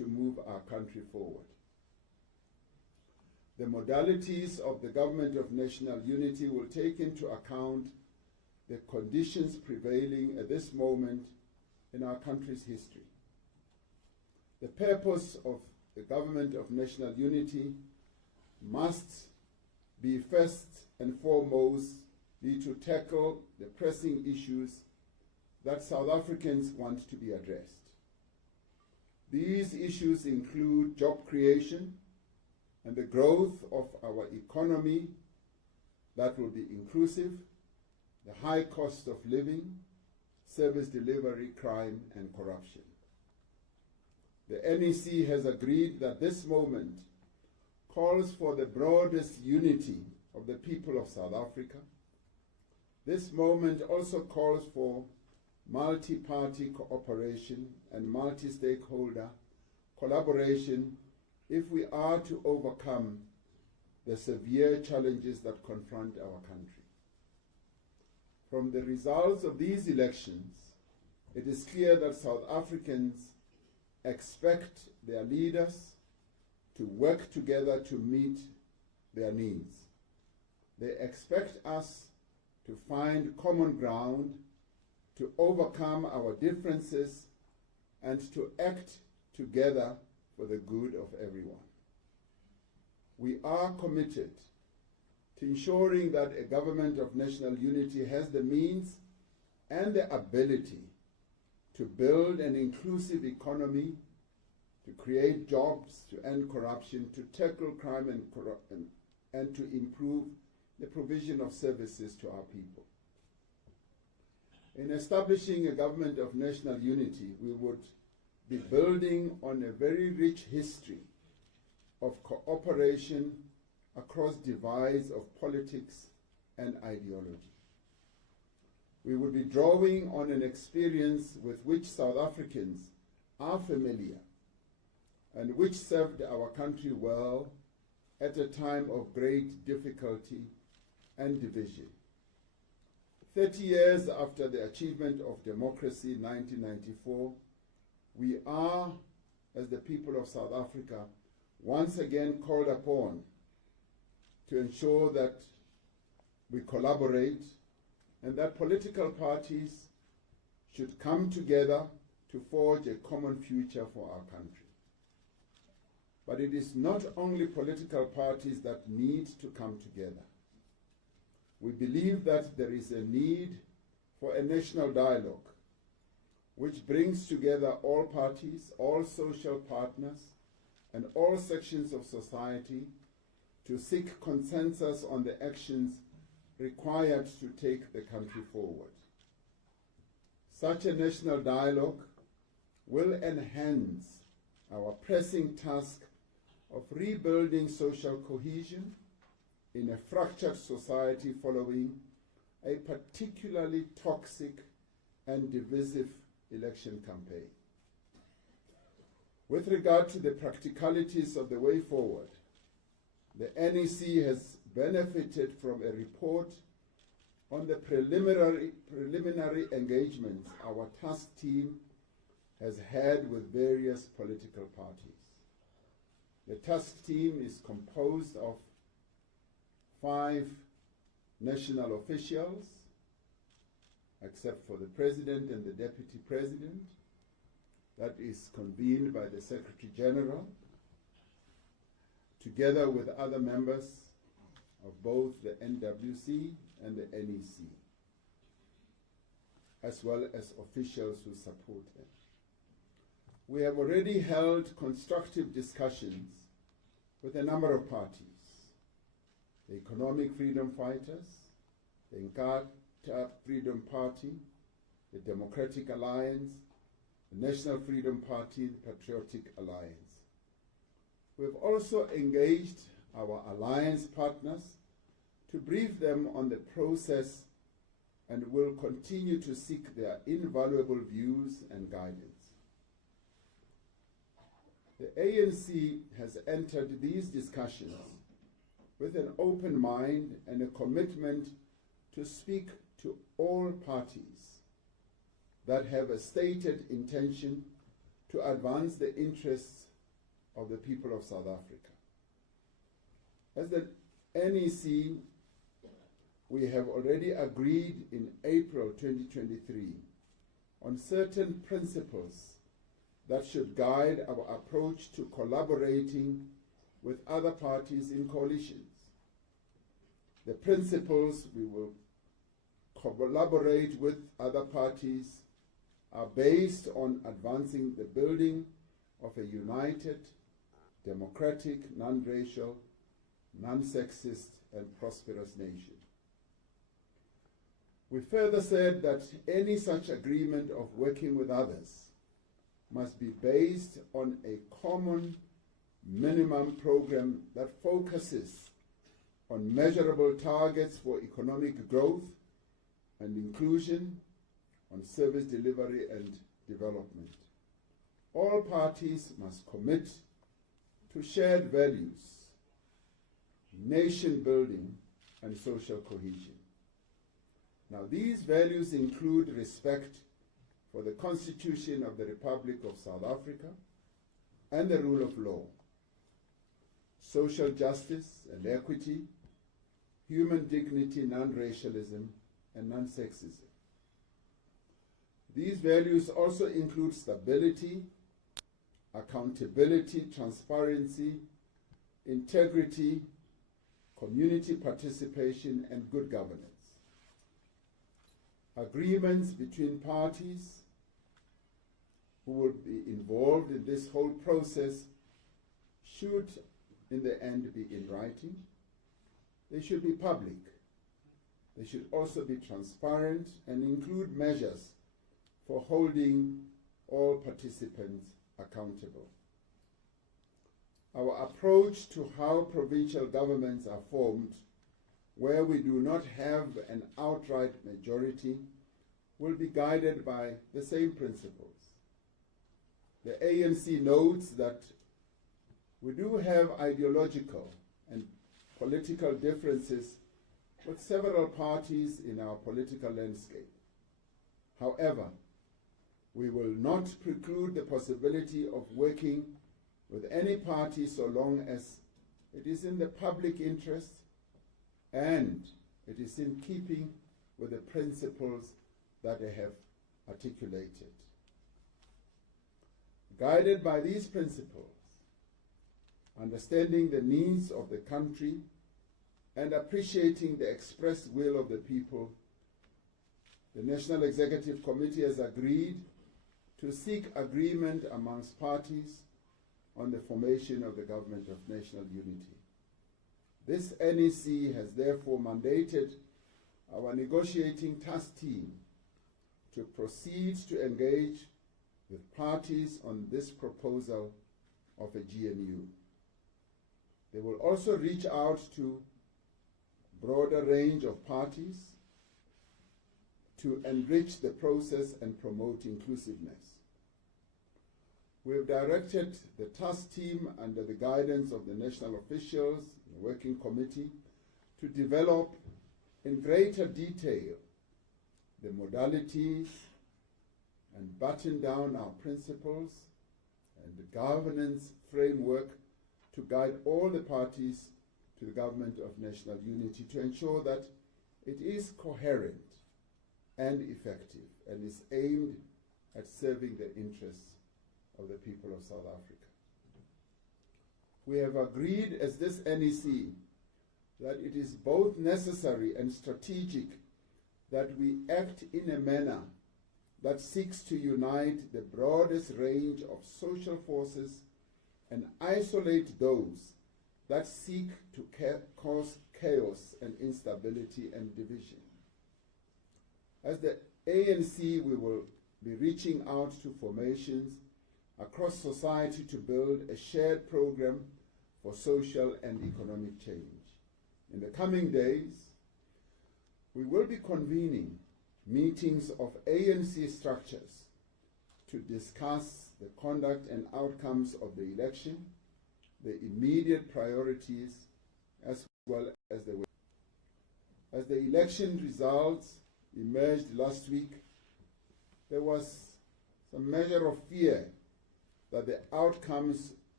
to move our country forward. The modalities of the Government of National Unity will take into account the conditions prevailing at this moment in our country's history. The purpose of the Government of National Unity must be first and foremost to tackle the pressing issues that South Africans want to be addressed. These issues include job creation and the growth of our economy that will be inclusive, the high cost of living, service delivery, crime, and corruption. The NEC has agreed that this moment calls for the broadest unity of the people of South Africa. This moment also calls for multi-party cooperation and multi-stakeholder collaboration if we are to overcome the severe challenges that confront our country. From the results of these elections, it is clear that South Africans expect their leaders to work together to meet their needs. They expect us to find common ground, to overcome our differences, and to act together for the good of everyone. We are committed to ensuring that a government of national unity has the means and the ability to build an inclusive economy, to create jobs, to end corruption, to tackle crime and to improve the provision of services to our people. In establishing a government of national unity, we would be building on a very rich history of cooperation across divides of politics and ideology. We would be drawing on an experience with which South Africans are familiar and which served our country well at a time of great difficulty and division. 30 years after the achievement of democracy in 1994, we are, as the people of South Africa, once again called upon to ensure that we collaborate and that political parties should come together to forge a common future for our country. But it is not only political parties that need to come together. We believe that there is a need for a national dialogue which brings together all parties, all social partners, and all sections of society to seek consensus on the actions required to take the country forward. Such a national dialogue will enhance our pressing task of rebuilding social cohesion in a fractured society following a particularly toxic and divisive election campaign. With regard to the practicalities of the way forward, the NEC has benefited from a report on the preliminary engagements our task team has had with various political parties. The task team is composed of 5 national officials, except for the President and the Deputy President. That is convened by the Secretary General, together with other members of both the NWC and the NEC, as well as officials who support them. We have already held constructive discussions with a number of parties: the Economic Freedom Fighters, the Inkatha Freedom Party, the Democratic Alliance, the National Freedom Party, the Patriotic Alliance. We have also engaged our alliance partners to brief them on the process and will continue to seek their invaluable views and guidance. The ANC has entered these discussions with an open mind and a commitment to speak to all parties that have a stated intention to advance the interests of the people of South Africa. As the NEC, we have already agreed in April 2023 on certain principles that should guide our approach to collaborating with other parties in coalitions. The principles we will collaborate with other parties are based on advancing the building of a united, democratic, non-racial, non-sexist, and prosperous nation. We further said that any such agreement of working with others must be based on a common minimum program that focuses on measurable targets for economic growth and inclusion, on service delivery and development. All parties must commit to shared values, nation building, and social cohesion. Now, these values include respect for the Constitution of the Republic of South Africa and the rule of law, social justice and equity, human dignity, non-racialism, and non-sexism. These values also include stability, accountability, transparency, integrity, community participation, and good governance. Agreements between parties who will be involved in this whole process should, in the end, be in writing. They should be public. They should also be transparent and include measures for holding all participants accountable. Our approach to how provincial governments are formed, where we do not have an outright majority, will be guided by the same principles. The ANC notes that we do have ideological and political differences with several parties in our political landscape. However, we will not preclude the possibility of working with any party so long as it is in the public interest and it is in keeping with the principles that I have articulated. Guided by these principles, understanding the needs of the country and appreciating the expressed will of the people, the National Executive Committee has agreed to seek agreement amongst parties on the formation of the Government of National Unity. This NEC has therefore mandated our negotiating task team to proceed to engage with parties on this proposal of a GNU. They will also reach out to a broader range of parties to enrich the process and promote inclusiveness. We have directed the task team under the guidance of the national officials, the working committee, to develop in greater detail the modalities and button down our principles and the governance framework to guide all the parties to the Government of National Unity to ensure that it is coherent and effective and is aimed at serving the interests of the people of South Africa. We have agreed as this NEC that it is both necessary and strategic that we act in a manner that seeks to unite the broadest range of social forces and isolate those that seek to cause chaos and instability and division. As the ANC, we will be reaching out to formations across society to build a shared program for social and economic change. In the coming days, we will be convening meetings of ANC structures to discuss the conduct and outcomes of the election, the immediate priorities, as well as the way. As the election results emerged last week, there was some measure of fear that the outcomes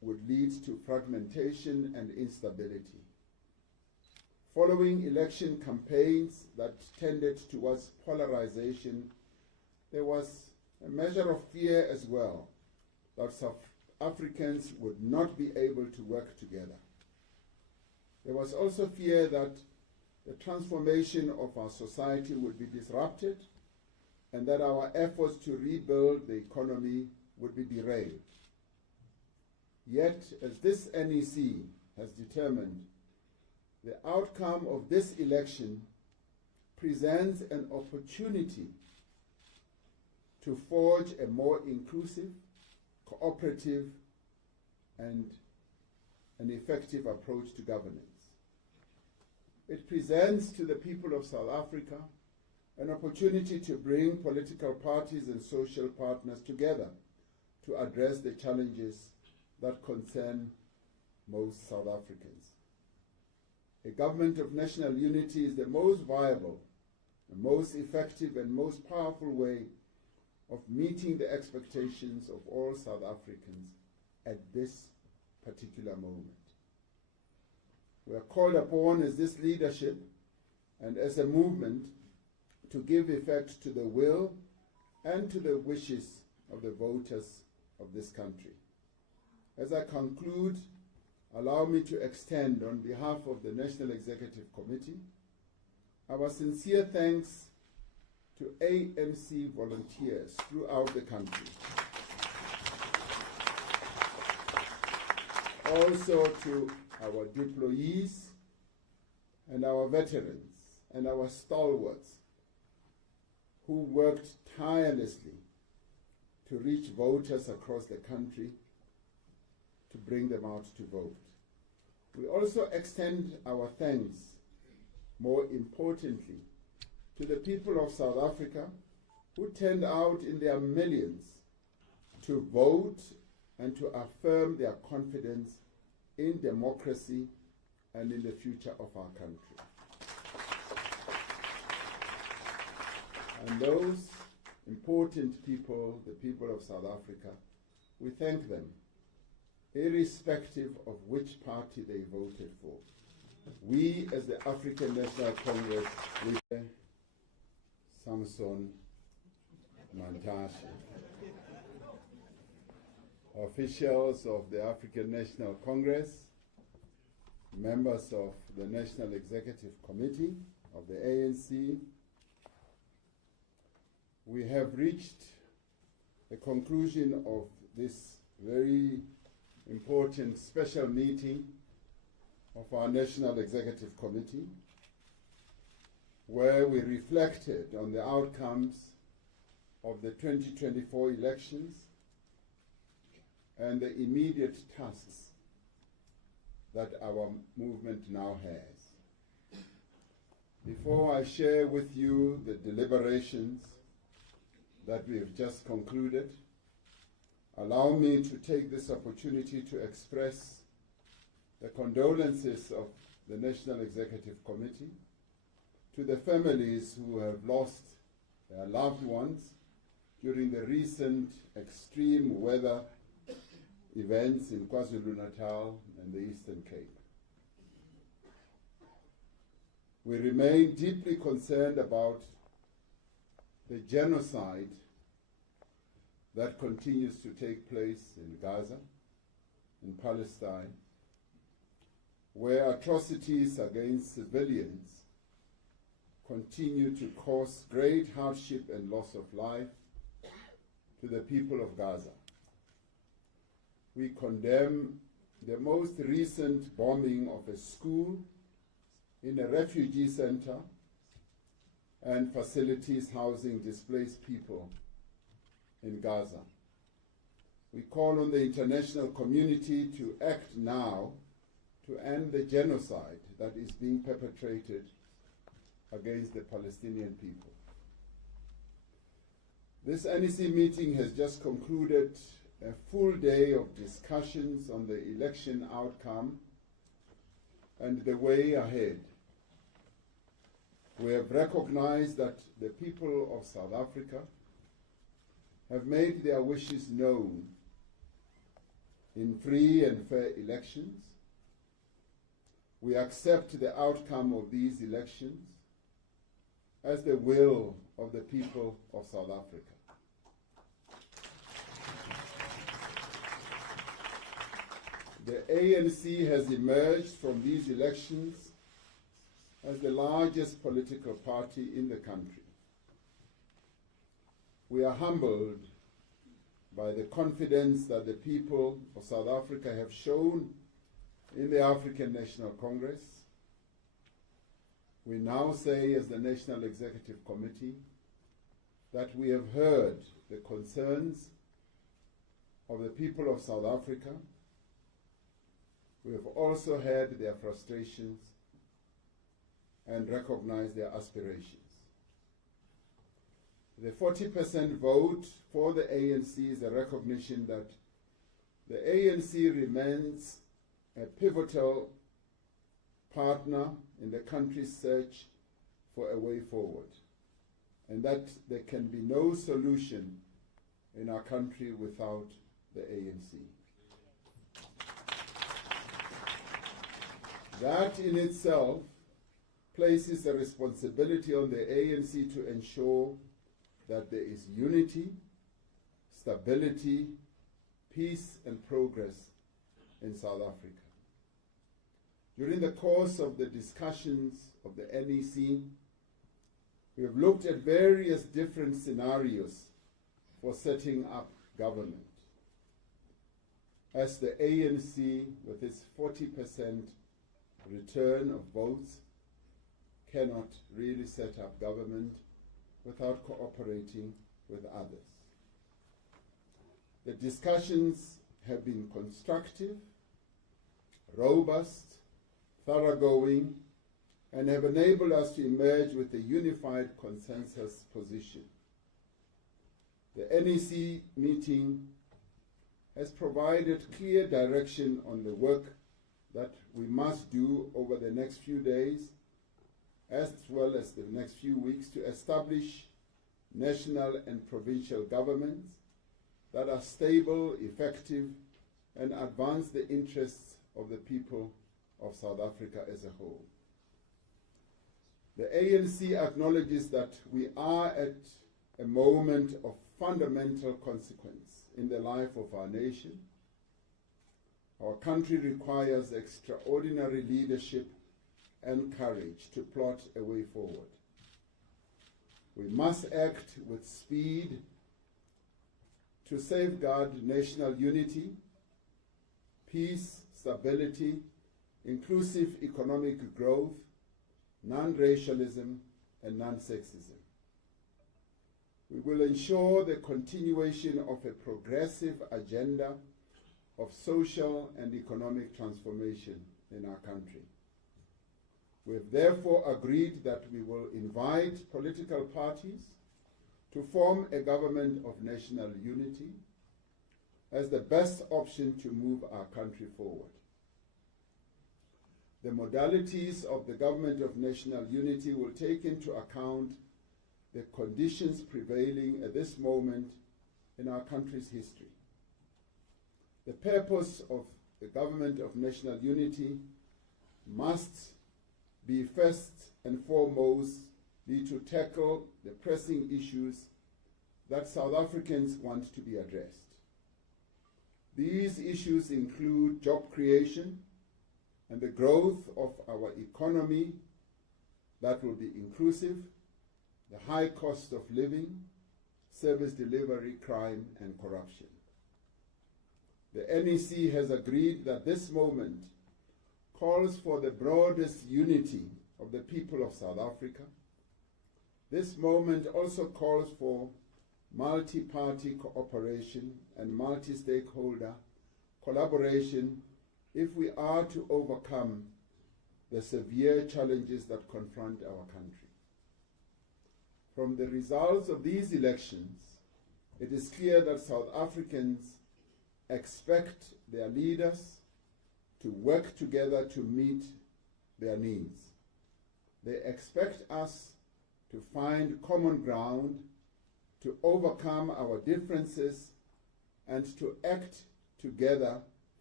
would lead to fragmentation and instability. Following election campaigns that tended towards polarization, there was a measure of fear as well that South Africans would not be able to work together. There was also fear that the transformation of our society would be disrupted and that our efforts to rebuild the economy would be derailed. Yet, as this NEC has determined, the outcome of this election presents an opportunity to forge a more inclusive, cooperative, and an effective approach to governance. It presents to the people of South Africa an opportunity to bring political parties and social partners together to address the challenges that concern most South Africans. A government of national unity is the most viable, the most effective and most powerful way of meeting the expectations of all South Africans at this particular moment. We are called upon as this leadership and as a movement to give effect to the will and to the wishes of the voters of this country. As I conclude, allow me to extend on behalf of the National Executive Committee our sincere thanks to ANC volunteers throughout the country. Also to our deployees and our veterans and our stalwarts who worked tirelessly to reach voters across the country to bring them out to vote. We also extend our thanks, more importantly, to the people of South Africa who turned out in their millions to vote and to affirm their confidence in democracy and in the future of our country. And those important people, the people of South Africa, we thank them, irrespective of which party they voted for. We, as the African National Congress, we Samson Mantashe, officials of the African National Congress, members of the National Executive Committee of the ANC, we have reached the conclusion of this very important special meeting of our National Executive Committee, where we reflected on the outcomes of the 2024 elections and the immediate tasks that our movement now has. Before I share with you the deliberations that we have just concluded, allow me to take this opportunity to express the condolences of the National Executive Committee to the families who have lost their loved ones during the recent extreme weather events in KwaZulu-Natal and the Eastern Cape. We remain deeply concerned about the genocide that continues to take place in Gaza, in Palestine, where atrocities against civilians continue to cause great hardship and loss of life to the people of Gaza. We condemn the most recent bombing of a school in a refugee center and facilities housing displaced people in Gaza. We call on the international community to act now to end the genocide that is being perpetrated against the Palestinian people. This NEC meeting has just concluded a full day of discussions on the election outcome and the way ahead. We have recognized that the people of South Africa have made their wishes known in free and fair elections. We accept the outcome of these elections as the will of the people of South Africa. The ANC has emerged from these elections as the largest political party in the country. We are humbled by the confidence that the people of South Africa have shown in the African National Congress. We now say, as the National Executive Committee, that we have heard the concerns of the people of South Africa. We have also heard their frustrations and recognized their aspirations. The 40% vote for the ANC is a recognition that the ANC remains a pivotal partner in the country's search for a way forward, and that there can be no solution in our country without the ANC. That in itself places a responsibility on the ANC to ensure that there is unity, stability, peace, and progress in South Africa. During the course of the discussions of the NEC, we have looked at various different scenarios for setting up government. As the ANC, with its 40% return of votes, cannot really set up government without cooperating with others. The discussions have been constructive, robust, thoroughgoing, and have enabled us to emerge with a unified consensus position. The NEC meeting has provided clear direction on the work that we must do over the next few days, as well as the next few weeks, to establish national and provincial governments that are stable, effective, and advance the interests of the people of South Africa as a whole. The ANC acknowledges that we are at a moment of fundamental consequence in the life of our nation. Our country requires extraordinary leadership and courage to plot a way forward. We must act with speed to safeguard national unity, peace, stability, inclusive economic growth, non-racialism, and non-sexism. We will ensure the continuation of a progressive agenda of social and economic transformation in our country. We have therefore agreed that we will invite political parties to form a government of national unity as the best option to move our country forward. The modalities of the government of national unity will take into account the conditions prevailing at this moment in our country's history. The purpose of the government of national unity must be first and foremost be to tackle the pressing issues that South Africans want to be addressed. These issues include job creation and the growth of our economy that will be inclusive, the high cost of living, service delivery, crime, and corruption. The NEC has agreed that this moment calls for the broadest unity of the people of South Africa. This moment also calls for multi-party cooperation and multi-stakeholder collaboration if we are to overcome the severe challenges that confront our country. From the results of these elections, it is clear that South Africans expect their leaders to work together to meet their needs. They expect us to find common ground, to overcome our differences, and to act together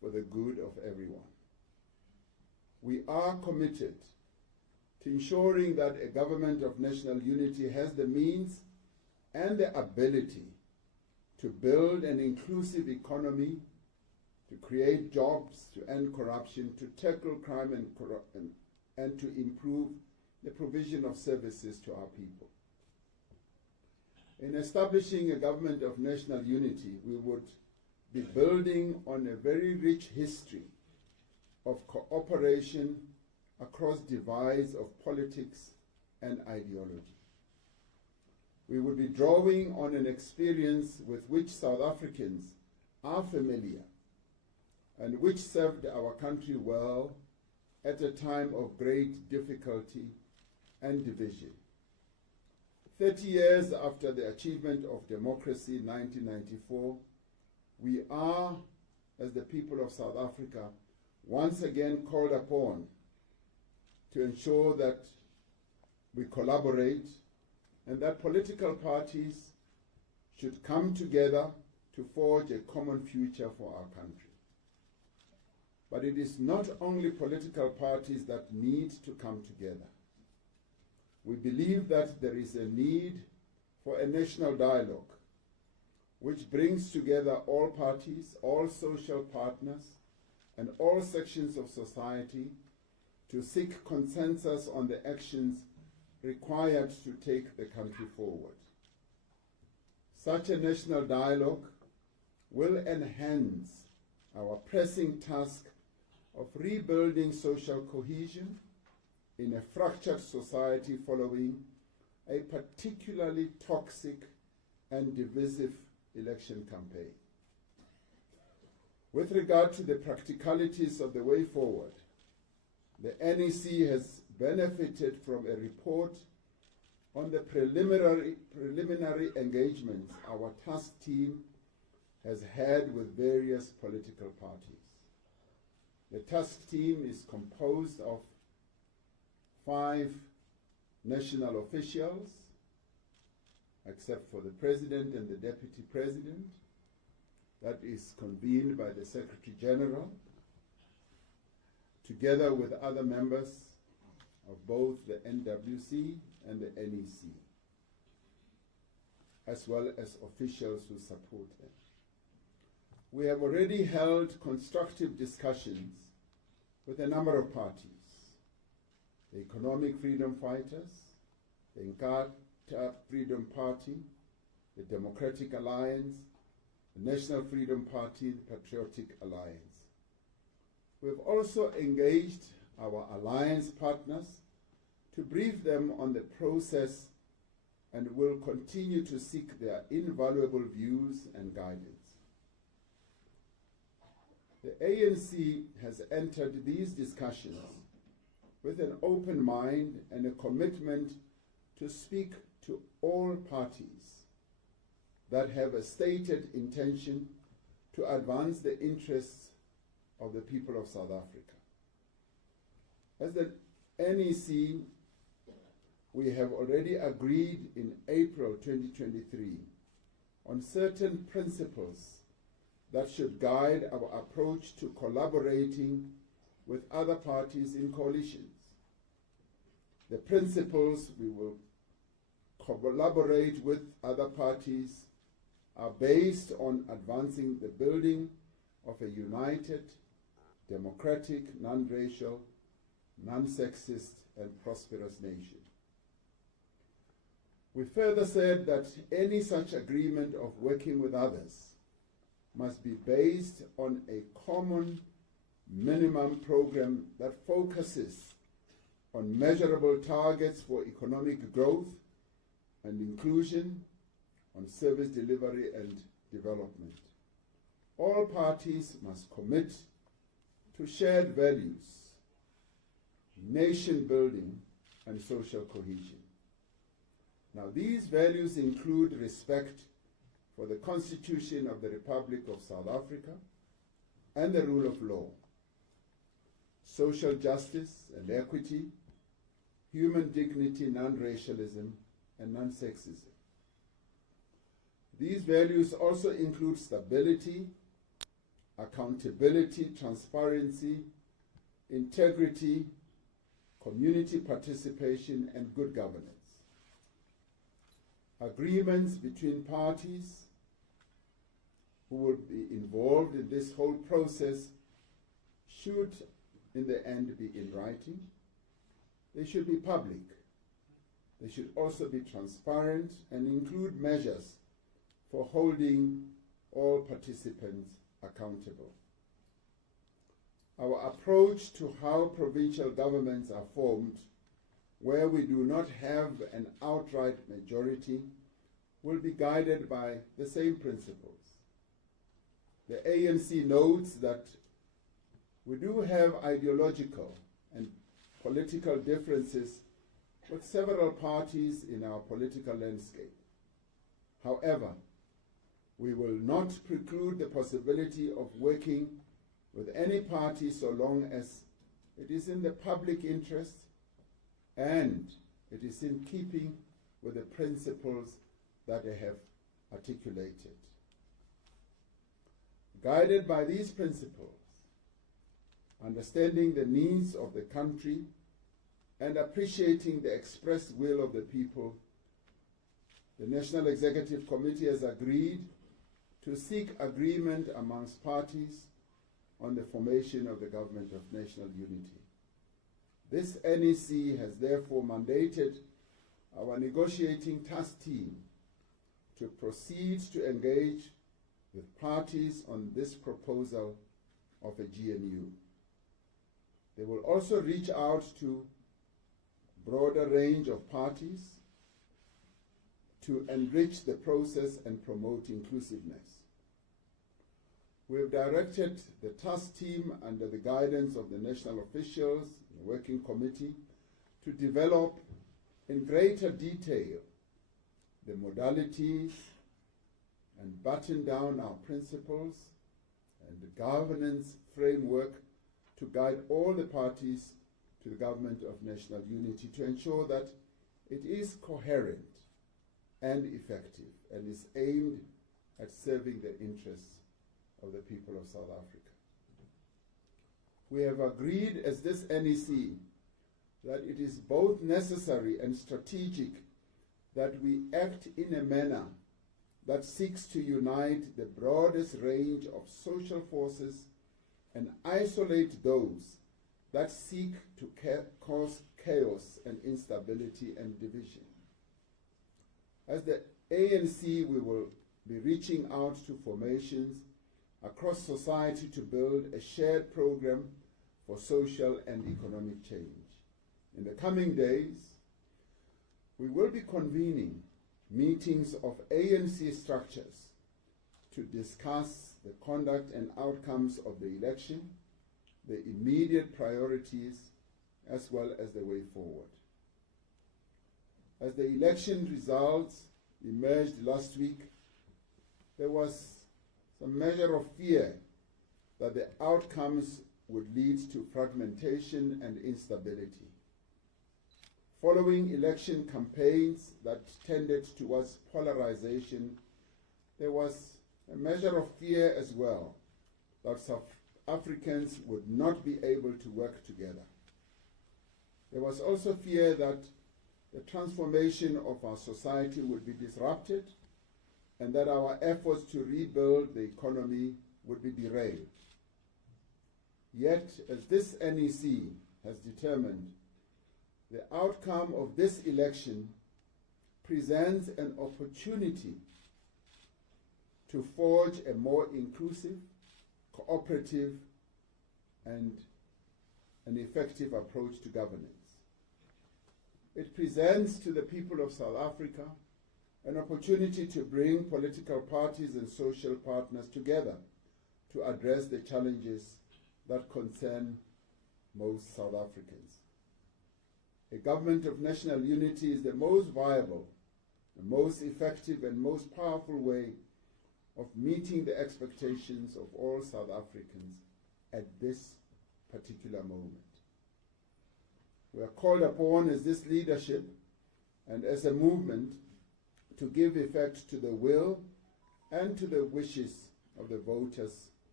for the good of everyone. We are committed to ensuring that a government of national unity has the means and the ability to build an inclusive economy, to create jobs, to end corruption, to tackle crime and to improve the provision of services to our people. In establishing a government of national unity, we would be building on a very rich history of cooperation across divides of politics and ideology. We would be drawing on an experience with which South Africans are familiar and which served our country well at a time of great difficulty and division. 30 years after the achievement of democracy in 1994, we are, as the people of South Africa, once again called upon to ensure that we collaborate and that political parties should come together to forge a common future for our country. But it is not only political parties that need to come together. We believe that there is a need for a national dialogue which brings together all parties, all social partners, and all sections of society to seek consensus on the actions required to take the country forward. Such a national dialogue will enhance our pressing task of rebuilding social cohesion in a fractured society following a particularly toxic and divisive election campaign. With regard to the practicalities of the way forward, the NEC has benefited from a report on the preliminary engagements our task team has had with various political parties. The task team is composed of 5 national officials, except for the President and the Deputy President. That is convened by the Secretary General, together with other members of both the NWC and the NEC, as well as officials who support them. We have already held constructive discussions with a number of parties: the Economic Freedom Fighters, the Inkatha Freedom Party, the Democratic Alliance, the National Freedom Party, the Patriotic Alliance. We have also engaged our alliance partners to brief them on the process and will continue to seek their invaluable views and guidance. The ANC has entered these discussions with an open mind and a commitment to speak to all parties that have a stated intention to advance the interests of the people of South Africa. As the NEC, we have already agreed in April 2023 on certain principles that should guide our approach to collaborating with other parties in coalitions. The principles we will collaborate with other parties are based on advancing the building of a united, democratic, non-racial, non-sexist, and prosperous nation. We further said that any such agreement of working with others must be based on a common minimum program that focuses on measurable targets for economic growth and inclusion, on service delivery and development. All parties must commit to shared values, nation building, and social cohesion. Now, these values include respect for the Constitution of the Republic of South Africa and the rule of law, social justice and equity, human dignity, non-racialism, and accountability, transparency, integrity, community participation, and good governance. Agreements between parties who will be involved in this whole process should, in the end, be in writing. They should be public. They should also be transparent and include measures for holding all participants accountable. Our approach to how provincial governments are formed, where we do not have an outright majority, will be guided by the same principles. The ANC notes that we do have ideological and political differences with several parties in our political landscape. However, we will not preclude the possibility of working with any party so long as it is in the public interest and it is in keeping with the principles that I have articulated. Guided by these principles, understanding the needs of the country and appreciating the expressed will of the people, the National Executive Committee has agreed to seek agreement amongst parties on the formation of the Government of National Unity. This NEC has therefore mandated our negotiating task team to proceed to engage with parties on this proposal of a GNU. They will also reach out to a broader range of parties to enrich the process and promote inclusiveness. We have directed the task team under the guidance of the national officials, the working committee, to develop in greater detail the modalities and button down our principles and the governance framework to guide all the parties to the Government of National Unity to ensure that it is coherent and effective and is aimed at serving the interests of the people of South Africa. We have agreed as this NEC that it is both necessary and strategic that we act in a manner that seeks to unite the broadest range of social forces and isolate those that seek to cause chaos and instability and division. As the ANC, we will be reaching out to formations across society to build a shared program for social and economic change. In the coming days, we will be convening meetings of ANC structures to discuss the conduct and outcomes of the election, the immediate priorities, as well as the way forward. As the election results emerged last week, there was some measure of fear that the outcomes would lead to fragmentation and instability. Following election campaigns that tended towards polarization, there was a measure of fear as well that South Africans would not be able to work together. There was also fear that the transformation of our society would be disrupted and that our efforts to rebuild the economy would be derailed. Yet, as this NEC has determined, the outcome of this election presents an opportunity to forge a more inclusive, cooperative, and an effective approach to governance. It presents to the people of South Africa an opportunity to bring political parties and social partners together to address the challenges that concern most South Africans. A government of national unity is the most viable, the most effective and most powerful way of meeting the expectations of all South Africans at this particular moment. We are called upon as this leadership and as a movement to give effect to the will and to the wishes of the voters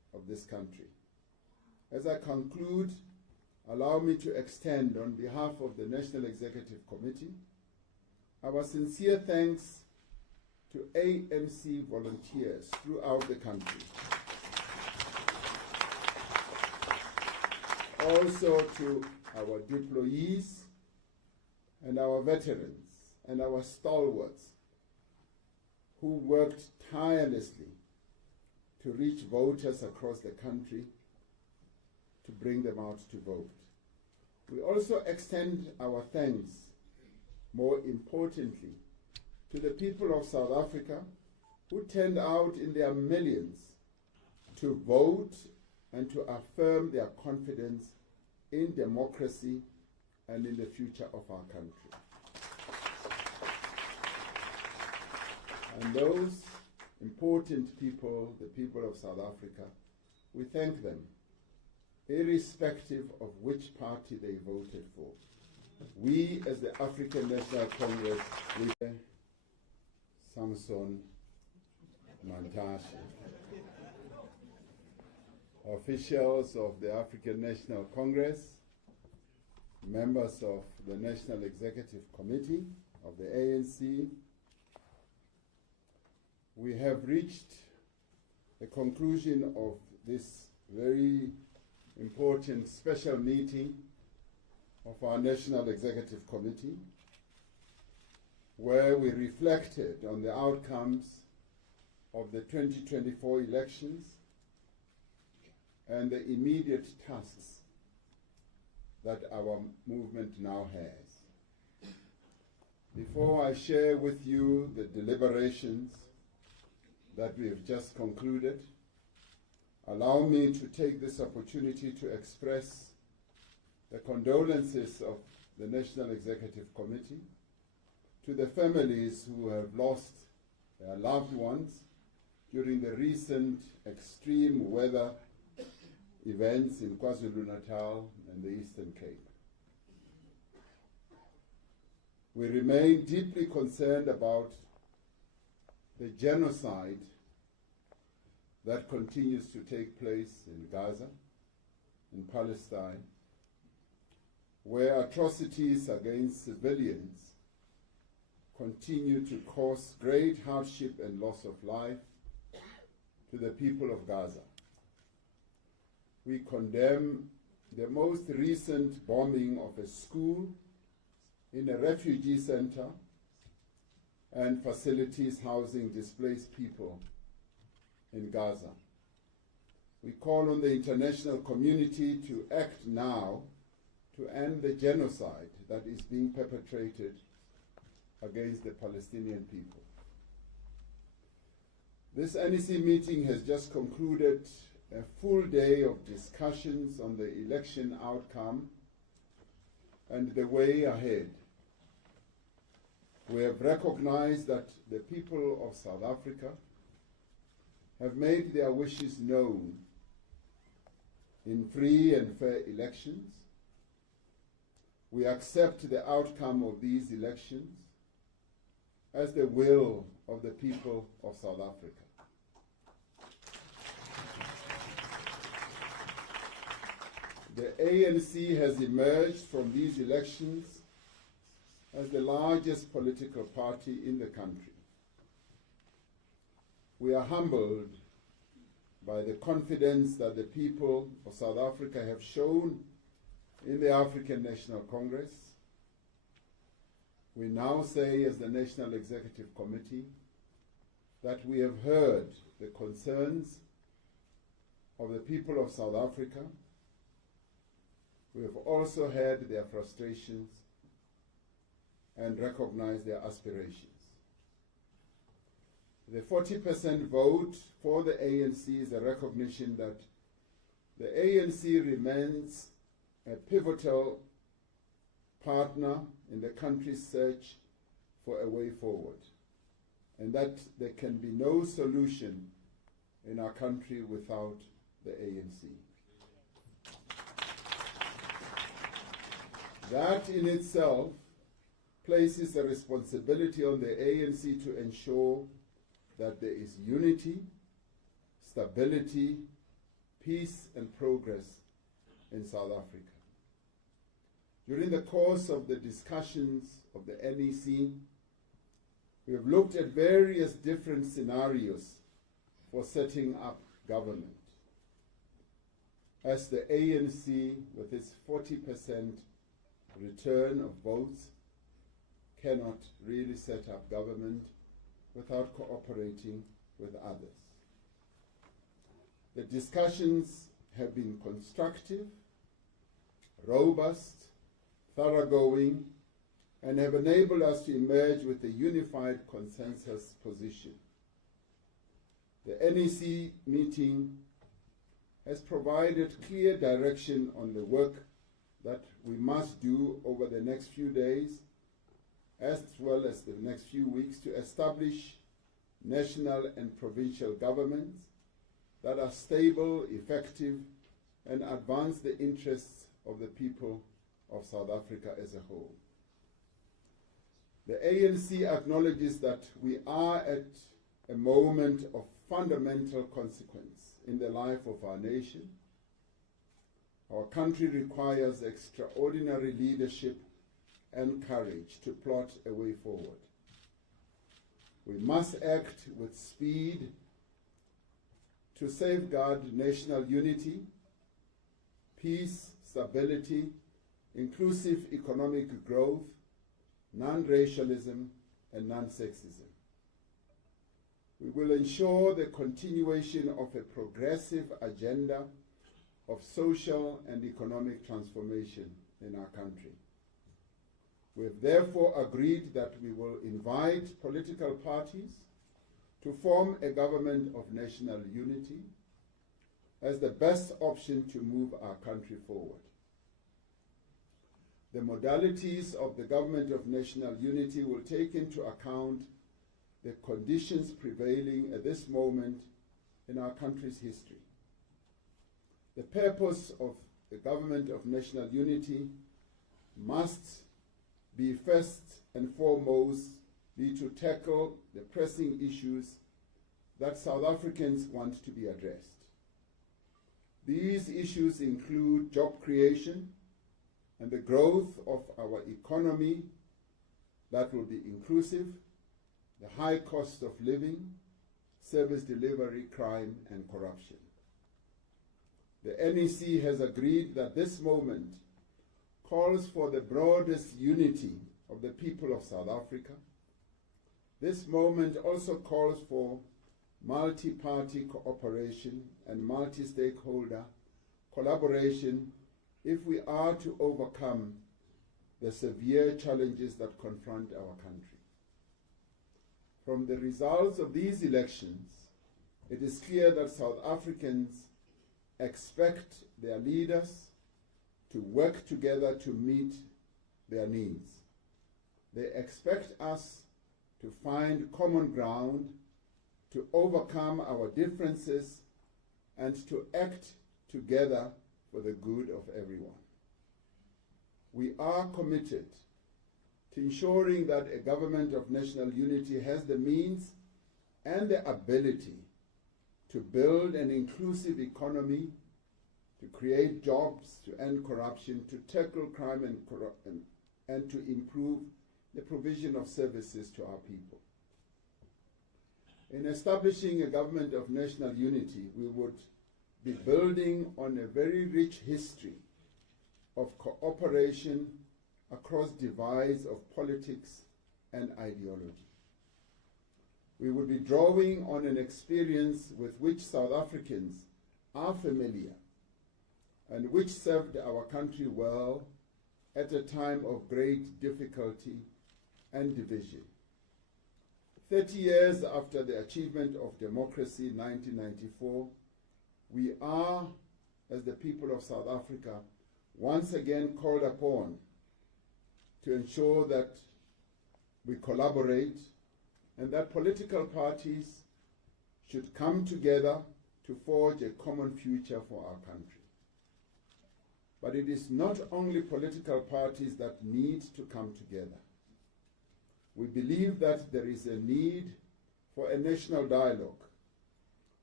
of this country. As I conclude, allow me to extend, on behalf of the National Executive Committee, our sincere thanks to ANC volunteers throughout the country. Also to our deployees and our veterans and our stalwarts who worked tirelessly to reach voters across the country to bring them out to vote. We also extend our thanks, more importantly, to the people of South Africa who turned out in their millions to vote and to affirm their confidence in democracy and in the future of our country. And those important people, the people of South Africa, we thank them, irrespective of which party they voted for. We, as the African National Congress, we Samson Mantashe, officials of the African National Congress, members of the National Executive Committee of the ANC, we have reached the conclusion of this very important special meeting of our National Executive Committee, where we reflected on the outcomes of the 2024 elections and the immediate tasks that our movement now has. Before I share with you the deliberations that we have just concluded, allow me to take this opportunity to express the condolences of the National Executive Committee to the families who have lost their loved ones during the recent extreme weather events in KwaZulu-Natal and the Eastern Cape. We remain deeply concerned about the genocide that continues to take place in Gaza, in Palestine, where atrocities against civilians continue to cause great hardship and loss of life to the people of Gaza. We condemn the most recent bombing of a school in a refugee center and facilities housing displaced people in Gaza. We call on the international community to act now to end the genocide that is being perpetrated against the Palestinian people. This NEC meeting has just concluded a full day of discussions on the election outcome and the way ahead. We have recognized that the people of South Africa have made their wishes known in free and fair elections. We accept the outcome of these elections as the will of the people of South Africa. The ANC has emerged from these elections as the largest political party in the country. We are humbled by the confidence that the people of South Africa have shown in the African National Congress. We now say, as the National Executive Committee, that we have heard the concerns of the people of South Africa. We have also heard their frustrations and recognized their aspirations. The 40% vote for the ANC is a recognition that the ANC remains a pivotal partner in the country's search for a way forward, and that there can be no solution in our country without the ANC. That in itself places a responsibility on the ANC to ensure that there is unity, stability, peace and progress in South Africa. During the course of the discussions of the NEC, we have looked at various different scenarios for setting up government. As the ANC, with its 40% return of votes, cannot really set up government without cooperating with others. The discussions have been constructive, robust, thoroughgoing, and have enabled us to emerge with a unified consensus position. The NEC meeting has provided clear direction on the work that we must do over the next few days, as well as the next few weeks, to establish national and provincial governments that are stable, effective, and advance the interests of the people of South Africa as a whole. The ANC acknowledges that we are at a moment of fundamental consequence in the life of our nation. Our country requires extraordinary leadership and courage to plot a way forward. We must act with speed to safeguard national unity, peace, stability, inclusive economic growth, non-racialism, and non-sexism. We will ensure the continuation of a progressive agenda of social and economic transformation in our country. We have therefore agreed that we will invite political parties to form a government of national unity as the best option to move our country forward. The modalities of the government of national unity will take into account the conditions prevailing at this moment in our country's history. The purpose of the government of national unity must be first and foremost be to tackle the pressing issues that South Africans want to be addressed. These issues include job creation and the growth of our economy that will be inclusive, the high cost of living, service delivery, crime, and corruption. The NEC has agreed that this moment calls for the broadest unity of the people of South Africa. This moment also calls for multi-party cooperation and multi-stakeholder collaboration if we are to overcome the severe challenges that confront our country. From the results of these elections, it is clear that South Africans expect their leaders to work together to meet their needs. They expect us to find common ground, to overcome our differences, and to act together for the good of everyone. We are committed to ensuring that a government of national unity has the means and the ability to build an inclusive economy, to create jobs, to end corruption, to tackle crime and to improve the provision of services to our people. In establishing a government of national unity, we would be building on a very rich history of cooperation across divides of politics and ideology. We would be drawing on an experience with which South Africans are familiar and which served our country well at a time of great difficulty and division. 30 years after the achievement of democracy in 1994, we are, as the people of South Africa, once again called upon to ensure that we collaborate and that political parties should come together to forge a common future for our country. But it is not only political parties that need to come together. We believe that there is a need for a national dialogue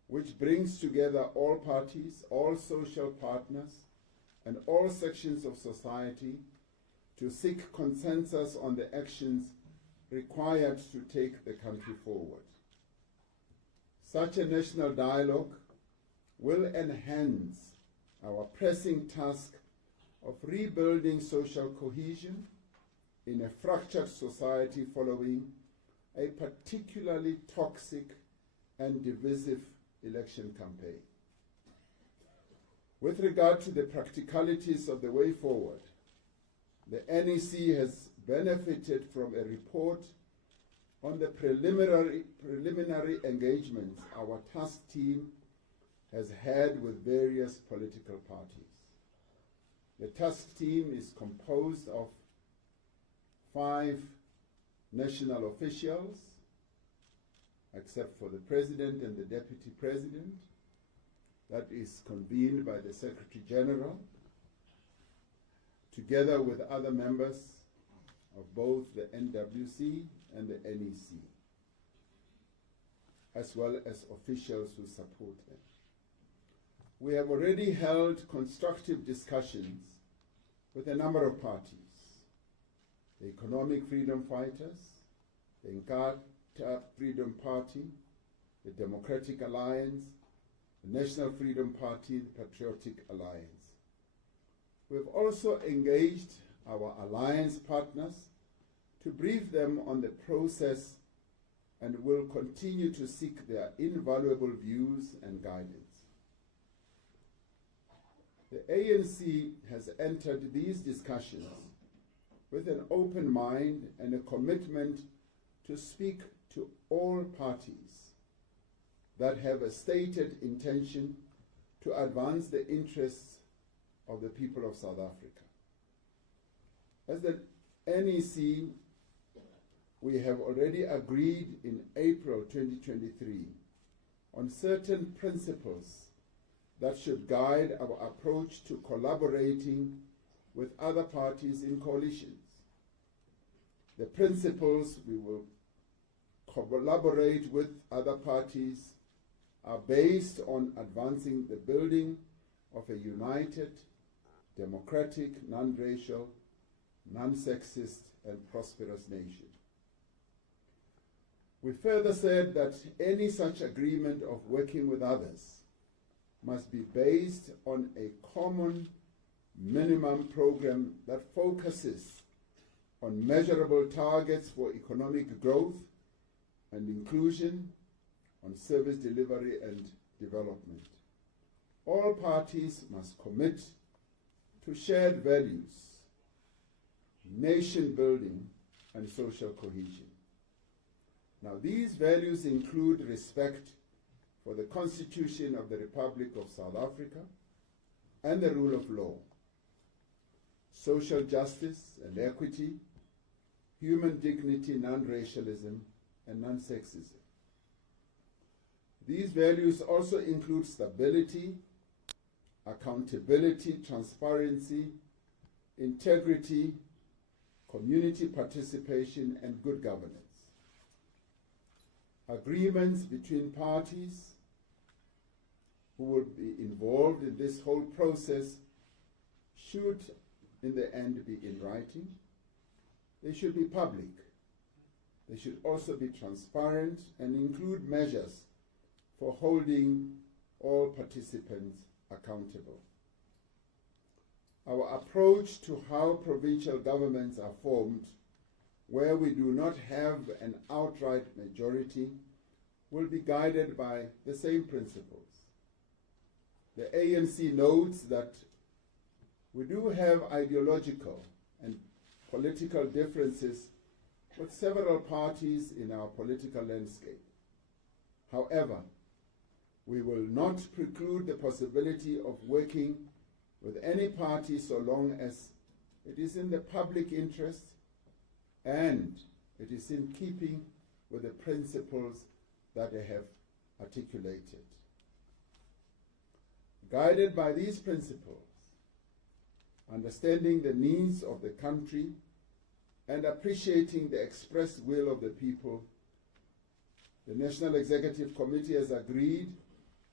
which brings together all parties, all social partners, and all sections of society to seek consensus on the actions required to take the country forward. Such a national dialogue will enhance our pressing task of rebuilding social cohesion in a fractured society following a particularly toxic and divisive election campaign. With regard to the practicalities of the way forward, the NEC has benefited from a report on the preliminary engagements our task team has had with various political parties. The task team is composed of 5 national officials, except for the President and the Deputy President. That is convened by the Secretary General, together with other members of both the NWC and the NEC, as well as officials who support them. We have already held constructive discussions with a number of parties: the Economic Freedom Fighters, the Inkatha Freedom Party, the Democratic Alliance, the National Freedom Party, the Patriotic Alliance. We have also engaged our alliance partners to brief them on the process and will continue to seek their invaluable views and guidance. The ANC has entered these discussions with an open mind and a commitment to speak to all parties that have a stated intention to advance the interests of the people of South Africa. As the NEC, we have already agreed in April 2023 on certain principles that should guide our approach to collaborating with other parties in coalitions. The principles we will collaborate with other parties are based on advancing the building of a united, democratic, non-racial, non-sexist, and prosperous nation. We further said that any such agreement of working with others must be based on a common minimum program that focuses on measurable targets for economic growth and inclusion, on service delivery and development. All parties must commit to shared values, nation building, and social cohesion. Now, these values include respect for the Constitution of the Republic of South Africa and the rule of law, social justice and equity, human dignity, non-racialism, and non-sexism. These values also include stability, accountability, transparency, integrity, community participation, and good governance. Agreements between parties who will be involved in this whole process should, in the end, be in writing. They should be public. They should also be transparent and include measures for holding all participants accountable. Our approach to how provincial governments are formed, where we do not have an outright majority, will be guided by the same principles. The ANC notes that we do have ideological and political differences with several parties in our political landscape. However, we will not preclude the possibility of working with any party so long as it is in the public interest and it is in keeping with the principles that I have articulated. Guided by these principles, understanding the needs of the country and appreciating the expressed will of the people, the National Executive Committee has agreed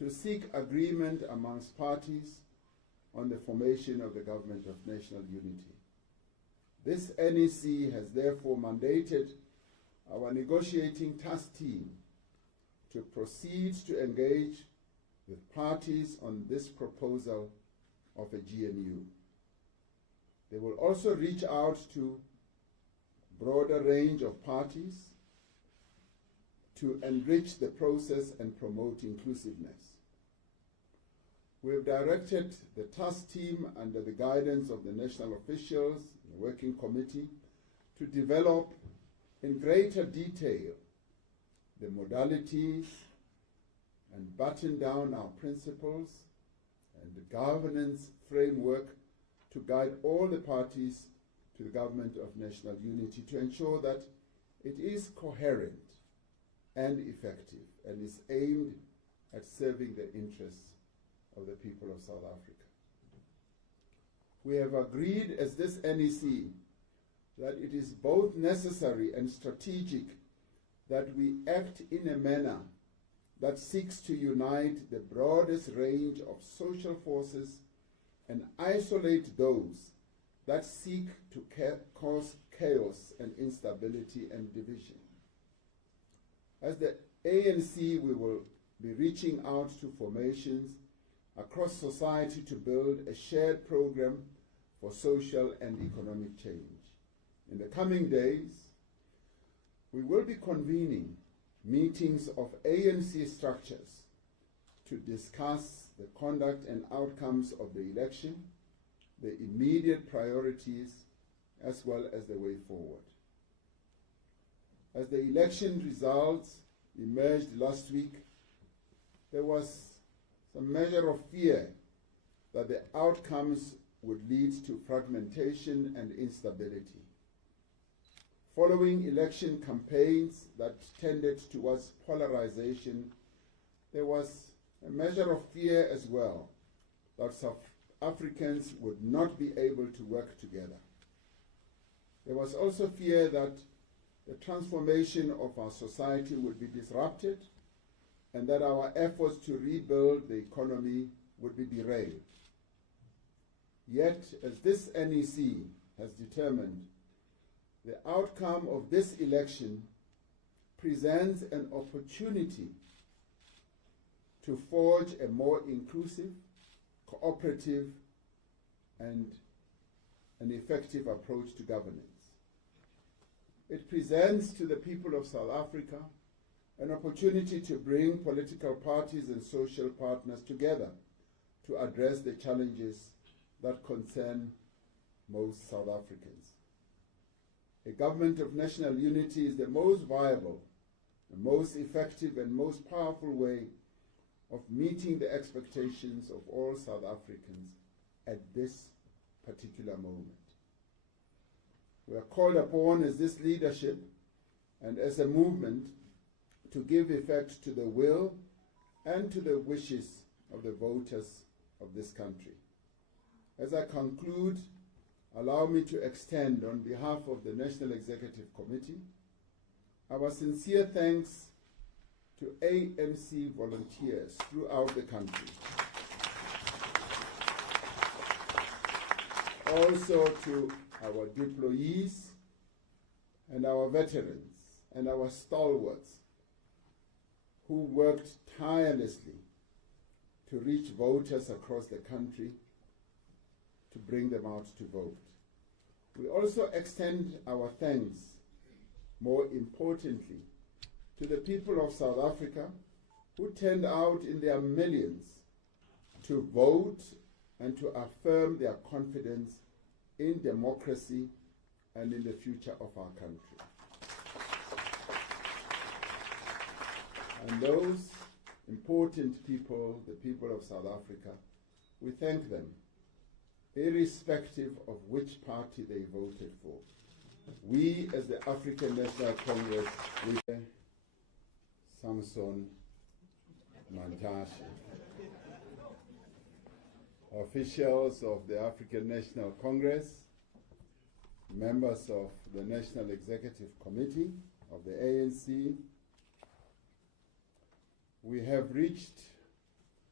to seek agreement amongst parties on the formation of the Government of National Unity. This NEC has therefore mandated our negotiating task team to proceed to engage with parties on this proposal of a GNU. They will also reach out to a broader range of parties to enrich the process and promote inclusiveness. We have directed the task team under the guidance of the national officials, the working committee, to develop in greater detail the modalities and button down our principles and the governance framework to guide all the parties to the Government of National Unity to ensure that it is coherent and effective and is aimed at serving the interests of the people of South Africa. We have agreed as this NEC that it is both necessary and strategic that we act in a manner that seeks to unite the broadest range of social forces and isolate those that seek to cause chaos and instability and division. As the ANC, we will be reaching out to formations across society to build a shared program for social and economic change. In the coming days, we will be convening meetings of ANC structures to discuss the conduct and outcomes of the election, the immediate priorities, as well as the way forward. As the election results emerged last week, there was some measure of fear that the outcomes would lead to fragmentation and instability. Following election campaigns that tended towards polarization, there was a measure of fear as well that South Africans would not be able to work together. There was also fear that the transformation of our society would be disrupted and that our efforts to rebuild the economy would be derailed. Yet, as this NEC has determined, the outcome of this election presents an opportunity to forge a more inclusive, cooperative, and an effective approach to governance. It presents to the people of South Africa an opportunity to bring political parties and social partners together to address the challenges that concern most South Africans. A government of national unity is the most viable, the most effective and most powerful way of meeting the expectations of all South Africans at this particular moment. We are called upon as this leadership and as a movement to give effect to the will and to the wishes of the voters of this country. As I conclude, allow me to extend on behalf of the National Executive Committee our sincere thanks to ANC volunteers throughout the country. Also to our deployees and our veterans and our stalwarts who worked tirelessly to reach voters across the country to bring them out to vote. We also extend our thanks, more importantly, to the people of South Africa who turned out in their millions to vote and to affirm their confidence in democracy and in the future of our country. And those important people, the people of South Africa, we thank them, irrespective of which party they voted for. We, as the African National Congress, we Samson Mantashe, officials of the African National Congress, members of the National Executive Committee of the ANC, we have reached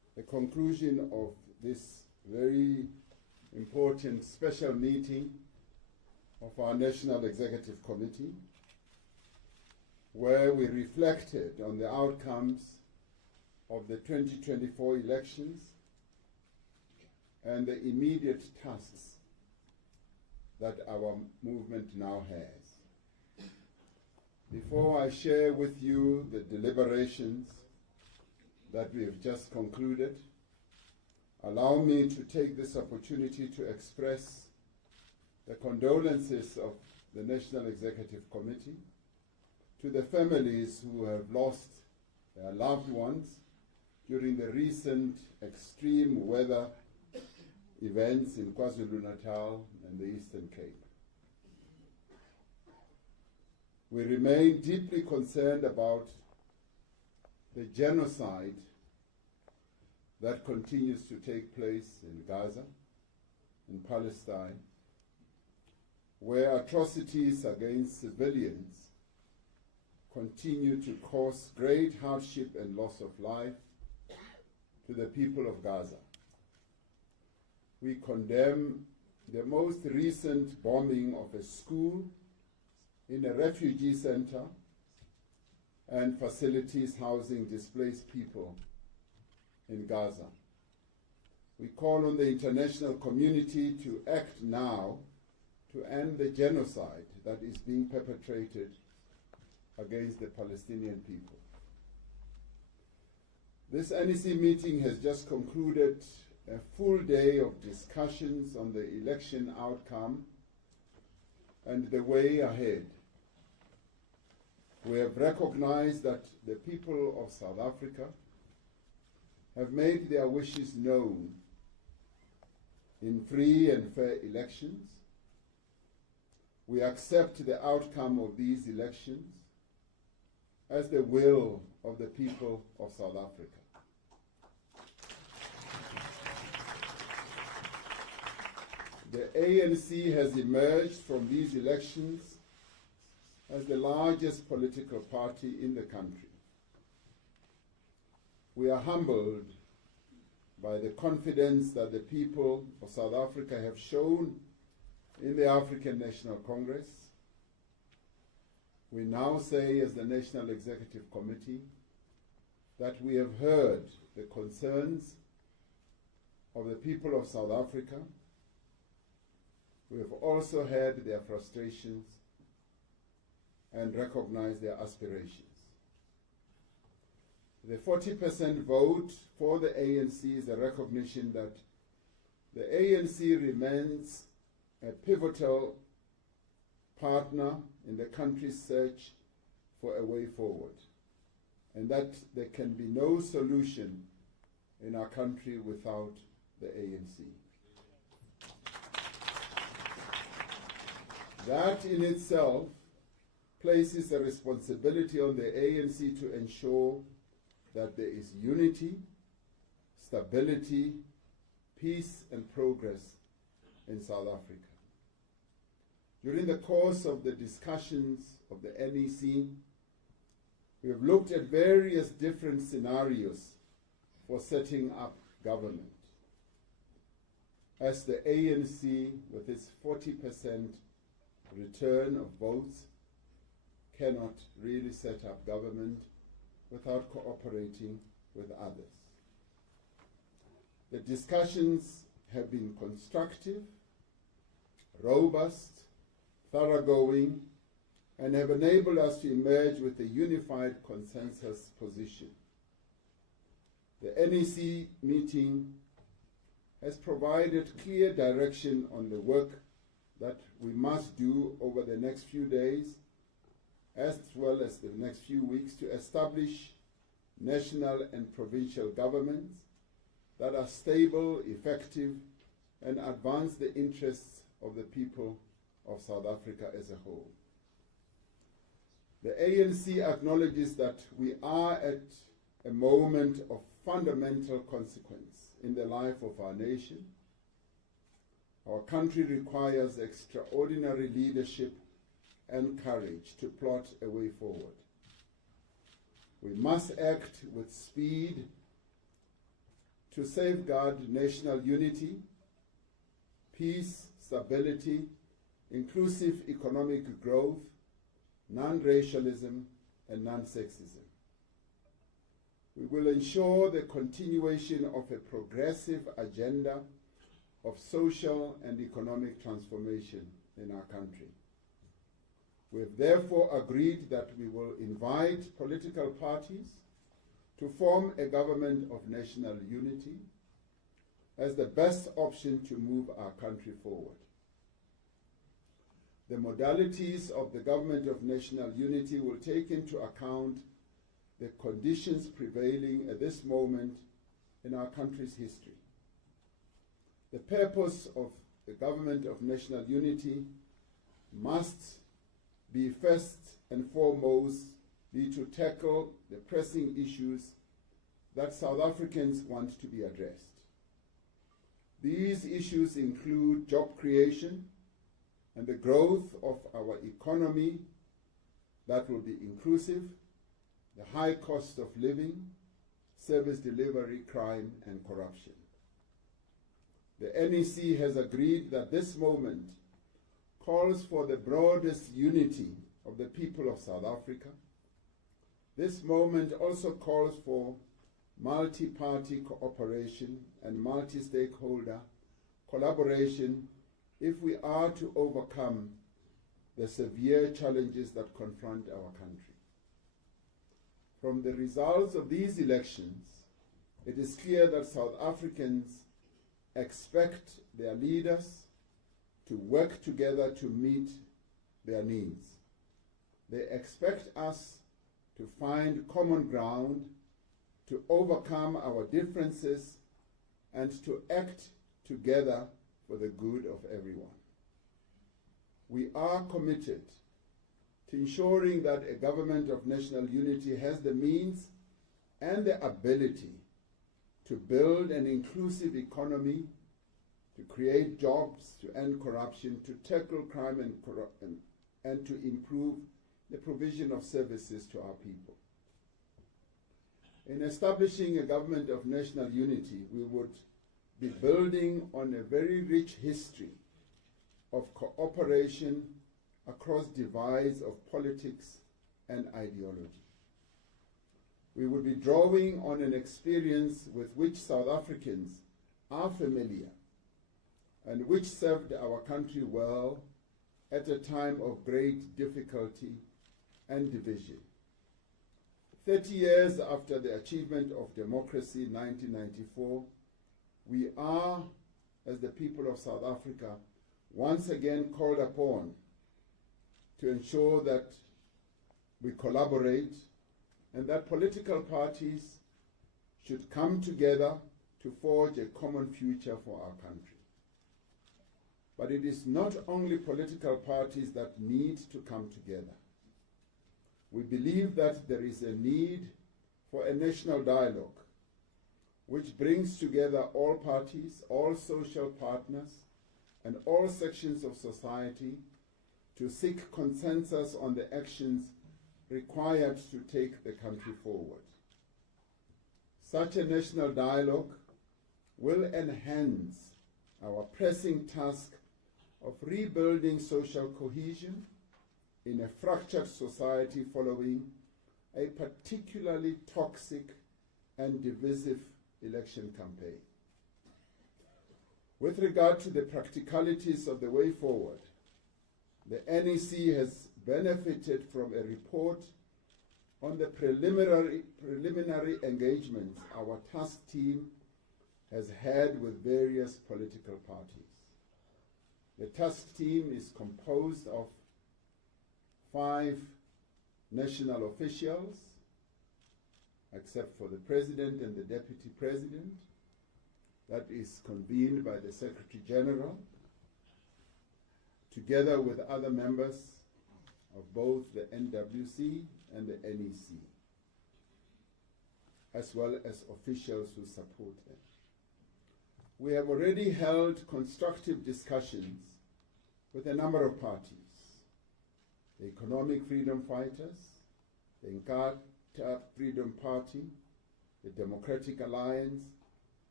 the conclusion of this very important special meeting of our National Executive Committee, where we reflected on the outcomes of the 2024 elections and the immediate tasks that our movement now has. Before I share with you the deliberations that we have just concluded, allow me to take this opportunity to express the condolences of the National Executive Committee to the families who have lost their loved ones during the recent extreme weather events in KwaZulu-Natal and the Eastern Cape. We remain deeply concerned about the genocide that continues to take place in Gaza, in Palestine, where atrocities against civilians continue to cause great hardship and loss of life to the people of Gaza. We condemn the most recent bombing of a school in a refugee center and facilities housing displaced people in Gaza. We call on the international community to act now to end the genocide that is being perpetrated against the Palestinian people. This NEC meeting has just concluded a full day of discussions on the election outcome and the way ahead. We have recognized that the people of South Africa have made their wishes known in free and fair elections. We accept the outcome of these elections as the will of the people of South Africa. The ANC has emerged from these elections as the largest political party in the country. We are humbled by the confidence that the people of South Africa have shown in the African National Congress. We now say, as the National Executive Committee, that we have heard the concerns of the people of South Africa. We have also heard their frustrations and recognized their aspirations. The 40% vote for the ANC is a recognition that the ANC remains a pivotal partner in the country's search for a way forward, and that there can be no solution in our country without the ANC. That in itself places a responsibility on the ANC to ensure that there is unity, stability, peace, and progress in South Africa. During the course of the discussions of the NEC, we have looked at various different scenarios for setting up government. As the ANC, with its 40% return of votes, cannot really set up government without cooperating with others. The discussions have been constructive, robust, thoroughgoing, and have enabled us to emerge with a unified consensus position. The NEC meeting has provided clear direction on the work that we must do over the next few days, as well as the next few weeks, to establish national and provincial governments that are stable, effective, and advance the interests of the people of South Africa as a whole. The ANC acknowledges that we are at a moment of fundamental consequence in the life of our nation. Our country requires extraordinary leadership and courage to plot a way forward. We must act with speed to safeguard national unity, peace, stability, inclusive economic growth, non-racialism, and non-sexism. We will ensure the continuation of a progressive agenda of social and economic transformation in our country. We have therefore agreed that we will invite political parties to form a government of national unity as the best option to move our country forward. The modalities of the government of national unity will take into account the conditions prevailing at this moment in our country's history. The purpose of the government of national unity must be first and foremost be to tackle the pressing issues that South Africans want to be addressed. These issues include job creation and the growth of our economy that will be inclusive, the high cost of living, service delivery, crime, and corruption. The NEC has agreed that this moment calls for the broadest unity of the people of South Africa. This moment also calls for multi-party cooperation and multi-stakeholder collaboration if we are to overcome the severe challenges that confront our country. From the results of these elections, it is clear that South Africans expect their leaders to work together to meet their needs. They expect us to find common ground, to overcome our differences, and to act together for the good of everyone. We are committed to ensuring that a government of national unity has the means and the ability to build an inclusive economy, to create jobs, to end corruption, to tackle crime and to improve the provision of services to our people. In establishing a government of national unity, we would be building on a very rich history of cooperation across divides of politics and ideology. We would be drawing on an experience with which South Africans are familiar and which served our country well at a time of great difficulty and division. 30 years after the achievement of democracy in 1994, we are, as the people of South Africa, once again called upon to ensure that we collaborate and that political parties should come together to forge a common future for our country. But it is not only political parties that need to come together. We believe that there is a need for a national dialogue which brings together all parties, all social partners, and all sections of society to seek consensus on the actions required to take the country forward. Such a national dialogue will enhance our pressing task of rebuilding social cohesion in a fractured society following a particularly toxic and divisive election campaign. With regard to the practicalities of the way forward, the NEC has benefited from a report on the preliminary engagements our task team has had with various political parties. The task team is composed of 5 national officials, except for the President and the Deputy President. That is convened by the Secretary General, together with other members of both the NWC and the NEC, as well as officials who support them. We have already held constructive discussions with a number of parties: the Economic Freedom Fighters, the Inkatha Freedom Party, the Democratic Alliance,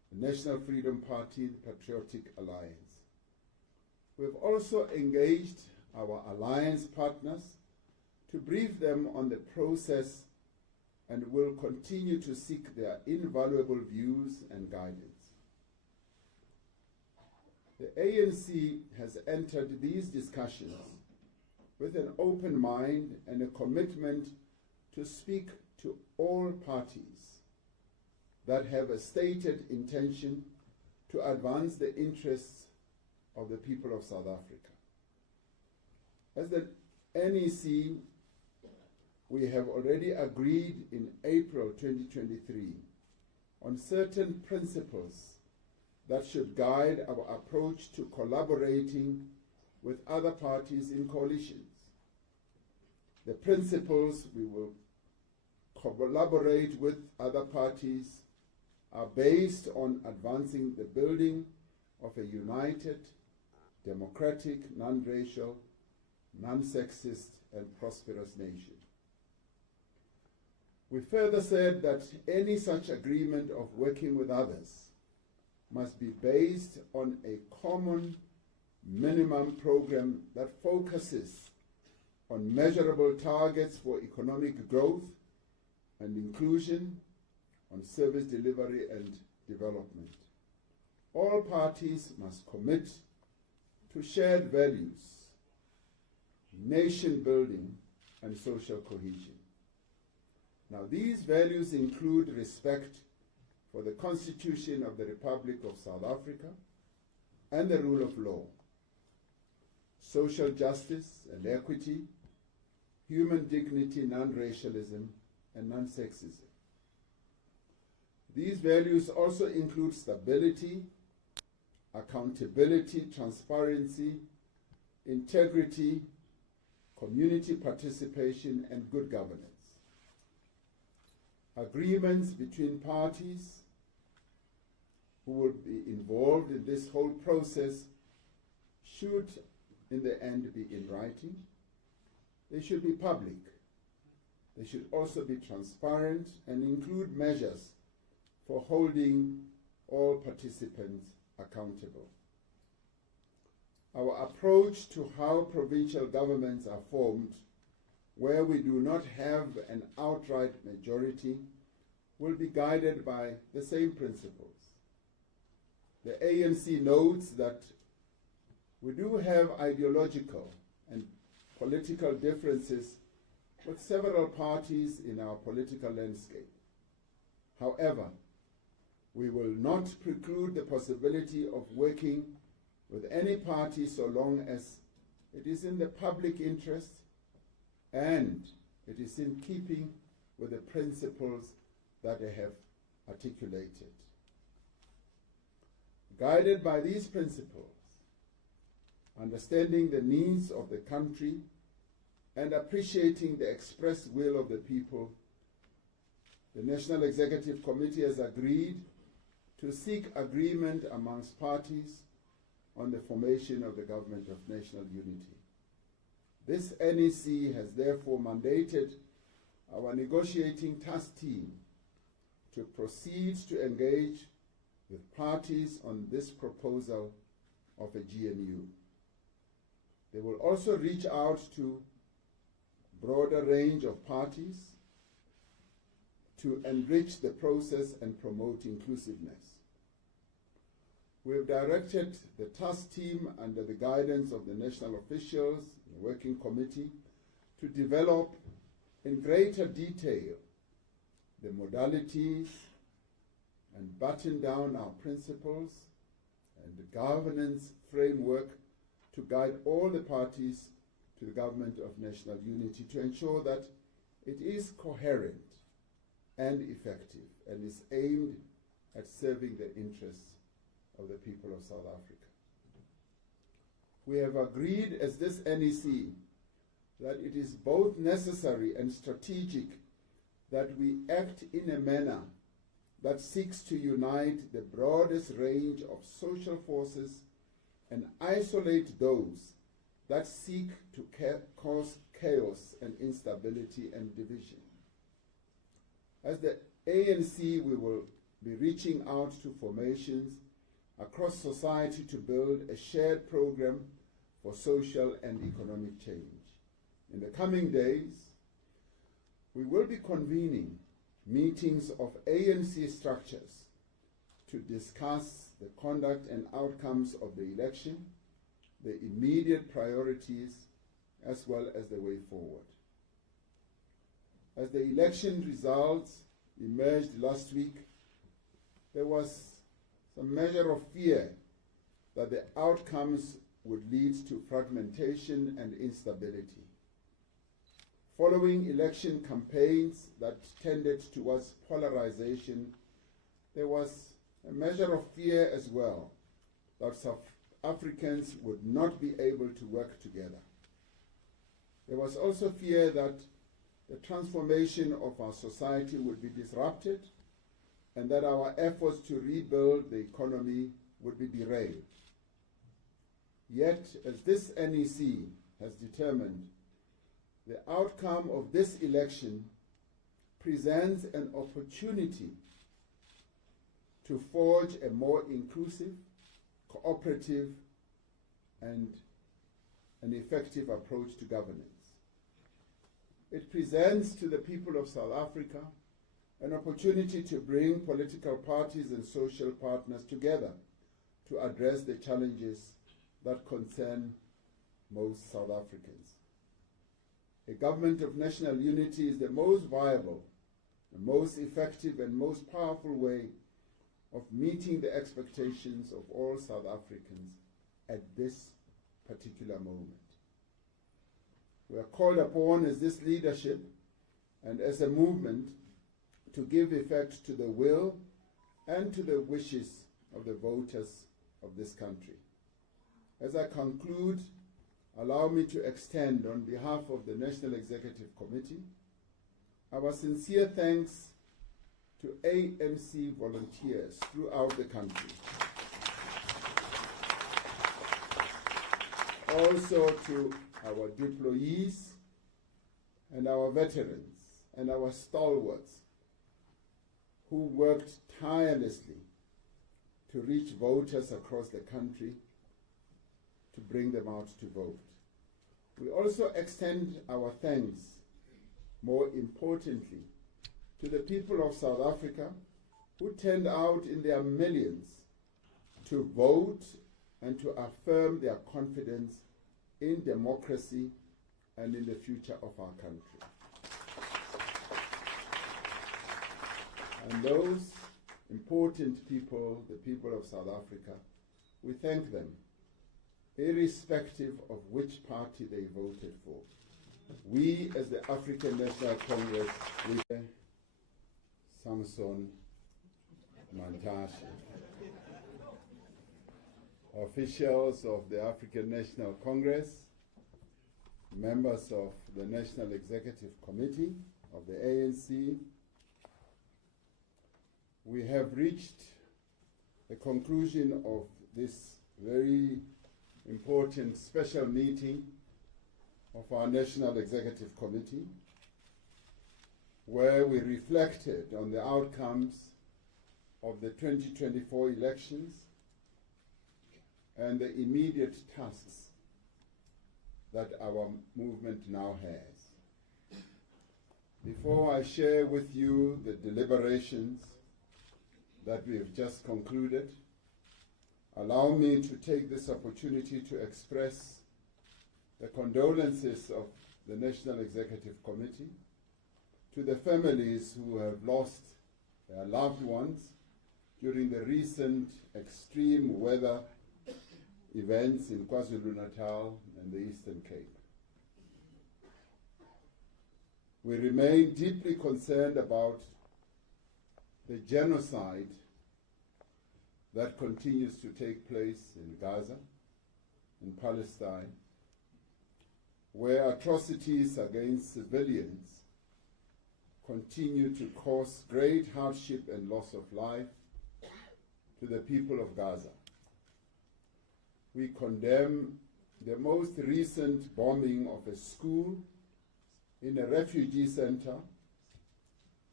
the National Freedom Party, the Patriotic Alliance. We have also engaged our alliance partners to brief them on the process and will continue to seek their invaluable views and guidance. The ANC has entered these discussions with an open mind and a commitment to speak to all parties that have a stated intention to advance the interests of the people of South Africa. As the NEC, we have already agreed in April 2023 on certain principles that should guide our approach to collaborating with other parties in coalitions. The principles we will collaborate with other parties are based on advancing the building of a united, democratic, non-racial, non-sexist, and prosperous nation. We further said that any such agreement of working with others must be based on a common minimum program that focuses on measurable targets for economic growth and inclusion, on service delivery and development. All parties must commit to shared values, nation building, and social cohesion. Now, these values include respect for the Constitution of the Republic of South Africa and the rule of law, social justice and equity, human dignity, non-racialism, and non-sexism. These values also include stability, accountability, transparency, integrity, community participation, and good governance. Agreements between parties who will be involved in this whole process should, in the end, be in writing. They should be public. They should also be transparent and include measures for holding all participants accountable. Our approach to how provincial governments are formed, where we do not have an outright majority, will be guided by the same principles. The ANC notes that we do have ideological and political differences with several parties in our political landscape. However, we will not preclude the possibility of working with any party so long as it is in the public interest and it is in keeping with the principles that I have articulated. Guided by these principles, understanding the needs of the country and appreciating the expressed will of the people, the National Executive Committee has agreed to seek agreement amongst parties on the formation of the Government of National Unity. This NEC has therefore mandated our negotiating task team to proceed to engage with parties on this proposal of a GNU. They will also reach out to a broader range of parties to enrich the process and promote inclusiveness. We have directed the task team under the guidance of the national officials, the working committee, to develop in greater detail the modalities and button down our principles and the governance framework to guide all the parties to the Government of National Unity to ensure that it is coherent and effective and is aimed at serving the interests of the people of South Africa. We have agreed as this NEC that it is both necessary and strategic that we act in a manner that seeks to unite the broadest range of social forces and isolate those that seek to cause chaos and instability and division. As the ANC, we will be reaching out to formations across society to build a shared program for social and economic change. In the coming days, we will be convening meetings of ANC structures to discuss the conduct and outcomes of the election, the immediate priorities, as well as the way forward. As the election results emerged last week, there was some measure of fear that the outcomes would lead to fragmentation and instability. Following election campaigns that tended towards polarization, there was a measure of fear as well that South Africans would not be able to work together. There was also fear that the transformation of our society would be disrupted and that our efforts to rebuild the economy would be derailed. Yet, as this NEC has determined, the outcome of this election presents an opportunity to forge a more inclusive, cooperative, and an effective approach to governance. It presents to the people of South Africa an opportunity to bring political parties and social partners together to address the challenges that concern most South Africans. A government of national unity is the most viable, the most effective and most powerful way of meeting the expectations of all South Africans at this particular moment. We are called upon as this leadership and as a movement to give effect to the will and to the wishes of the voters of this country. As I conclude, allow me to extend on behalf of the National Executive Committee our sincere thanks to ANC volunteers throughout the country. Also to our deployees and our veterans and our stalwarts who worked tirelessly to reach voters across the country to bring them out to vote. We also extend our thanks, more importantly, to the people of South Africa who turned out in their millions to vote and to affirm their confidence in democracy and in the future of our country. And those important people, the people of South Africa, we thank them, irrespective of which party they voted for. We, as the African National Congress, we Samson Mantashe, officials of the African National Congress, members of the National Executive Committee of the ANC, we have reached the conclusion of this very important special meeting of our National Executive Committee, where we reflected on the outcomes of the 2024 elections and the immediate tasks that our movement now has. Before I share with you the deliberations that we have just concluded, allow me to take this opportunity to express the condolences of the National Executive Committee to the families who have lost their loved ones during the recent extreme weather events in KwaZulu-Natal and the Eastern Cape. We remain deeply concerned about the genocide that continues to take place in Gaza, in Palestine, where atrocities against civilians continue to cause great hardship and loss of life to the people of Gaza. We condemn the most recent bombing of a school in a refugee center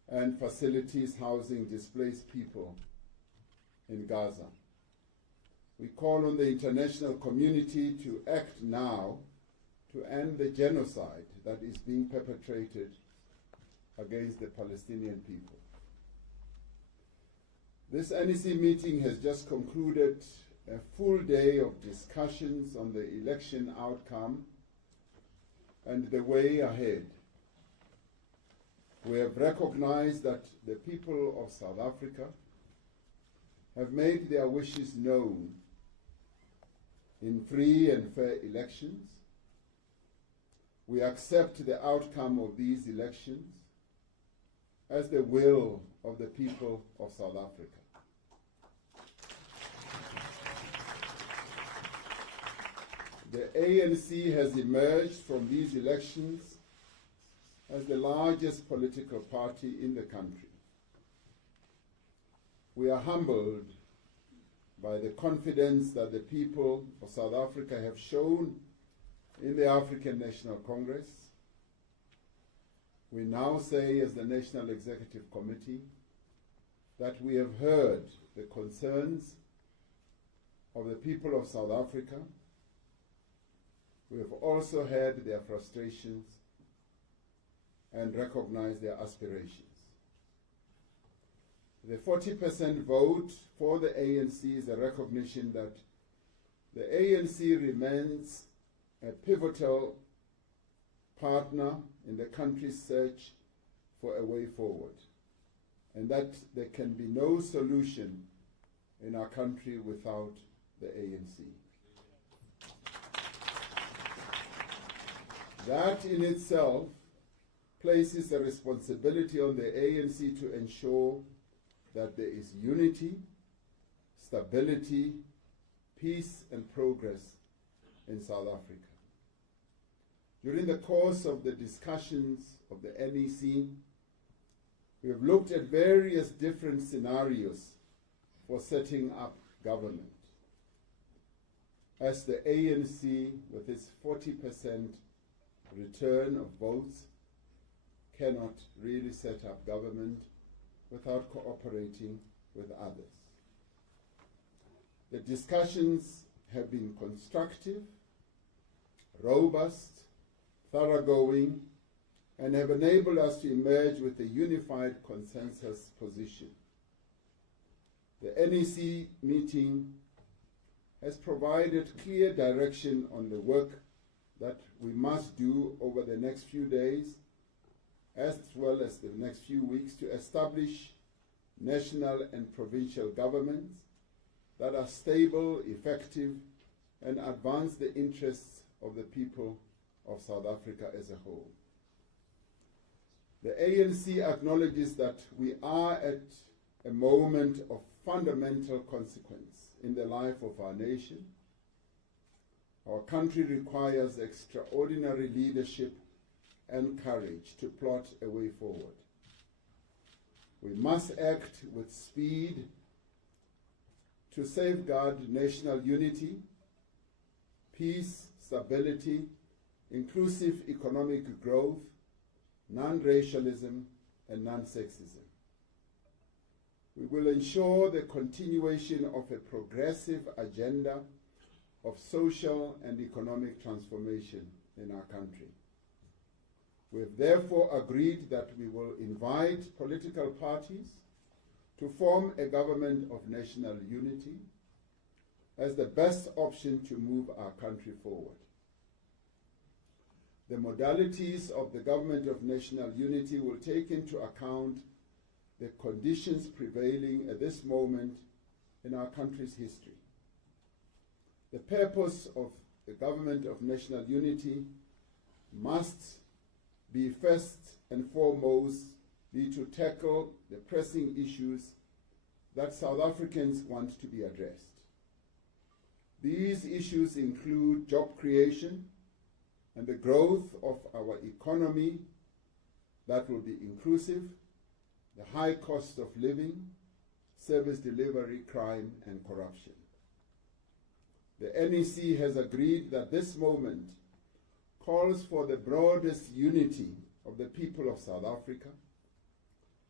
and facilities housing displaced people in Gaza. We call on the international community to act now to end the genocide that is being perpetrated against the Palestinian people. This NEC meeting has just concluded a full day of discussions on the election outcome and the way ahead. We have recognized that the people of South Africa have made their wishes known in free and fair elections. We accept the outcome of these elections as the will of the people of South Africa. The ANC has emerged from these elections as the largest political party in the country. We are humbled by the confidence that the people of South Africa have shown in the African National Congress. We now say, as the National Executive Committee, that we have heard the concerns of the people of South Africa. We have also heard their frustrations and recognized their aspirations. The 40% vote for the ANC is a recognition that the ANC remains a pivotal partner in the country's search for a way forward, and that there can be no solution in our country without the ANC. That in itself places a responsibility on the ANC to ensure that there is unity, stability, peace, and progress in South Africa. During the course of the discussions of the NEC, we have looked at various different scenarios for setting up government. As the ANC, with its 40% return of votes, cannot really set up government without cooperating with others. The discussions have been constructive, robust, thoroughgoing, and have enabled us to emerge with a unified consensus position. The NEC meeting has provided clear direction on the work that we must do over the next few days, as well as the next few weeks, to establish national and provincial governments that are stable, effective, and advance the interests of the people of South Africa as a whole. The ANC acknowledges that we are at a moment of fundamental consequence in the life of our nation. Our country requires extraordinary leadership and courage to plot a way forward. We must act with speed to safeguard national unity, peace, stability, inclusive economic growth, non-racialism, and non-sexism. We will ensure the continuation of a progressive agenda of social and economic transformation in our country. We have therefore agreed that we will invite political parties to form a government of national unity as the best option to move our country forward. The modalities of the government of national unity will take into account the conditions prevailing at this moment in our country's history. The purpose of the government of national unity must be first and foremost be to tackle the pressing issues that South Africans want to be addressed. These issues include job creation and the growth of our economy that will be inclusive, the high cost of living, service delivery, crime, and corruption. The NEC has agreed that this moment calls for the broadest unity of the people of South Africa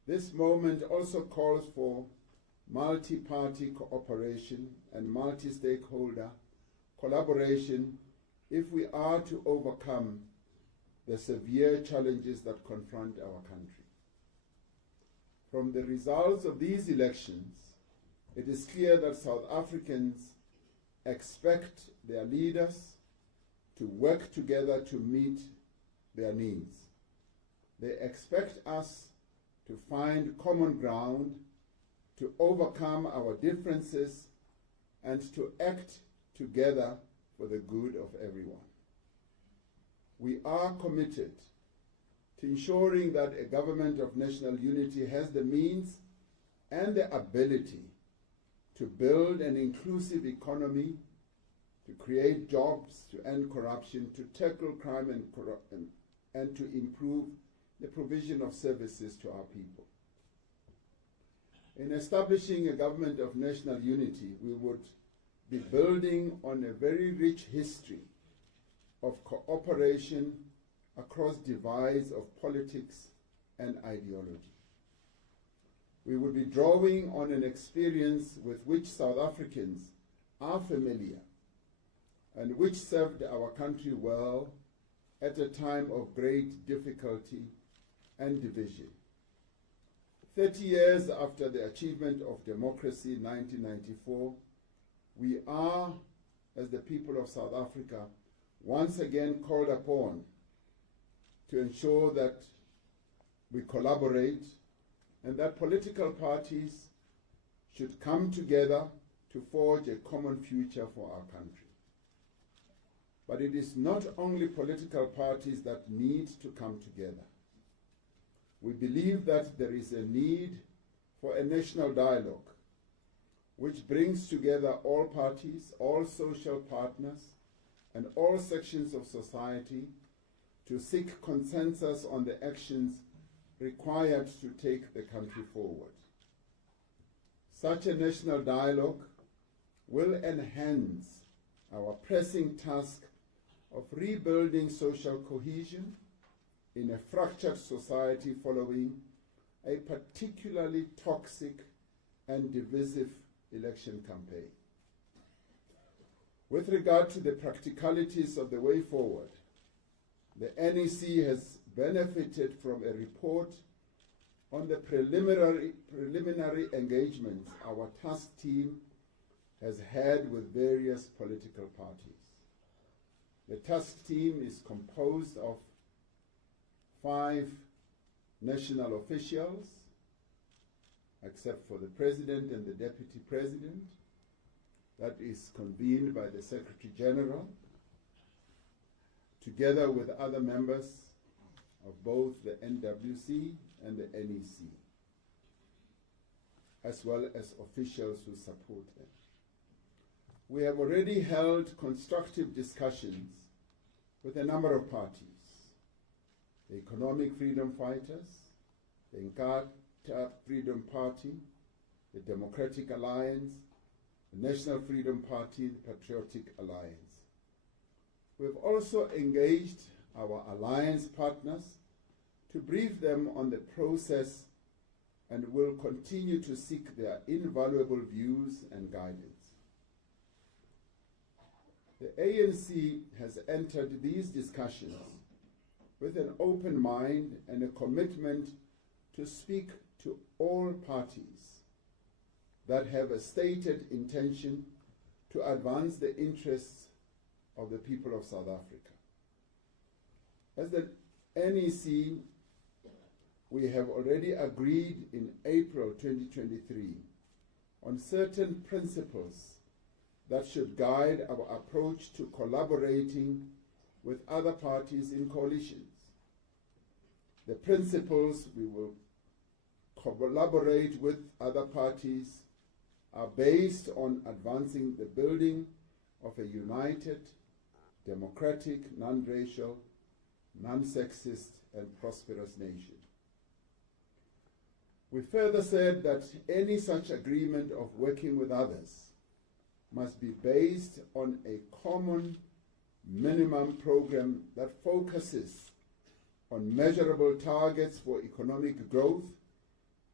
This moment also calls for multi-party cooperation and multi-stakeholder collaboration if we are to overcome the severe challenges that confront our country. From the results of these elections, it is clear that South Africans expect their leaders to work together to meet their needs. They expect us to find common ground, to overcome our differences, and to act together for the good of everyone. We are committed to ensuring that a government of national unity has the means and the ability to build an inclusive economy, to create jobs, to end corruption, to tackle crime and to improve the provision of services to our people. In establishing a government of national unity, we would be building on a very rich history of cooperation across divides of politics and ideology. We would be drawing on an experience with which South Africans are familiar and which served our country well at a time of great difficulty and division. 30 years after the achievement of democracy in 1994, we are, as the people of South Africa, once again called upon to ensure that we collaborate and that political parties should come together to forge a common future for our country. But it is not only political parties that need to come together. We believe that there is a need for a national dialogue which brings together all parties, all social partners, and all sections of society to seek consensus on the actions required to take the country forward. Such a national dialogue will enhance our pressing task of rebuilding social cohesion in a fractured society following a particularly toxic and divisive election campaign. With regard to the practicalities of the way forward, the NEC has benefited from a report on the preliminary engagements our task team has had with various political parties. The task team is composed of 5 national officials, except for the President and the Deputy President. That is convened by the Secretary General, together with other members of both the NWC and the NEC, as well as officials who support them. We have already held constructive discussions with a number of parties: the Economic Freedom Fighters, the Inkatha Freedom Party, the Democratic Alliance, the National Freedom Party, the Patriotic Alliance. We have also engaged our alliance partners to brief them on the process and will continue to seek their invaluable views and guidance. The ANC has entered these discussions with an open mind and a commitment to speak to all parties that have a stated intention to advance the interests of the people of South Africa. As the NEC, we have already agreed in April 2023 on certain principles that should guide our approach to collaborating with other parties in coalitions. The principles we will collaborate with other parties are based on advancing the building of a united, democratic, non-racial, non-sexist, and prosperous nation. We further said that any such agreement of working with others must be based on a common minimum program that focuses on measurable targets for economic growth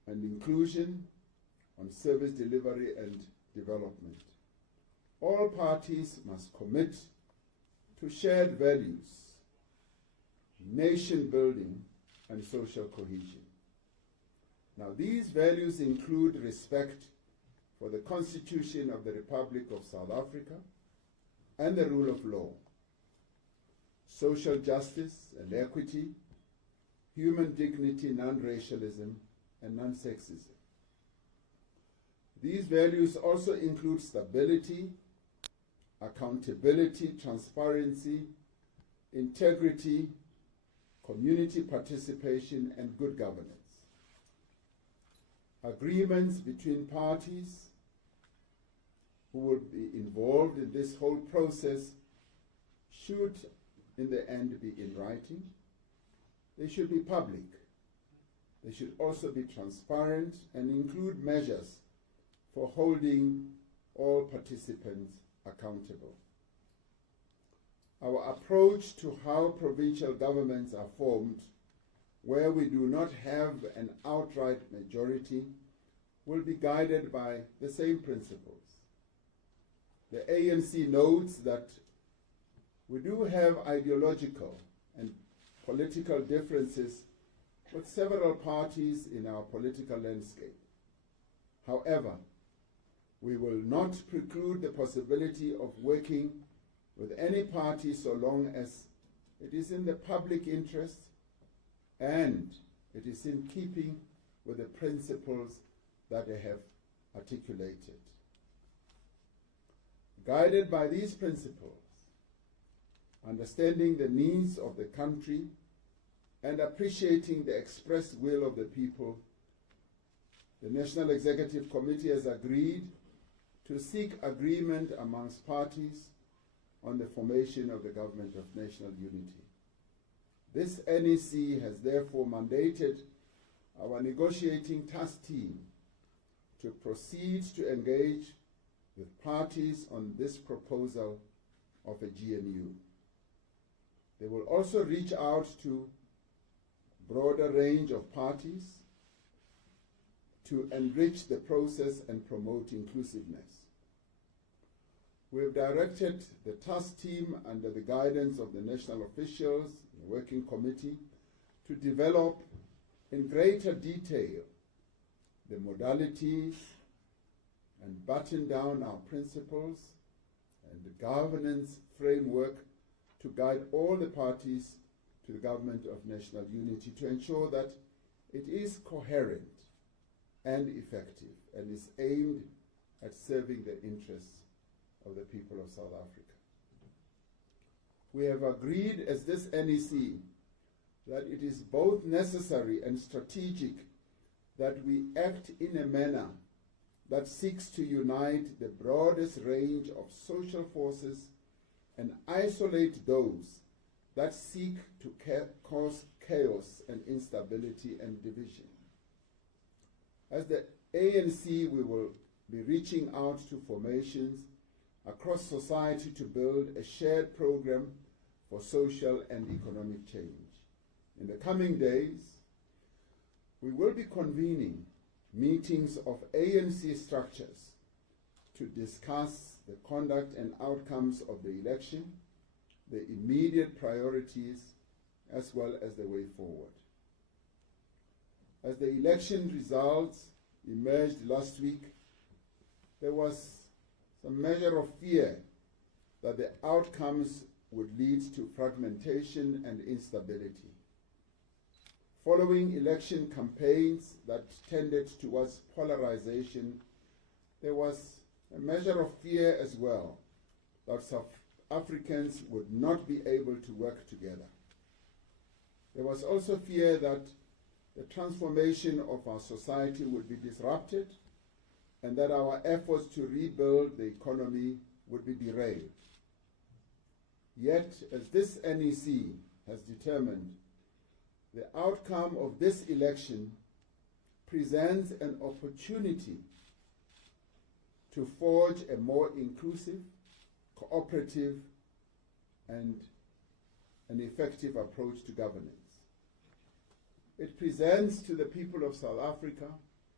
and inclusion, on service delivery and development. All parties must commit to shared values, nation building, and social cohesion. Now, these values include respect for the Constitution of the Republic of South Africa and the rule of law, social justice and equity, human dignity, non-racialism, and non-sexism. These values also include stability, accountability, transparency, integrity, community participation, and good governance. Agreements between parties who will be involved in this whole process should, in the end, be in writing. They should be public. They should also be transparent and include measures for holding all participants accountable. Our approach to how provincial governments are formed, where we do not have an outright majority, will be guided by the same principles. The ANC notes that we do have ideological and political differences with several parties in our political landscape. However, we will not preclude the possibility of working with any party so long as it is in the public interest and it is in keeping with the principles that I have articulated. Guided by these principles, understanding the needs of the country and appreciating the expressed will of the people, the National Executive Committee has agreed to seek agreement amongst parties on the formation of the Government of National Unity. This NEC has therefore mandated our negotiating task team to proceed to engage with parties on this proposal of a GNU. They will also reach out to a broader range of parties to enrich the process and promote inclusiveness. We have directed the task team under the guidance of the national officials, the working committee, to develop in greater detail the modalities and button down our principles and the governance framework to guide all the parties to the Government of National Unity to ensure that it is coherent and effective and is aimed at serving the interests of the people of South Africa. We have agreed as this NEC that it is both necessary and strategic that we act in a manner that seeks to unite the broadest range of social forces and isolate those that seek to cause chaos and instability and division. As the ANC, we will be reaching out to formations across society to build a shared program for social and economic change. In the coming days, we will be convening meetings of ANC structures to discuss the conduct and outcomes of the election, the immediate priorities, as well as the way forward. As the election results emerged last week, there was some measure of fear that the outcomes would lead to fragmentation and instability. Following election campaigns that tended towards polarization, there was a measure of fear as well that South Africans would not be able to work together. There was also fear that the transformation of our society would be disrupted and that our efforts to rebuild the economy would be derailed. Yet, as this NEC has determined, the outcome of this election presents an opportunity to forge a more inclusive, cooperative, and an effective approach to governance. It presents to the people of South Africa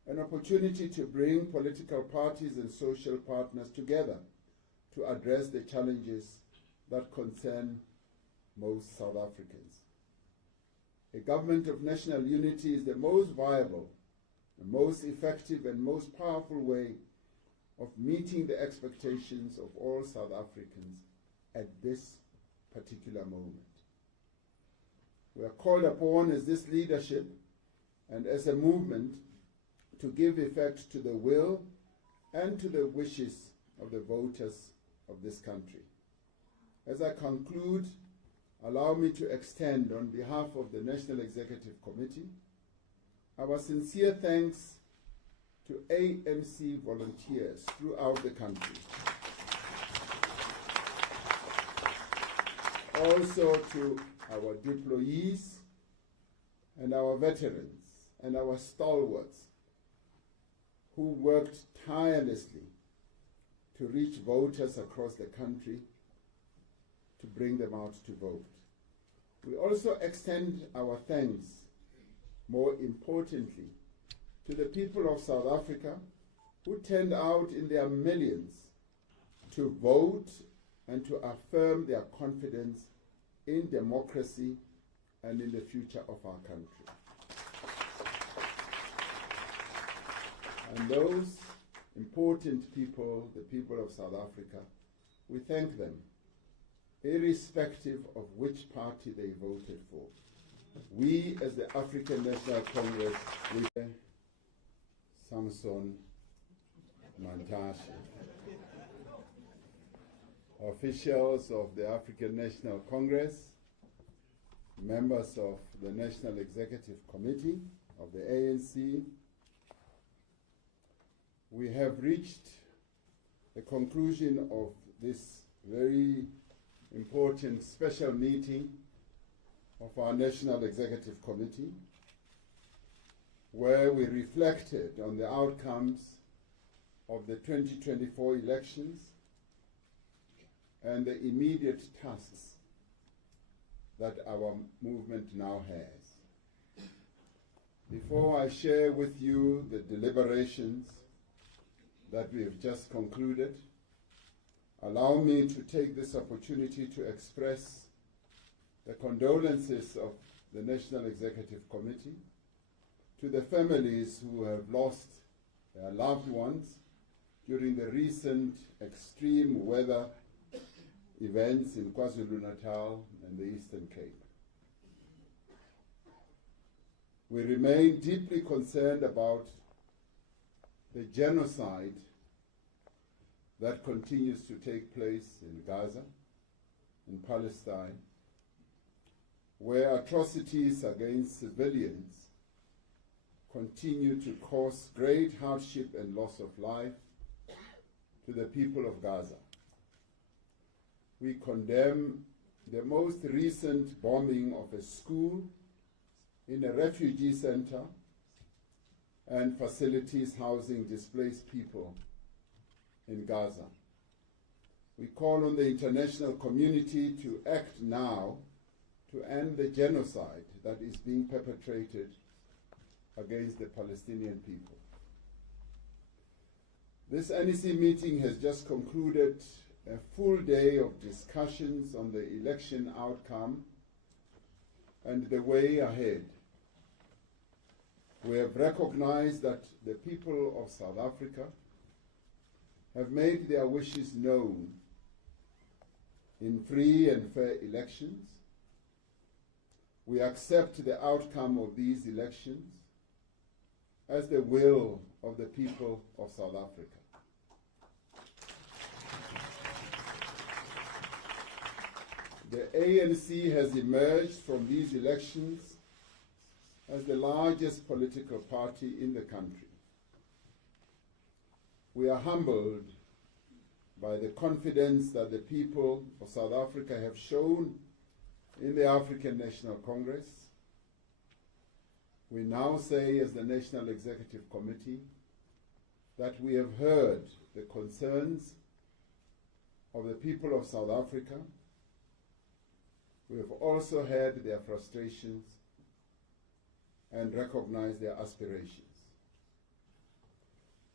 an opportunity to bring political parties and social partners together to address the challenges that concern most South Africans. A government of national unity is the most viable, the most effective and most powerful way of meeting the expectations of all South Africans at this particular moment. We are called upon as this leadership and as a movement to give effect to the will and to the wishes of the voters of this country. As I conclude, allow me to extend on behalf of the National Executive Committee our sincere thanks to ANC volunteers throughout the country. Also to our deployees and our veterans and our stalwarts who worked tirelessly to reach voters across the country to bring them out to vote. We also extend our thanks, more importantly, to the people of South Africa who turned out in their millions to vote and to affirm their confidence in democracy and in the future of our country. And those important people, the people of South Africa, we thank them, irrespective of which party they voted for. We, as the African National Congress, we Samson Mantashe, officials of the African National Congress, members of the National Executive Committee of the ANC, we have reached the conclusion of this very important special meeting of our National Executive Committee, where we reflected on the outcomes of the 2024 elections and the immediate tasks that our movement now has. Before I share with you the deliberations that we have just concluded, allow me to take this opportunity to express the condolences of the National Executive Committee to the families who have lost their loved ones during the recent extreme weather events in KwaZulu-Natal and the Eastern Cape. We remain deeply concerned about the genocide that continues to take place in Gaza, in Palestine, where atrocities against civilians continue to cause great hardship and loss of life to the people of Gaza. We condemn the most recent bombing of a school in a refugee center and facilities housing displaced people in Gaza. We call on the international community to act now to end the genocide that is being perpetrated against the Palestinian people. This NEC meeting has just concluded a full day of discussions on the election outcome and the way ahead. We have recognized that the people of South Africa have made their wishes known in free and fair elections. We accept the outcome of these elections as the will of the people of South Africa. The ANC has emerged from these elections as the largest political party in the country. We are humbled by the confidence that the people of South Africa have shown in the African National Congress. We now say, as the National Executive Committee, that we have heard the concerns of the people of South Africa. We have also heard their frustrations and recognized their aspirations.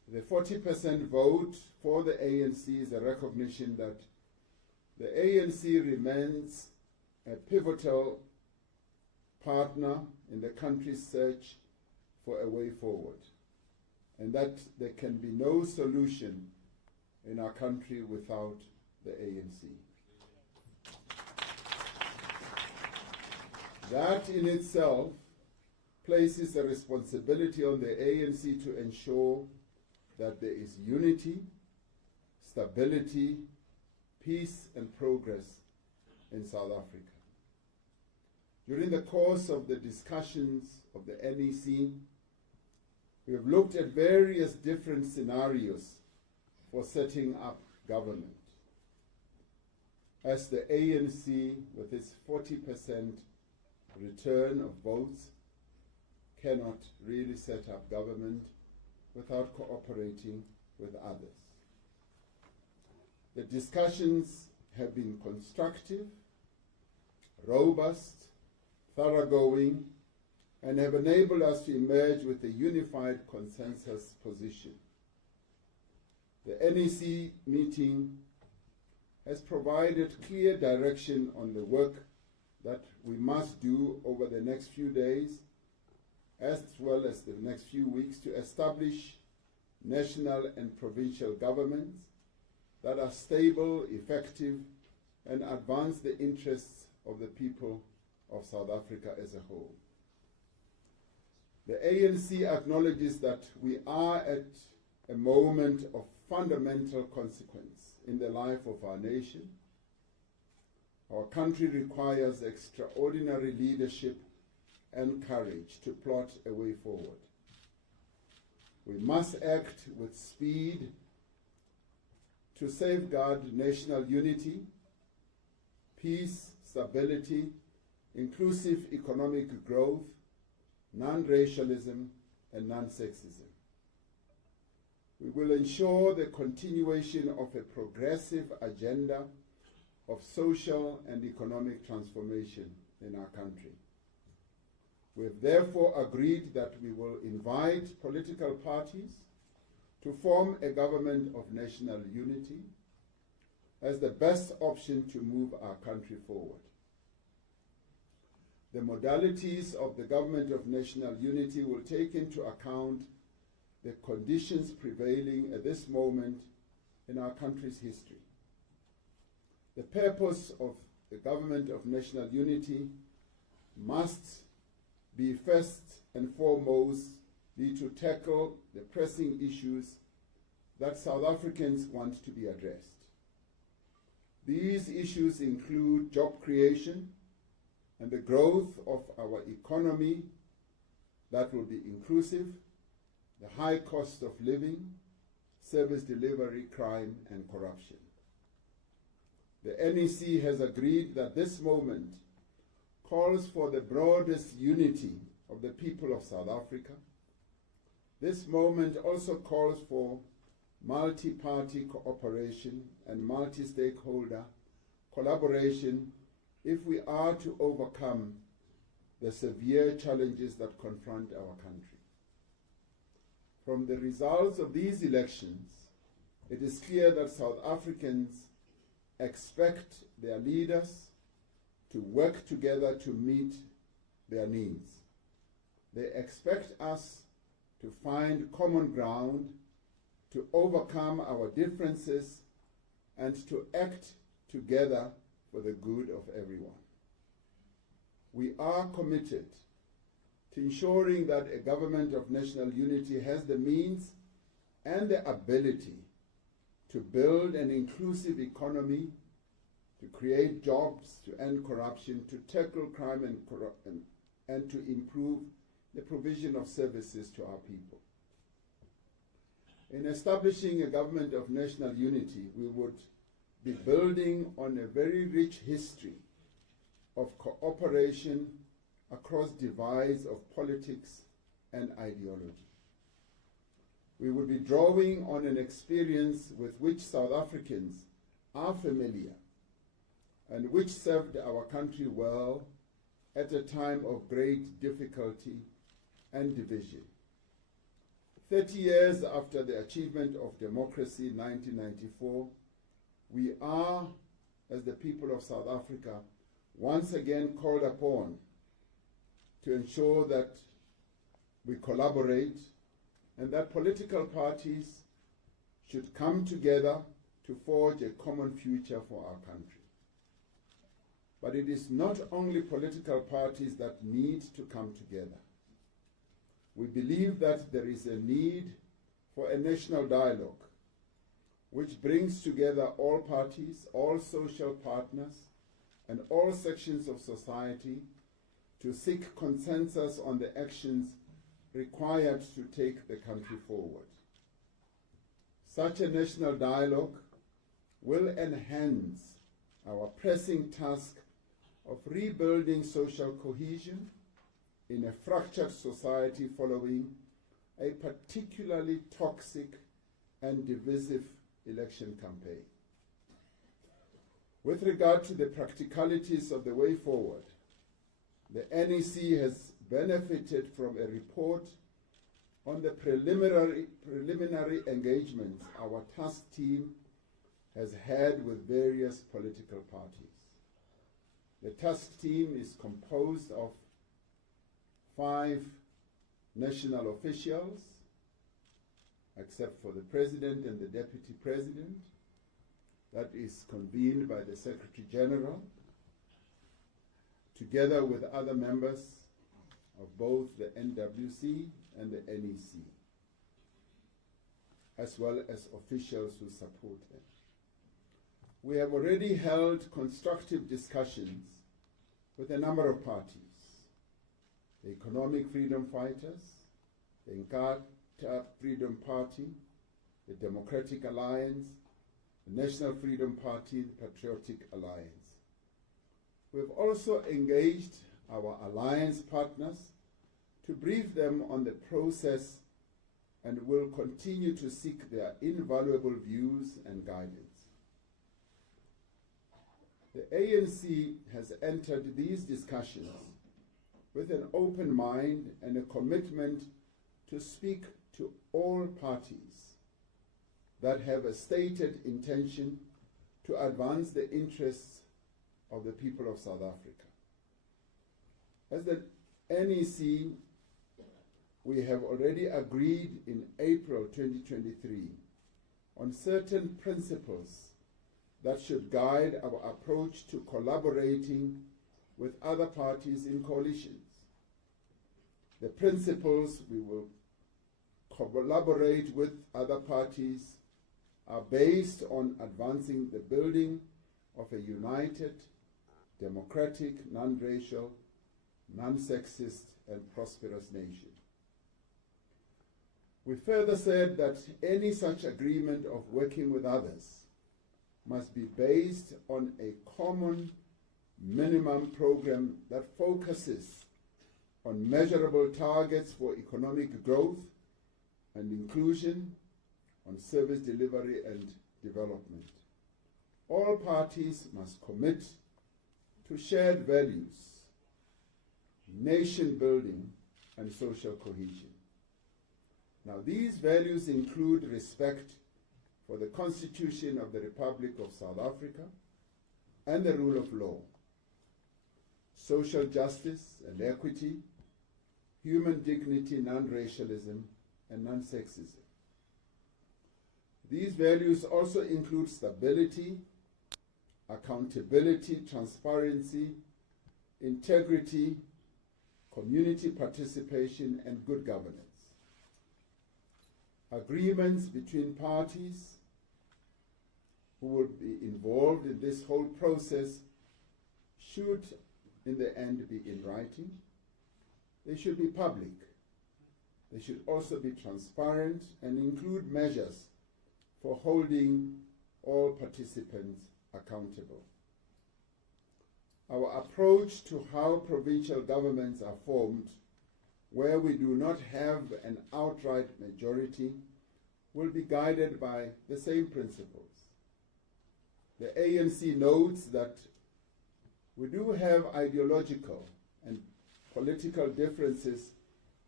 The 40% vote for the ANC is a recognition that the ANC remains a pivotal partner in the country's search for a way forward, and that there can be no solution in our country without the ANC. That in itself places a responsibility on the ANC to ensure that there is unity, stability, peace and progress in South Africa. During the course of the discussions of the NEC, we have looked at various different scenarios for setting up government. As the ANC, with its 40% return of votes, cannot really set up government without cooperating with others. The discussions have been constructive, robust, thoroughgoing, and have enabled us to emerge with a unified consensus position. The NEC meeting has provided clear direction on the work that we must do over the next few days, as well as the next few weeks, to establish national and provincial governments that are stable, effective, and advance the interests of the people of South Africa as a whole. The ANC acknowledges that we are at a moment of fundamental consequence in the life of our nation. Our country requires extraordinary leadership and courage to plot a way forward. We must act with speed to safeguard national unity, peace, stability, inclusive economic growth, non-racialism, and non-sexism. We will ensure the continuation of a progressive agenda of social and economic transformation in our country. We have therefore agreed that we will invite political parties to form a government of national unity as the best option to move our country forward. The modalities of the government of national unity will take into account the conditions prevailing at this moment in our country's history. The purpose of the government of national unity must be first and foremost to tackle the pressing issues that South Africans want to be addressed. These issues include job creation and the growth of our economy that will be inclusive, the high cost of living, service delivery, crime, and corruption. The NEC has agreed that this moment calls for the broadest unity of the people of South Africa. This moment also calls for multi-party cooperation and multi-stakeholder collaboration if we are to overcome the severe challenges that confront our country. From the results of these elections, it is clear that South Africans expect their leaders to work together to meet their needs. They expect us to find common ground, to overcome our differences, and to act together for the good of everyone. We are committed to ensuring that a government of national unity has the means and the ability to build an inclusive economy, to create jobs, to end corruption, to tackle crime and to improve the provision of services to our people. In establishing a government of national unity, we would be building on a very rich history of cooperation across divides of politics and ideology. We would be drawing on an experience with which South Africans are familiar and which served our country well at a time of great difficulty and division. 30 years after the achievement of democracy in 1994, we are, as the people of South Africa, once again called upon to ensure that we collaborate and that political parties should come together to forge a common future for our country. But it is not only political parties that need to come together. We believe that there is a need for a national dialogue which brings together all parties, all social partners, and all sections of society to seek consensus on the actions required to take the country forward. Such a national dialogue will enhance our pressing task of rebuilding social cohesion in a fractured society following a particularly toxic and divisive election campaign. With regard to the practicalities of the way forward, the NEC has benefited from a report on the preliminary engagements our task team has had with various political parties. The task team is composed of 5 national officials, except for the President and the Deputy President. That is convened by the Secretary General, together with other members of both the NWC and the NEC, as well as officials who support them. We have already held constructive discussions with a number of parties: the Economic Freedom Fighters, the Inkatha Freedom Party, the Democratic Alliance, the National Freedom Party, the Patriotic Alliance. We have also engaged our alliance partners to brief them on the process and will continue to seek their invaluable views and guidance. The ANC has entered these discussions with an open mind and a commitment to speak to all parties that have a stated intention to advance the interests of the people of South Africa. As the NEC, we have already agreed in April 2023 on certain principles that should guide our approach to collaborating with other parties in coalitions. The principles we will collaborate with other parties are based on advancing the building of a united, democratic, non-racial, non-sexist, and prosperous nation. We further said that any such agreement of working with others must be based on a common minimum program that focuses on measurable targets for economic growth and inclusion, on service delivery and development. All parties must commit to shared values, nation building, and social cohesion. Now, these values include respect for the Constitution of the Republic of South Africa and the rule of law, social justice and equity, human dignity, non-racialism, and non-sexism. These values also include stability, accountability, transparency, integrity, community participation, and good governance. Agreements between parties who will be involved in this whole process should, in the end, be in writing. They should be public. They should also be transparent and include measures for holding all participants accountable. Our approach to how provincial governments are formed, where we do not have an outright majority, will be guided by the same principles. The ANC notes that we do have ideological and political differences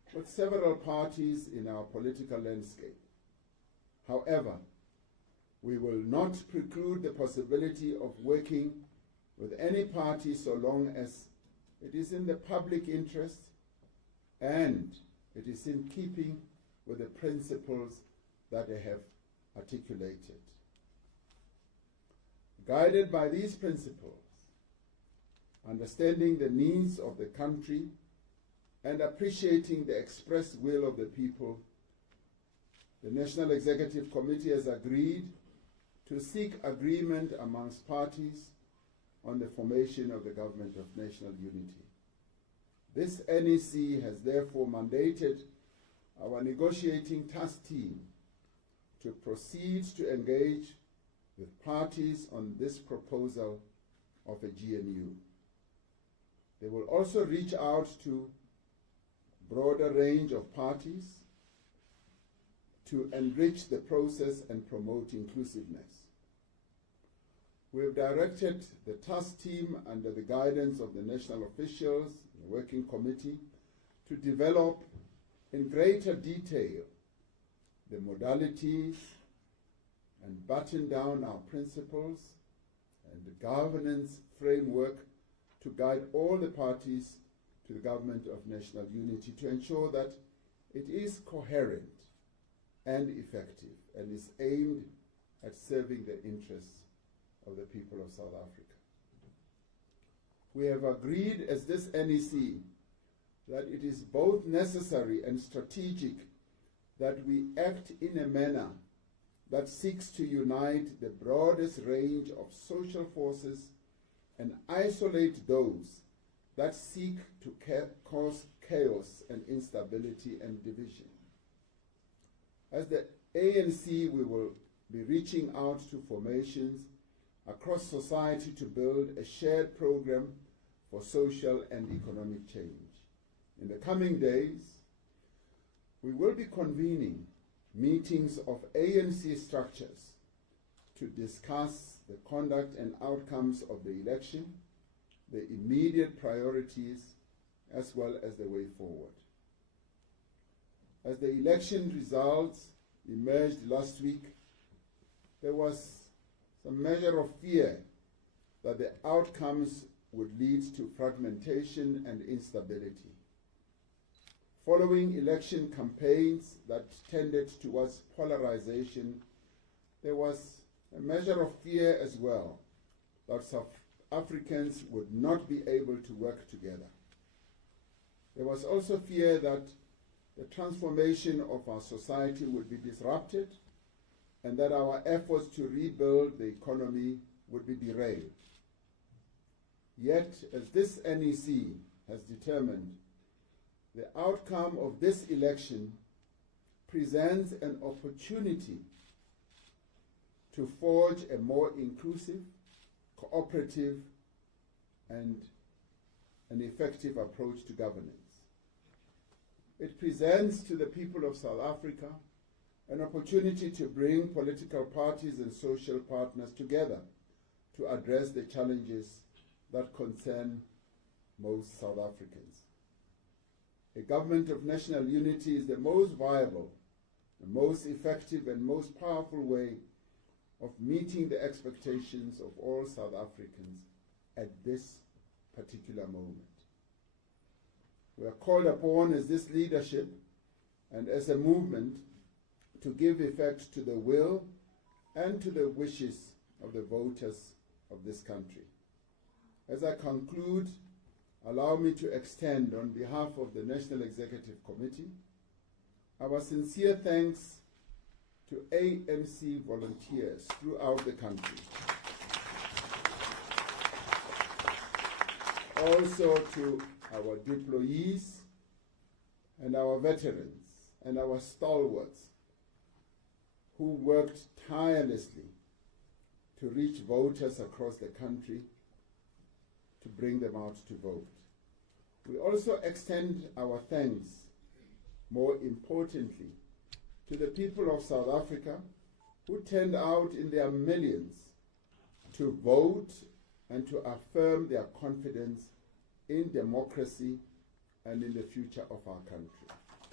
with several parties in our political landscape. However, we will not preclude the possibility of working with any party so long as it is in the public interest and it is in keeping with the principles that I have articulated. Guided by these principles, understanding the needs of the country and appreciating the expressed will of the people, the National Executive Committee has agreed to seek agreement amongst parties on the formation of the Government of National Unity. This NEC has therefore mandated our negotiating task team to proceed to engage with parties on this proposal of a GNU. They will also reach out to a broader range of parties to enrich the process and promote inclusiveness. We have directed the task team under the guidance of the national officials, the working committee, to develop in greater detail the modalities and button down our principles and the governance framework to guide all the parties to the Government of National Unity to ensure that it is coherent and effective and is aimed at serving the interests of the people of South Africa. We have agreed as this NEC that it is both necessary and strategic that we act in a manner that seeks to unite the broadest range of social forces and isolate those that seek to cause chaos and instability and division. As the ANC, we will be reaching out to formations across society to build a shared program for social and economic change. In the coming days, we will be convening meetings of ANC structures to discuss the conduct and outcomes of the election, the immediate priorities, as well as the way forward. As the election results emerged last week, there was some measure of fear that the outcomes would lead to fragmentation and instability. Following election campaigns that tended towards polarization, there was a measure of fear as well that South Africans would not be able to work together. There was also fear that the transformation of our society would be disrupted and that our efforts to rebuild the economy would be derailed. Yet, as this NEC has determined, the outcome of this election presents an opportunity to forge a more inclusive, cooperative, and an effective approach to governance. It presents to the people of South Africa an opportunity to bring political parties and social partners together to address the challenges that concern most South Africans. A government of national unity is the most viable, the most effective and most powerful way of meeting the expectations of all South Africans at this particular moment. We are called upon as this leadership and as a movement to give effect to the will and to the wishes of the voters of this country. As I conclude, allow me to extend on behalf of the National Executive Committee our sincere thanks to ANC volunteers throughout the country. Also to our deployees and our veterans and our stalwarts who worked tirelessly to reach voters across the country to bring them out to vote. We also extend our thanks, more importantly, to the people of South Africa who turned out in their millions to vote and to affirm their confidence in democracy and in the future of our country.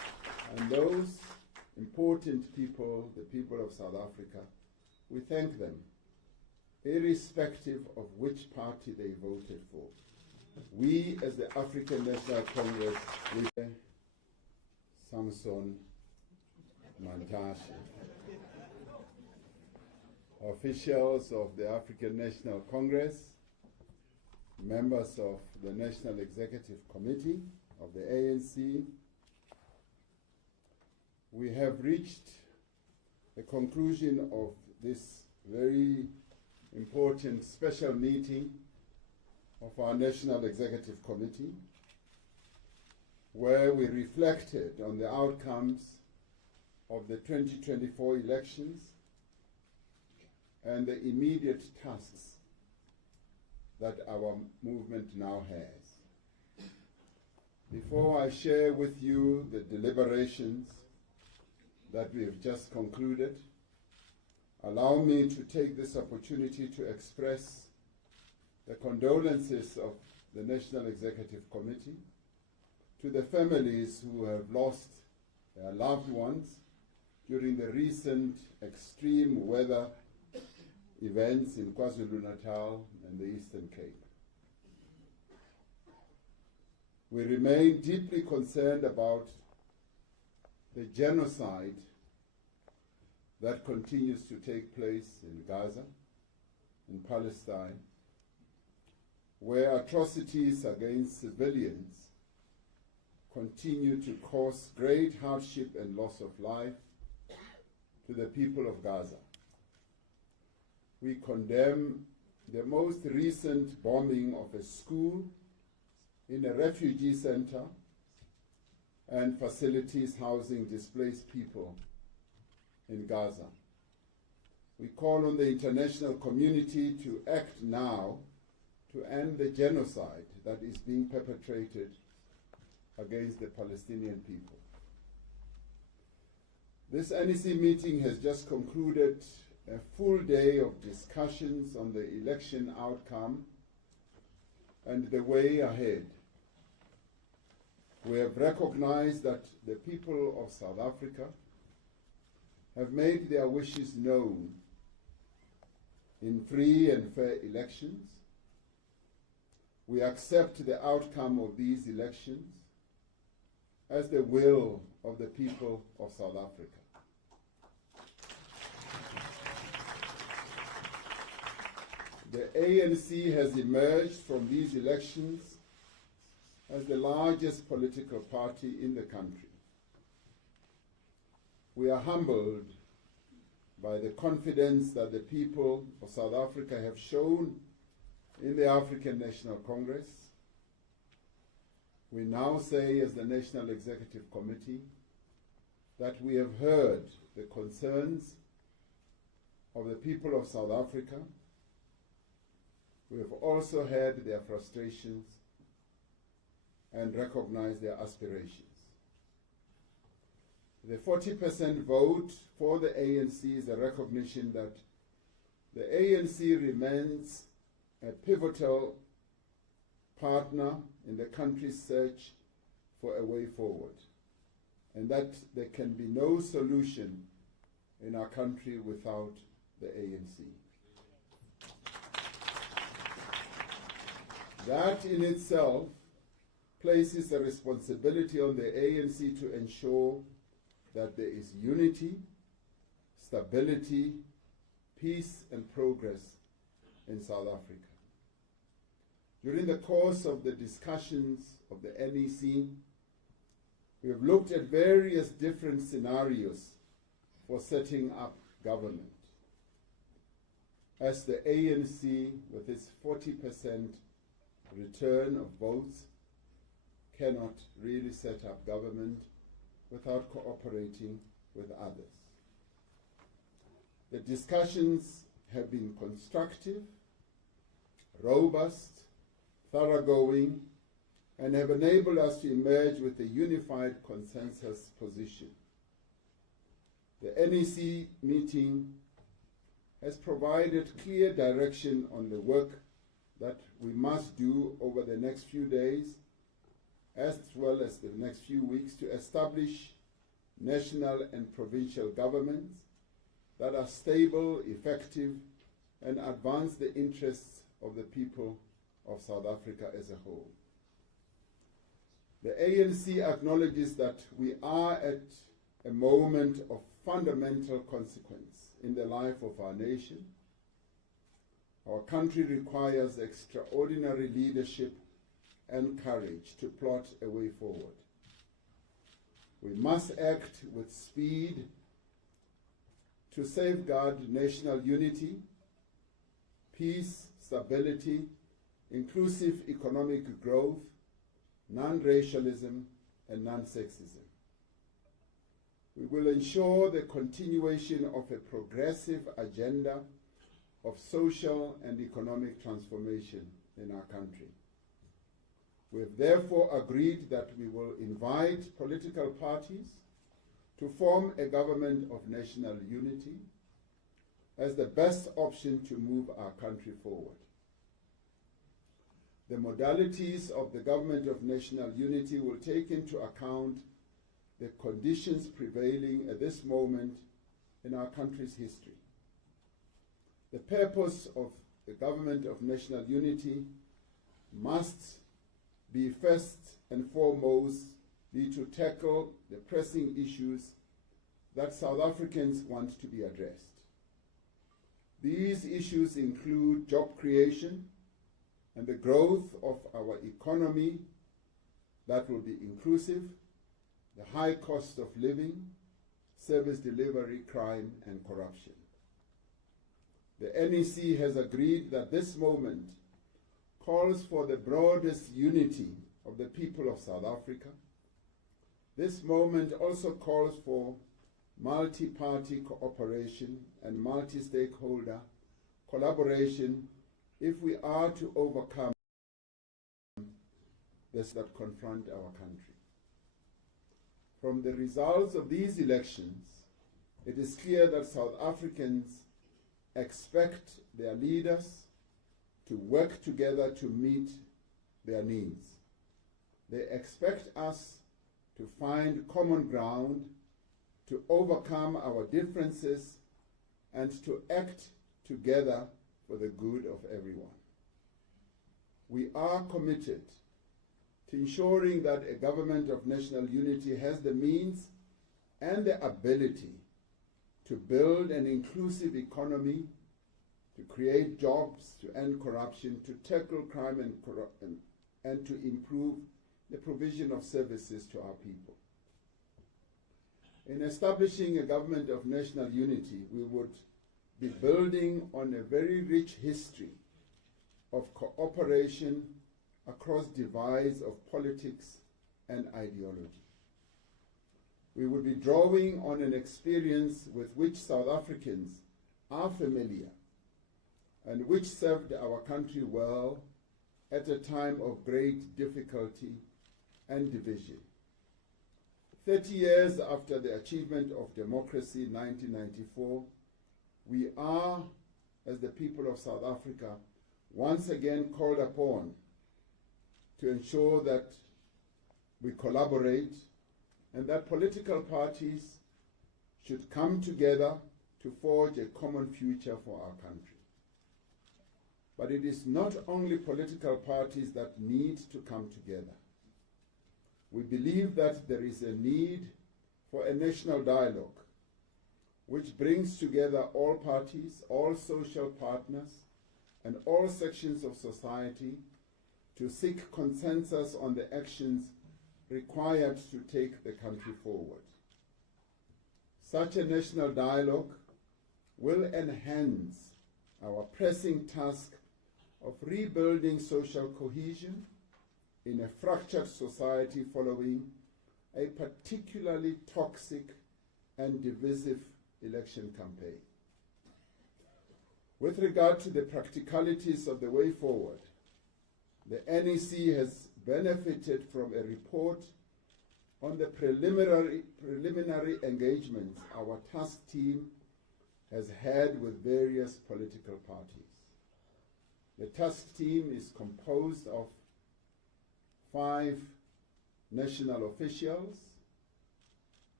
And those important people, the people of South Africa, we thank them, irrespective of which party they voted for. We, as the African National Congress, we Samson Mantashe, officials of the African National Congress, members of the National Executive Committee of the ANC, we have reached the conclusion of this very important special meeting of our National Executive Committee, where we reflected on the outcomes of the 2024 elections and the immediate tasks that our movement now has. Before I share with you the deliberations that we have just concluded, allow me to take this opportunity to express the condolences of the National Executive Committee to the families who have lost their loved ones during the recent extreme weather events in KwaZulu-Natal and the Eastern Cape. We remain deeply concerned about the genocide that continues to take place in Gaza, in Palestine, where atrocities against civilians continue to cause great hardship and loss of life to the people of Gaza. We condemn the most recent bombing of a school in a refugee center and facilities housing displaced people in Gaza. We call on the international community to act now to end the genocide that is being perpetrated against the Palestinian people. This NEC meeting has just concluded a full day of discussions on the election outcome and the way ahead. We have recognized that the people of South Africa have made their wishes known in free and fair elections. We accept the outcome of these elections as the will of the people of South Africa. The ANC has emerged from these elections as the largest political party in the country. We are humbled by the confidence that the people of South Africa have shown in the African National Congress. We now say, as the National Executive Committee, that we have heard the concerns of the people of South Africa. We have also heard their frustrations and recognized their aspirations. The 40% vote for the ANC is a recognition that the ANC remains a pivotal partner in the country's search for a way forward, and that there can be no solution in our country without the ANC. That in itself places a responsibility on the ANC to ensure that there is unity, stability, peace and progress in South Africa. During the course of the discussions of the NEC, we have looked at various different scenarios for setting up government. As the ANC, with its 40% return of votes, cannot really set up government without cooperating with others. The discussions have been constructive, robust, thoroughgoing, and have enabled us to emerge with a unified consensus position. The NEC meeting has provided clear direction on the work that we must do over the next few days, as well as the next few weeks, to establish national and provincial governments that are stable, effective, and advance the interests of the people of South Africa as a whole. The ANC acknowledges that we are at a moment of fundamental consequence in the life of our nation. Our country requires extraordinary leadership and courage to plot a way forward. We must act with speed to safeguard national unity, peace, stability, inclusive economic growth, non-racialism, and non-sexism. We will ensure the continuation of a progressive agenda of social and economic transformation in our country. We have therefore agreed that we will invite political parties to form a government of national unity as the best option to move our country forward. The modalities of the government of national unity will take into account the conditions prevailing at this moment in our country's history. The purpose of the government of national unity must be first and foremost to tackle the pressing issues that South Africans want to be addressed. These issues include job creation and the growth of our economy that will be inclusive, the high cost of living, service delivery, crime, and corruption. The NEC has agreed that this moment calls for the broadest unity of the people of South Africa. This moment also calls for multi-party cooperation and multi-stakeholder collaboration if we are to overcome this that confront our country. From the results of these elections, it is clear that South Africans expect their leaders to work together to meet their needs. They expect us to find common ground, to overcome our differences, and to act together for the good of everyone. We are committed to ensuring that a government of national unity has the means and the ability to build an inclusive economy, to create jobs, to end corruption, to tackle crime and to improve the provision of services to our people. In establishing a government of national unity, we would be building on a very rich history of cooperation across divides of politics and ideology. We would be drawing on an experience with which South Africans are familiar and which served our country well at a time of great difficulty and division. 30 years after the achievement of democracy in 1994, we are, as the people of South Africa, once again called upon to ensure that we collaborate and that political parties should come together to forge a common future for our country. But it is not only political parties that need to come together. We believe that there is a need for a national dialogue which brings together all parties, all social partners, and all sections of society to seek consensus on the actions required to take the country forward. Such a national dialogue will enhance our pressing task of rebuilding social cohesion in a fractured society following a particularly toxic and divisive election campaign. With regard to the practicalities of the way forward, the NEC has benefited from a report on the preliminary engagements our task team has had with various political parties. The task team is composed of 5 national officials,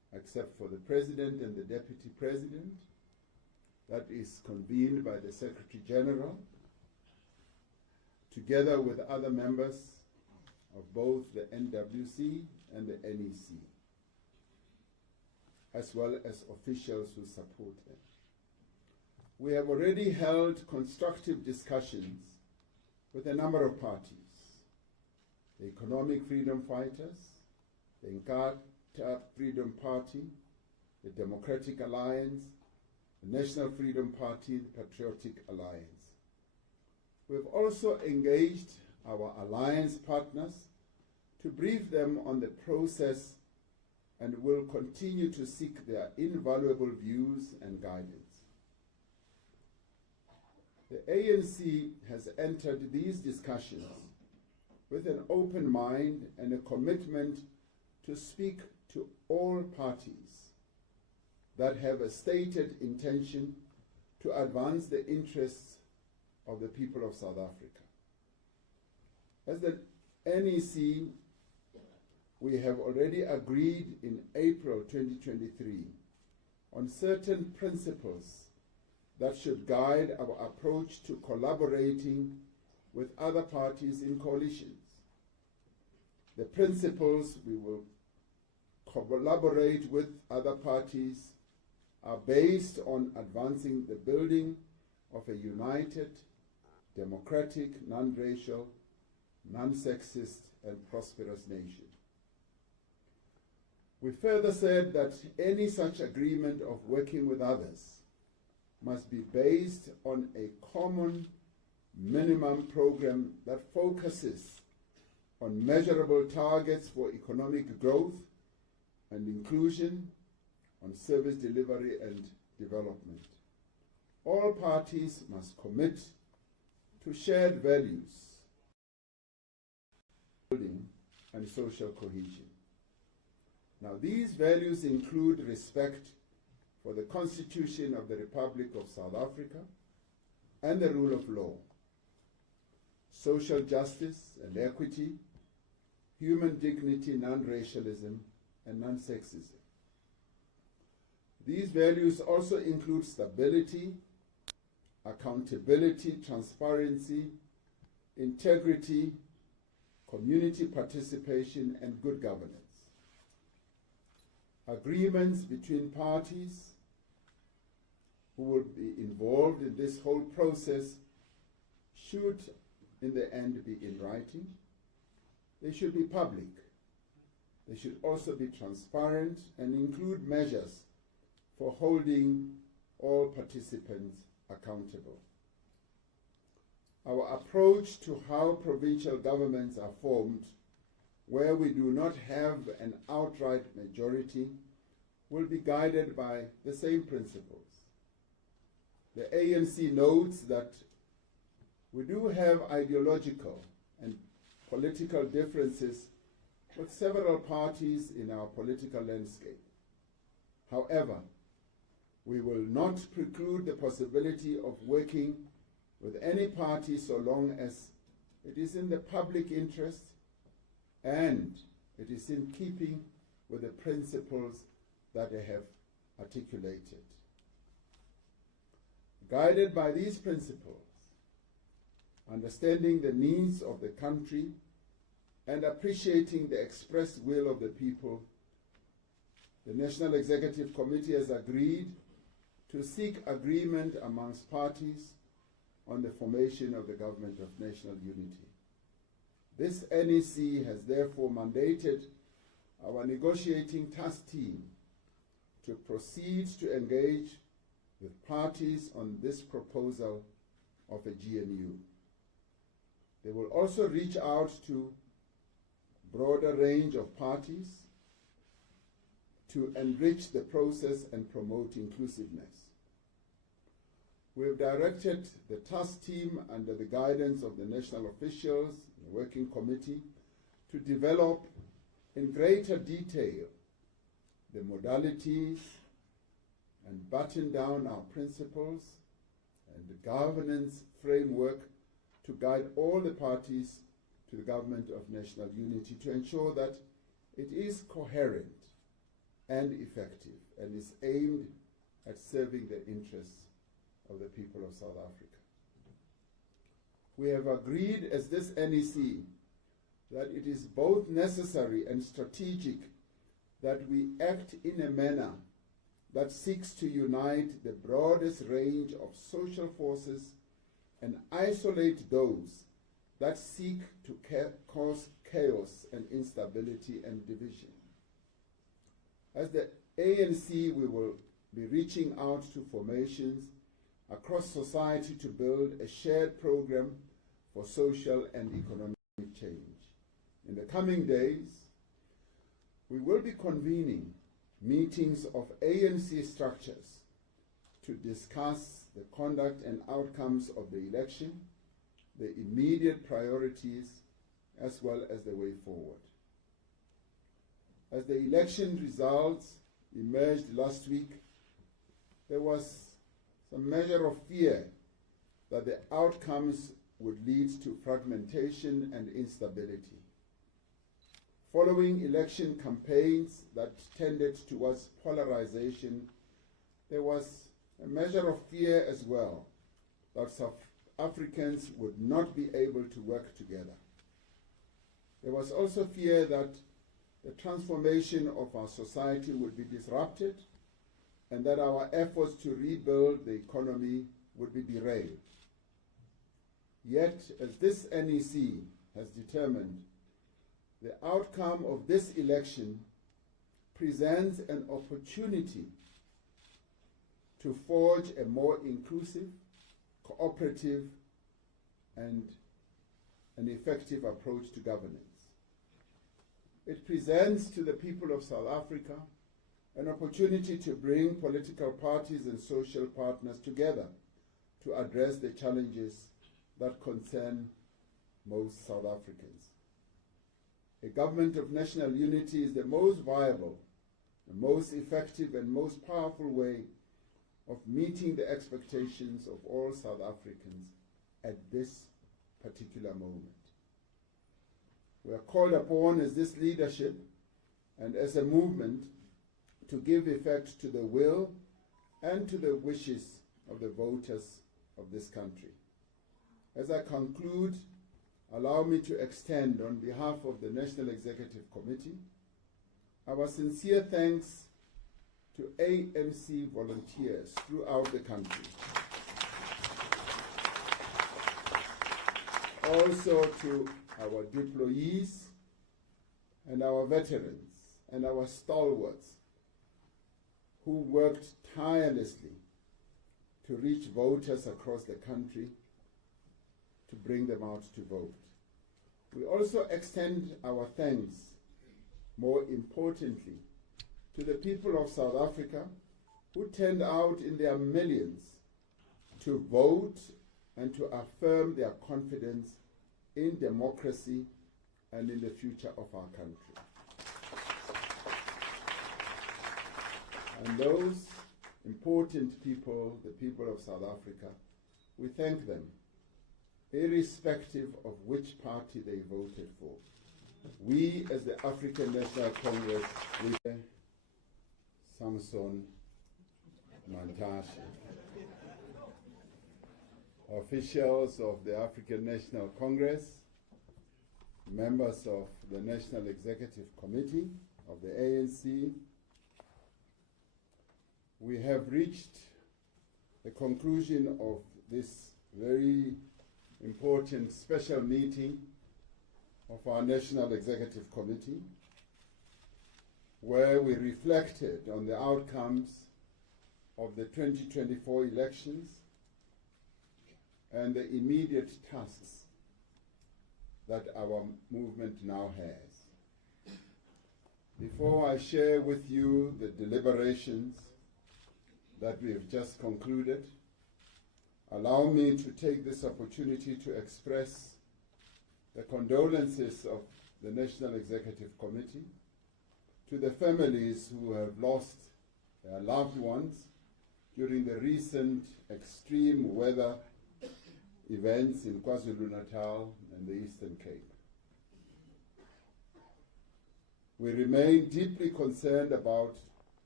except for the President and the Deputy President. That is convened by the Secretary General, together with other members of both the NWC and the NEC, as well as officials who support them. We have already held constructive discussions with a number of parties: the Economic Freedom Fighters, the Inkatha Freedom Party, the Democratic Alliance, the National Freedom Party, the Patriotic Alliance. We have also engaged our alliance partners to brief them on the process and will continue to seek their invaluable views and guidance. The ANC has entered these discussions with an open mind and a commitment to speak to all parties that have a stated intention to advance the interests of the people of South Africa. As the NEC, we have already agreed in April 2023 on certain principles that should guide our approach to collaborating with other parties in coalitions. The principles we will collaborate with other parties are based on advancing the building of a united, democratic, non-racial, non-sexist, and prosperous nation. We further said that any such agreement of working with others must be based on a common minimum program that focuses on measurable targets for economic growth and inclusion, on service delivery and development. All parties must commit to shared values, building and social cohesion. Now, these values include respect for the Constitution of the Republic of South Africa and the rule of law, social justice and equity, human dignity, non-racialism, and non-sexism. These values also include stability, accountability, transparency, integrity, community participation, and good governance. Agreements between parties who will be involved in this whole process should, in the end, be in writing. They should be public. They should also be transparent and include measures for holding all participants accountable. Our approach to how provincial governments are formed, where we do not have an outright majority, will be guided by the same principles. The ANC notes that we do have ideological and political differences with several parties in our political landscape. However, we will not preclude the possibility of working with any party so long as it is in the public interest and it is in keeping with the principles that I have articulated. Guided by these principles, understanding the needs of the country and appreciating the expressed will of the people, the National Executive Committee has agreed to seek agreement amongst parties on the formation of the Government of National Unity. This NEC has therefore mandated our negotiating task team to proceed to engage with parties on this proposal of a GNU. They will also reach out to a broader range of parties to enrich the process and promote inclusiveness. We have directed the task team under the guidance of the national officials, the working committee, to develop in greater detail the modalities and button down our principles and the governance framework to guide all the parties to the Government of National Unity to ensure that it is coherent and effective, and is aimed at serving the interests of the people of South Africa. We have agreed as this NEC that it is both necessary and strategic that we act in a manner that seeks to unite the broadest range of social forces and isolate those that seek to cause chaos and instability and division. As the ANC, we will be reaching out to formations across society to build a shared program for social and economic change. In the coming days, we will be convening meetings of ANC structures to discuss the conduct and outcomes of the election, the immediate priorities, as well as the way forward. As the election results emerged last week, there was some measure of fear that the outcomes would lead to fragmentation and instability. Following election campaigns that tended towards polarization, there was a measure of fear as well that South Africans would not be able to work together. There was also fear that the transformation of our society would be disrupted and that our efforts to rebuild the economy would be derailed. Yet, as this NEC has determined, the outcome of this election presents an opportunity to forge a more inclusive, cooperative, and an effective approach to governance. It presents to the people of South Africa an opportunity to bring political parties and social partners together to address the challenges that concern most South Africans. A government of national unity is the most viable, the most effective, and most powerful way of meeting the expectations of all South Africans at this particular moment. We are called upon as this leadership and as a movement to give effect to the will and to the wishes of the voters of this country. As I conclude, allow me to extend on behalf of the National Executive Committee our sincere thanks to ANC volunteers throughout the country. Also to our deployees and our veterans and our stalwarts who worked tirelessly to reach voters across the country to bring them out to vote. We also extend our thanks, more importantly, to the people of South Africa who turned out in their millions to vote and to affirm their confidence in democracy and in the future of our country. And those important people, the people of South Africa, we thank them, irrespective of which party they voted for. We, as the African National Congress, we Samson Mantashe, officials of the African National Congress, members of the National Executive Committee of the ANC, we have reached the conclusion of this very important special meeting of our National Executive Committee, where we reflected on the outcomes of the 2024 elections and the immediate tasks that our movement now has. Before I share with you the deliberations that we have just concluded, allow me to take this opportunity to express the condolences of the National Executive Committee to the families who have lost their loved ones during the recent extreme weather events in KwaZulu-Natal and the Eastern Cape. We remain deeply concerned about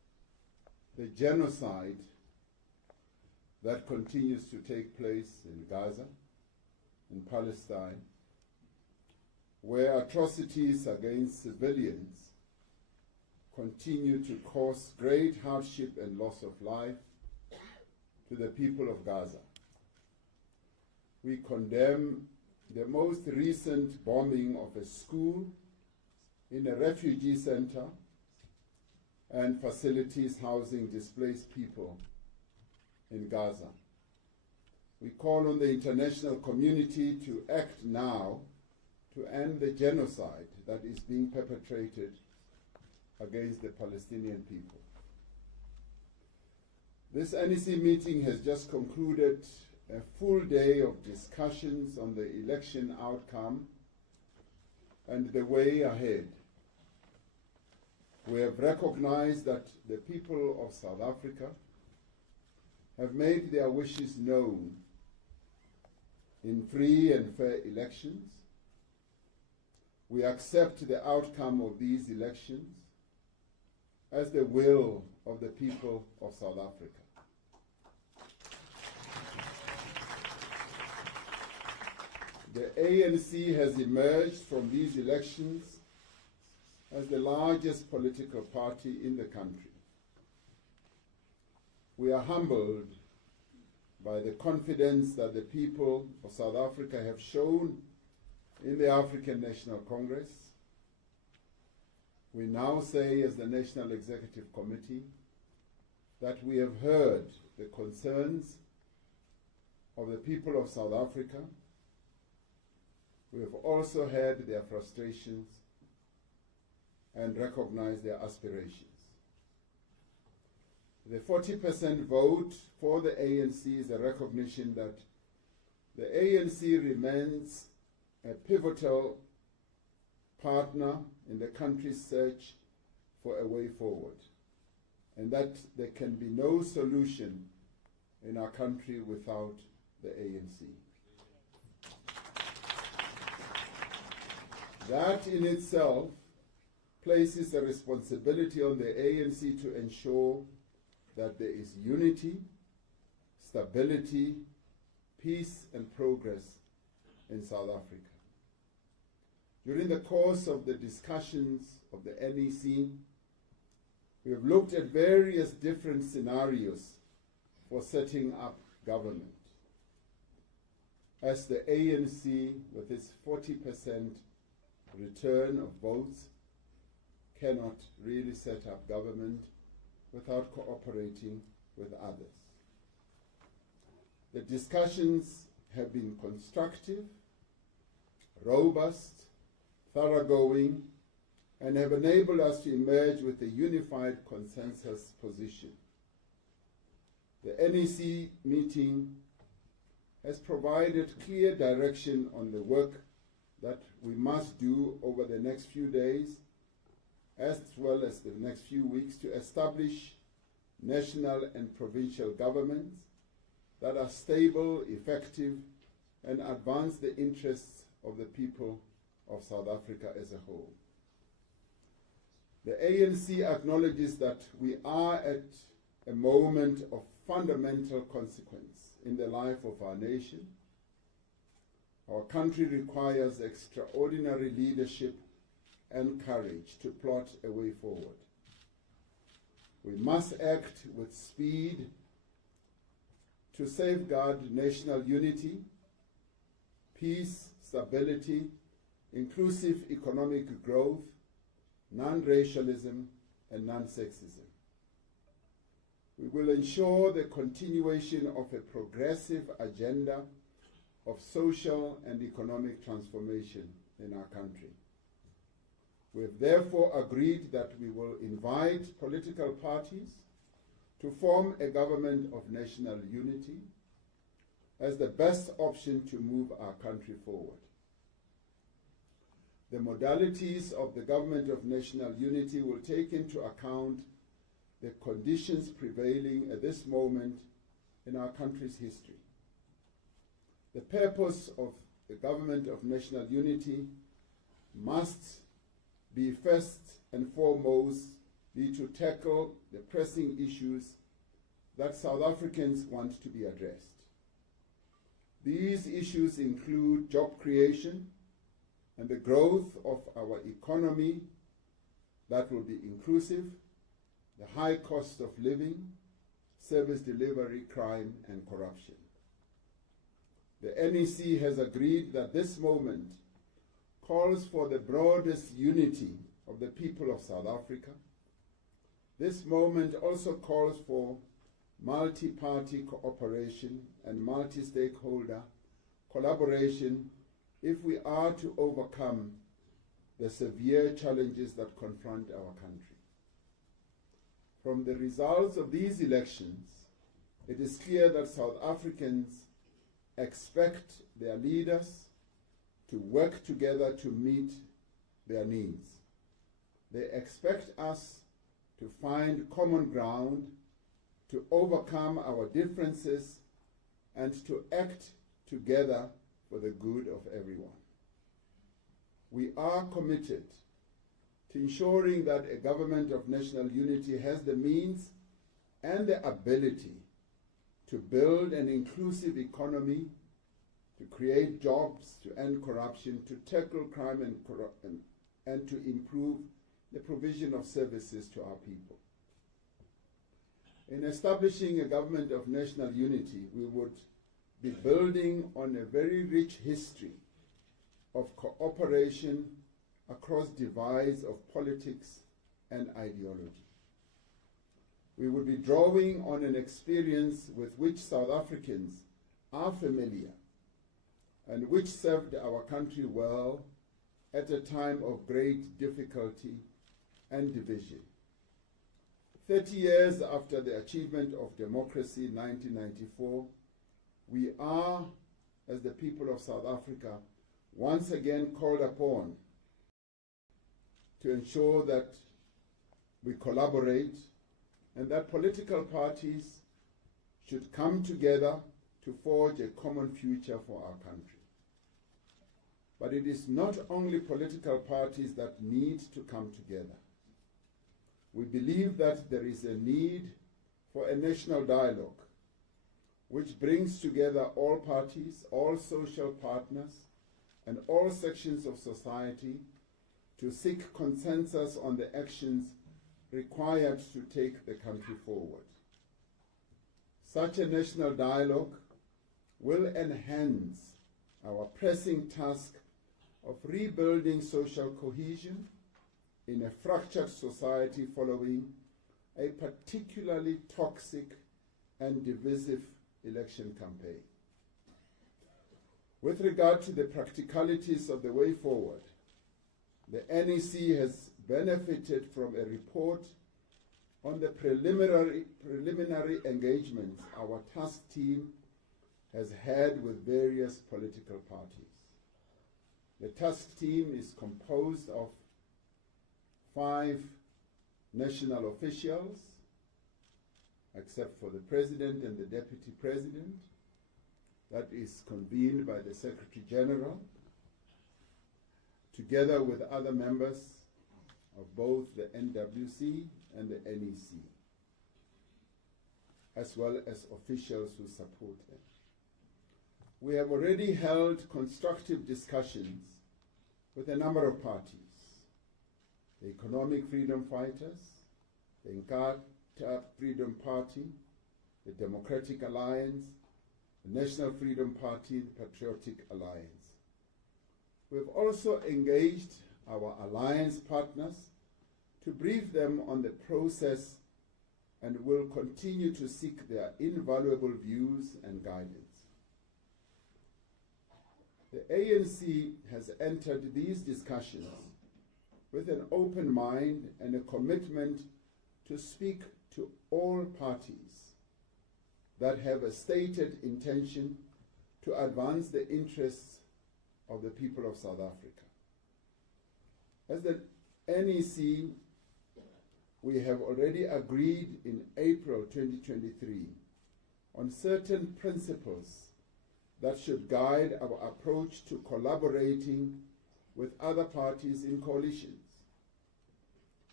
the genocide that continues to take place in Gaza, in Palestine, where atrocities against civilians continue to cause great hardship and loss of life to the people of Gaza. We condemn the most recent bombing of a school in a refugee center and facilities housing displaced people in Gaza. We call on the international community to act now to end the genocide that is being perpetrated against the Palestinian people. This NEC meeting has just concluded a full day of discussions on the election outcome and the way ahead. We have recognized that the people of South Africa have made their wishes known in free and fair elections. We accept the outcome of these elections as the will of the people of South Africa. The ANC has emerged from these elections as the largest political party in the country. We are humbled by the confidence that the people of South Africa have shown in the African National Congress. We now say, as the National Executive Committee, that we have heard the concerns of the people of South Africa. We have also heard their frustrations and recognized their aspirations. The 40% vote for the ANC is a recognition that the ANC remains a pivotal partner in the country's search for a way forward, and that there can be no solution in our country without the ANC. That in itself places a responsibility on the ANC to ensure that there is unity, stability, peace, and progress in South Africa. During the course of the discussions of the NEC, we have looked at various different scenarios for setting up government. As the ANC, with its 40% return of votes, cannot really set up government without cooperating with others. The discussions have been constructive, robust, thoroughgoing, and have enabled us to emerge with a unified consensus position. The NEC meeting has provided clear direction on the work that we must do over the next few days, as well as the next few weeks, to establish national and provincial governments that are stable, effective, and advance the interests of the people of South Africa as a whole. The ANC acknowledges that we are at a moment of fundamental consequence in the life of our nation. Our country requires extraordinary leadership and courage to plot a way forward. We must act with speed to safeguard national unity, peace, stability, inclusive economic growth, non-racialism, and non-sexism. We will ensure the continuation of a progressive agenda of social and economic transformation in our country. We have therefore agreed that we will invite political parties to form a government of national unity as the best option to move our country forward. The modalities of the government of national unity will take into account the conditions prevailing at this moment in our country's history. The purpose of the government of national unity must be first and foremost be to tackle the pressing issues that South Africans want to be addressed. These issues include job creation and the growth of our economy that will be inclusive, the high cost of living, service delivery, crime, and corruption. The NEC has agreed that this moment calls for the broadest unity of the people of South Africa. This moment also calls for multi-party cooperation and multi-stakeholder collaboration if we are to overcome the severe challenges that confront our country. From the results of these elections, it is clear that South Africans expect their leaders to work together to meet their needs. They expect us to find common ground, to overcome our differences, and to act together for the good of everyone. We are committed to ensuring that a government of national unity has the means and the ability to build an inclusive economy, to create jobs, to end corruption, to tackle crime and to improve the provision of services to our people. In establishing a government of national unity, we would be building on a very rich history of cooperation across divides of politics and ideology. We would be drawing on an experience with which South Africans are familiar and which served our country well at a time of great difficulty and division. 30 years after the achievement of democracy in 1994, we are, as the people of South Africa, once again called upon to ensure that we collaborate and that political parties should come together to forge a common future for our country. But it is not only political parties that need to come together. We believe that there is a need for a national dialogue which brings together all parties, all social partners, and all sections of society to seek consensus on the actions required to take the country forward. Such a national dialogue will enhance our pressing task of rebuilding social cohesion in a fractured society following a particularly toxic and divisive election campaign. With regard to the practicalities of the way forward, the NEC has benefited from a report on the preliminary engagements our task team has had with various political parties. The task team is composed of 5 national officials, except for the President and the Deputy President. That is convened by the Secretary General, together with other members of both the NWC and the NEC, as well as officials who support them. We have already held constructive discussions with a number of parties: the Economic Freedom Fighters, the Inkatha Freedom Party, the Democratic Alliance, the National Freedom Party, the Patriotic Alliance. We have also engaged our alliance partners to brief them on the process and will continue to seek their invaluable views and guidance. The ANC has entered these discussions with an open mind and a commitment to speak to all parties that have a stated intention to advance the interests of the people of South Africa. As the NEC, we have already agreed in April 2023 on certain principles that should guide our approach to collaborating with other parties in coalitions.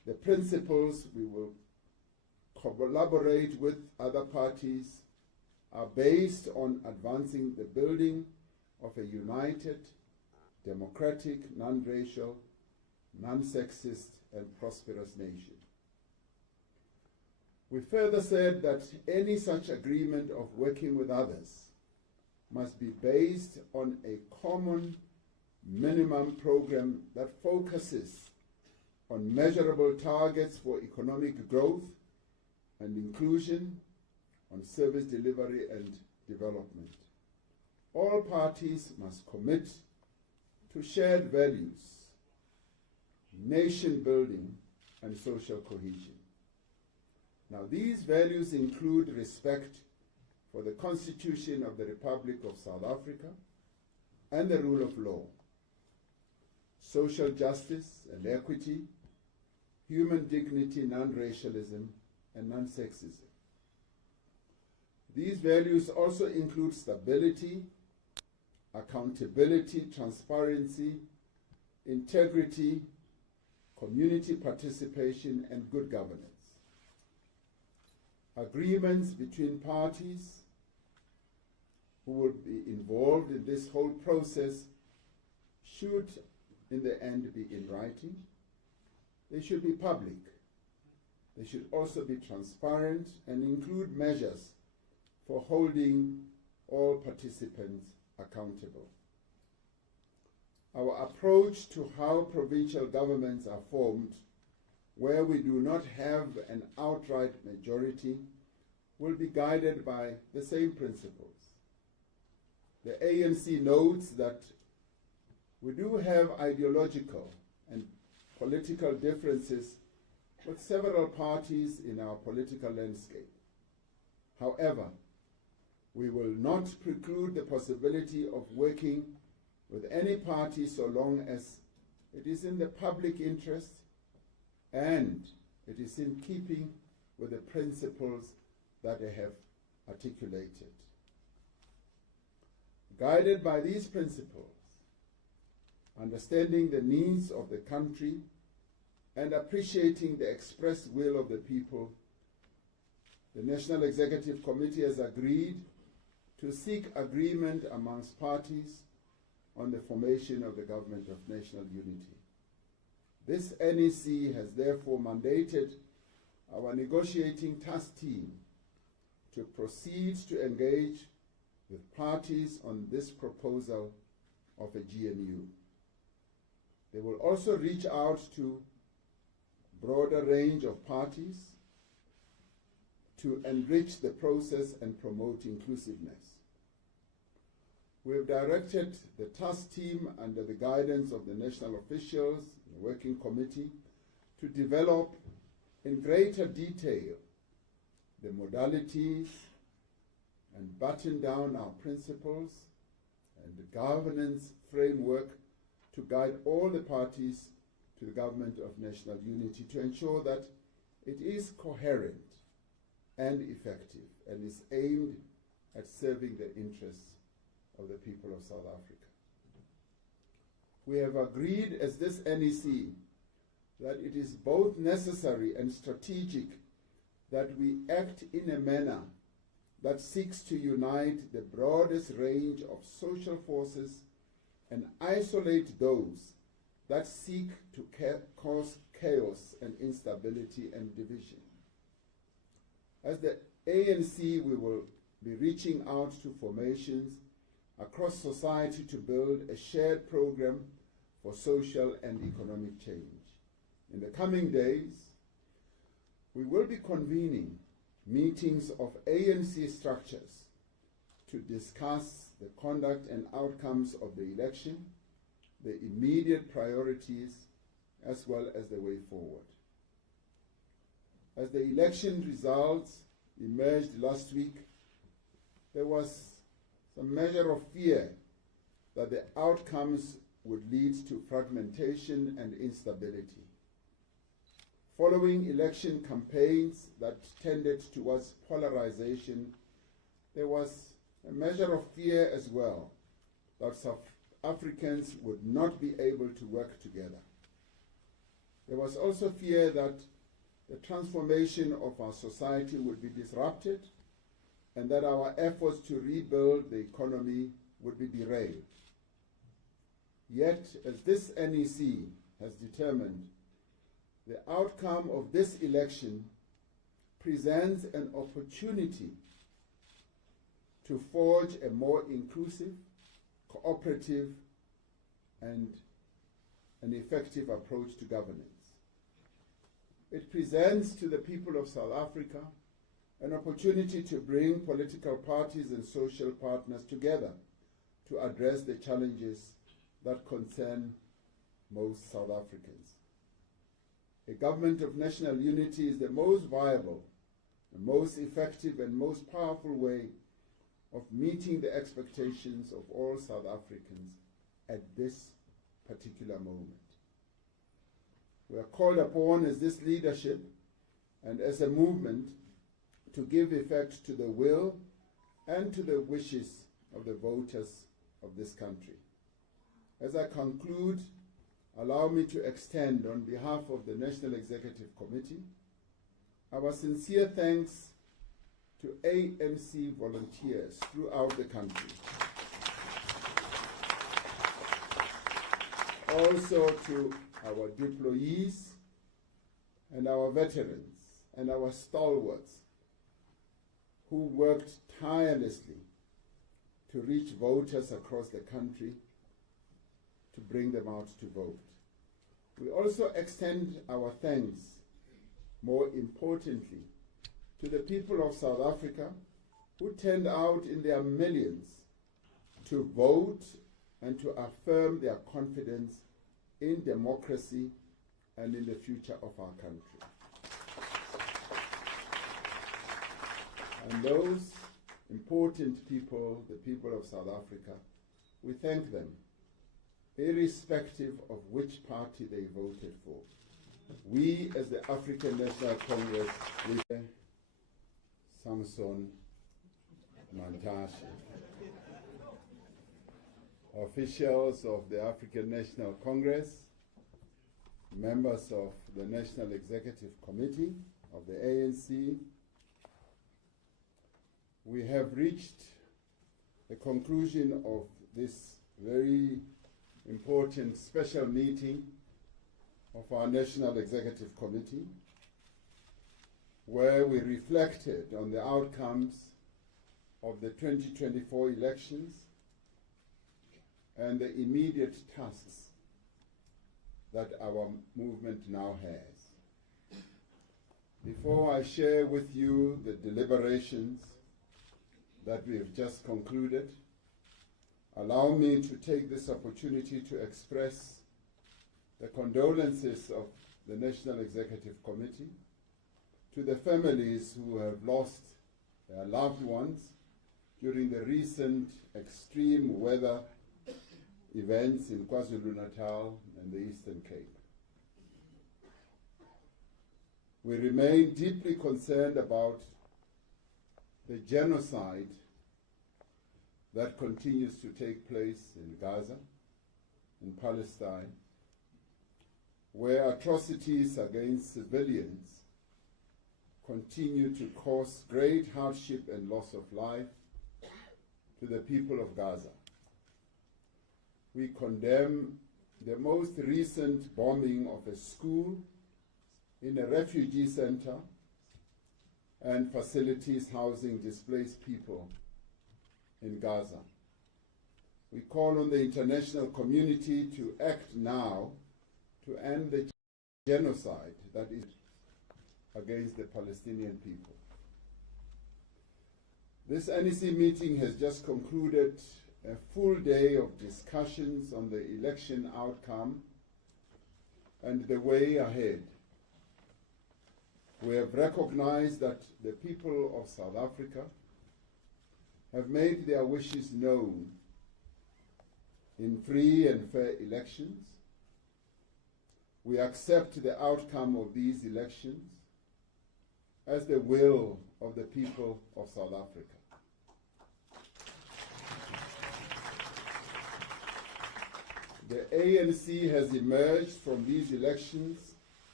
The principles we will collaborate with other parties are based on advancing the building of a united, democratic, non-racial, non-sexist, and prosperous nation. We further said that any such agreement of working with others must be based on a common minimum program that focuses on measurable targets for economic growth and inclusion, on service delivery and development. All parties must commit to shared values, nation building, and social cohesion. Now, these values include respect for the Constitution of the Republic of South Africa and the rule of law, social justice and equity, human dignity, non-racialism, and non-sexism. These values also include stability, accountability, transparency, integrity, community participation, and good governance. Agreements between parties who will be involved in this whole process should, in the end, be in writing. They should be public. They should also be transparent and include measures for holding all participants accountable. Our approach to how provincial governments are formed, where we do not have an outright majority, will be guided by the same principles. The ANC notes that we do have ideological and political differences with several parties in our political landscape. However, we will not preclude the possibility of working with any party so long as it is in the public interest and it is in keeping with the principles that I have articulated. Guided by these principles, understanding the needs of the country and appreciating the expressed will of the people, the National Executive Committee has agreed to seek agreement amongst parties on the formation of the Government of National Unity. This NEC has therefore mandated our negotiating task team to proceed to engage with parties on this proposal of a GNU. They will also reach out to a broader range of parties to enrich the process and promote inclusiveness. We have directed the task team under the guidance of the national officials, the working committee, to develop in greater detail the modalities and button down our principles and the governance framework to guide all the parties to the Government of National Unity to ensure that it is coherent and effective and is aimed at serving the interests of the people of South Africa. We have agreed as this NEC that it is both necessary and strategic that we act in a manner that seeks to unite the broadest range of social forces and isolate those that seek to cause chaos and instability and division. As the ANC, we will be reaching out to formations across society to build a shared program for social and economic change. In the coming days, we will be convening meetings of ANC structures to discuss the conduct and outcomes of the election, the immediate priorities, as well as the way forward. As the election results emerged last week, there was some measure of fear that the outcomes would lead to fragmentation and instability. Following election campaigns that tended towards polarization, there was a measure of fear as well that South Africans would not be able to work together. There was also fear that the transformation of our society would be disrupted and that our efforts to rebuild the economy would be derailed. Yet, as this NEC has determined, the outcome of this election presents an opportunity to forge a more inclusive, cooperative, and an effective approach to governance. It presents to the people of South Africa an opportunity to bring political parties and social partners together to address the challenges that concern most South Africans. A government of national unity is the most viable, the most effective and most powerful way of meeting the expectations of all South Africans at this particular moment. We are called upon as this leadership and as a movement to give effect to the will and to the wishes of the voters of this country. As I conclude, allow me to extend on behalf of the National Executive Committee our sincere thanks to ANC volunteers throughout the country. Also to our deployees and our veterans and our stalwarts who worked tirelessly to reach voters across the country to bring them out to vote. We also extend our thanks, more importantly, to the people of South Africa who turned out in their millions to vote and to affirm their confidence in democracy and in the future of our country. And those important people, the people of South Africa, we thank them, irrespective of which party they voted for. We, as the African National Congress, we Samson Mantashe, officials of the African National Congress, members of the National Executive Committee of the ANC, we have reached the conclusion of this very important special meeting of our National Executive Committee, where we reflected on the outcomes of the 2024 elections and the immediate tasks that our movement now has. Before I share with you the deliberations that we have just concluded, allow me to take this opportunity to express the condolences of the National Executive Committee to the families who have lost their loved ones during the recent extreme weather events in KwaZulu-Natal and the Eastern Cape. We remain deeply concerned about the genocide that continues to take place in Gaza, in Palestine, where atrocities against civilians continue to cause great hardship and loss of life to the people of Gaza. We condemn the most recent bombing of a school in a refugee center and facilities housing displaced people in Gaza. We call on the international community to act now to end the genocide that is against the Palestinian people. This NEC meeting has just concluded a full day of discussions on the election outcome and the way ahead. We have recognized that the people of South Africa have made their wishes known in free and fair elections. We accept the outcome of these elections as the will of the people of South Africa. The ANC has emerged from these elections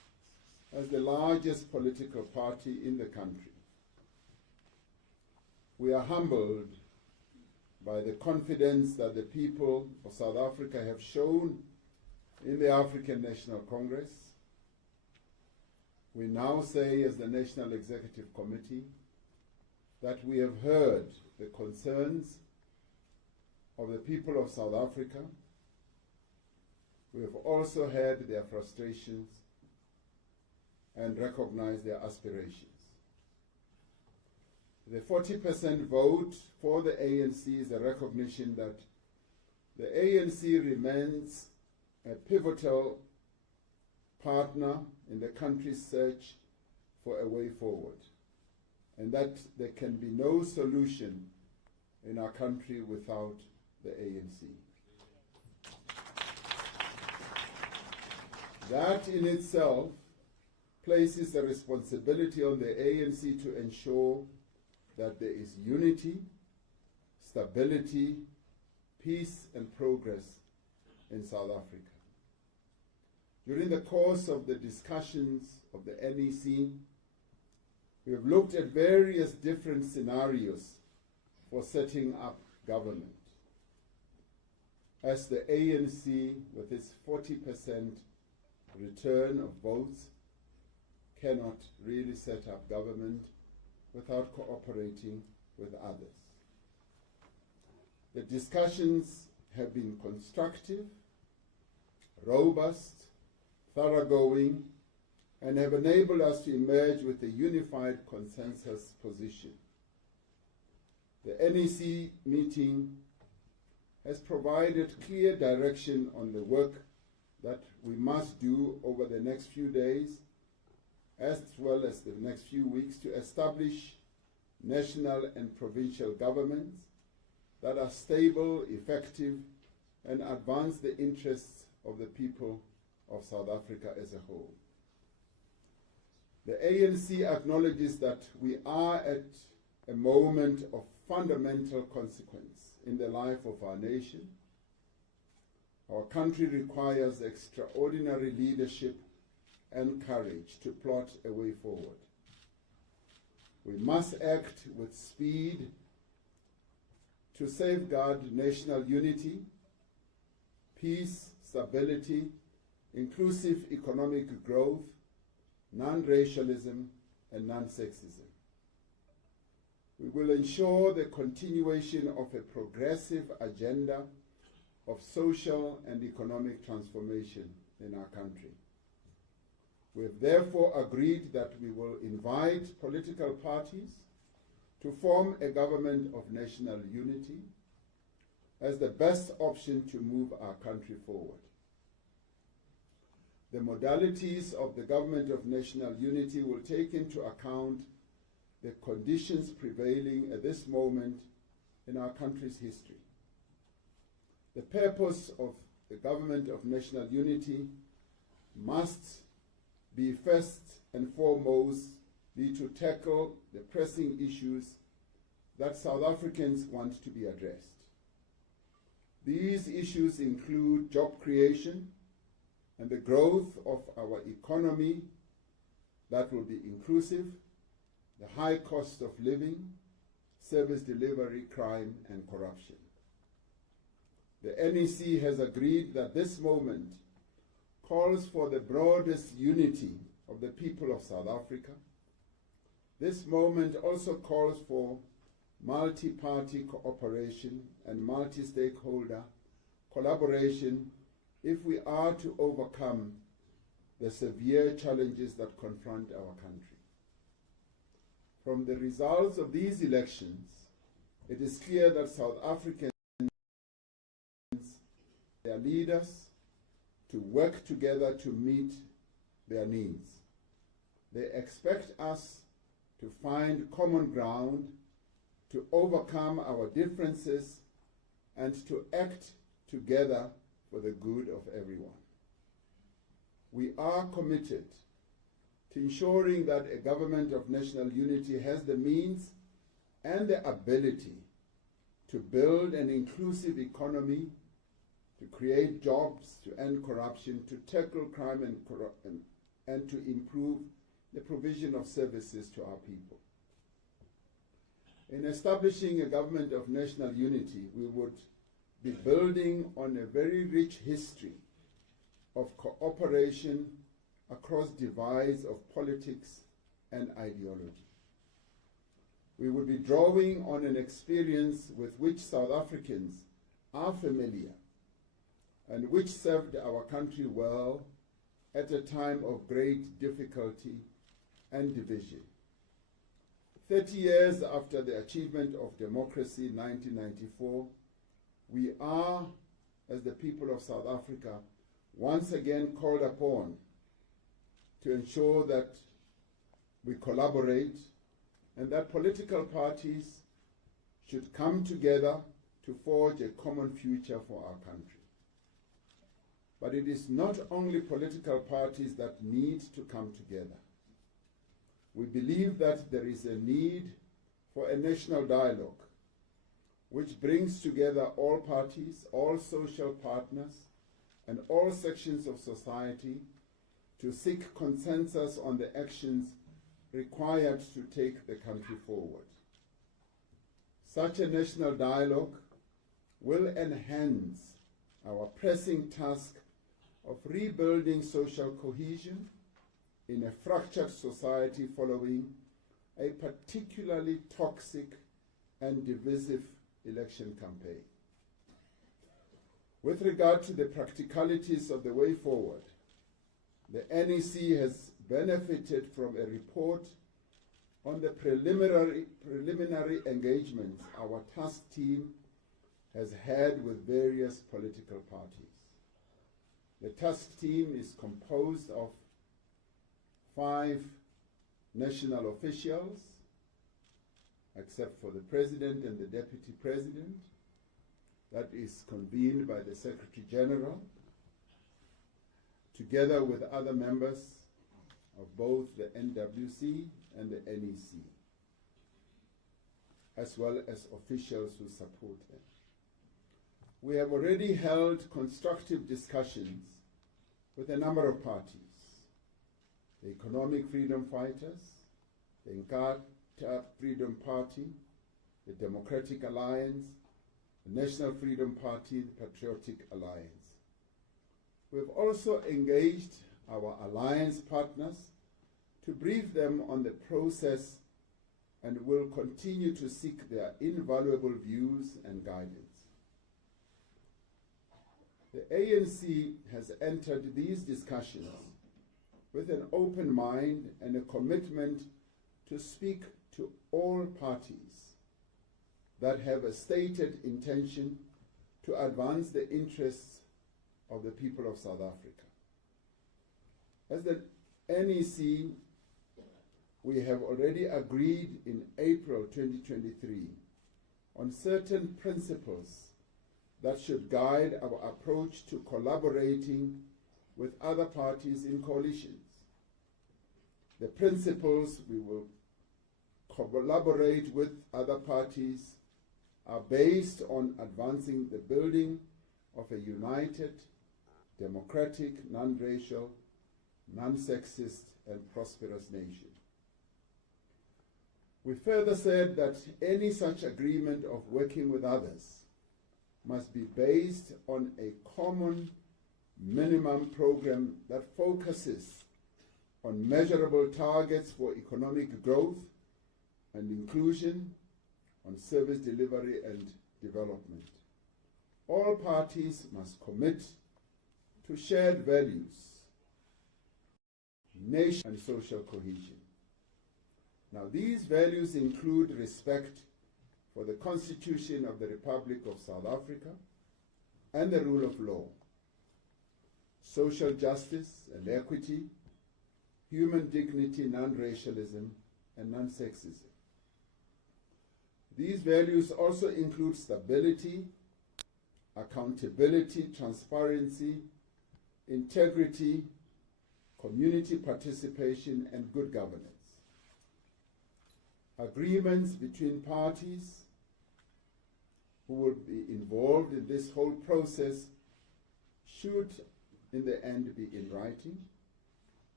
as the largest political party in the country. We are humbled by the confidence that the people of South Africa have shown in the African National Congress. We now say, as the National Executive Committee, that we have heard the concerns of the people of South Africa. We have also heard their frustrations and recognized their aspirations. The 40% vote for the ANC is a recognition that the ANC remains a pivotal partner in the country's search for a way forward, and that there can be no solution in our country without the ANC. That in itself places a responsibility on the ANC to ensure that there is unity, stability, peace, and progress in South Africa. During the course of the discussions of the NEC, we have looked at various different scenarios for setting up government. As the ANC, with its 40% return of votes, cannot really set up government without cooperating with others. The discussions have been constructive, robust, thoroughgoing, and have enabled us to emerge with a unified consensus position. The NEC meeting has provided clear direction on the work that we must do over the next few days, as well as the next few weeks, to establish national and provincial governments that are stable, effective, and advance the interests of the people of South Africa as a whole. The ANC acknowledges that we are at a moment of fundamental consequence in the life of our nation. Our country requires extraordinary leadership and courage to plot a way forward. We must act with speed to safeguard national unity, peace, stability, inclusive economic growth, non-racialism, and non-sexism. We will ensure the continuation of a progressive agenda of social and economic transformation in our country. We have therefore agreed that we will invite political parties to form a government of national unity as the best option to move our country forward. The modalities of the government of national unity will take into account the conditions prevailing at this moment in our country's history. The purpose of the government of national unity must be first and foremost to tackle the pressing issues that South Africans want to be addressed. These issues include job creation and the growth of our economy that will be inclusive, the high cost of living, service delivery, crime, and corruption. The NEC has agreed that this moment calls for the broadest unity of the people of South Africa. This moment also calls for multi-party cooperation and multi-stakeholder collaboration if we are to overcome the severe challenges that confront our country. From the results of these elections, it is clear that South Africans, their leaders, to work together to meet their needs. They expect us to find common ground, to overcome our differences, and to act together for the good of everyone. We are committed to ensuring that a government of national unity has the means and the ability to build an inclusive economy, to create jobs, to end corruption, to tackle crime and and to improve the provision of services to our people. In establishing a government of national unity, we would be building on a very rich history of cooperation across divides of politics and ideology. We would be drawing on an experience with which South Africans are familiar and which served our country well at a time of great difficulty and division. 30 years after the achievement of democracy in 1994, we are, as the people of South Africa, once again called upon to ensure that we collaborate and that political parties should come together to forge a common future for our country. But it is not only political parties that need to come together. We believe that there is a need for a national dialogue which brings together all parties, all social partners, and all sections of society to seek consensus on the actions required to take the country forward. Such a national dialogue will enhance our pressing task of rebuilding social cohesion in a fractured society following a particularly toxic and divisive election campaign. With regard to the practicalities of the way forward, the NEC has benefited from a report on the preliminary engagements our task team has had with various political parties. The task team is composed of 5 national officials, except for the President and the Deputy President, that is convened by the Secretary General, together with other members of both the NWC and the NEC, as well as officials who support them. We have already held constructive discussions with a number of parties: the Economic Freedom Fighters, the Inkatha Freedom Party, the Democratic Alliance, the National Freedom Party, the Patriotic Alliance. We have also engaged our alliance partners to brief them on the process and will continue to seek their invaluable views and guidance. The ANC has entered these discussions with an open mind and a commitment to speak to all parties that have a stated intention to advance the interests of the people of South Africa. As the NEC, we have already agreed in April 2023 on certain principles that should guide our approach to collaborating with other parties in coalitions. The principles we will collaborate with other parties are based on advancing the building of a united, democratic, non-racial, non-sexist, and prosperous nation. We further said that any such agreement of working with others must be based on a common minimum program that focuses on measurable targets for economic growth and inclusion, on service delivery and development. All parties must commit to shared values, nation and social cohesion. Now, these values include respect for the Constitution of the Republic of South Africa and the rule of law, social justice and equity, human dignity, non-racialism, and non-sexism. These values also include stability, accountability, transparency, integrity, community participation, and good governance. Agreements between parties who will be involved in this whole process should, in the end, be in writing,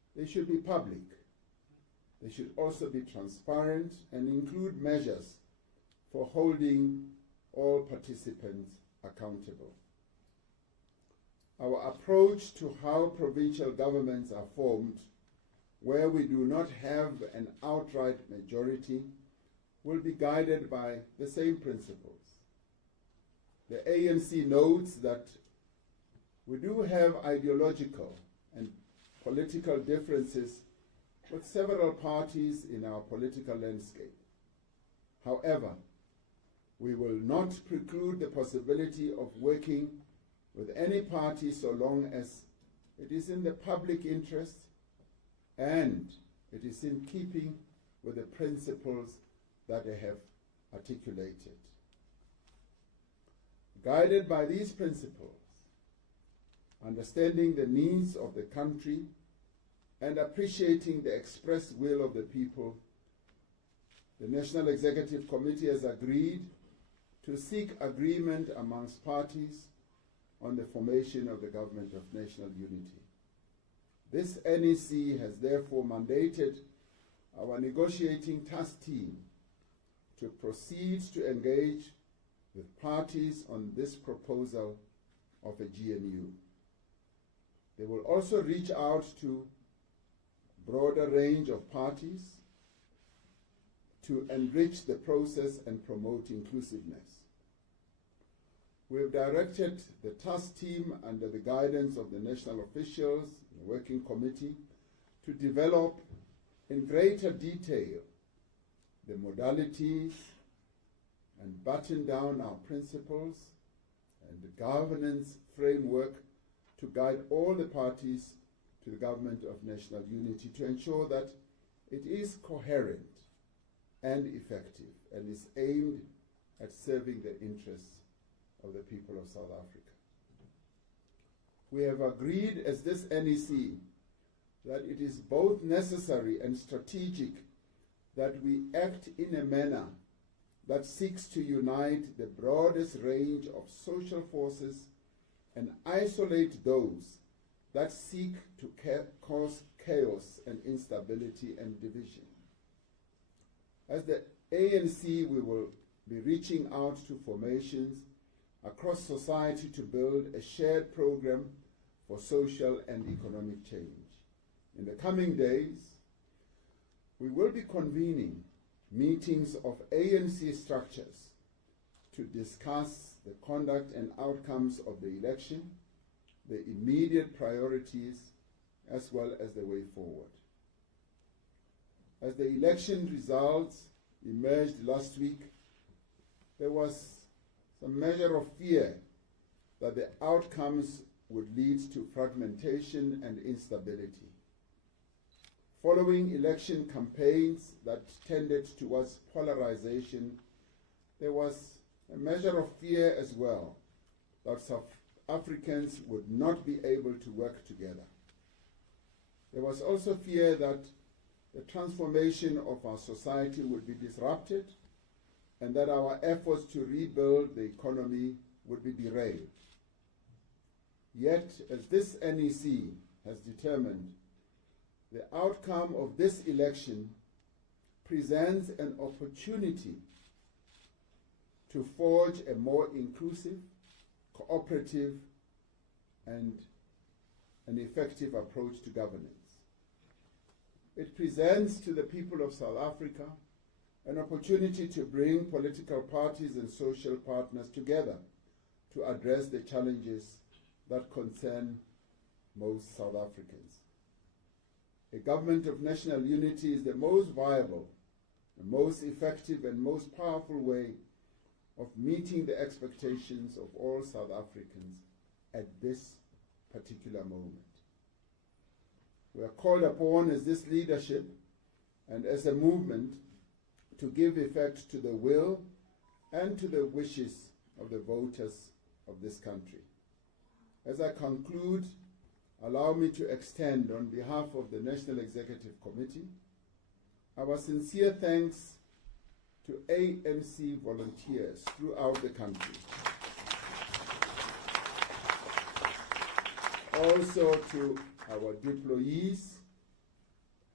They should be public. They should also be transparent and include measures for holding all participants accountable. Our approach to how provincial governments are formed, where we do not have an outright majority, will be guided by the same principles. The ANC notes that we do have ideological and political differences with several parties in our political landscape. However, we will not preclude the possibility of working with any party so long as it is in the public interest and it is in keeping with the principles that I have articulated. Guided by these principles, understanding the needs of the country and appreciating the express will of the people, the National Executive Committee has agreed to seek agreement amongst parties on the formation of the Government of National Unity. This NEC has therefore mandated our negotiating task team to proceed to engage with parties on this proposal of a GNU. They will also reach out to a broader range of parties to enrich the process and promote inclusiveness. We have directed the task team under the guidance of the national officials, the working committee, to develop in greater detail the modalities and button down our principles and the governance framework to guide all the parties to the Government of National Unity to ensure that it is coherent and effective and is aimed at serving the interests of the people of South Africa. We have agreed as this NEC that it is both necessary and strategic that we act in a manner that seeks to unite the broadest range of social forces and isolate those that seek to cause chaos and instability and division. As the ANC, we will be reaching out to formations across society to build a shared program for social and economic change. In the coming days, we will be convening meetings of ANC structures to discuss the conduct and outcomes of the election, the immediate priorities, as well as the way forward. As the election results emerged last week, there was some measure of fear that the outcomes would lead to fragmentation and instability. Following election campaigns that tended towards polarization, there was a measure of fear as well that South Africans would not be able to work together. There was also fear that the transformation of our society would be disrupted and that our efforts to rebuild the economy would be derailed. Yet, as this NEC has determined, the outcome of this election presents an opportunity to forge a more inclusive, cooperative, and an effective approach to governance. It presents to the people of South Africa an opportunity to bring political parties and social partners together to address the challenges that concern most South Africans. A government of national unity is the most viable, the most effective and most powerful way of meeting the expectations of all South Africans at this particular moment. We are called upon as this leadership and as a movement to give effect to the will and to the wishes of the voters of this country. As I conclude, allow me to extend on behalf of the National Executive Committee our sincere thanks to ANC volunteers throughout the country. Also to our deployees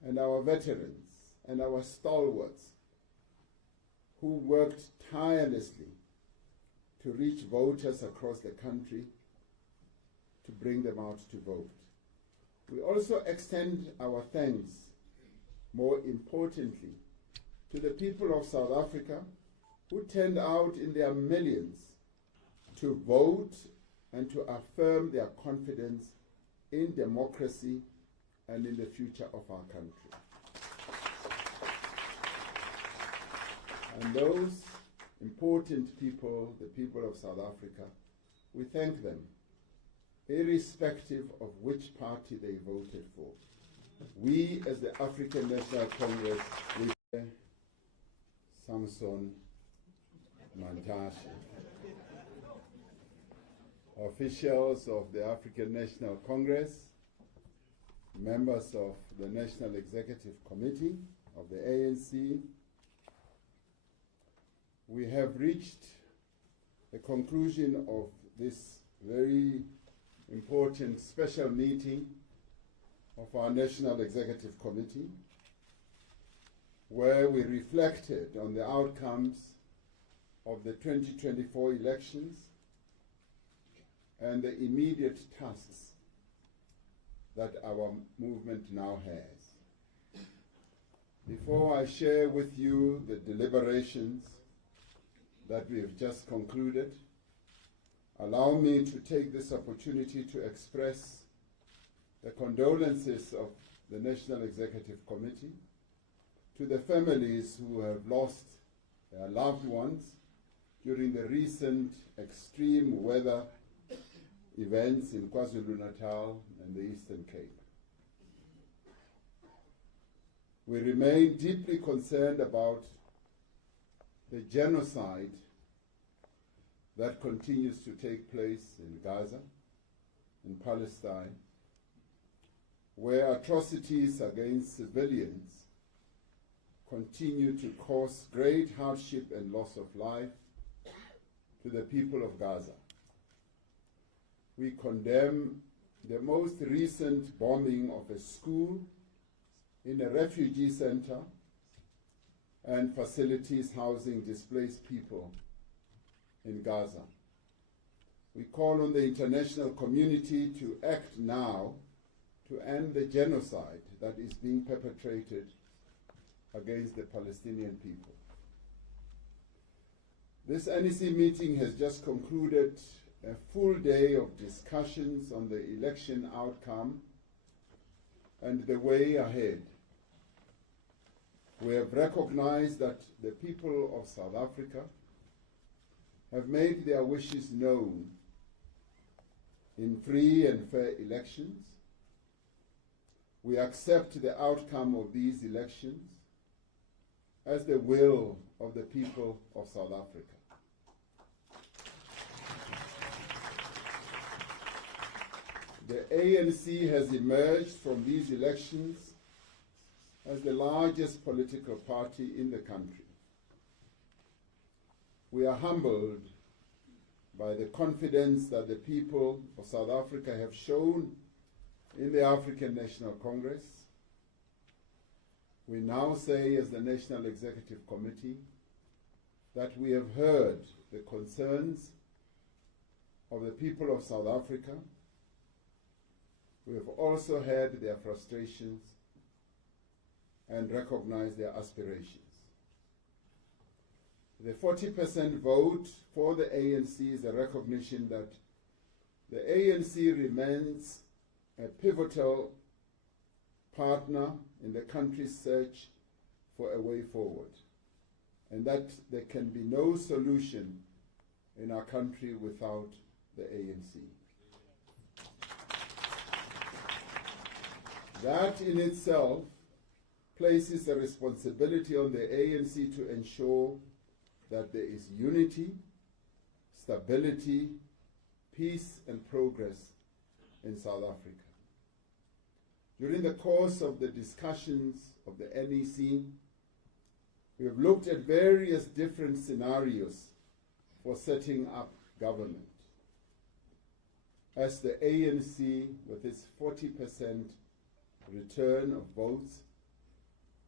and our veterans and our stalwarts who worked tirelessly to reach voters across the country to bring them out to vote. We also extend our thanks, more importantly, to the people of South Africa who turned out in their millions to vote and to affirm their confidence in democracy and in the future of our country. And those important people, the people of South Africa, we thank them, irrespective of which party they voted for. We, as the African National Congress, we Samson Mantashe, officials of the African National Congress, members of the National Executive Committee of the ANC, we have reached the conclusion of this very important special meeting of our National Executive Committee, where we reflected on the outcomes of the 2024 elections and the immediate tasks that our movement now has. Before I share with you the deliberations that we have just concluded, allow me to take this opportunity to express the condolences of the National Executive Committee to the families who have lost their loved ones during the recent extreme weather events in KwaZulu-Natal and the Eastern Cape. We remain deeply concerned about the genocide that continues to take place in Gaza, in Palestine, where atrocities against civilians continue to cause great hardship and loss of life to the people of Gaza. We condemn the most recent bombing of a school in a refugee center and facilities housing displaced people in Gaza. We call on the international community to act now to end the genocide that is being perpetrated against the Palestinian people. This NEC meeting has just concluded a full day of discussions on the election outcome and the way ahead. We have recognized that the people of South Africa have made their wishes known in free and fair elections. We accept the outcome of these elections as the will of the people of South Africa. The ANC has emerged from these elections as the largest political party in the country. We are humbled by the confidence that the people of South Africa have shown in the African National Congress. We now say, as the National Executive Committee, that we have heard the concerns of the people of South Africa. We have also heard their frustrations and recognized their aspirations. The 40% vote for the ANC is a recognition that the ANC remains a pivotal partner in the country's search for a way forward, and that there can be no solution in our country without the ANC. That in itself places a responsibility on the ANC to ensure that there is unity, stability, peace and progress in South Africa. During the course of the discussions of the NEC, we have looked at various different scenarios for setting up government. As the ANC, with its 40% return of votes,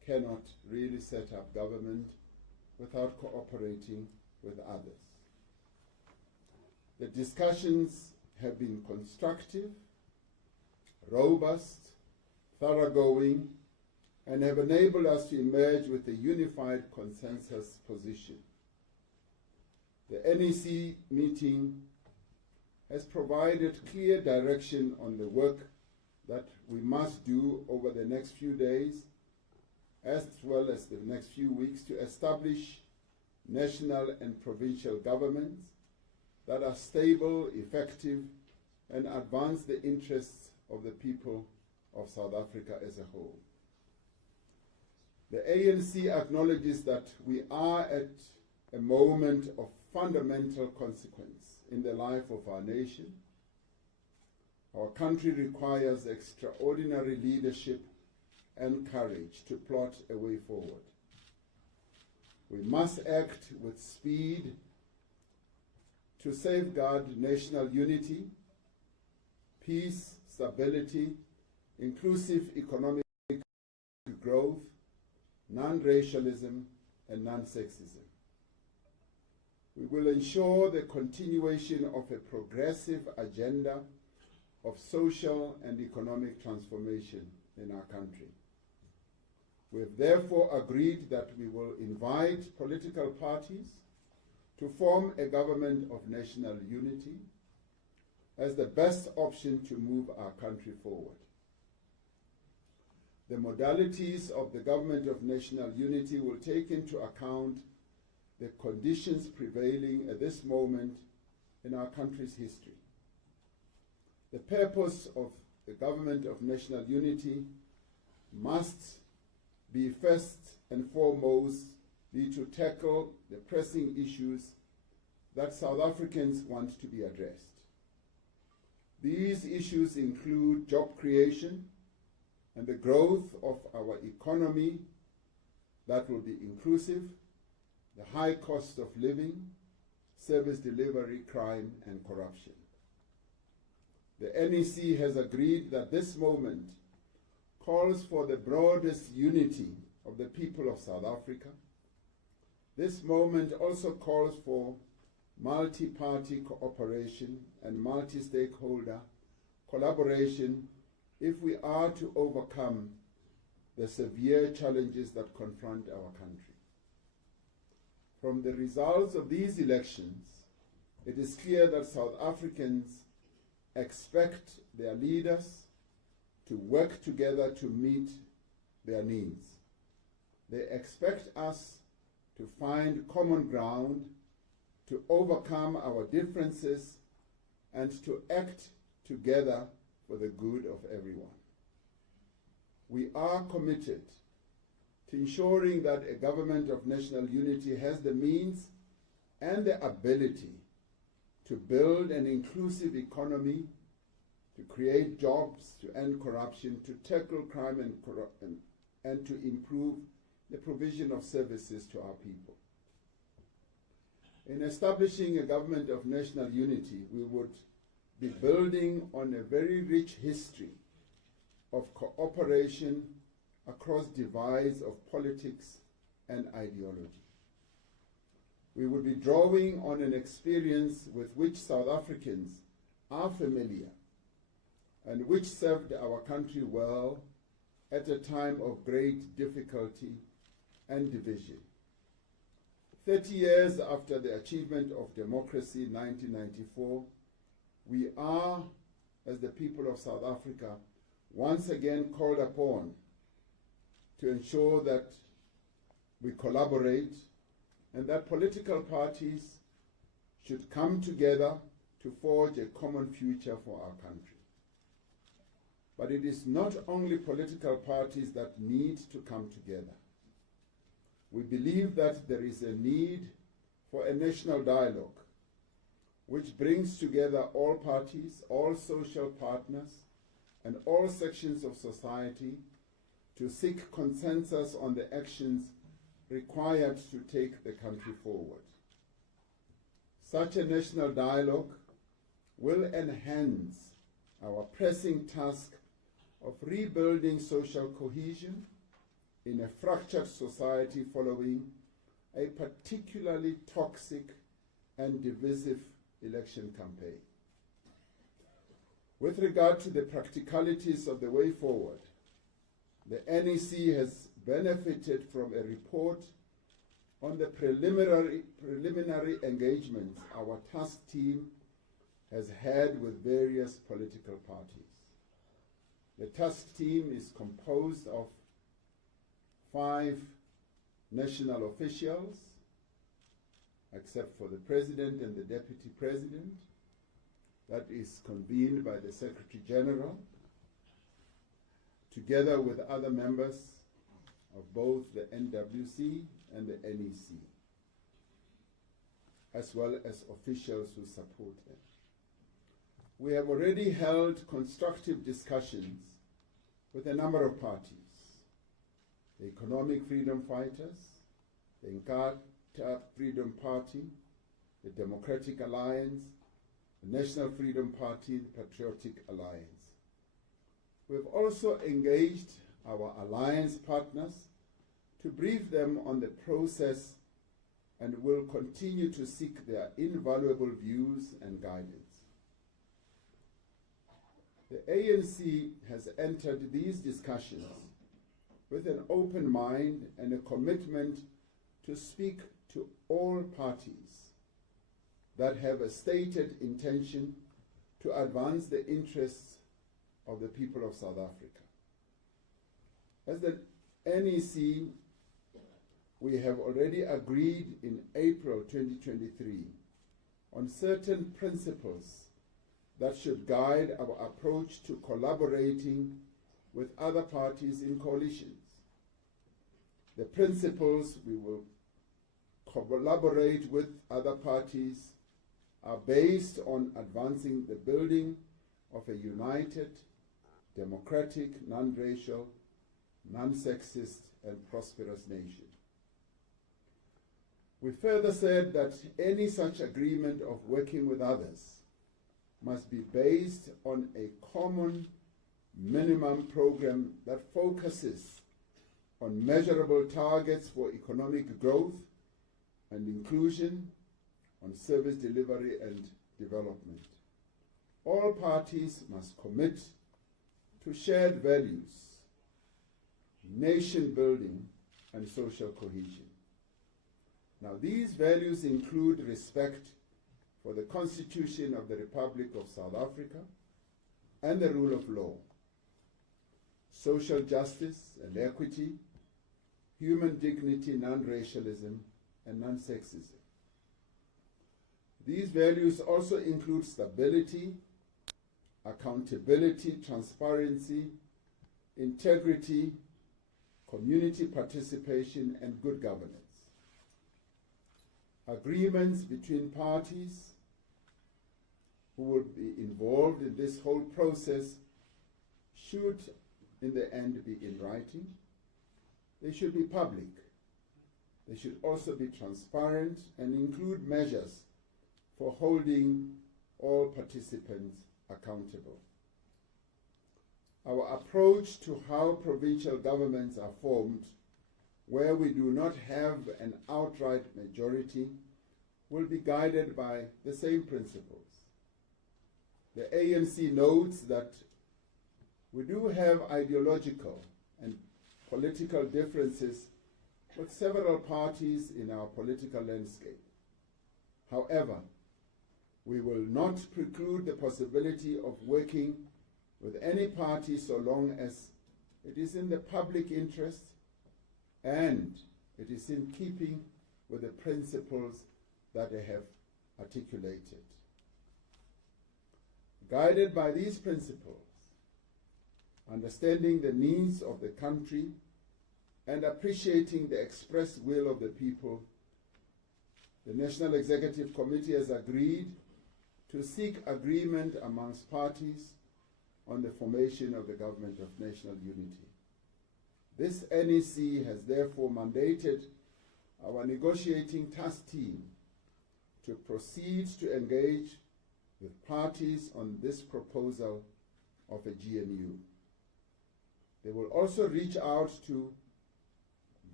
cannot really set up government without cooperating with others. The discussions have been constructive, robust, thoroughgoing, and have enabled us to emerge with a unified consensus position. The NEC meeting has provided clear direction on the work that we must do over the next few days, as well as the next few weeks, to establish national and provincial governments that are stable, effective, and advance the interests of the people of South Africa as a whole. The ANC acknowledges that we are at a moment of fundamental consequence in the life of our nation. Our country requires extraordinary leadership and courage to plot a way forward. We must act with speed to safeguard national unity, peace, stability, inclusive economic growth, non-racialism, and non-sexism. We will ensure the continuation of a progressive agenda of social and economic transformation in our country. We have therefore agreed that we will invite political parties to form a government of national unity as the best option to move our country forward. The modalities of the government of national unity will take into account the conditions prevailing at this moment in our country's history. The purpose of the government of national unity must be first and foremost be to tackle the pressing issues that South Africans want to be addressed. These issues include job creation and the growth of our economy that will be inclusive, the high cost of living, service delivery, crime, and corruption. The NEC has agreed that this moment calls for the broadest unity of the people of South Africa. This moment also calls for multi-party cooperation and multi-stakeholder collaboration if we are to overcome the severe challenges that confront our country. From the results of these elections, it is clear that South Africans expect their leaders to work together to meet their needs. They expect us to find common ground, to overcome our differences, and to act together for the good of everyone. We are committed to ensuring that a government of national unity has the means and the ability to build an inclusive economy, to create jobs, to end corruption, to tackle crime and to improve the provision of services to our people. In establishing a government of national unity, we would be building on a very rich history of cooperation across divides of politics and ideology. We would be drawing on an experience with which South Africans are familiar and which served our country well at a time of great difficulty and division. 30 years after the achievement of democracy in 1994, we are, as the people of South Africa, once again called upon to ensure that we collaborate and that political parties should come together to forge a common future for our country. But it is not only political parties that need to come together. We believe that there is a need for a national dialogue which brings together all parties, all social partners, and all sections of society to seek consensus on the actions required to take the country forward. Such a national dialogue will enhance our pressing task of rebuilding social cohesion, in a fractured society following a particularly toxic and divisive election campaign. With regard to the practicalities of the way forward, the NEC has benefited from a report on the preliminary engagements our task team has had with various political parties. The task team is composed of 5 national officials, except for the President and the Deputy President. That is convened by the Secretary General, together with other members of both the NWC and the NEC, as well as officials who support them. We have already held constructive discussions with a number of parties: the Economic Freedom Fighters, the Inkatha Freedom Party, the Democratic Alliance, the National Freedom Party, the Patriotic Alliance. We have also engaged our alliance partners to brief them on the process and will continue to seek their invaluable views and guidance. The ANC has entered these discussions with an open mind and a commitment to speak to all parties that have a stated intention to advance the interests of the people of South Africa. As the NEC, we have already agreed in April 2023 on certain principles that should guide our approach to collaborating with other parties in coalitions. The principles we will collaborate with other parties are based on advancing the building of a united, democratic, non-racial, non-sexist, and prosperous nation. We further said that any such agreement of working with others must be based on a common minimum program that focuses on measurable targets for economic growth and inclusion, on service delivery and development. All parties must commit to shared values, nation building, and social cohesion. Now, these values include respect for the Constitution of the Republic of South Africa and the rule of law, social justice and equity, human dignity, non-racialism, and non-sexism. These values also include stability, accountability, transparency, integrity, community participation, and good governance. Agreements between parties who will be involved in this whole process should, in the end, be in writing. They should be public. They should also be transparent and include measures for holding all participants accountable. Our approach to how provincial governments are formed, where we do not have an outright majority, will be guided by the same principles. The ANC notes that we do have ideological and political differences with several parties in our political landscape. However, we will not preclude the possibility of working with any party so long as it is in the public interest and it is in keeping with the principles that I have articulated. Guided by these principles, understanding the needs of the country and appreciating the expressed will of the people, the National Executive Committee has agreed to seek agreement amongst parties on the formation of the Government of National Unity. This NEC has therefore mandated our negotiating task team to proceed to engage with parties on this proposal of a GNU. They will also reach out to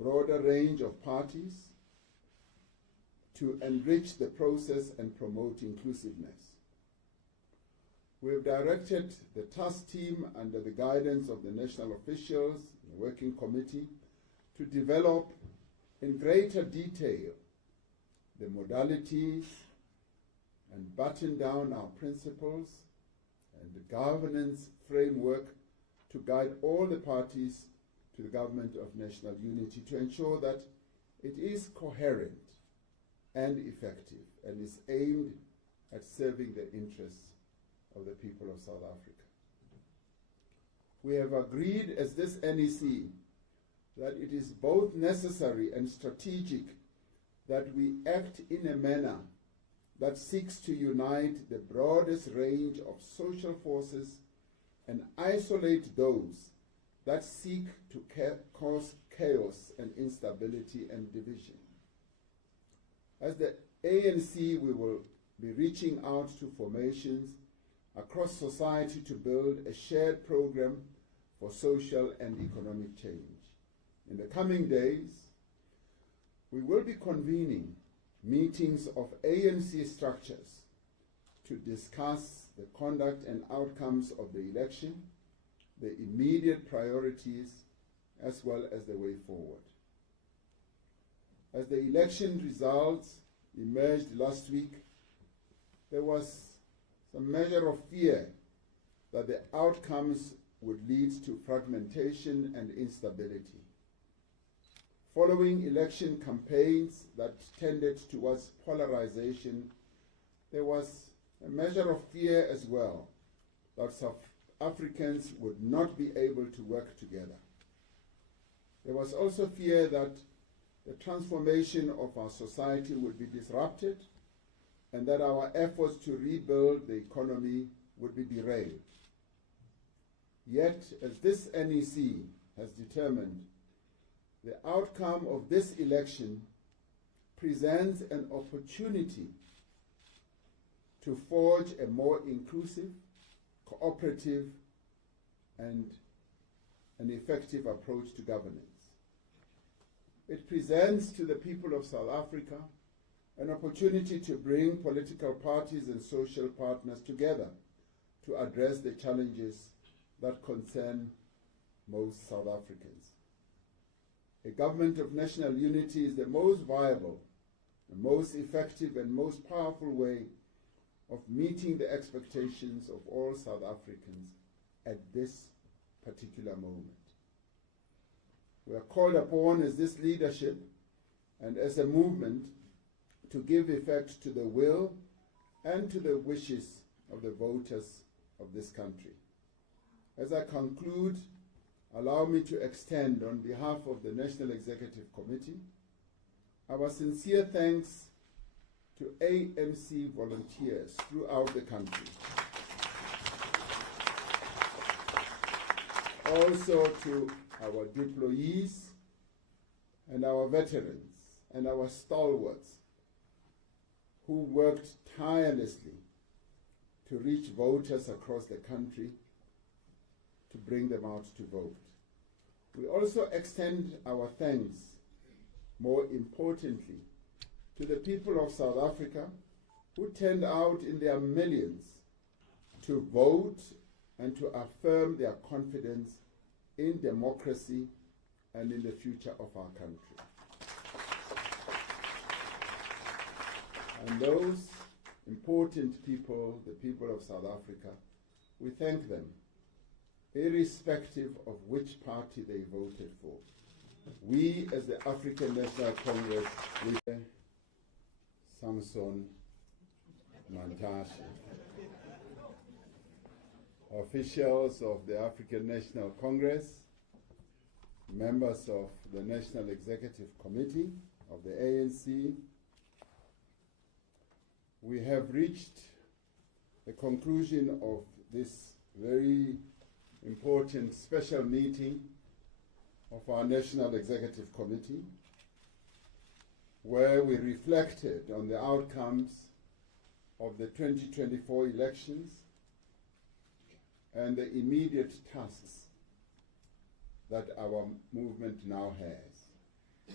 broader range of parties to enrich the process and promote inclusiveness. We have directed the task team under the guidance of the national officials, the working committee, to develop in greater detail the modalities and button down our principles and the governance framework to guide all the parties to the government of national unity to ensure that it is coherent and effective and is aimed at serving the interests of the people of South Africa. We have agreed as this NEC that it is both necessary and strategic that we act in a manner that seeks to unite the broadest range of social forces and isolate those that seek to cause chaos and instability and division. As the ANC, we will be reaching out to formations across society to build a shared program for social and economic change. In the coming days, we will be convening meetings of ANC structures to discuss the conduct and outcomes of the election, the immediate priorities, as well as the way forward. As the election results emerged last week, there was some measure of fear that the outcomes would lead to fragmentation and instability. Following election campaigns that tended towards polarization, there was a measure of fear as well that South Africans would not be able to work together. There was also fear that the transformation of our society would be disrupted and that our efforts to rebuild the economy would be derailed. Yet, as this NEC has determined, the outcome of this election presents an opportunity to forge a more inclusive, cooperative, and an effective approach to governance. It presents to the people of South Africa an opportunity to bring political parties and social partners together to address the challenges that concern most South Africans. A government of national unity is the most viable, the most effective and most powerful way of meeting the expectations of all South Africans at this particular moment. We are called upon as this leadership and as a movement to give effect to the will and to the wishes of the voters of this country. As I conclude, allow me to extend on behalf of the National Executive Committee our sincere thanks to ANC volunteers throughout the country. Also to our deployees and our veterans and our stalwarts who worked tirelessly to reach voters across the country to bring them out to vote. We also extend our thanks, more importantly, to the people of South Africa who turned out in their millions to vote and to affirm their confidence in democracy and in the future of our country. And those important people, the people of South Africa, we thank them, irrespective of which party they voted for. We, as the African National Congress, we Samson Mantashe, officials of the African National Congress, members of the National Executive Committee of the ANC, we have reached the conclusion of this very important special meeting of our National Executive Committee, where we reflected on the outcomes of the 2024 elections and the immediate tasks that our movement now has.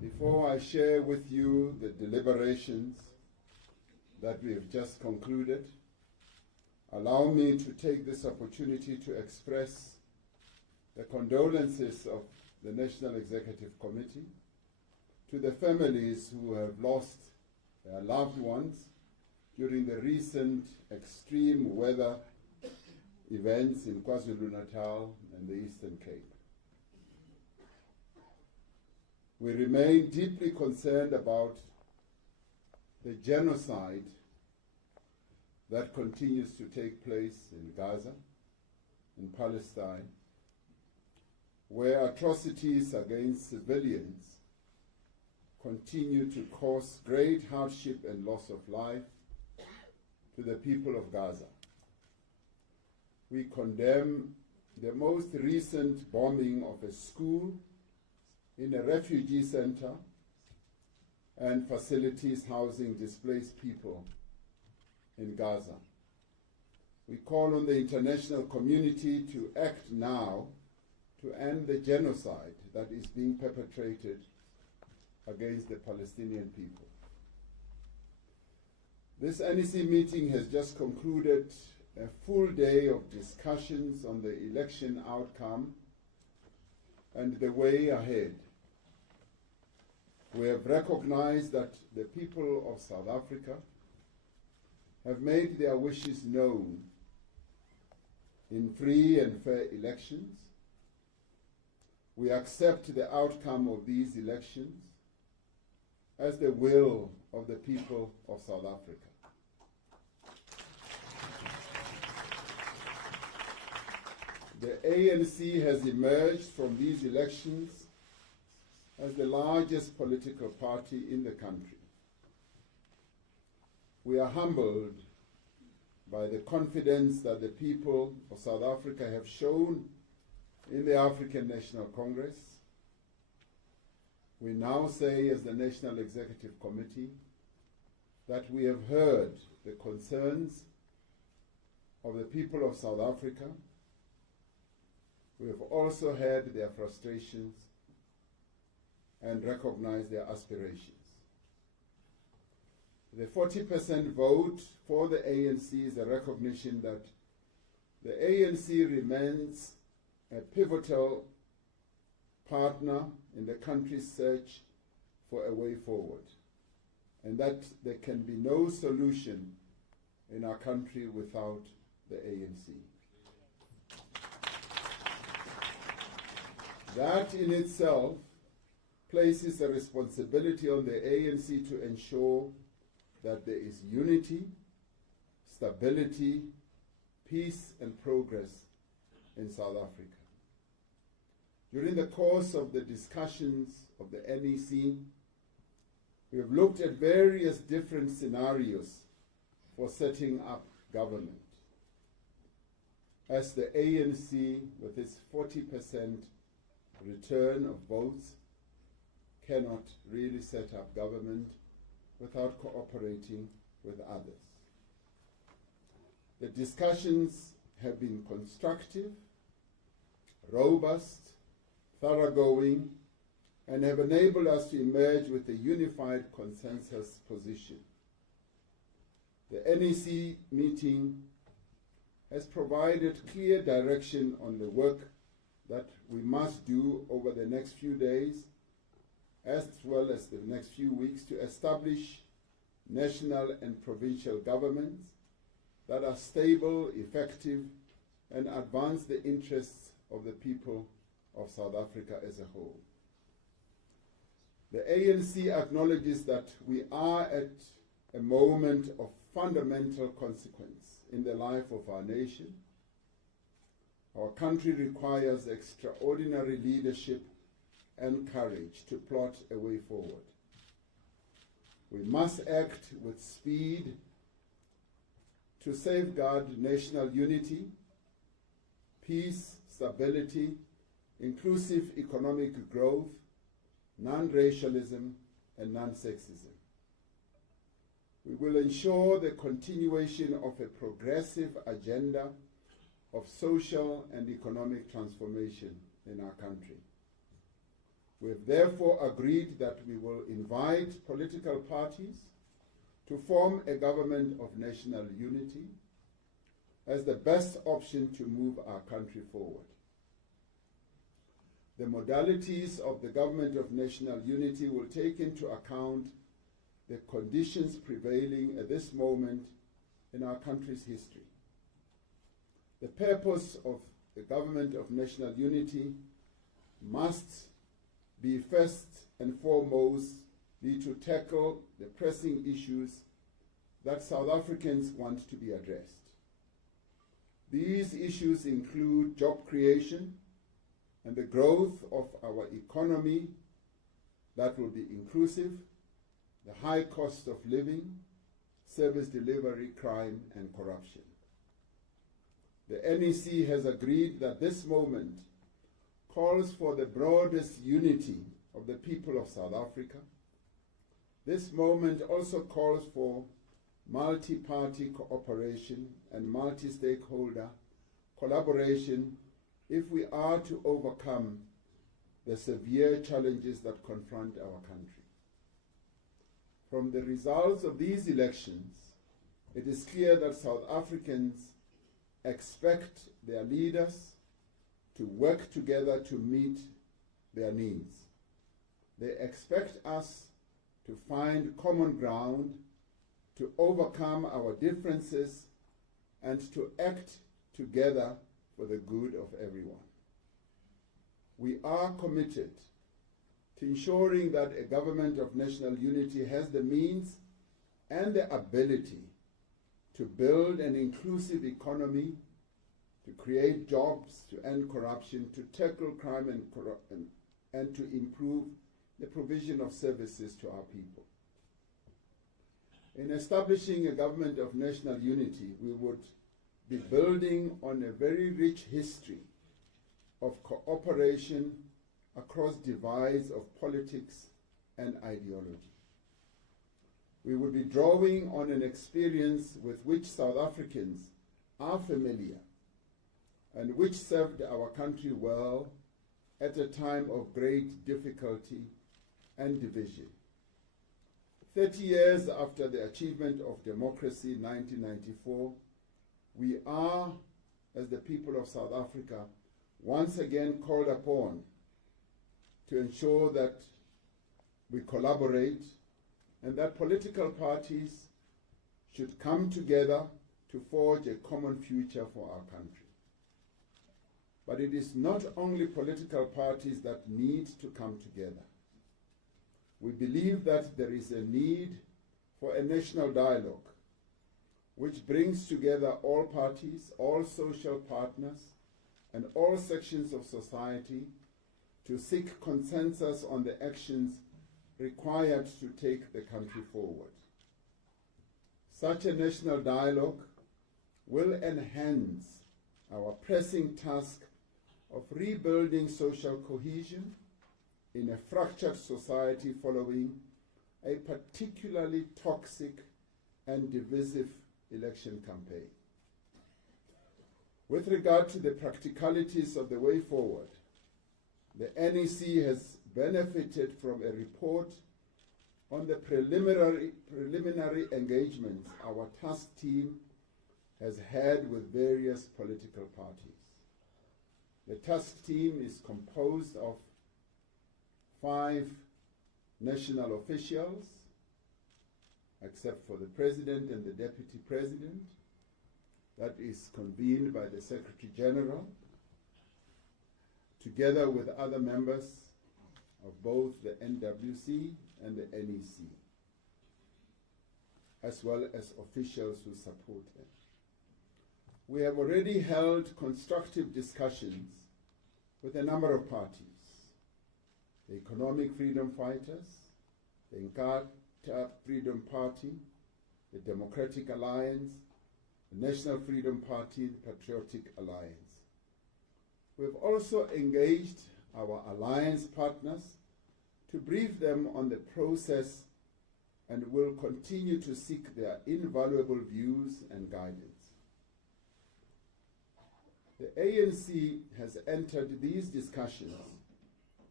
Before I share with you the deliberations that we have just concluded, allow me to take this opportunity to express the condolences of the National Executive Committee to the families who have lost their loved ones during the recent extreme weather events in KwaZulu-Natal and the Eastern Cape. We remain deeply concerned about the genocide that continues to take place in Gaza, in Palestine, where atrocities against civilians continue to cause great hardship and loss of life to the people of Gaza. We condemn the most recent bombing of a school in a refugee center and facilities housing displaced people in Gaza. We call on the international community to act now to end the genocide that is being perpetrated against the Palestinian people. This NEC meeting has just concluded a full day of discussions on the election outcome and the way ahead. We have recognized that the people of South Africa have made their wishes known in free and fair elections. We accept the outcome of these elections as the will of the people of South Africa. The ANC has emerged from these elections as the largest political party in the country. We are humbled by the confidence that the people of South Africa have shown in the African National Congress. We now say, as the National Executive Committee, that we have heard the concerns of the people of South Africa. We have also heard their frustrations and recognized their aspirations. The 40% vote for the ANC is a recognition that the ANC remains a pivotal partner in the country's search for a way forward, and that there can be no solution in our country without the ANC. That in itself places a responsibility on the ANC to ensure that there is unity, stability, peace, and progress in South Africa. During the course of the discussions of the NEC, we have looked at various different scenarios for setting up government. As the ANC, with its 40% return of votes, cannot really set up government without cooperating with others. The discussions have been constructive, robust, thoroughgoing, and have enabled us to emerge with a unified consensus position. The NEC meeting has provided clear direction on the work that we must do over the next few days, as well as the next few weeks, to establish national and provincial governments that are stable, effective, and advance the interests of the people of South Africa as a whole. The ANC acknowledges that we are at a moment of fundamental consequence in the life of our nation. Our country requires extraordinary leadership and courage to plot a way forward. We must act with speed to safeguard national unity, peace, stability, inclusive economic growth, non-racialism, and non-sexism. We will ensure the continuation of a progressive agenda of social and economic transformation in our country. We have therefore agreed that we will invite political parties to form a government of national unity as the best option to move our country forward. The modalities of the government of national unity will take into account the conditions prevailing at this moment in our country's history. The purpose of the government of national unity must be first and foremost to tackle the pressing issues that South Africans want to be addressed. These issues include job creation and the growth of our economy that will be inclusive, the high cost of living, service delivery, crime, and corruption. The NEC has agreed that this moment calls for the broadest unity of the people of South Africa. This moment also calls for multi-party cooperation and multi-stakeholder collaboration if we are to overcome the severe challenges that confront our country. From the results of these elections, it is clear that South Africans expect their leaders to work together to meet their needs. They expect us to find common ground, to overcome our differences, and to act together for the good of everyone. We are committed to ensuring that a government of national unity has the means and the ability to build an inclusive economy, to create jobs, to end corruption, to tackle crime and to improve the provision of services to our people. In establishing a government of national unity, we would be building on a very rich history of cooperation across divides of politics and ideology. We would be drawing on an experience with which South Africans are familiar and which served our country well at a time of great difficulty and division. 30 years after the achievement of democracy in 1994, we are, as the people of South Africa, once again called upon to ensure that we collaborate and that political parties should come together to forge a common future for our country. But it is not only political parties that need to come together. We believe that there is a need for a national dialogue which brings together all parties, all social partners, and all sections of society to seek consensus on the actions required to take the country forward. Such a national dialogue will enhance our pressing task of rebuilding social cohesion in a fractured society following a particularly toxic and divisive election campaign. With regard to the practicalities of the way forward, the NEC has benefited from a report on the preliminary engagements our task team has had with various political parties. The task team is composed of 5 national officials, except for the President and the Deputy President. That is convened by the Secretary General, together with other members of both the NWC and the NEC, as well as officials who support them. We have already held constructive discussions with a number of parties: the Economic Freedom Fighters, the Inkatha Freedom Party, the Democratic Alliance, the National Freedom Party, the Patriotic Alliance. We have also engaged our alliance partners to brief them on the process and will continue to seek their invaluable views and guidance. The ANC has entered these discussions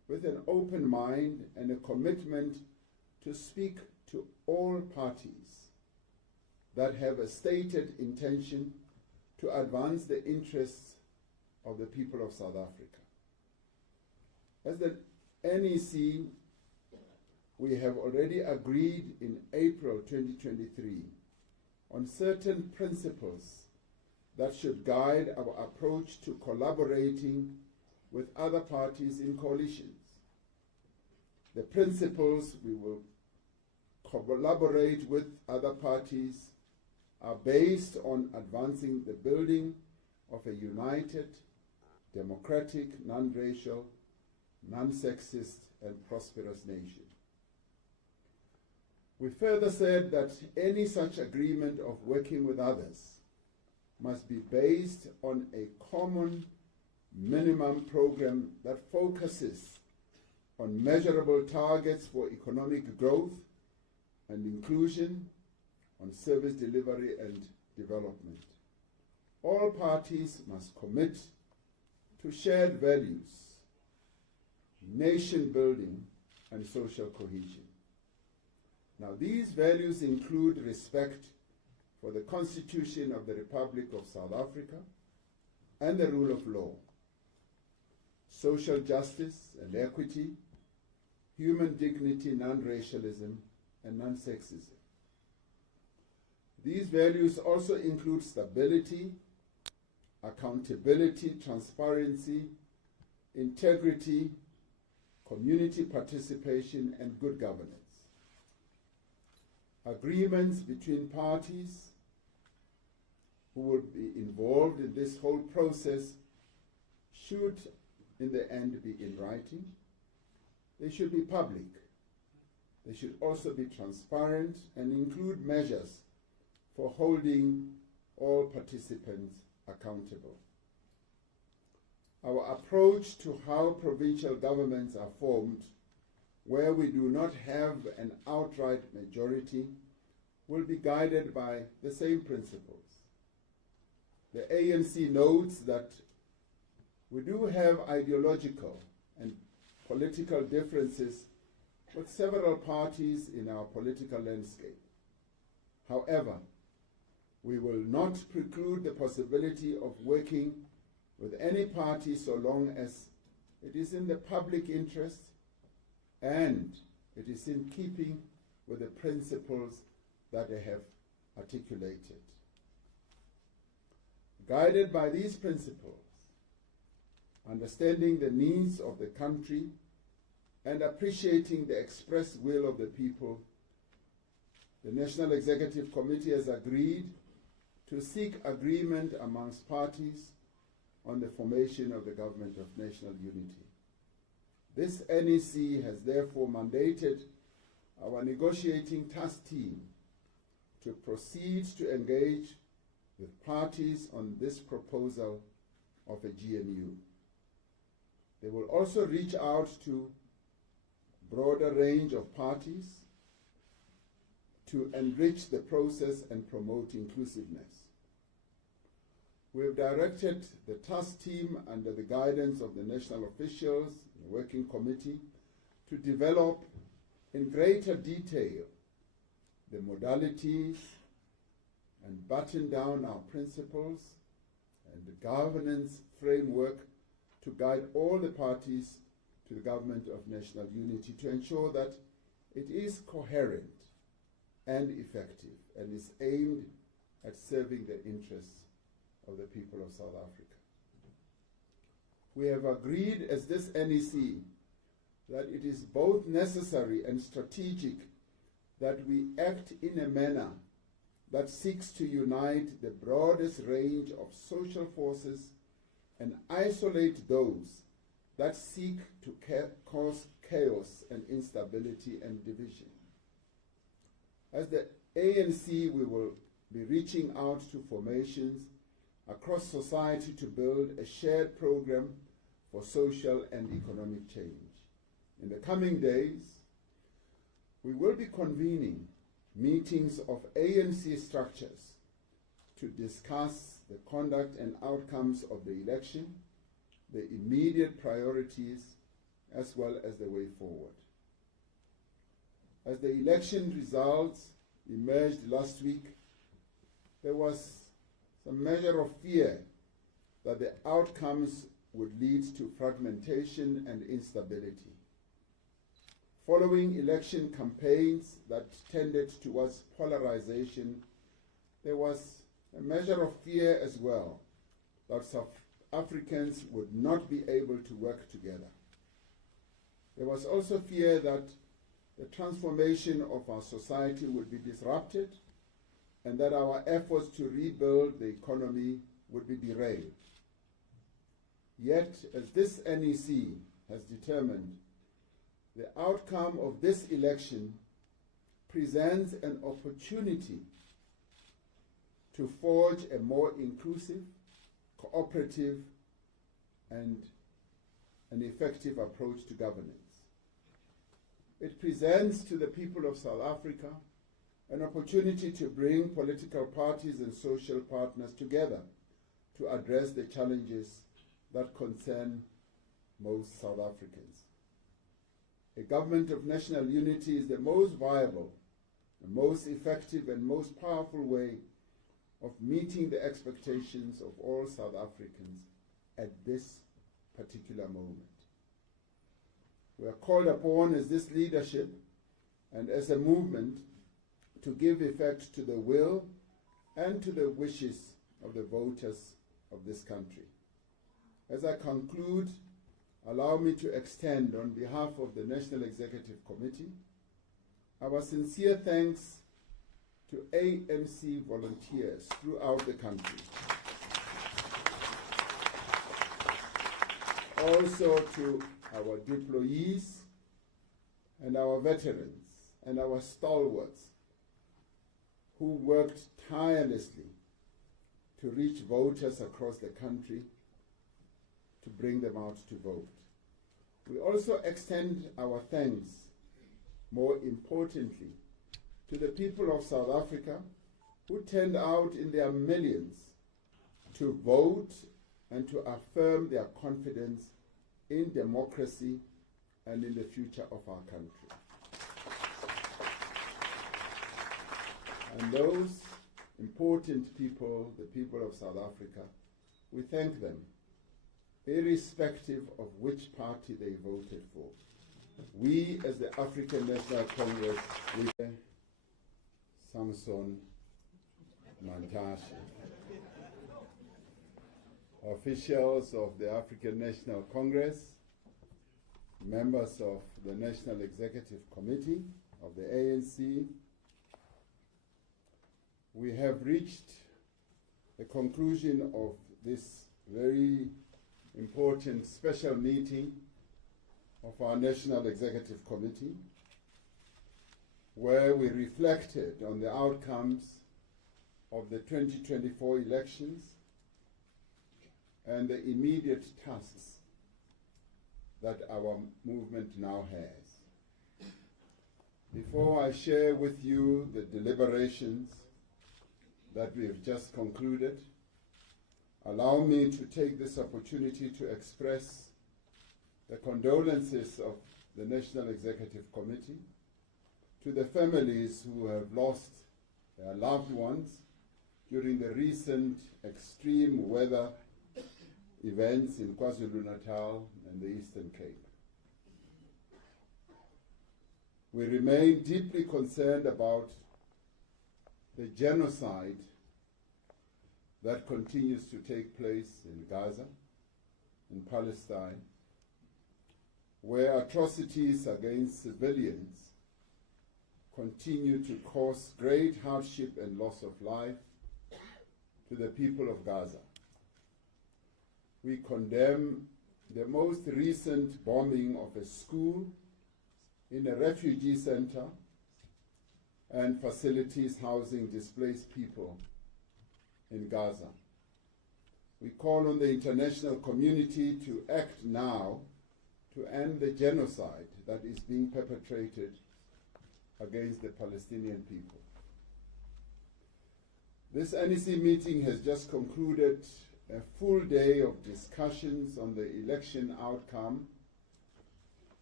with an open mind and a commitment to speak to all parties that have a stated intention to advance the interests of the people of South Africa. As the NEC, we have already agreed in April 2023 on certain principles that should guide our approach to collaborating with other parties in coalitions. The principles we will collaborate with other parties are based on advancing the building of a united, democratic, non-racial, non-sexist, and prosperous nation. We further said that any such agreement of working with others must be based on a common minimum program that focuses on measurable targets for economic growth and inclusion, on service delivery and development. All parties must commit to shared values, nation building, and social cohesion. Now, these values include respect for the Constitution of the Republic of South Africa and the rule of law, social justice and equity, human dignity, non-racialism, and non-sexism. These values also include stability, accountability, transparency, integrity, community participation, and good governance. Agreements between parties who will be involved in this whole process should, in the end, be in writing. They should be public. They should also be transparent and include measures for holding all participants accountable. Our approach to how provincial governments are formed, where we do not have an outright majority, will be guided by the same principles. The ANC notes that we do have ideological and political differences with several parties in our political landscape. However, we will not preclude the possibility of working with any party so long as it is in the public interest and it is in keeping with the principles that I have articulated. Guided by these principles, understanding the needs of the country and appreciating the expressed will of the people, the National Executive Committee has agreed to seek agreement amongst parties on the formation of the Government of National Unity. This NEC has therefore mandated our negotiating task team to proceed to engage with parties on this proposal of a GNU. They will also reach out to a broader range of parties to enrich the process and promote inclusiveness. We have directed the task team under the guidance of the national officials, the working committee, to develop in greater detail the modalities and button down our principles and the governance framework to guide all the parties to the Government of National Unity to ensure that it is coherent and effective and is aimed at serving the interests of the people of South Africa. We have agreed as this NEC that it is both necessary and strategic that we act in a manner that seeks to unite the broadest range of social forces and isolate those that seek to cause chaos and instability and division. As the ANC, we will be reaching out to formations across society to build a shared program for social and economic change. In the coming days, we will be convening meetings of ANC structures to discuss the conduct and outcomes of the election, the immediate priorities, as well as the way forward. As the election results emerged last week, there was some measure of fear that the outcomes would lead to fragmentation and instability. Following election campaigns that tended towards polarization, there was a measure of fear as well that South Africans would not be able to work together. There was also fear that the transformation of our society would be disrupted and that our efforts to rebuild the economy would be derailed. Yet, as this NEC has determined, the outcome of this election presents an opportunity to forge a more inclusive, cooperative, and an effective approach to governance. It presents to the people of South Africa an opportunity to bring political parties and social partners together to address the challenges that concern most South Africans. A government of national unity is the most viable, the most effective and most powerful way of meeting the expectations of all South Africans at this particular moment. We are called upon as this leadership and as a movement to give effect to the will and to the wishes of the voters of this country. As I conclude, allow me to extend on behalf of the National Executive Committee our sincere thanks to ANC volunteers throughout the country. Also to our deployees and our veterans and our stalwarts who worked tirelessly to reach voters across the country to bring them out to vote. We also extend our thanks, more importantly, to the people of South Africa who turned out in their millions to vote and to affirm their confidence in democracy and in the future of our country. And those important people, the people of South Africa, we thank them, irrespective of which party they voted for. We, as the African National Congress, we Samson Mantashe, officials of the African National Congress, members of the National Executive Committee of the ANC, we have reached the conclusion of this very important special meeting of our National Executive Committee, where we reflected on the outcomes of the 2024 elections and the immediate tasks that our movement now has. Before I share with you the deliberations that we have just concluded, allow me to take this opportunity to express the condolences of the National Executive Committee to the families who have lost their loved ones during the recent extreme weather events in KwaZulu-Natal and the Eastern Cape. We remain deeply concerned about the genocide that continues to take place in Gaza, in Palestine, where atrocities against civilians continue to cause great hardship and loss of life to the people of Gaza. We condemn the most recent bombing of a school in a refugee center and facilities housing displaced people in Gaza. We call on the international community to act now to end the genocide that is being perpetrated against the Palestinian people. This NEC meeting has just concluded a full day of discussions on the election outcome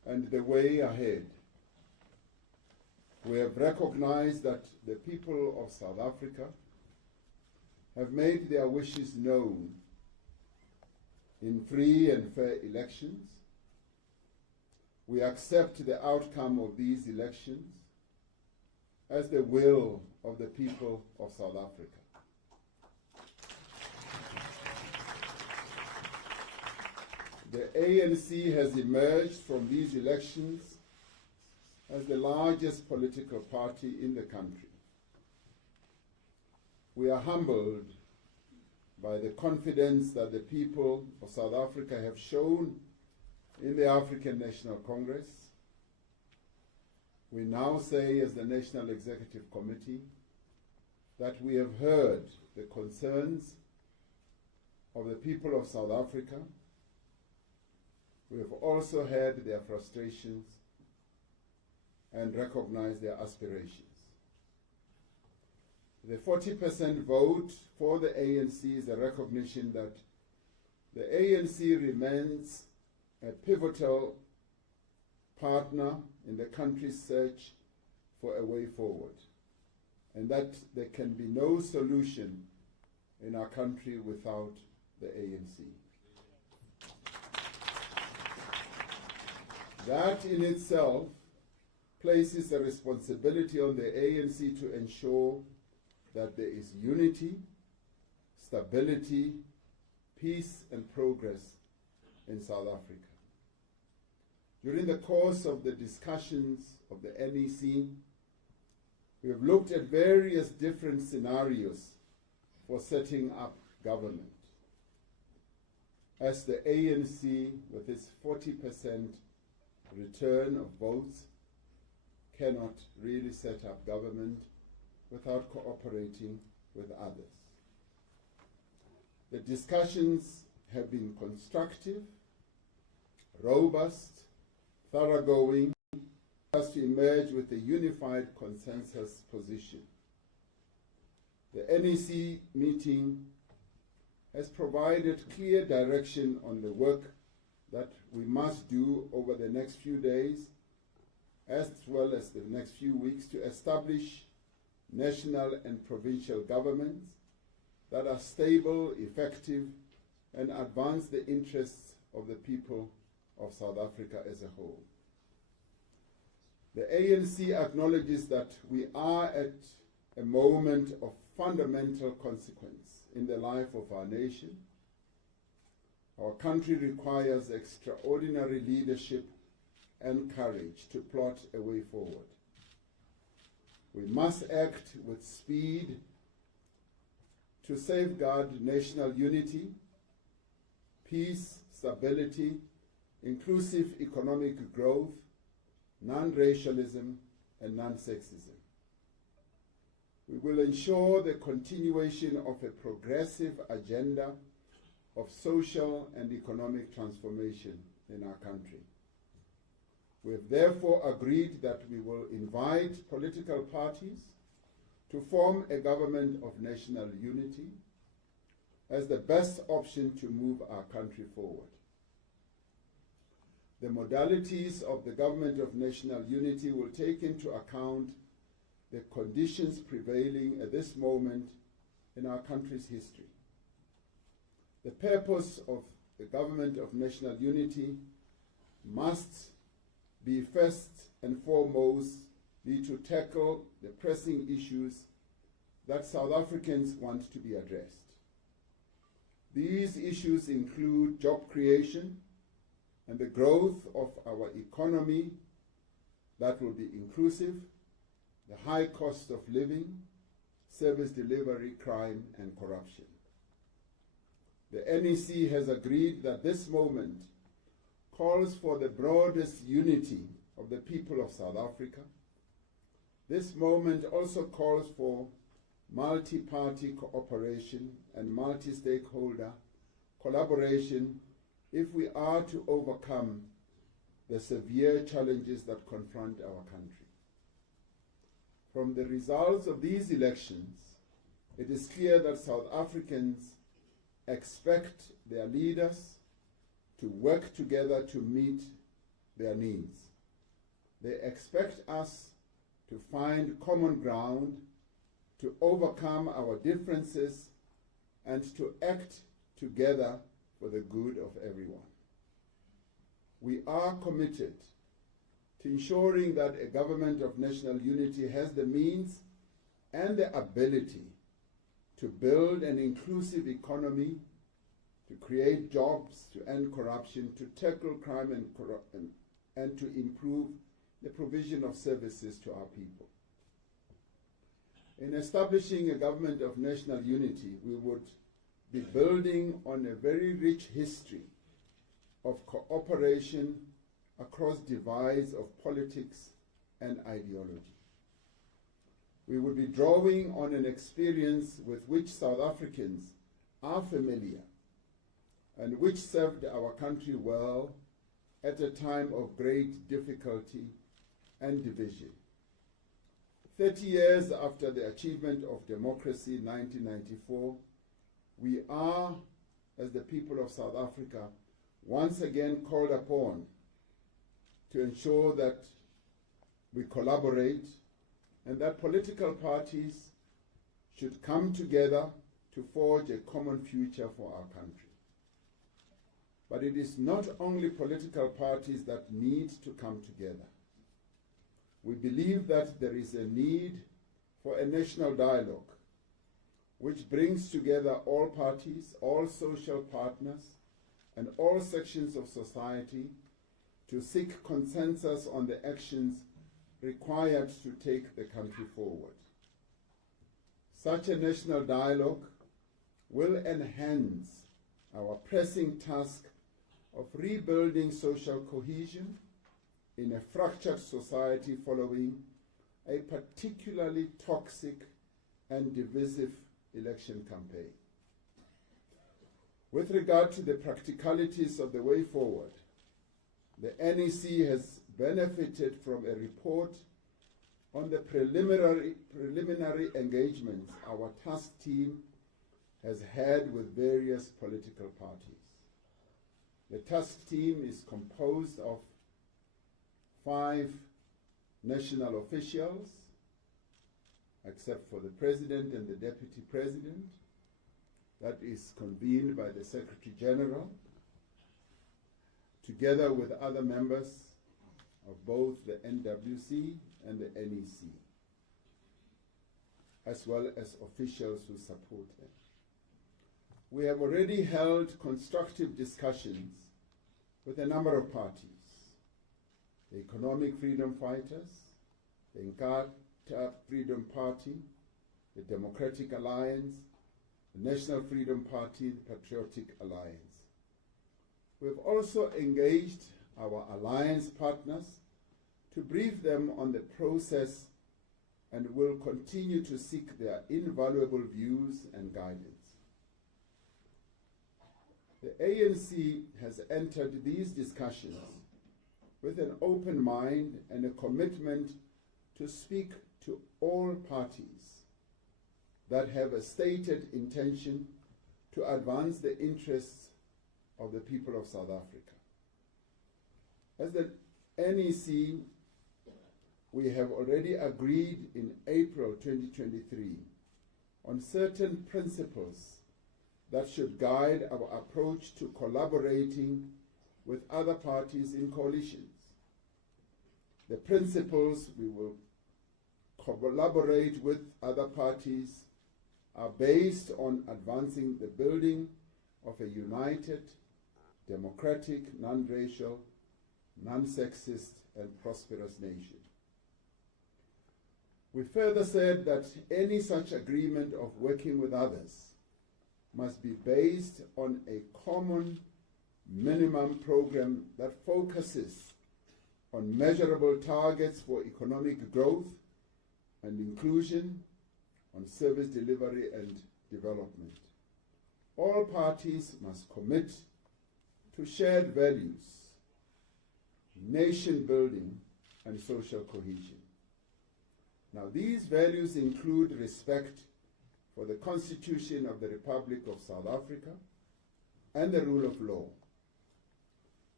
and the way ahead. We have recognized that the people of South Africa have made their wishes known in free and fair elections. We accept the outcome of these elections as the will of the people of South Africa. The ANC has emerged from these elections as the largest political party in the country. We are humbled by the confidence that the people of South Africa have shown in the African National Congress. We now say, as the National Executive Committee, that we have heard the concerns of the people of South Africa. We have also heard their frustrations and recognized their aspirations. The 40% vote for the ANC is a recognition that the ANC remains a pivotal partner in the country's search for a way forward, and that there can be no solution in our country without the ANC. That in itself places a responsibility on the ANC to ensure that there is unity, stability, peace, and progress in South Africa. During the course of the discussions of the NEC, we have looked at various different scenarios for setting up government. As the ANC, with its 40% return of votes, cannot really set up government without cooperating with others. The discussions have been constructive, robust, thoroughgoing, as to emerge with a unified consensus position. The NEC meeting has provided clear direction on the work that we must do over the next few days, as well as the next few weeks, to establish national and provincial governments that are stable, effective, and advance the interests of the people of South Africa as a whole. The ANC acknowledges that we are at a moment of fundamental consequence in the life of our nation. Our country requires extraordinary leadership and courage to plot a way forward. We must act with speed to safeguard national unity, peace, stability, inclusive economic growth, non-racialism, and non-sexism. We will ensure the continuation of a progressive agenda of social and economic transformation in our country. We have therefore agreed that we will invite political parties to form a government of national unity as the best option to move our country forward. The modalities of the government of national unity will take into account the conditions prevailing at this moment in our country's history. The purpose of the government of national unity must be first and foremost be to tackle the pressing issues that South Africans want to be addressed. These issues include job creation and the growth of our economy that will be inclusive, the high cost of living, service delivery, crime, and corruption. The NEC has agreed that this moment calls for the broadest unity of the people of South Africa. This moment also calls for multi-party cooperation and multi-stakeholder collaboration if we are to overcome the severe challenges that confront our country. From the results of these elections, it is clear that South Africans expect their leaders to work together to meet their needs. They expect us to find common ground, to overcome our differences, and to act together for the good of everyone. We are committed to ensuring that a government of national unity has the means and the ability to build an inclusive economy, to create jobs, to end corruption, to tackle crime and to improve the provision of services to our people. In establishing a government of national unity, we would be building on a very rich history of cooperation across divides of politics and ideology. We would be drawing on an experience with which South Africans are familiar and which served our country well at a time of great difficulty and division. 30 years after the achievement of democracy in 1994, we are, as the people of South Africa, once again called upon to ensure that we collaborate and that political parties should come together to forge a common future for our country. But it is not only political parties that need to come together. We believe that there is a need for a national dialogue which brings together all parties, all social partners, and all sections of society to seek consensus on the actions required to take the country forward. Such a national dialogue will enhance our pressing task of rebuilding social cohesion in a fractured society following a particularly toxic and divisive election campaign. With regard to the practicalities of the way forward, the NEC has benefited from a report on the preliminary engagements our task team has had with various political parties. The task team is composed of 5 national officials, except for the President and the Deputy President. That is convened by the Secretary General, together with other members of both the NWC and the NEC, as well as officials who support them. We have already held constructive discussions with a number of parties: the Economic Freedom Fighters, the Inkatha Freedom Party, the Democratic Alliance, the National Freedom Party, the Patriotic Alliance. We have also engaged our alliance partners to brief them on the process and will continue to seek their invaluable views and guidance. The ANC has entered these discussions with an open mind and a commitment to speak to all parties that have a stated intention to advance the interests of the people of South Africa. As the NEC, we have already agreed in April 2023 on certain principles that should guide our approach to collaborating with other parties in coalitions. The principles we will collaborate with other parties are based on advancing the building of a united, democratic, non-racial, non-sexist, and prosperous nation. We further said that any such agreement of working with others must be based on a common minimum program that focuses on measurable targets for economic growth and inclusion, on service delivery and development. All parties must commit to shared values, nation building, and social cohesion. Now, these values include respect for the Constitution of the Republic of South Africa and the rule of law,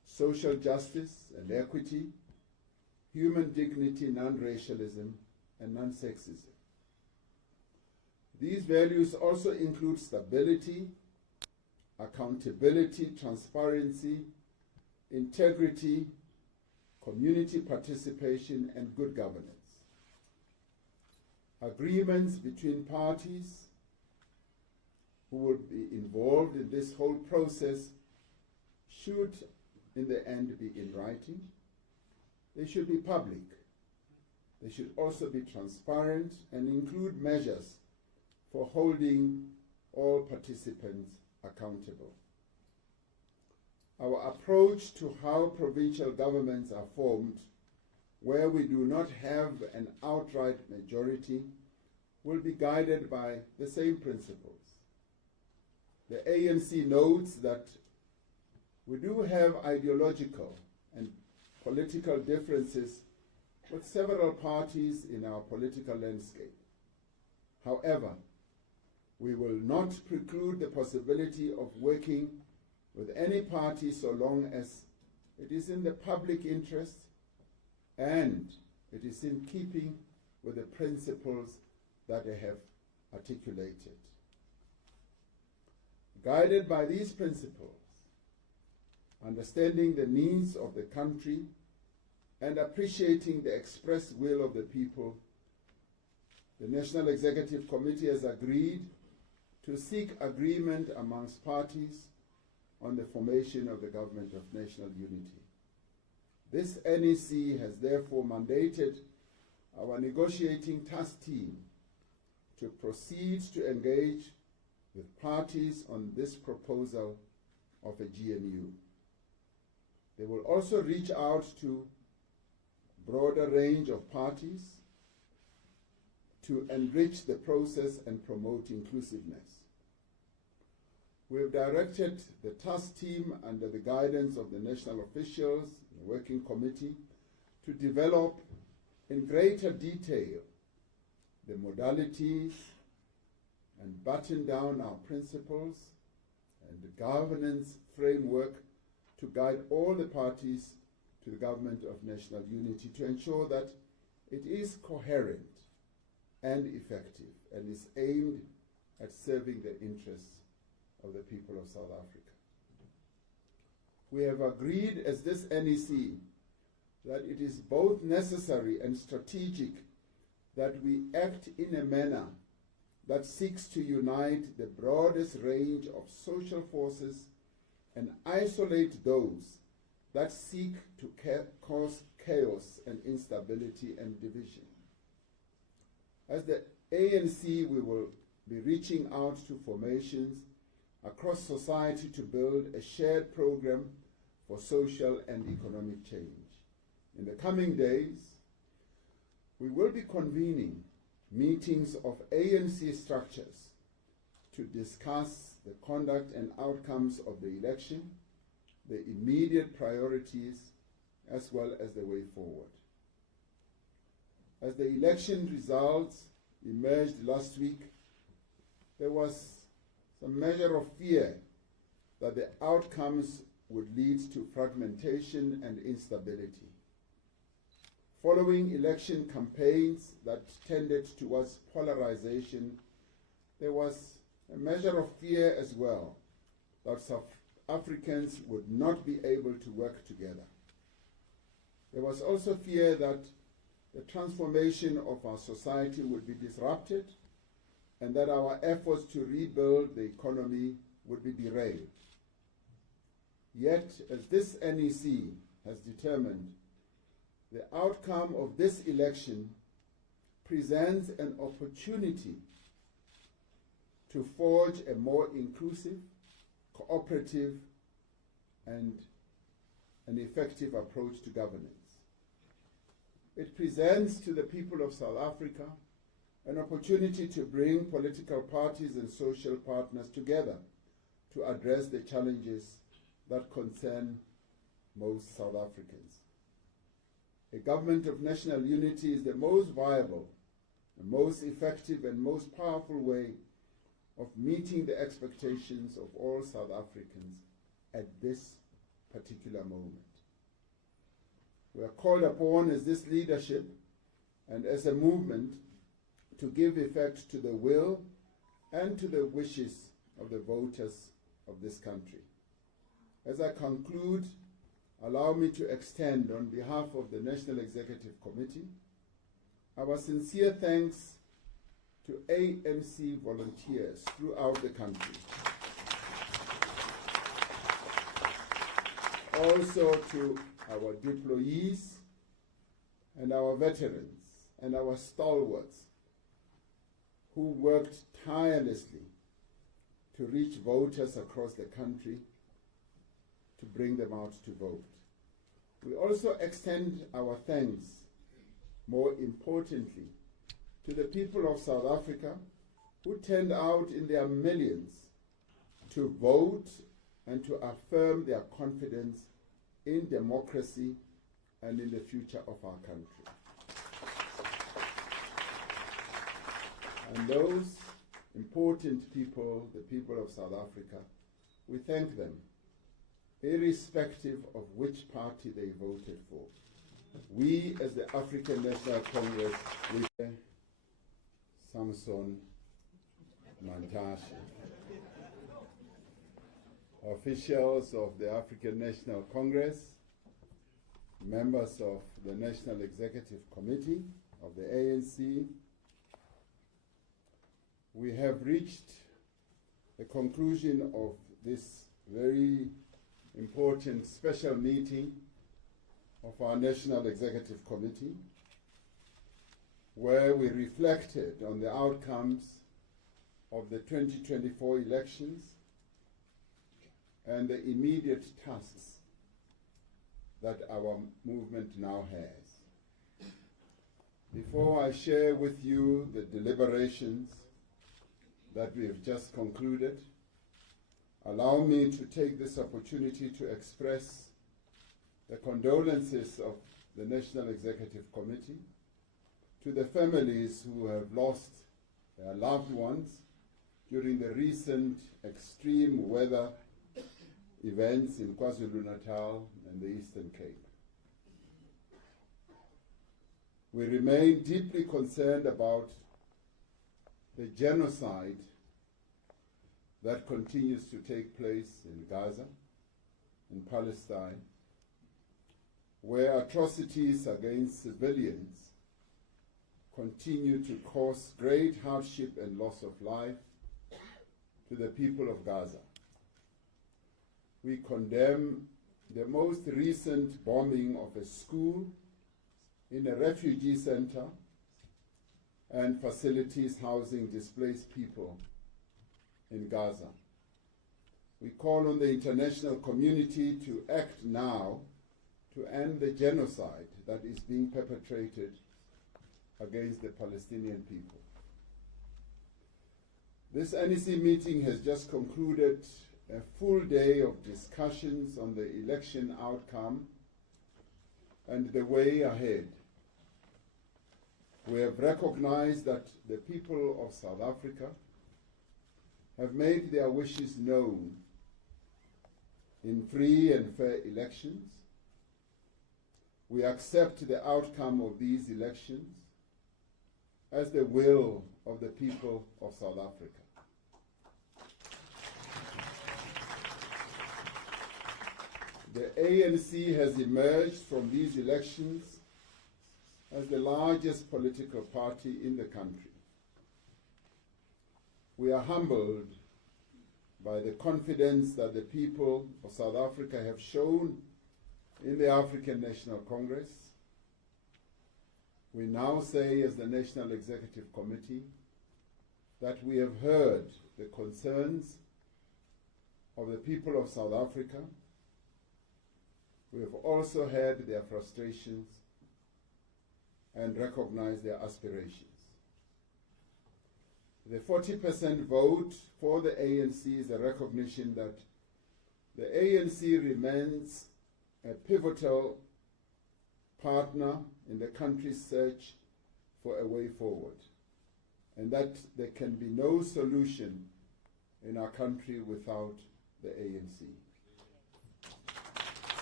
social justice and equity, human dignity, non-racialism, and non-sexism. These values also include stability, accountability, transparency, integrity, community participation, and good governance. Agreements between parties who will be involved in this whole process should, in the end, be in writing. They should be public. They should also be transparent and include measures for holding all participants accountable. Our approach to how provincial governments are formed, where we do not have an outright majority, will be guided by the same principles. The ANC notes that we do have ideological and political differences with several parties in our political landscape. However, we will not preclude the possibility of working with any party so long as it is in the public interest and it is in keeping with the principles that I have articulated. Guided by these principles, understanding the needs of the country and appreciating the expressed will of the people, the National Executive Committee has agreed to seek agreement amongst parties on the formation of the Government of National Unity. This NEC has therefore mandated our negotiating task team to proceed to engage with parties on this proposal of a GNU. They will also reach out to a broader range of parties to enrich the process and promote inclusiveness. We have directed the task team under the guidance of the national officials, the working committee, to develop in greater detail the modalities and button down our principles and the governance framework to guide all the parties to the Government of National Unity to ensure that it is coherent and effective and is aimed at serving the interests of the people of South Africa. We have agreed as this NEC that it is both necessary and strategic that we act in a manner that seeks to unite the broadest range of social forces and isolate those that seek to cause chaos and instability and division. As the ANC, we will be reaching out to formations across society to build a shared program for social and economic change. In the coming days, we will be convening meetings of ANC structures to discuss the conduct and outcomes of the election, the immediate priorities, as well as the way forward. As the election results emerged last week, there was some measure of fear that the outcomes would lead to fragmentation and instability. Following election campaigns that tended towards polarization, there was a measure of fear as well that South Africans would not be able to work together. There was also fear that the transformation of our society would be disrupted and that our efforts to rebuild the economy would be derailed. Yet, as this NEC has determined, the outcome of this election presents an opportunity to forge a more inclusive, cooperative, and an effective approach to governance. It presents to the people of South Africa an opportunity to bring political parties and social partners together to address the challenges that concern most South Africans. A government of national unity is the most viable, the most effective and most powerful way of meeting the expectations of all South Africans at this particular moment. We are called upon as this leadership and as a movement to give effect to the will and to the wishes of the voters of this country. As I conclude, allow me to extend on behalf of the National Executive Committee our sincere thanks to ANC volunteers throughout the country. Also to our deployees and our veterans and our stalwarts who worked tirelessly to reach voters across the country to bring them out to vote. We also extend our thanks, more importantly, to the people of South Africa who turned out in their millions to vote and to affirm their confidence in democracy and in the future of our country. And those important people, the people of South Africa, we thank them, irrespective of which party they voted for. We, as the African National Congress, we Samson Mantashe, officials of the African National Congress, members of the National Executive Committee of the ANC, we have reached the conclusion of this very important special meeting of our National Executive Committee, where we reflected on the outcomes of the 2024 elections and the immediate tasks that our movement now has. Before I share with you the deliberations that we have just concluded, allow me to take this opportunity to express the condolences of the National Executive Committee to the families who have lost their loved ones during the recent extreme weather events in KwaZulu-Natal and the Eastern Cape. We remain deeply concerned about the genocide that continues to take place in Gaza, in Palestine, where atrocities against civilians continue to cause great hardship and loss of life to the people of Gaza. We condemn the most recent bombing of a school in a refugee center and facilities housing displaced people in Gaza. We call on the international community to act now to end the genocide that is being perpetrated against the Palestinian people. This NEC meeting has just concluded a full day of discussions on the election outcome and the way ahead. We have recognized that the people of South Africa have made their wishes known in free and fair elections. We accept the outcome of these elections as the will of the people of South Africa. The ANC has emerged from these elections as the largest political party in the country. We are humbled by the confidence that the people of South Africa have shown in the African National Congress. We now say, as the National Executive Committee, that we have heard the concerns of the people of South Africa. We have also heard their frustrations and recognized their aspirations. The 40% vote for the ANC is a recognition that the ANC remains a pivotal partner in the country's search for a way forward, and that there can be no solution in our country without the ANC.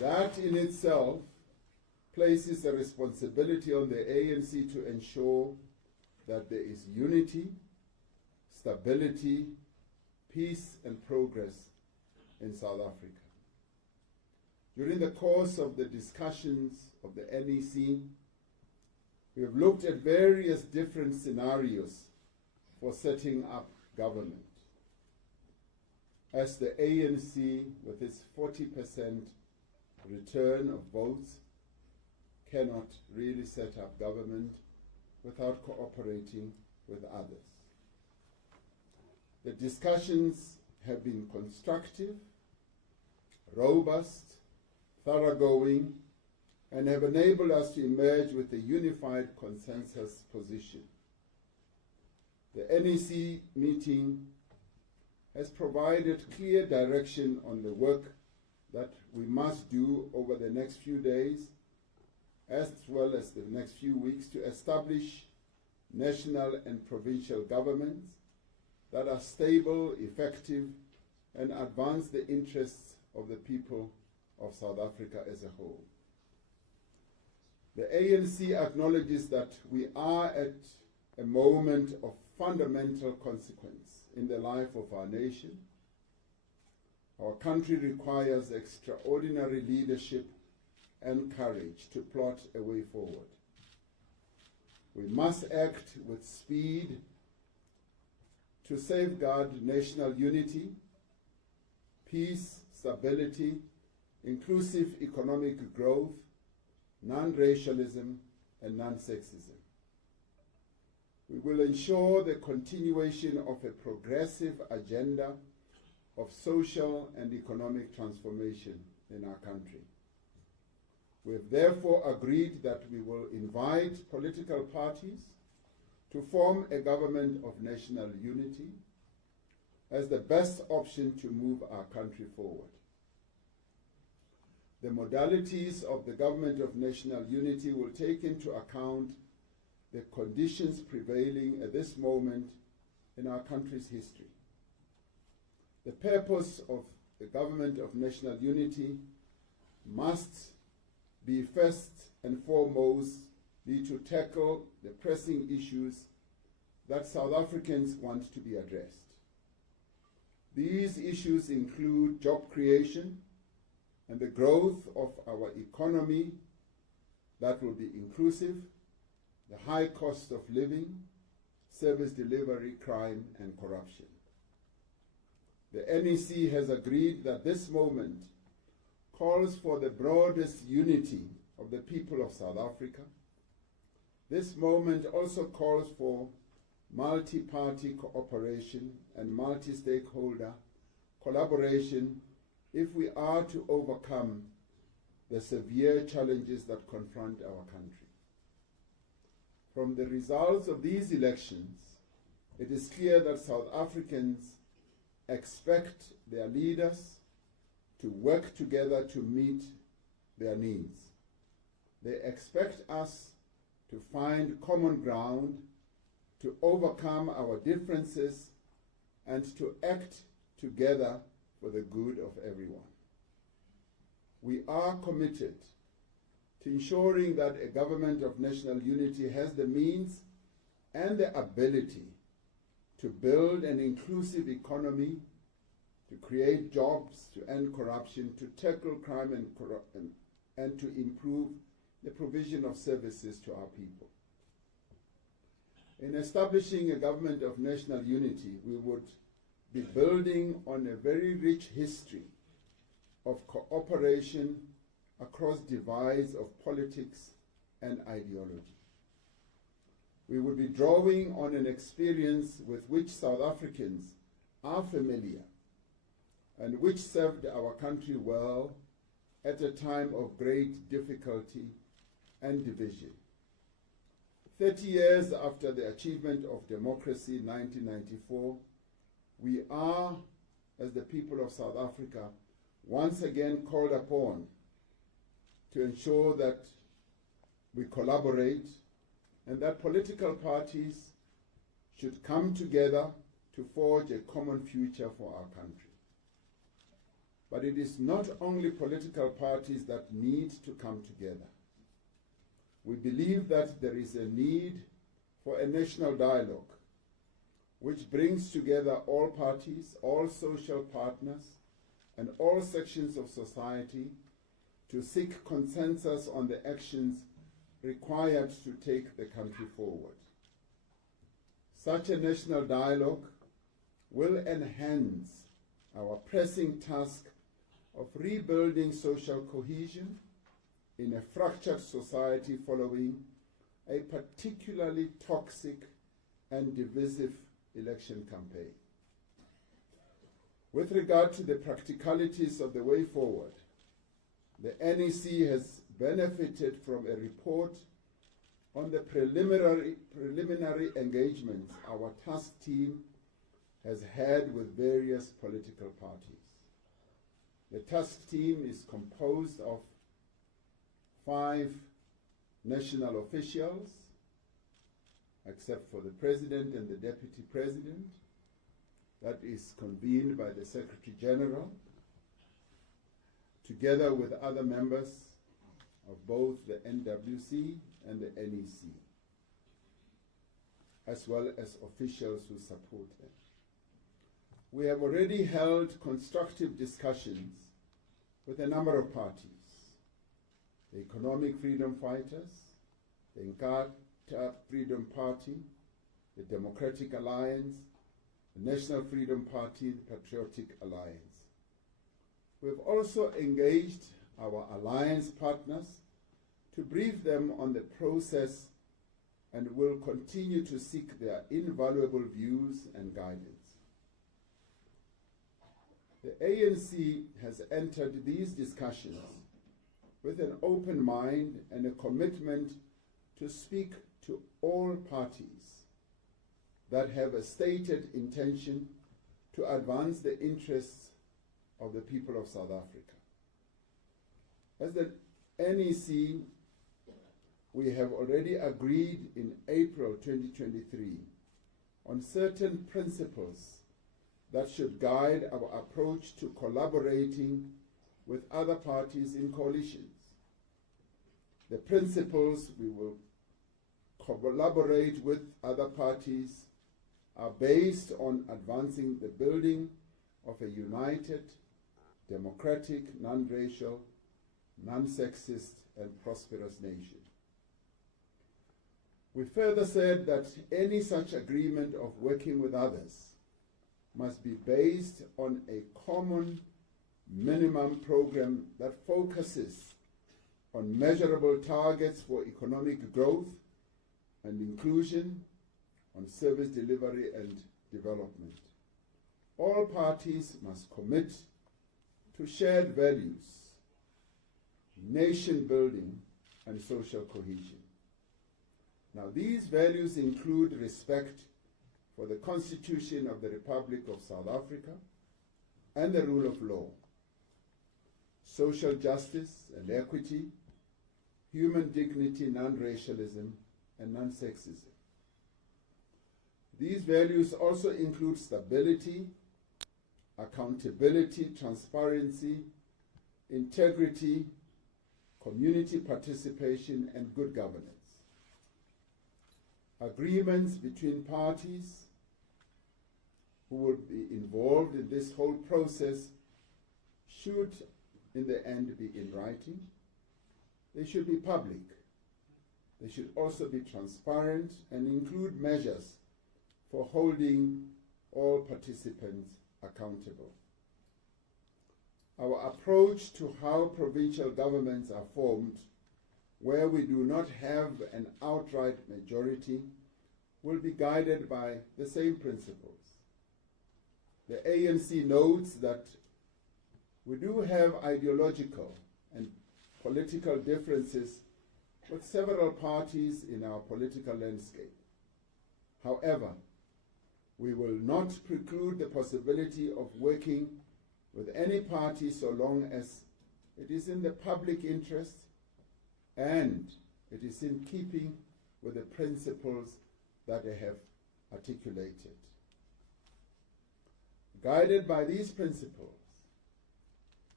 That in itself places a responsibility on the ANC to ensure that there is unity, stability, peace and progress in South Africa. During the course of the discussions of the NEC, we have looked at various different scenarios for setting up government. As the ANC, with its 40% return of votes, cannot really set up government without cooperating with others. The discussions have been constructive, robust, thoroughgoing, and have enabled us to emerge with a unified consensus position. The NEC meeting has provided clear direction on the work that we must do over the next few days, as well as the next few weeks, to establish national and provincial governments that are stable, effective, and advance the interests of the people of South Africa as a whole. The ANC acknowledges that we are at a moment of fundamental consequence in the life of our nation. Our country requires extraordinary leadership and courage to plot a way forward. We must act with speed to safeguard national unity, peace, stability, inclusive economic growth, non-racialism, and non-sexism. We will ensure the continuation of a progressive agenda of social and economic transformation in our country. We have therefore agreed that we will invite political parties to form a government of national unity as the best option to move our country forward. The modalities of the government of national unity will take into account the conditions prevailing at this moment in our country's history. The purpose of the government of national unity must be first and foremost be to tackle the pressing issues that South Africans want to be addressed. These issues include job creation and the growth of our economy that will be inclusive, the high cost of living, service delivery, crime, and corruption. The NEC has agreed that this moment calls for the broadest unity of the people of South Africa. This moment also calls for multi-party cooperation and multi-stakeholder collaboration if we are to overcome the severe challenges that confront our country. From the results of these elections, it is clear that South Africans expect their leaders to work together to meet their needs. They expect us to find common ground, to overcome our differences, and to act together for the good of everyone. We are committed to ensuring that a government of national unity has the means and the ability to build an inclusive economy, to create jobs, to end corruption, to tackle crime and to improve the provision of services to our people. In establishing a government of national unity, we would be building on a very rich history of cooperation across divides of politics and ideology. We would be drawing on an experience with which South Africans are familiar and which served our country well at a time of great difficulty and division. 30 years after the achievement of democracy in 1994, we are, as the people of South Africa, once again called upon to ensure that we collaborate and that political parties should come together to forge a common future for our country. But it is not only political parties that need to come together. We believe that there is a need for a national dialogue which brings together all parties, all social partners, and all sections of society to seek consensus on the actions required to take the country forward. Such a national dialogue will enhance our pressing task of rebuilding social cohesion in a fractured society following a particularly toxic and divisive election campaign. With regard to the practicalities of the way forward, the NEC has benefited from a report on the preliminary engagements our task team has had with various political parties. The task team is composed of 5 national officials, except for the President and the Deputy President. That is convened by the Secretary General, together with other members of both the NWC and the NEC, as well as officials who support them. We have already held constructive discussions with a number of parties: the Economic Freedom Fighters, the Inkatha Freedom Party, the Democratic Alliance, the National Freedom Party, the Patriotic Alliance. We have also engaged our alliance partners to brief them on the process and will continue to seek their invaluable views and guidance. The ANC has entered these discussions with an open mind and a commitment to speak to all parties that have a stated intention to advance the interests of the people of South Africa. As the NEC, we have already agreed in April 2023 on certain principles that should guide our approach to collaborating with other parties in coalitions. The principles we will collaborate with other parties are based on advancing the building of a united, democratic, non-racial, non-sexist, and prosperous nation. We further said that any such agreement of working with others must be based on a common minimum program that focuses on measurable targets for economic growth and inclusion, on service delivery and development. All parties must commit to shared values, nation building, and social cohesion. Now, these values include respect for the Constitution of the Republic of South Africa and the rule of law, social justice and equity, human dignity, non-racialism, and non-sexism. These values also include stability, accountability, transparency, integrity, community participation, and good governance. Agreements between parties who will be involved in this whole process should, in the end, be in writing. They should be public. They should also be transparent and include measures for holding all participants accountable. Our approach to how provincial governments are formed, where we do not have an outright majority, will be guided by the same principles. The ANC notes that we do have ideological and political differences with several parties in our political landscape. However, we will not preclude the possibility of working with any party so long as it is in the public interest and it is in keeping with the principles that I have articulated. Guided by these principles,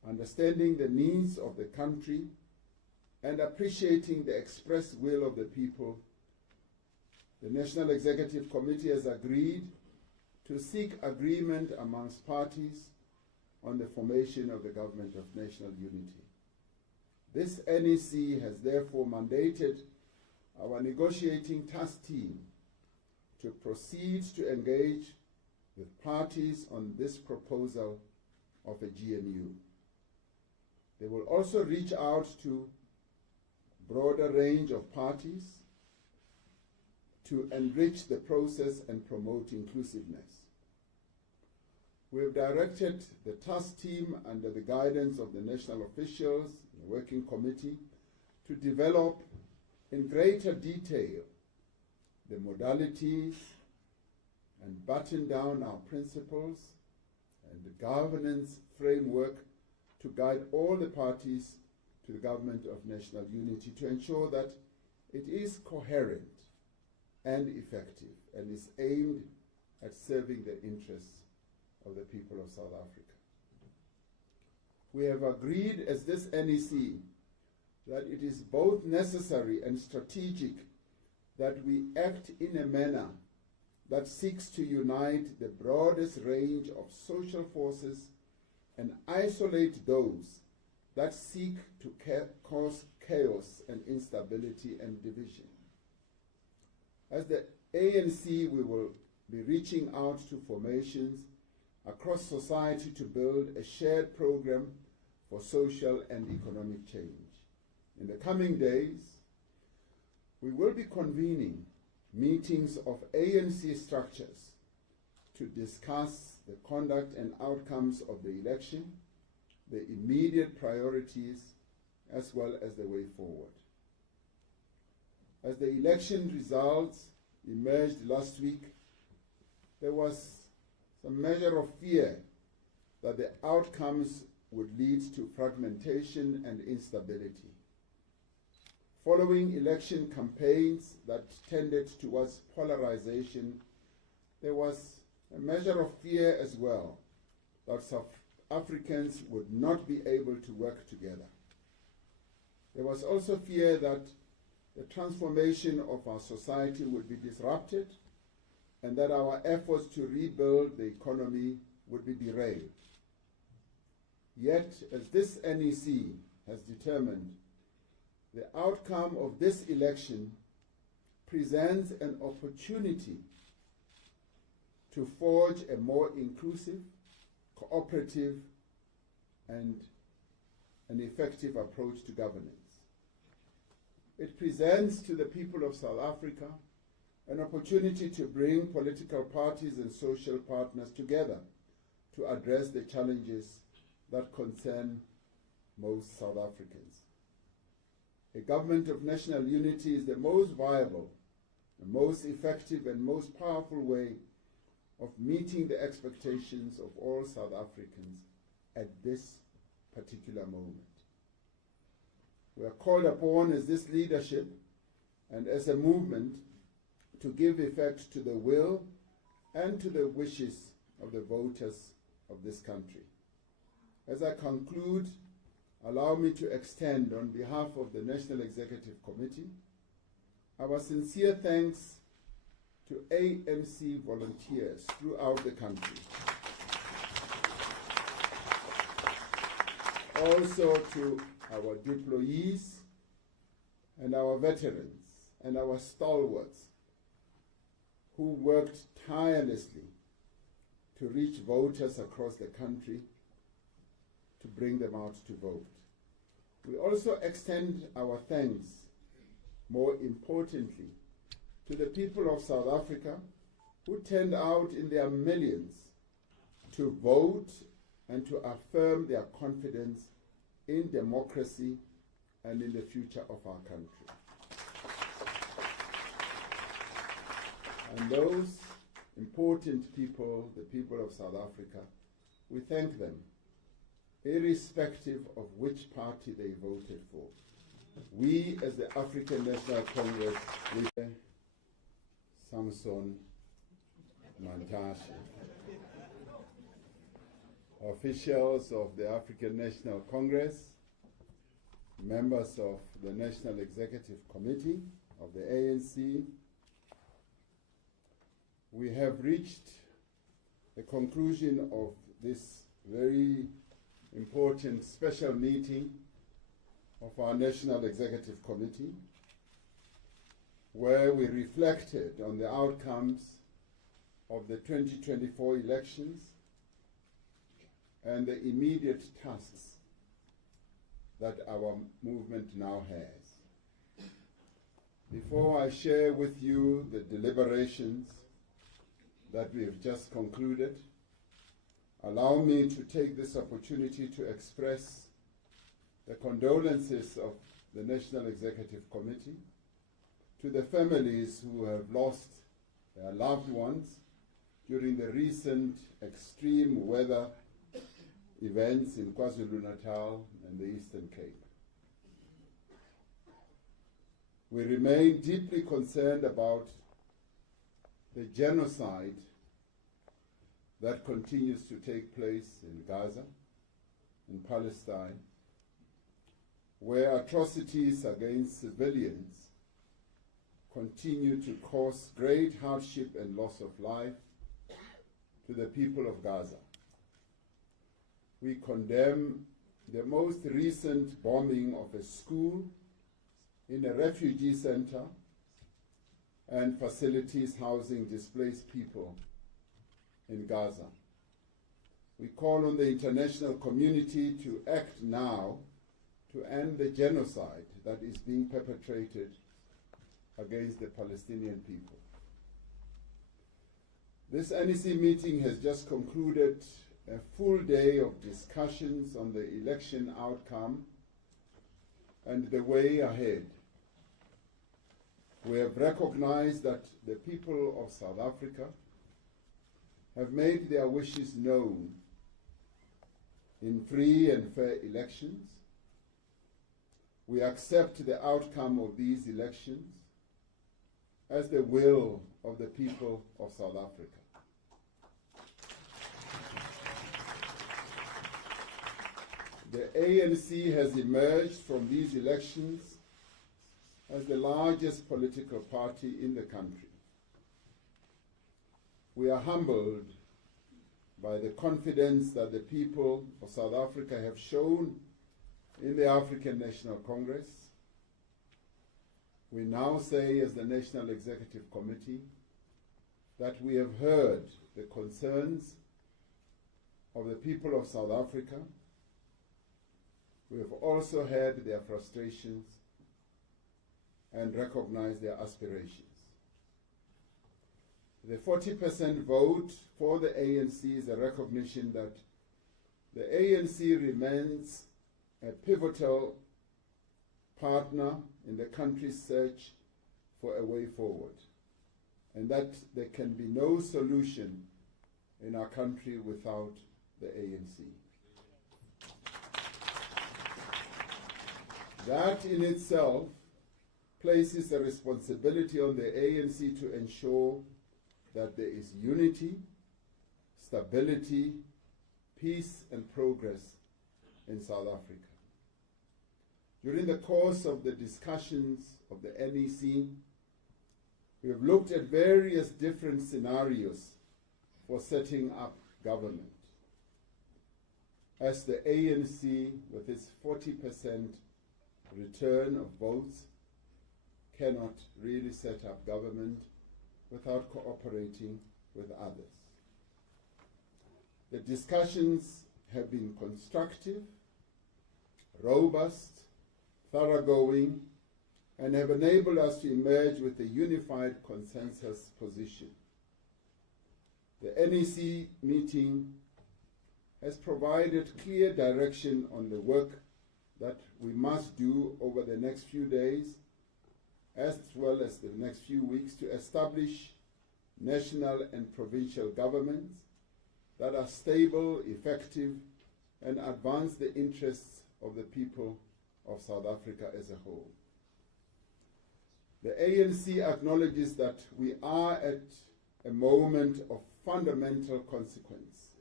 understanding the needs of the country and appreciating the expressed will of the people, the National Executive Committee has agreed to seek agreement amongst parties on the formation of the Government of National Unity. This NEC has therefore mandated our negotiating task team to proceed to engage with parties on this proposal of a GNU. They will also reach out to a broader range of parties to enrich the process and promote inclusiveness. We have directed the task team under the guidance of the national officials, the working committee, to develop in greater detail the modalities and button down our principles and the governance framework to guide all the parties to the Government of National Unity to ensure that it is coherent and effective and is aimed at serving the interests of the people of South Africa. We have agreed as this NEC that it is both necessary and strategic that we act in a manner that seeks to unite the broadest range of social forces and isolate those that seek to cause chaos and instability and division. As the ANC, we will be reaching out to formations across society to build a shared program for social and economic change. In the coming days, we will be convening meetings of ANC structures to discuss the conduct and outcomes of the election, the immediate priorities, as well as the way forward. As the election results emerged last week, there was some measure of fear that the outcomes would lead to fragmentation and instability. Following election campaigns that tended towards polarization, there was a measure of fear as well that South Africans would not be able to work together. There was also fear that the transformation of our society would be disrupted and that our efforts to rebuild the economy would be derailed. Yet, as this NEC has determined, the outcome of this election presents an opportunity to forge a more inclusive, cooperative, and an effective approach to governance. It presents to the people of South Africa an opportunity to bring political parties and social partners together to address the challenges that concern most South Africans. A government of national unity is the most viable, the most effective, and most powerful way of meeting the expectations of all South Africans at this particular moment. We are called upon as this leadership and as a movement to give effect to the will and to the wishes of the voters of this country. As I conclude, allow me to extend on behalf of the National Executive Committee our sincere thanks to ANC volunteers throughout the country. Also to our deployees and our veterans and our stalwarts who worked tirelessly to reach voters across the country to bring them out to vote. We also extend our thanks, more importantly, to the people of South Africa who turned out in their millions to vote and to affirm their confidence in democracy and in the future of our country. And those important people, the people of South Africa, we thank them, irrespective of which party they voted for. We, as the African National Congress, we Samson Mantashe. officials of the African National Congress, members of the National Executive Committee of the ANC, we have reached the conclusion of this very important special meeting of our National Executive Committee, where we reflected on the outcomes of the 2024 elections and the immediate tasks that our movement now has. Before I share with you the deliberations that we have just concluded, allow me to take this opportunity to express the condolences of the National Executive Committee to the families who have lost their loved ones during the recent extreme weather events in KwaZulu-Natal and the Eastern Cape. We remain deeply concerned about the genocide that continues to take place in Gaza, in Palestine, where atrocities against civilians continue to cause great hardship and loss of life to the people of Gaza. We condemn the most recent bombing of a school in a refugee center and facilities housing displaced people in Gaza. We call on the international community to act now to end the genocide that is being perpetrated against the Palestinian people. This NEC meeting has just concluded a full day of discussions on the election outcome and the way ahead. We have recognized that the people of South Africa have made their wishes known in free and fair elections. We accept the outcome of these elections as the will of the people of South Africa. The ANC has emerged from these elections as the largest political party in the country. We are humbled by the confidence that the people of South Africa have shown in the African National Congress. We now say, as the National Executive Committee, that we have heard the concerns of the people of South Africa. We have also heard their frustrations and recognized their aspirations. The 40% vote for the ANC is a recognition that the ANC remains a pivotal partner in the country's search for a way forward, and that there can be no solution in our country without the ANC. That in itself places a responsibility on the ANC to ensure that there is unity, stability, peace, and progress in South Africa. During the course of the discussions of the NEC, we have looked at various different scenarios for setting up government. As the ANC, with its 40% return of votes, cannot really set up government without cooperating with others. The discussions have been constructive, robust, thoroughgoing, and have enabled us to emerge with a unified consensus position. The NEC meeting has provided clear direction on the work that we must do over the next few days, as well as the next few weeks, to establish national and provincial governments that are stable, effective, and advance the interests of the people of South Africa as a whole. The ANC acknowledges that we are at a moment of fundamental consequence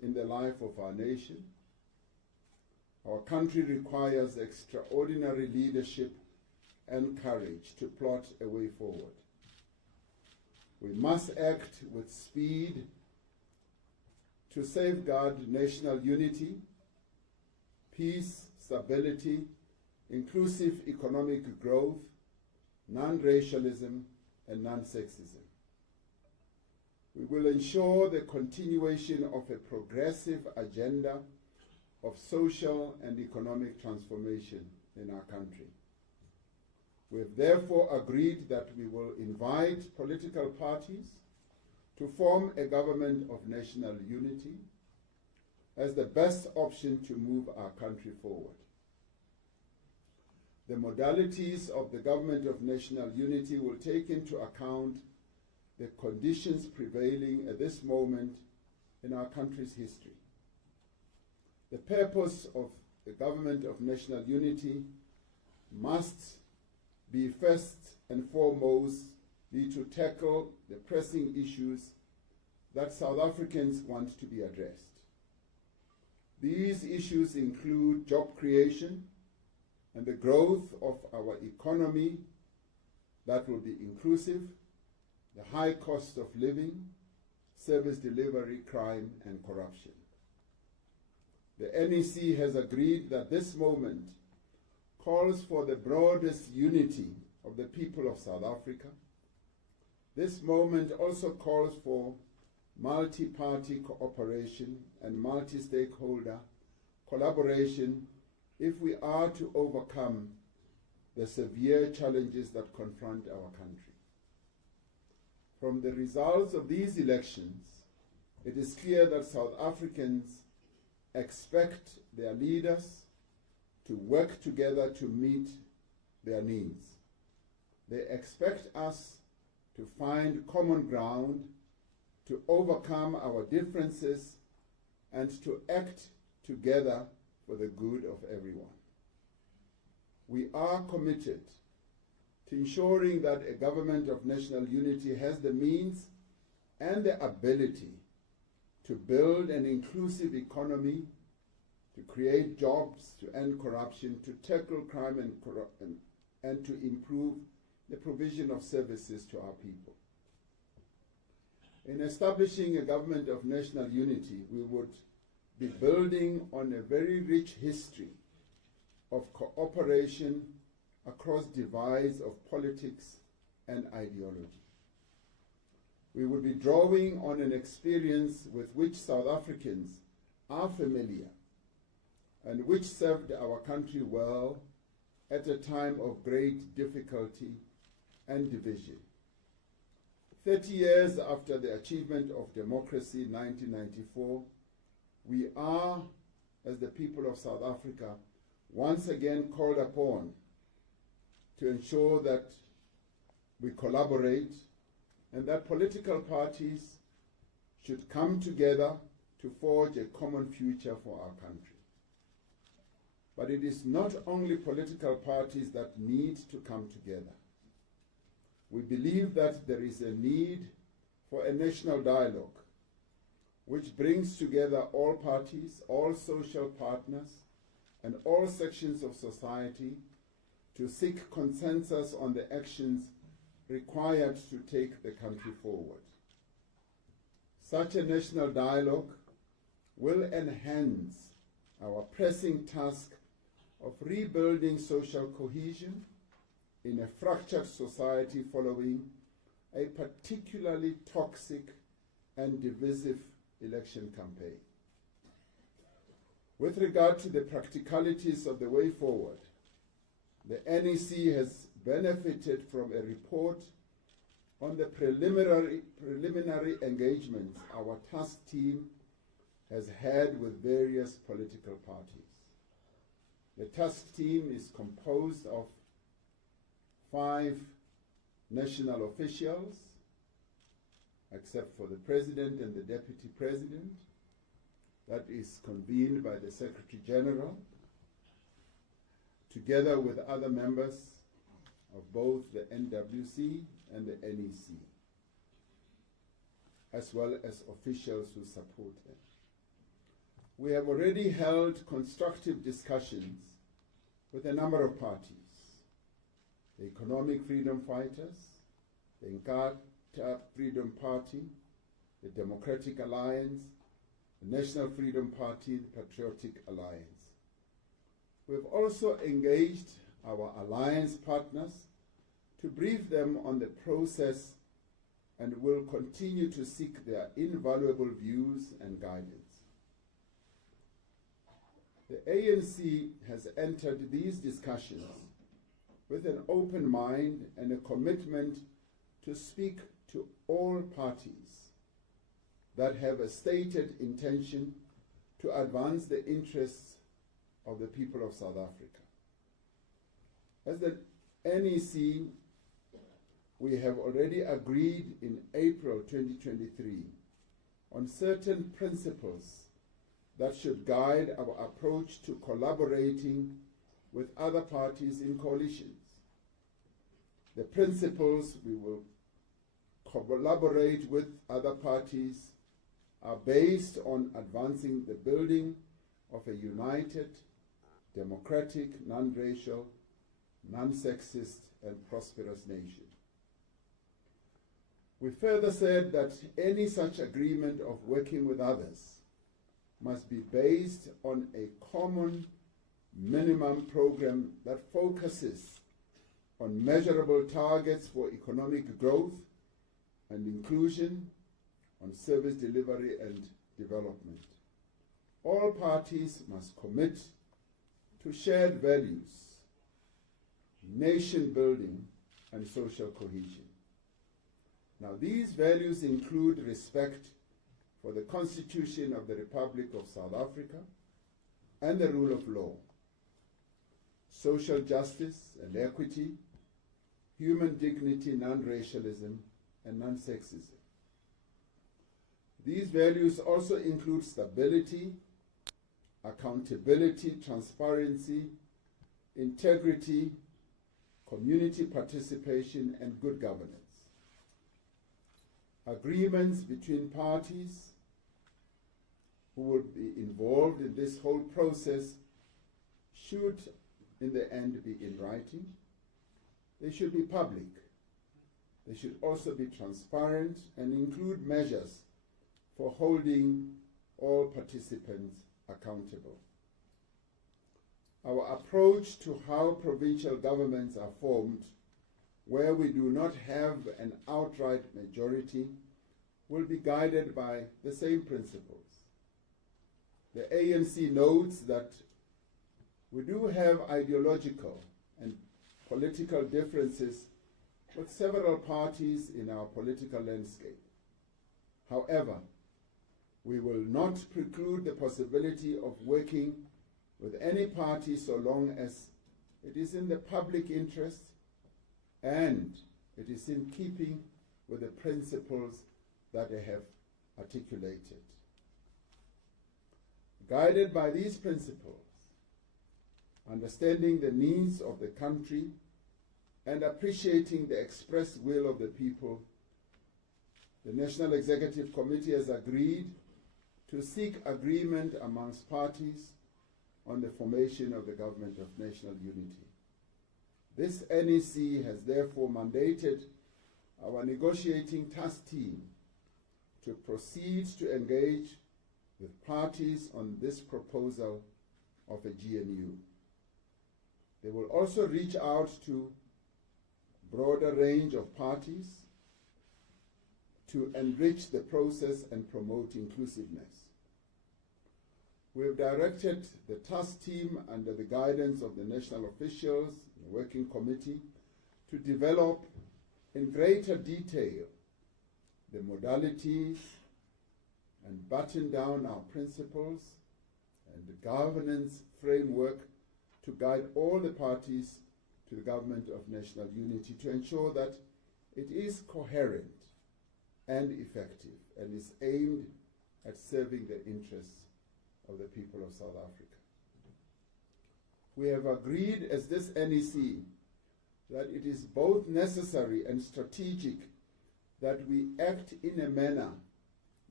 in the life of our nation. Our country requires extraordinary leadership and courage to plot a way forward. We must act with speed to safeguard national unity, peace, stability, inclusive economic growth, non-racialism, and non-sexism. We will ensure the continuation of a progressive agenda of social and economic transformation in our country. We have therefore agreed that we will invite political parties to form a government of national unity as the best option to move our country forward. The modalities of the government of national unity will take into account the conditions prevailing at this moment in our country's history. The purpose of the government of national unity must be first and foremost to tackle the pressing issues that South Africans want to be addressed. These issues include job creation and the growth of our economy that will be inclusive, the high cost of living, service delivery, crime, and corruption. The NEC has agreed that this moment calls for the broadest unity of the people of South Africa. This moment also calls for multi-party cooperation and multi-stakeholder collaboration if we are to overcome the severe challenges that confront our country. From the results of these elections, it is clear that South Africans expect their leaders to work together to meet their needs. They expect us to find common ground, to overcome our differences, and to act together for the good of everyone. We are committed to ensuring that a government of national unity has the means and the ability to build an inclusive economy, to create jobs, to end corruption, to tackle crime and to improve the provision of services to our people. In establishing a government of national unity, we would be building on a very rich history of cooperation across divides of politics and ideology. We would be drawing on an experience with which South Africans are familiar and which served our country well at a time of great difficulty and division. 30 years after the achievement of democracy in 1994, we are, as the people of South Africa, once again called upon to ensure that we collaborate and that political parties should come together to forge a common future for our country. But it is not only political parties that need to come together. We believe that there is a need for a national dialogue which brings together all parties, all social partners, and all sections of society to seek consensus on the actions required to take the country forward. Such a national dialogue will enhance our pressing task of rebuilding social cohesion in a fractured society following a particularly toxic and divisive election campaign. With regard to the practicalities of the way forward, the NEC has benefited from a report on the preliminary engagements our task team has had with various political parties. The task team is composed of 5 national officials, except for the President and the Deputy President. That is convened by the Secretary General, together with other members of both the NWC and the NEC, as well as officials who support them. we have already held constructive discussions with a number of parties: the Economic Freedom Fighters, the Inkatha Freedom Party, the Democratic Alliance, the National Freedom Party, the Patriotic Alliance. We have also engaged our alliance partners to brief them on the process and will continue to seek their invaluable views and guidance. The ANC has entered these discussions with an open mind and a commitment to speak to all parties that have a stated intention to advance the interests of the people of South Africa. As the NEC, we have already agreed in April 2023 on certain principles that should guide our approach to collaborating with other parties in coalitions. The principles we will collaborate with other parties are based on advancing the building of a united, democratic, non-racial, non-sexist, and prosperous nation. We further said that any such agreement of working with others must be based on a common minimum program that focuses on measurable targets for economic growth and inclusion, on service delivery and development. All parties must commit to shared values, nation building, and social cohesion. Now, these values include respect for the Constitution of the Republic of South Africa and the rule of law, social justice and equity, human dignity, non-racialism, and non-sexism. These values also include stability, accountability, transparency, integrity, community participation, and good governance. Agreements between parties who will be involved in this whole process should, in the end, be in writing. They should be public. They should also be transparent and include measures for holding all participants accountable. Our approach to how provincial governments are formed, where we do not have an outright majority, will be guided by the same principles. The ANC notes that we do have ideological and political differences with several parties in our political landscape. However, we will not preclude the possibility of working with any party so long as it is in the public interest and it is in keeping with the principles that I have articulated. Guided by these principles, understanding the needs of the country and appreciating the expressed will of the people, the National Executive Committee has agreed to seek agreement amongst parties on the formation of the Government of National Unity. This NEC has therefore mandated our negotiating task team to proceed to engage with parties on this proposal of a GNU. They will also reach out to a broader range of parties to enrich the process and promote inclusiveness. We have directed the task team under the guidance of the national officials, the working committee, to develop in greater detail the modalities and button down our principles and the governance framework to guide all the parties to the Government of National Unity to ensure that it is coherent and effective and is aimed at serving the interests of the people of South Africa. We have agreed as this NEC that it is both necessary and strategic that we act in a manner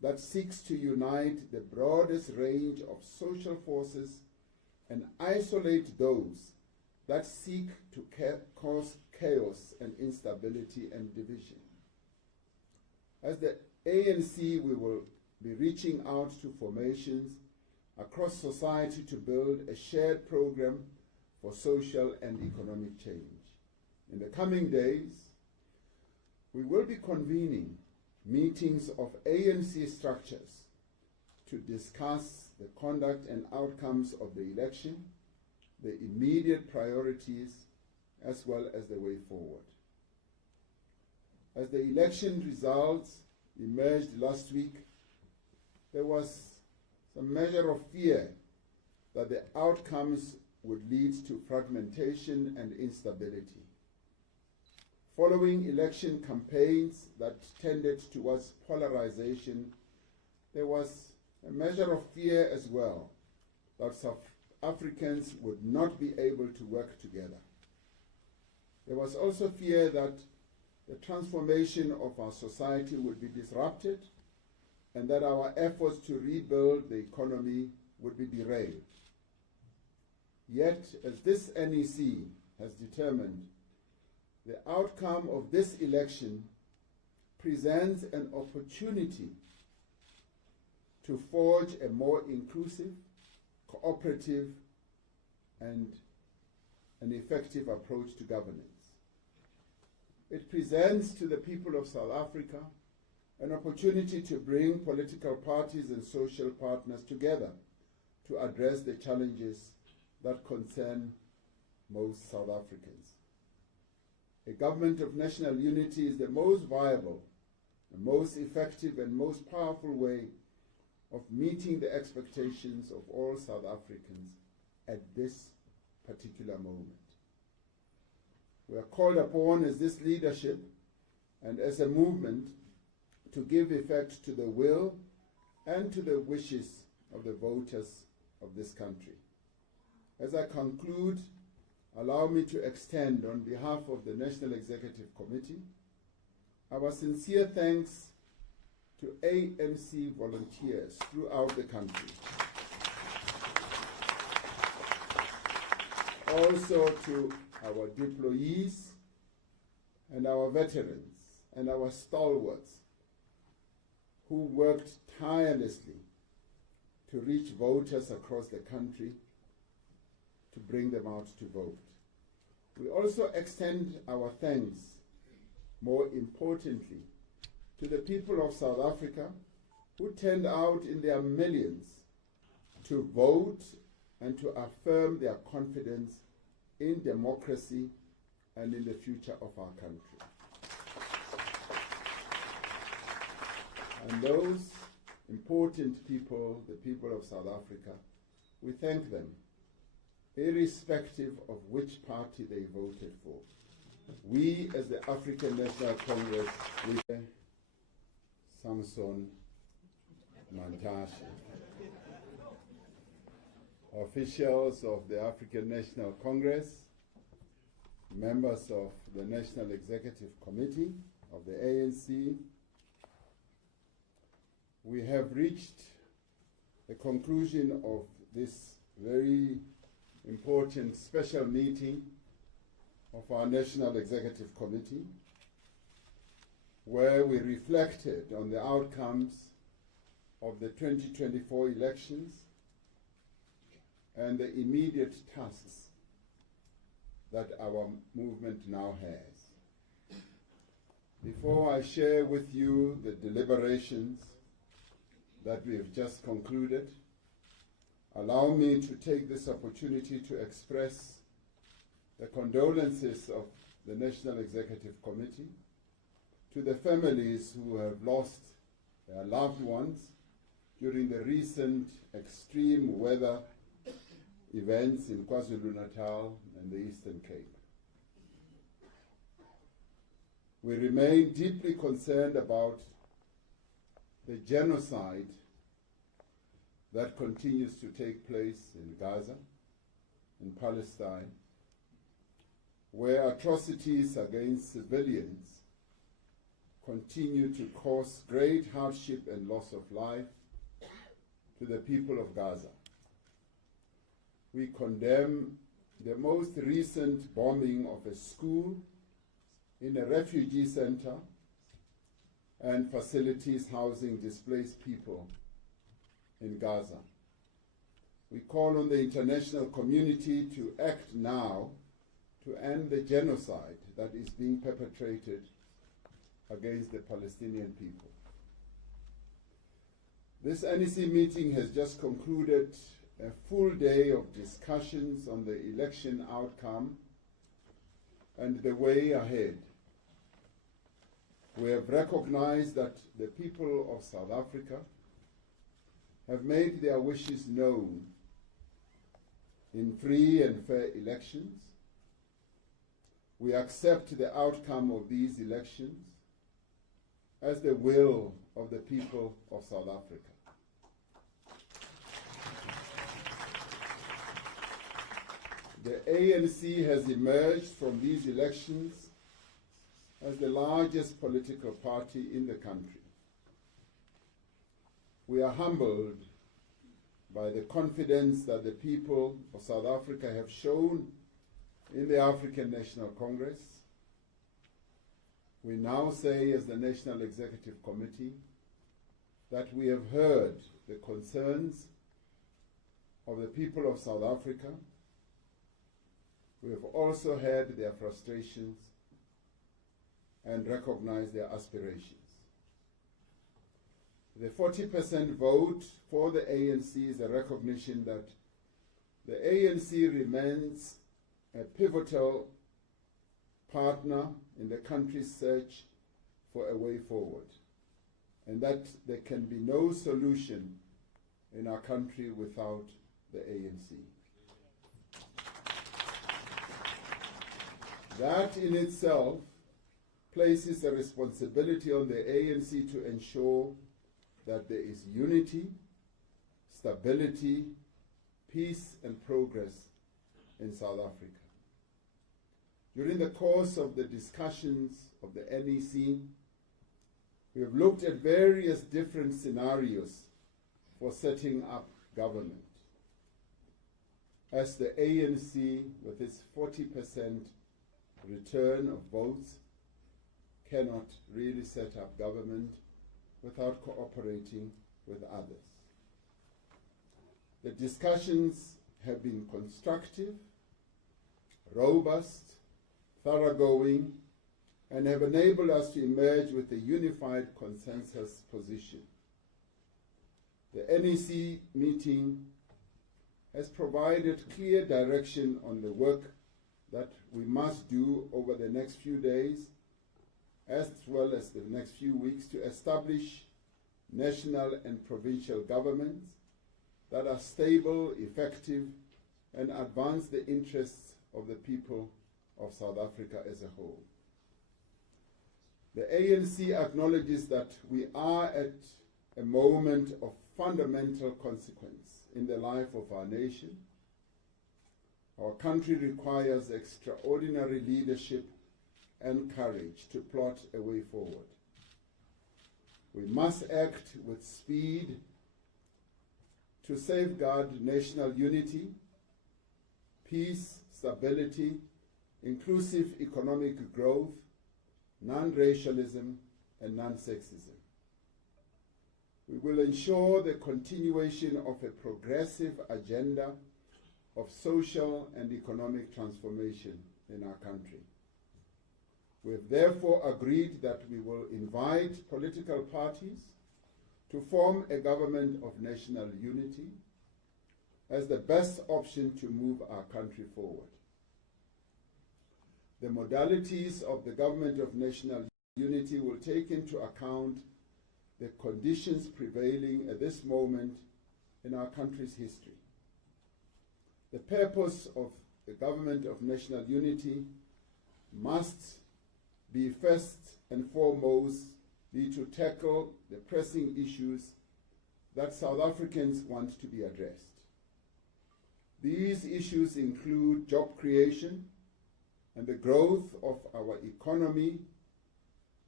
that seeks to unite the broadest range of social forces and isolate those that seek to cause chaos and instability and division. As the ANC, we will be reaching out to formations across society to build a shared program for social and economic change. In the coming days, we will be convening meetings of ANC structures to discuss the conduct and outcomes of the election, the immediate priorities, as well as the way forward. As the election results emerged last week, there was some measure of fear that the outcomes would lead to fragmentation and instability. Following election campaigns that tended towards polarization, there was a measure of fear as well that South Africans would not be able to work together. There was also fear that the transformation of our society would be disrupted and that our efforts to rebuild the economy would be derailed. Yet, as this NEC has determined, the outcome of this election presents an opportunity to forge a more inclusive, cooperative, and an effective approach to governance. It presents to the people of South Africa an opportunity to bring political parties and social partners together to address the challenges that concern most South Africans. A government of national unity is the most viable, the most effective and most powerful way of meeting the expectations of all South Africans at this particular moment. We are called upon as this leadership and as a movement to give effect to the will and to the wishes of the voters of this country. As I conclude, allow me to extend on behalf of the National Executive Committee our sincere thanks to ANC volunteers throughout the country. Also to our deployees and our veterans and our stalwarts who worked tirelessly to reach voters across the country to bring them out to vote. We also extend our thanks, more importantly, to the people of South Africa who turned out in their millions to vote and to affirm their confidence in democracy and in the future of our country. And those important people, the people of South Africa, we thank them, irrespective of which party they voted for. We, as the African National Congress, we Samson Mantashe, officials of the African National Congress, members of the National Executive Committee of the ANC, we have reached the conclusion of this very important special meeting of our National Executive Committee, where we reflected on the outcomes of the 2024 elections and the immediate tasks that our movement now has. Before I share with you the deliberations that we have just concluded, allow me to take this opportunity to express the condolences of the National Executive Committee to the families who have lost their loved ones during the recent extreme weather events in KwaZulu-Natal and the Eastern Cape. We remain deeply concerned about the genocide that continues to take place in Gaza, in Palestine, where atrocities against civilians continue to cause great hardship and loss of life to the people of Gaza. We condemn the most recent bombing of a school in a refugee center and facilities housing displaced people in Gaza. We call on the international community to act now to end the genocide that is being perpetrated against the Palestinian people. This NEC meeting has just concluded a full day of discussions on the election outcome and the way ahead. We have recognized that the people of South Africa have made their wishes known in free and fair elections. We accept the outcome of these elections as the will of the people of South Africa. The ANC has emerged from these elections as the largest political party in the country. We are humbled by the confidence that the people of South Africa have shown in the African National Congress. We now say, as the National Executive Committee, that we have heard the concerns of the people of South Africa. We have also heard their frustrations and recognized their aspirations. The 40% vote for the ANC is a recognition that the ANC remains a pivotal partner in the country's search for a way forward, and that there can be no solution in our country without the ANC. That in itself places a responsibility on the ANC to ensure that there is unity, stability, peace, and progress in South Africa. During the course of the discussions of the NEC, we have looked at various different scenarios for setting up government. As the ANC, with its 40% return of votes, cannot really set up government without cooperating with others. The discussions have been constructive, robust, thoroughgoing, and have enabled us to emerge with a unified consensus position. The NEC meeting has provided clear direction on the work that we must do over the next few days, as well as the next few weeks, to establish national and provincial governments that are stable, effective, and advance the interests of the people of South Africa as a whole. The ANC acknowledges that we are at a moment of fundamental consequence in the life of our nation. Our country requires extraordinary leadership and courage to plot a way forward. We must act with speed to safeguard national unity, peace, stability, inclusive economic growth, non-racialism, and non-sexism. We will ensure the continuation of a progressive agenda of social and economic transformation in our country. We have therefore agreed that we will invite political parties to form a government of national unity as the best option to move our country forward. The modalities of the government of national unity will take into account the conditions prevailing at this moment in our country's history. The purpose of the government of national unity must be first and foremost to tackle the pressing issues that South Africans want to be addressed. These issues include job creation and the growth of our economy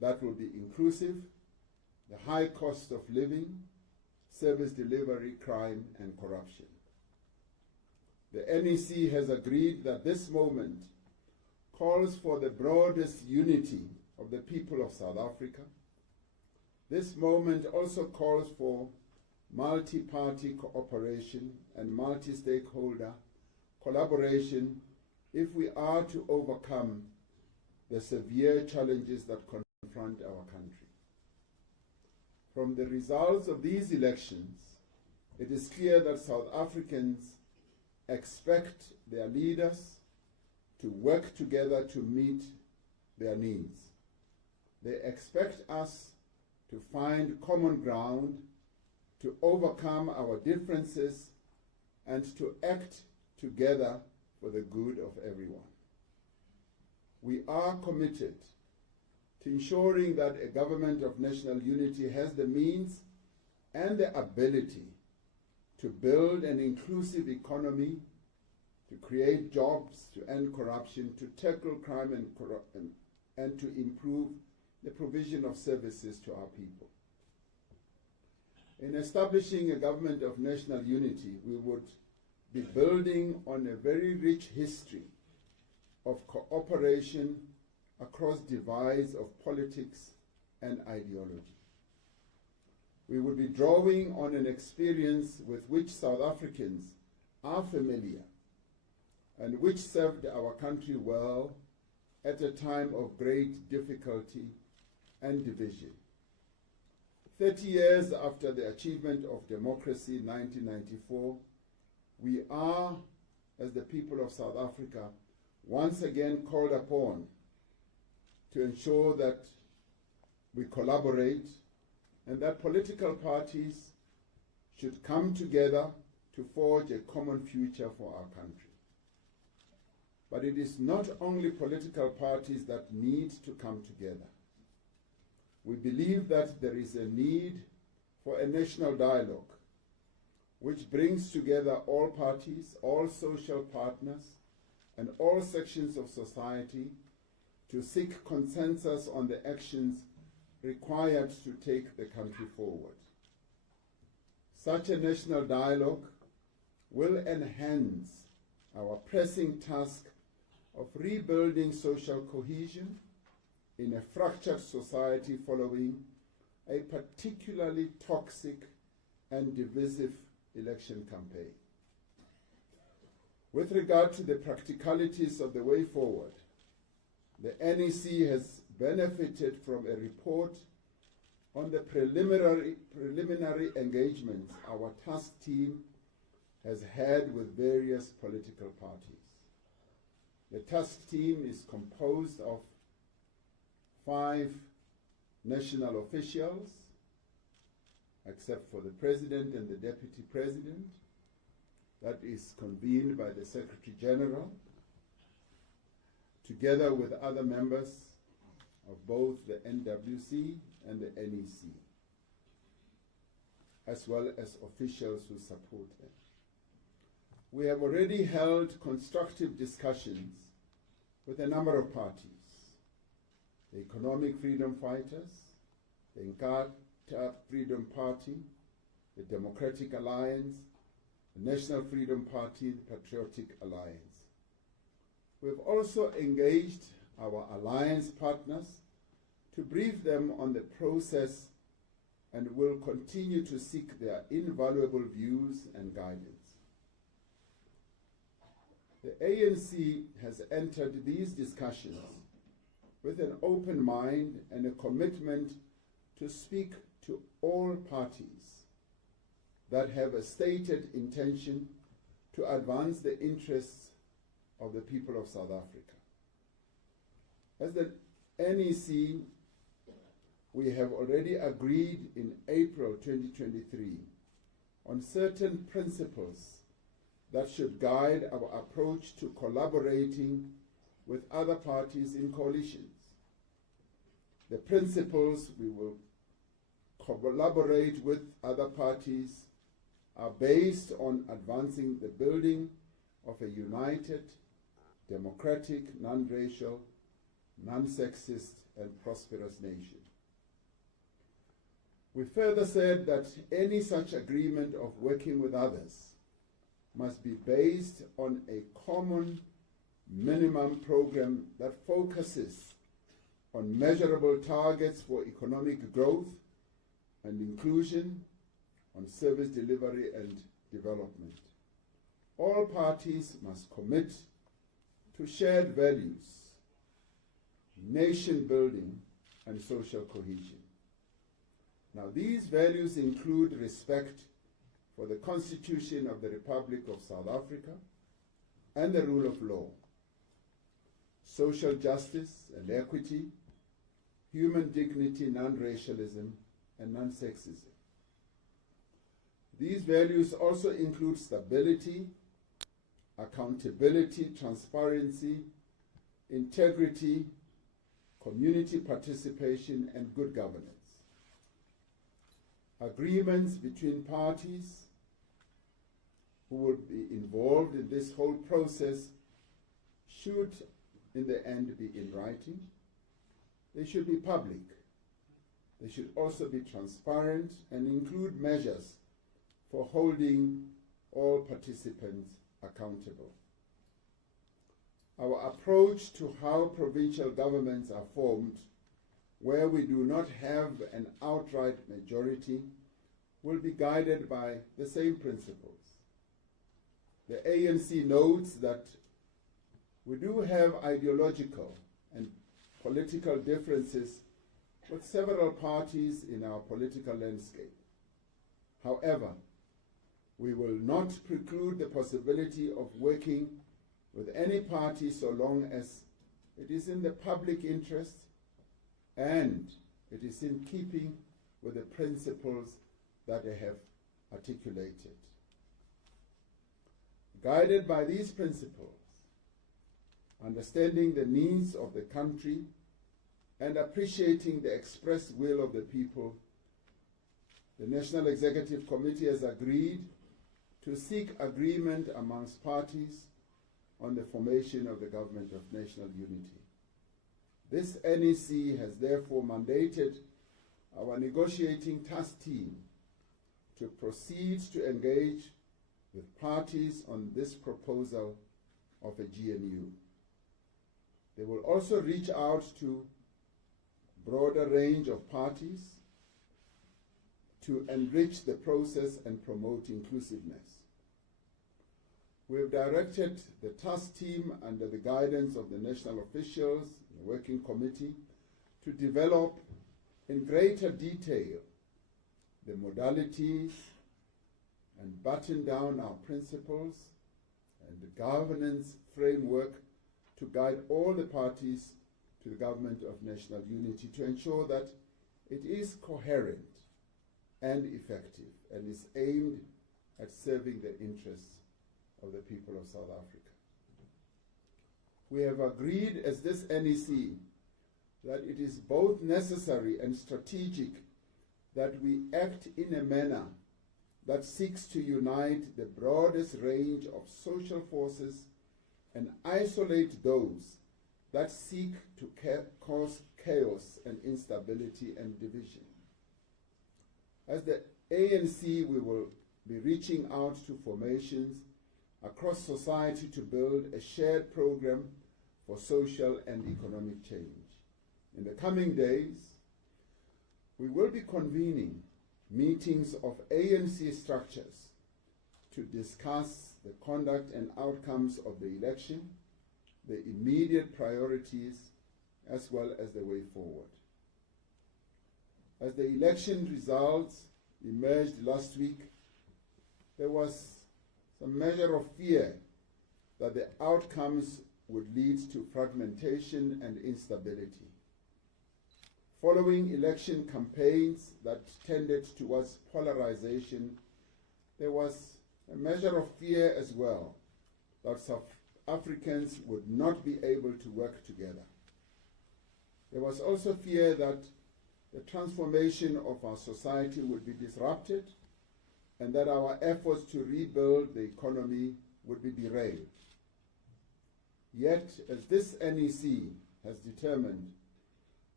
that will be inclusive, the high cost of living, service delivery, crime, and corruption. The NEC has agreed that this moment calls for the broadest unity of the people of South Africa. This moment also calls for multi-party cooperation and multi-stakeholder collaboration if we are to overcome the severe challenges that confront our country. From the results of these elections, it is clear that South Africans expect their leaders to work together to meet their needs. They expect us to find common ground, to overcome our differences, and to act together for the good of everyone. We are committed to ensuring that a government of national unity has the means and the ability to build an inclusive economy, to create jobs, to end corruption, to tackle crime and to improve the provision of services to our people. In establishing a government of national unity, we would be building on a very rich history of cooperation across divides of politics and ideology. We would be drawing on an experience with which South Africans are familiar and which served our country well at a time of great difficulty and division. 30 years after the achievement of democracy in 1994, we are, as the people of South Africa, once again called upon to ensure that we collaborate and that political parties should come together to forge a common future for our country. But it is not only political parties that need to come together. We believe that there is a need for a national dialogue which brings together all parties, all social partners, and all sections of society to seek consensus on the actions required to take the country forward. Such a national dialogue will enhance our pressing task of rebuilding social cohesion in a fractured society following a particularly toxic and divisive election campaign. With regard to the practicalities of the way forward, the NEC has benefited from a report on the preliminary engagements our task team has had with various political parties. The task team is composed of 5 national officials, except for the President and the Deputy President. That is convened by the Secretary General, together with other members of both the NWC and the NEC, as well as officials who support them. We have already held constructive discussions with a number of parties: the Economic Freedom Fighters, the Inkatha Freedom Party, the Democratic Alliance, the National Freedom Party, the Patriotic Alliance. We have also engaged our alliance partners to brief them on the process and will continue to seek their invaluable views and guidance. The ANC has entered these discussions with an open mind and a commitment to speak to all parties that have a stated intention to advance the interests of the people of South Africa. As the NEC, we have already agreed in April 2023 on certain principles that should guide our approach to collaborating with other parties in coalitions. The principles we will collaborate with other parties are based on advancing the building of a united, democratic, non-racial, non-sexist, and prosperous nation. We further said that any such agreement of working with others must be based on a common minimum program that focuses on measurable targets for economic growth and inclusion, on service delivery and development. All parties must commit to shared values, nation building, and social cohesion. Now, these values include respect for the Constitution of the Republic of South Africa and the rule of law, social justice and equity, human dignity, non-racialism, and non-sexism. These values also include stability, accountability, transparency, integrity, community participation, and good governance. Agreements between parties who will be involved in this whole process should, in the end, be in writing. They should be public. They should also be transparent and include measures for holding all participants accountable. Our approach to how provincial governments are formed, where we do not have an outright majority, will be guided by the same principles. The ANC notes that we do have ideological and political differences with several parties in our political landscape. However, we will not preclude the possibility of working with any party so long as it is in the public interest and it is in keeping with the principles that I have articulated. Guided by these principles, understanding the needs of the country and appreciating the expressed will of the people, the National Executive Committee has agreed to seek agreement amongst parties on the formation of the Government of National Unity. This NEC has therefore mandated our negotiating task team to proceed to engage with parties on this proposal of a GNU. They will also reach out to a broader range of parties to enrich the process and promote inclusiveness. We have directed the task team under the guidance of the national officials, the working committee, to develop in greater detail the modalities and button down our principles and the governance framework to guide all the parties to the Government of National Unity to ensure that it is coherent and effective and is aimed at serving the interests of the people of South Africa. We have agreed as this NEC that it is both necessary and strategic that we act in a manner that seeks to unite the broadest range of social forces and isolate those that seek to cause chaos and instability and division. As the ANC, we will be reaching out to formations across society to build a shared program for social and economic change. In the coming days, we will be convening meetings of ANC structures to discuss the conduct and outcomes of the election, the immediate priorities, as well as the way forward. As the election results emerged last week, there was some measure of fear that the outcomes would lead to fragmentation and instability. Following election campaigns that tended towards polarization, there was a measure of fear as well that South Africans would not be able to work together. There was also fear that the transformation of our society would be disrupted and that our efforts to rebuild the economy would be derailed. Yet, as this NEC has determined,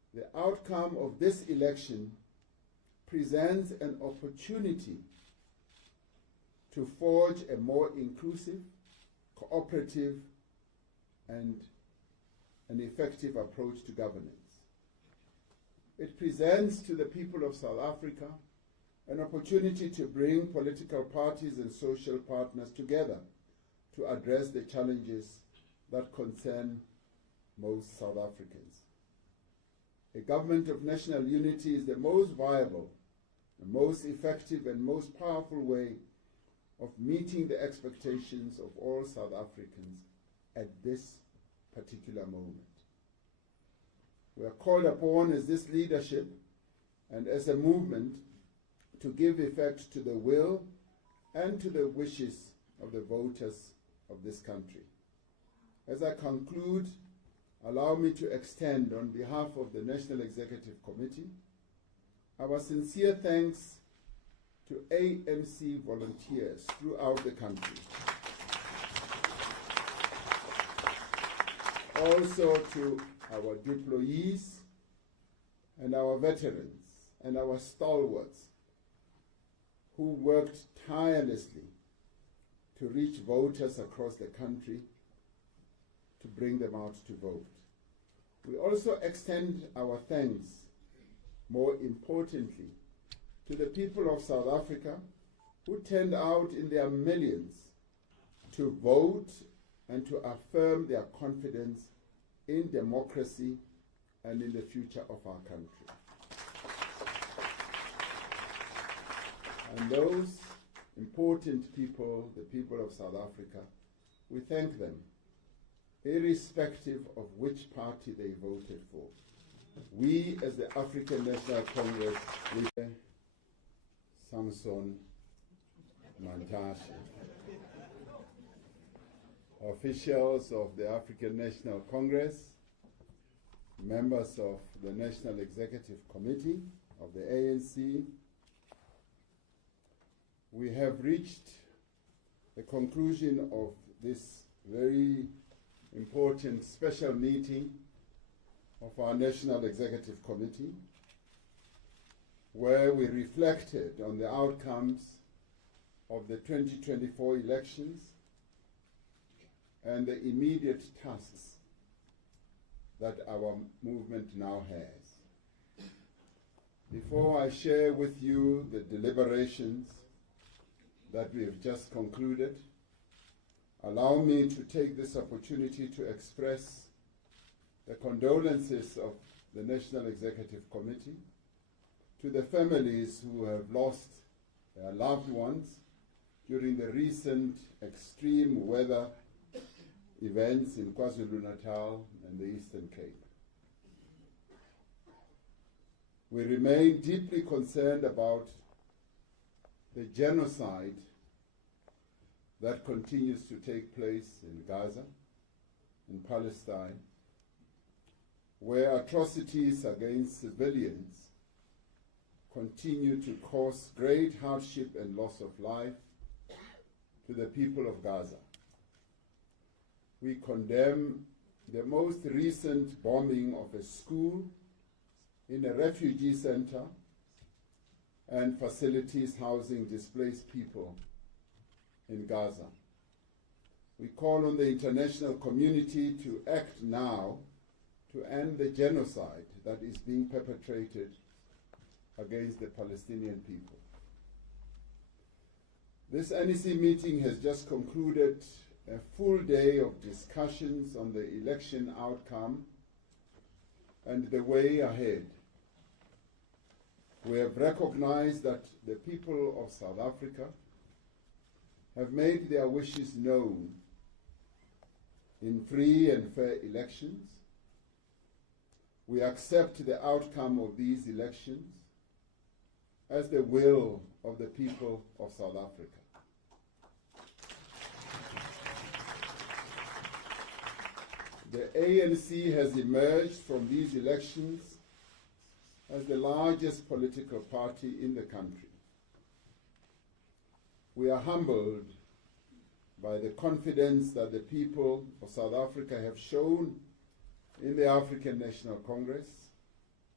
The outcome of this election presents an opportunity to forge a more inclusive, cooperative, and an effective approach to governance. It presents to the people of South Africa an opportunity to bring political parties and social partners together to address the challenges that concern most South Africans. A government of national unity is the most viable, the most effective and most powerful way of meeting the expectations of all South Africans at this particular moment. We are called upon as this leadership and as a movement to give effect to the will and to the wishes of the voters of this country. As I conclude, allow me to extend on behalf of the National Executive Committee our sincere thanks to ANC volunteers throughout the country. Also to our deployees and our veterans and our stalwarts who worked tirelessly to reach voters across the country to bring them out to vote. We also extend our thanks, more importantly, to the people of South Africa who turned out in their millions to vote and to affirm their confidence in democracy and in the future of our country. And those important people, the people of South Africa, we thank them, irrespective of which party they voted for. We, as the African National Congress, we Samson Mantashe, officials of the African National Congress, members of the National Executive Committee of the ANC, we have reached the conclusion of this very important special meeting of our National Executive Committee, where we reflected on the outcomes of the 2024 elections and the immediate tasks that our movement now has. Before I share with you the deliberations that we have just concluded, allow me to take this opportunity to express the condolences of the National Executive Committee to the families who have lost their loved ones during the recent extreme weather events in KwaZulu-Natal and the Eastern Cape. We remain deeply concerned about the genocide that continues to take place in Gaza, in Palestine, where atrocities against civilians continue to cause great hardship and loss of life to the people of Gaza. We condemn the most recent bombing of a school in a refugee center and facilities housing displaced people in Gaza. We call on the international community to act now to end the genocide that is being perpetrated against the Palestinian people. This NEC meeting has just concluded a full day of discussions on the election outcome and the way ahead. We have recognized that the people of South Africa have made their wishes known in free and fair elections. We accept the outcome of these elections as the will of the people of South Africa. The ANC has emerged from these elections as the largest political party in the country. We are humbled by the confidence that the people of South Africa have shown in the African National Congress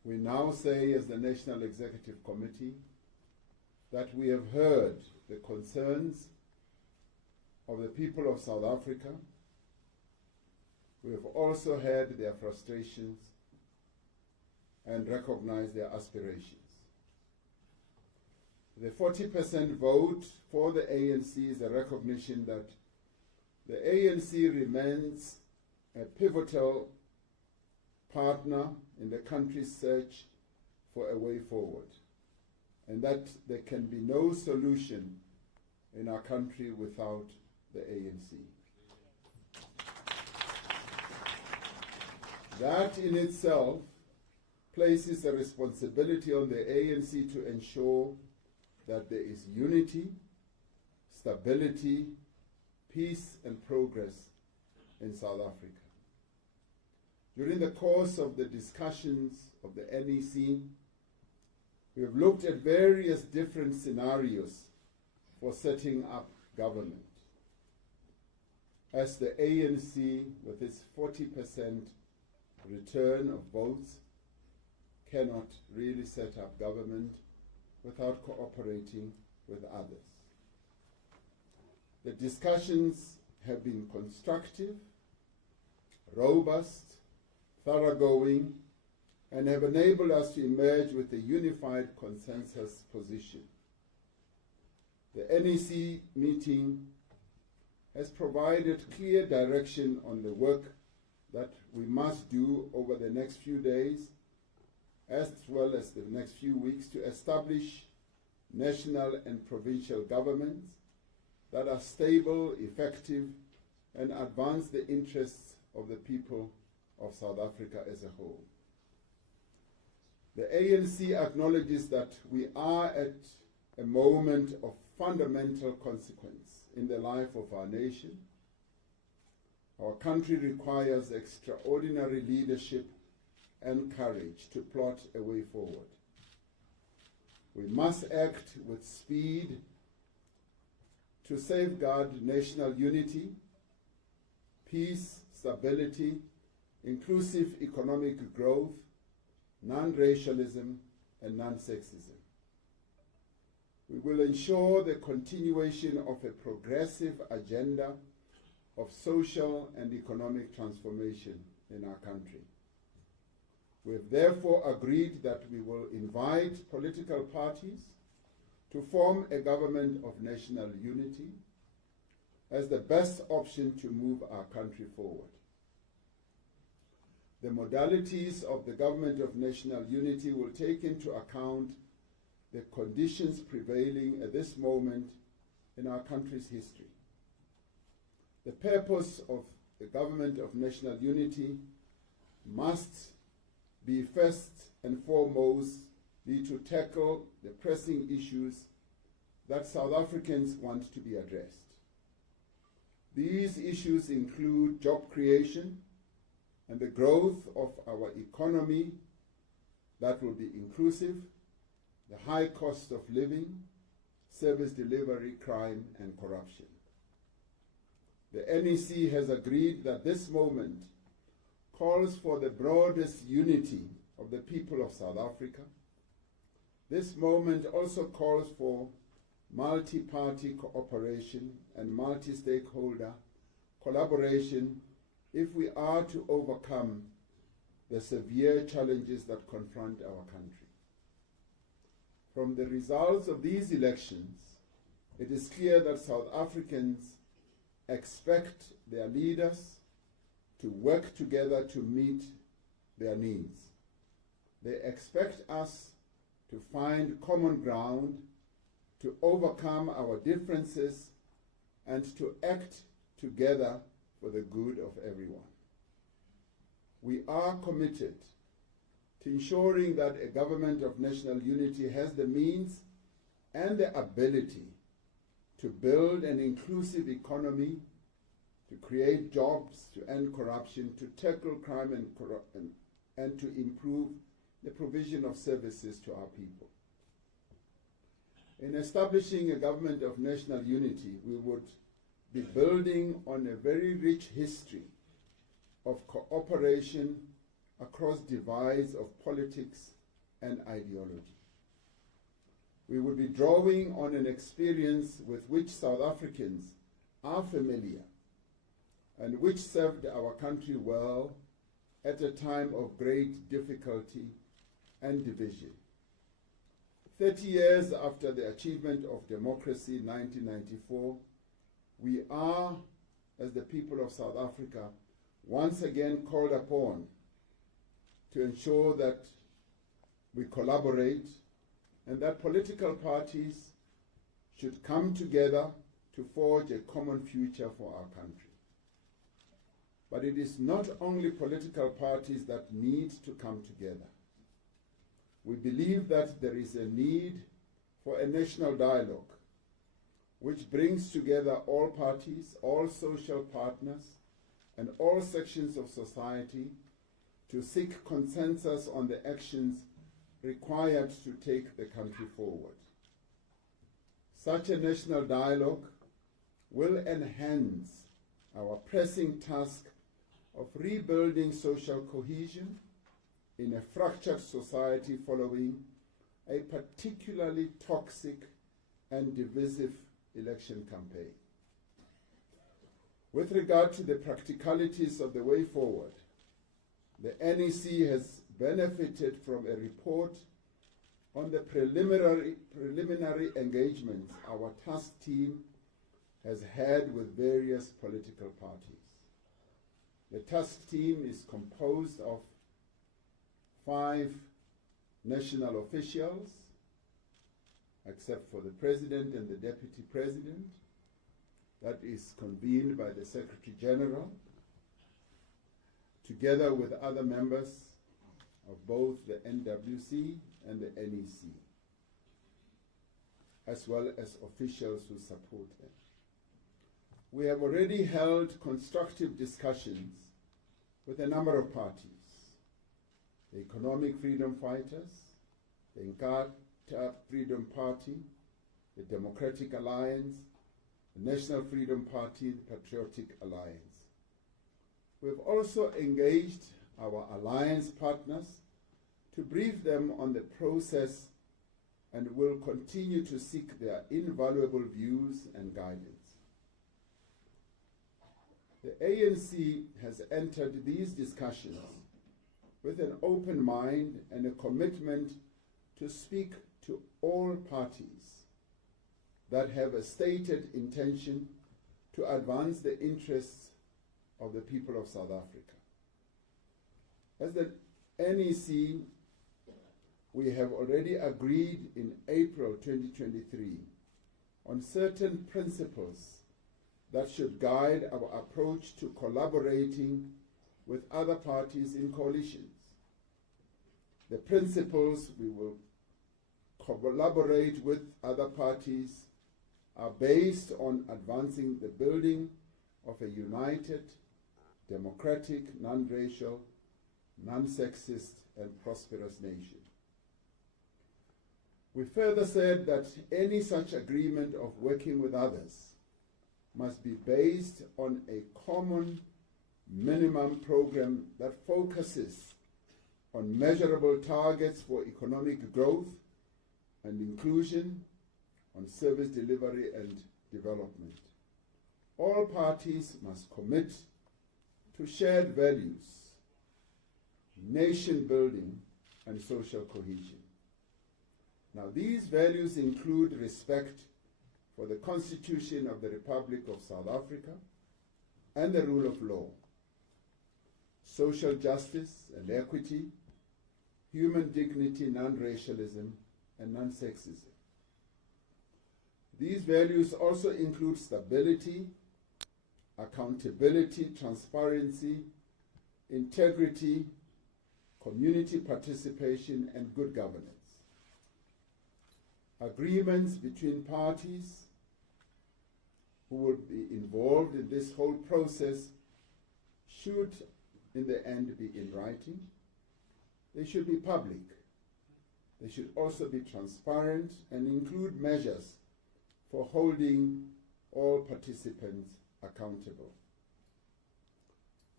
We now say, as the National Executive Committee, that we have heard the concerns of the people of South Africa. We have also heard their frustrations and recognized their aspirations. The 40% vote for the ANC is a recognition that the ANC remains a pivotal partner in the country's search for a way forward, and that there can be no solution in our country without the ANC. That in itself places a responsibility on the ANC to ensure that there is unity, stability, peace and progress in South Africa. During the course of the discussions of the NEC, we have looked at various different scenarios for setting up government. As the ANC, with its 40% return of votes, cannot really set up government without cooperating with others. The discussions have been constructive, robust, thoroughgoing, and have enabled us to emerge with a unified consensus position. The NEC meeting has provided clear direction on the work that we must do over the next few days, as well as the next few weeks, to establish national and provincial governments that are stable, effective, and advance the interests of the people of South Africa as a whole. The ANC acknowledges that we are at a moment of fundamental consequence in the life of our nation. Our country requires extraordinary leadership and courage to plot a way forward. We must act with speed to safeguard national unity, peace, stability, inclusive economic growth, non-racialism, and non-sexism. We will ensure the continuation of a progressive agenda of social and economic transformation in our country. We have therefore agreed that we will invite political parties to form a government of national unity as the best option to move our country forward. The modalities of the government of national unity will take into account the conditions prevailing at this moment in our country's history. The purpose of the government of national unity must be first and foremost to tackle the pressing issues that South Africans want to be addressed. These issues include job creation and the growth of our economy that will be inclusive, the high cost of living, service delivery, crime, and corruption. The NEC has agreed that this moment calls for the broadest unity of the people of South Africa. This moment also calls for multi-party cooperation and multi-stakeholder collaboration if we are to overcome the severe challenges that confront our country. From the results of these elections, it is clear that South Africans expect their leaders to work together to meet their needs. They expect us to find common ground, to overcome our differences, and to act together for the good of everyone. We are committed to ensuring that a government of national unity has the means and the ability to build an inclusive economy, to create jobs, to end corruption, to tackle crime and to improve the provision of services to our people. In establishing a government of national unity, we would be building on a very rich history of cooperation, across divides of politics and ideology. We will be drawing on an experience with which South Africans are familiar and which served our country well at a time of great difficulty and division. 30 years after the achievement of democracy in 1994, we are, as the people of South Africa, once again called upon to ensure that we collaborate and that political parties should come together to forge a common future for our country. But it is not only political parties that need to come together. We believe that there is a need for a national dialogue which brings together all parties, all social partners, and all sections of society to seek consensus on the actions required to take the country forward. Such a national dialogue will enhance our pressing task of rebuilding social cohesion in a fractured society following a particularly toxic and divisive election campaign. With regard to the practicalities of the way forward, the NEC has benefited from a report on the preliminary engagements our task team has had with various political parties. The task team is composed of 5 national officials, except for the President and the Deputy President. That is convened by the Secretary General, together with other members of both the NWC and the NEC, as well as officials who support them. We have already held constructive discussions with a number of parties: the Economic Freedom Fighters, the Inkatha Freedom Party, the Democratic Alliance, the National Freedom Party, the Patriotic Alliance. We have also engaged our alliance partners to brief them on the process and will continue to seek their invaluable views and guidance. The ANC has entered these discussions with an open mind and a commitment to speak to all parties that have a stated intention to advance the interests of the people of South Africa. As the NEC, we have already agreed in April 2023 on certain principles that should guide our approach to collaborating with other parties in coalitions. The principles we will collaborate with other parties are based on advancing the building of a united, democratic, non-racial, non-sexist, and prosperous nation. We further said that any such agreement of working with others must be based on a common minimum program that focuses on measurable targets for economic growth and inclusion, on service delivery and development. All parties must commit to shared values, nation building, and social cohesion. Now, these values include respect for the Constitution of the Republic of South Africa and the rule of law, social justice and equity, human dignity, non-racialism, and non-sexism. These values also include stability, accountability, transparency, integrity, community participation, and good governance. Agreements between parties who will be involved in this whole process should, in the end, be in writing. They should be public. They should also be transparent and include measures for holding all participants accountable.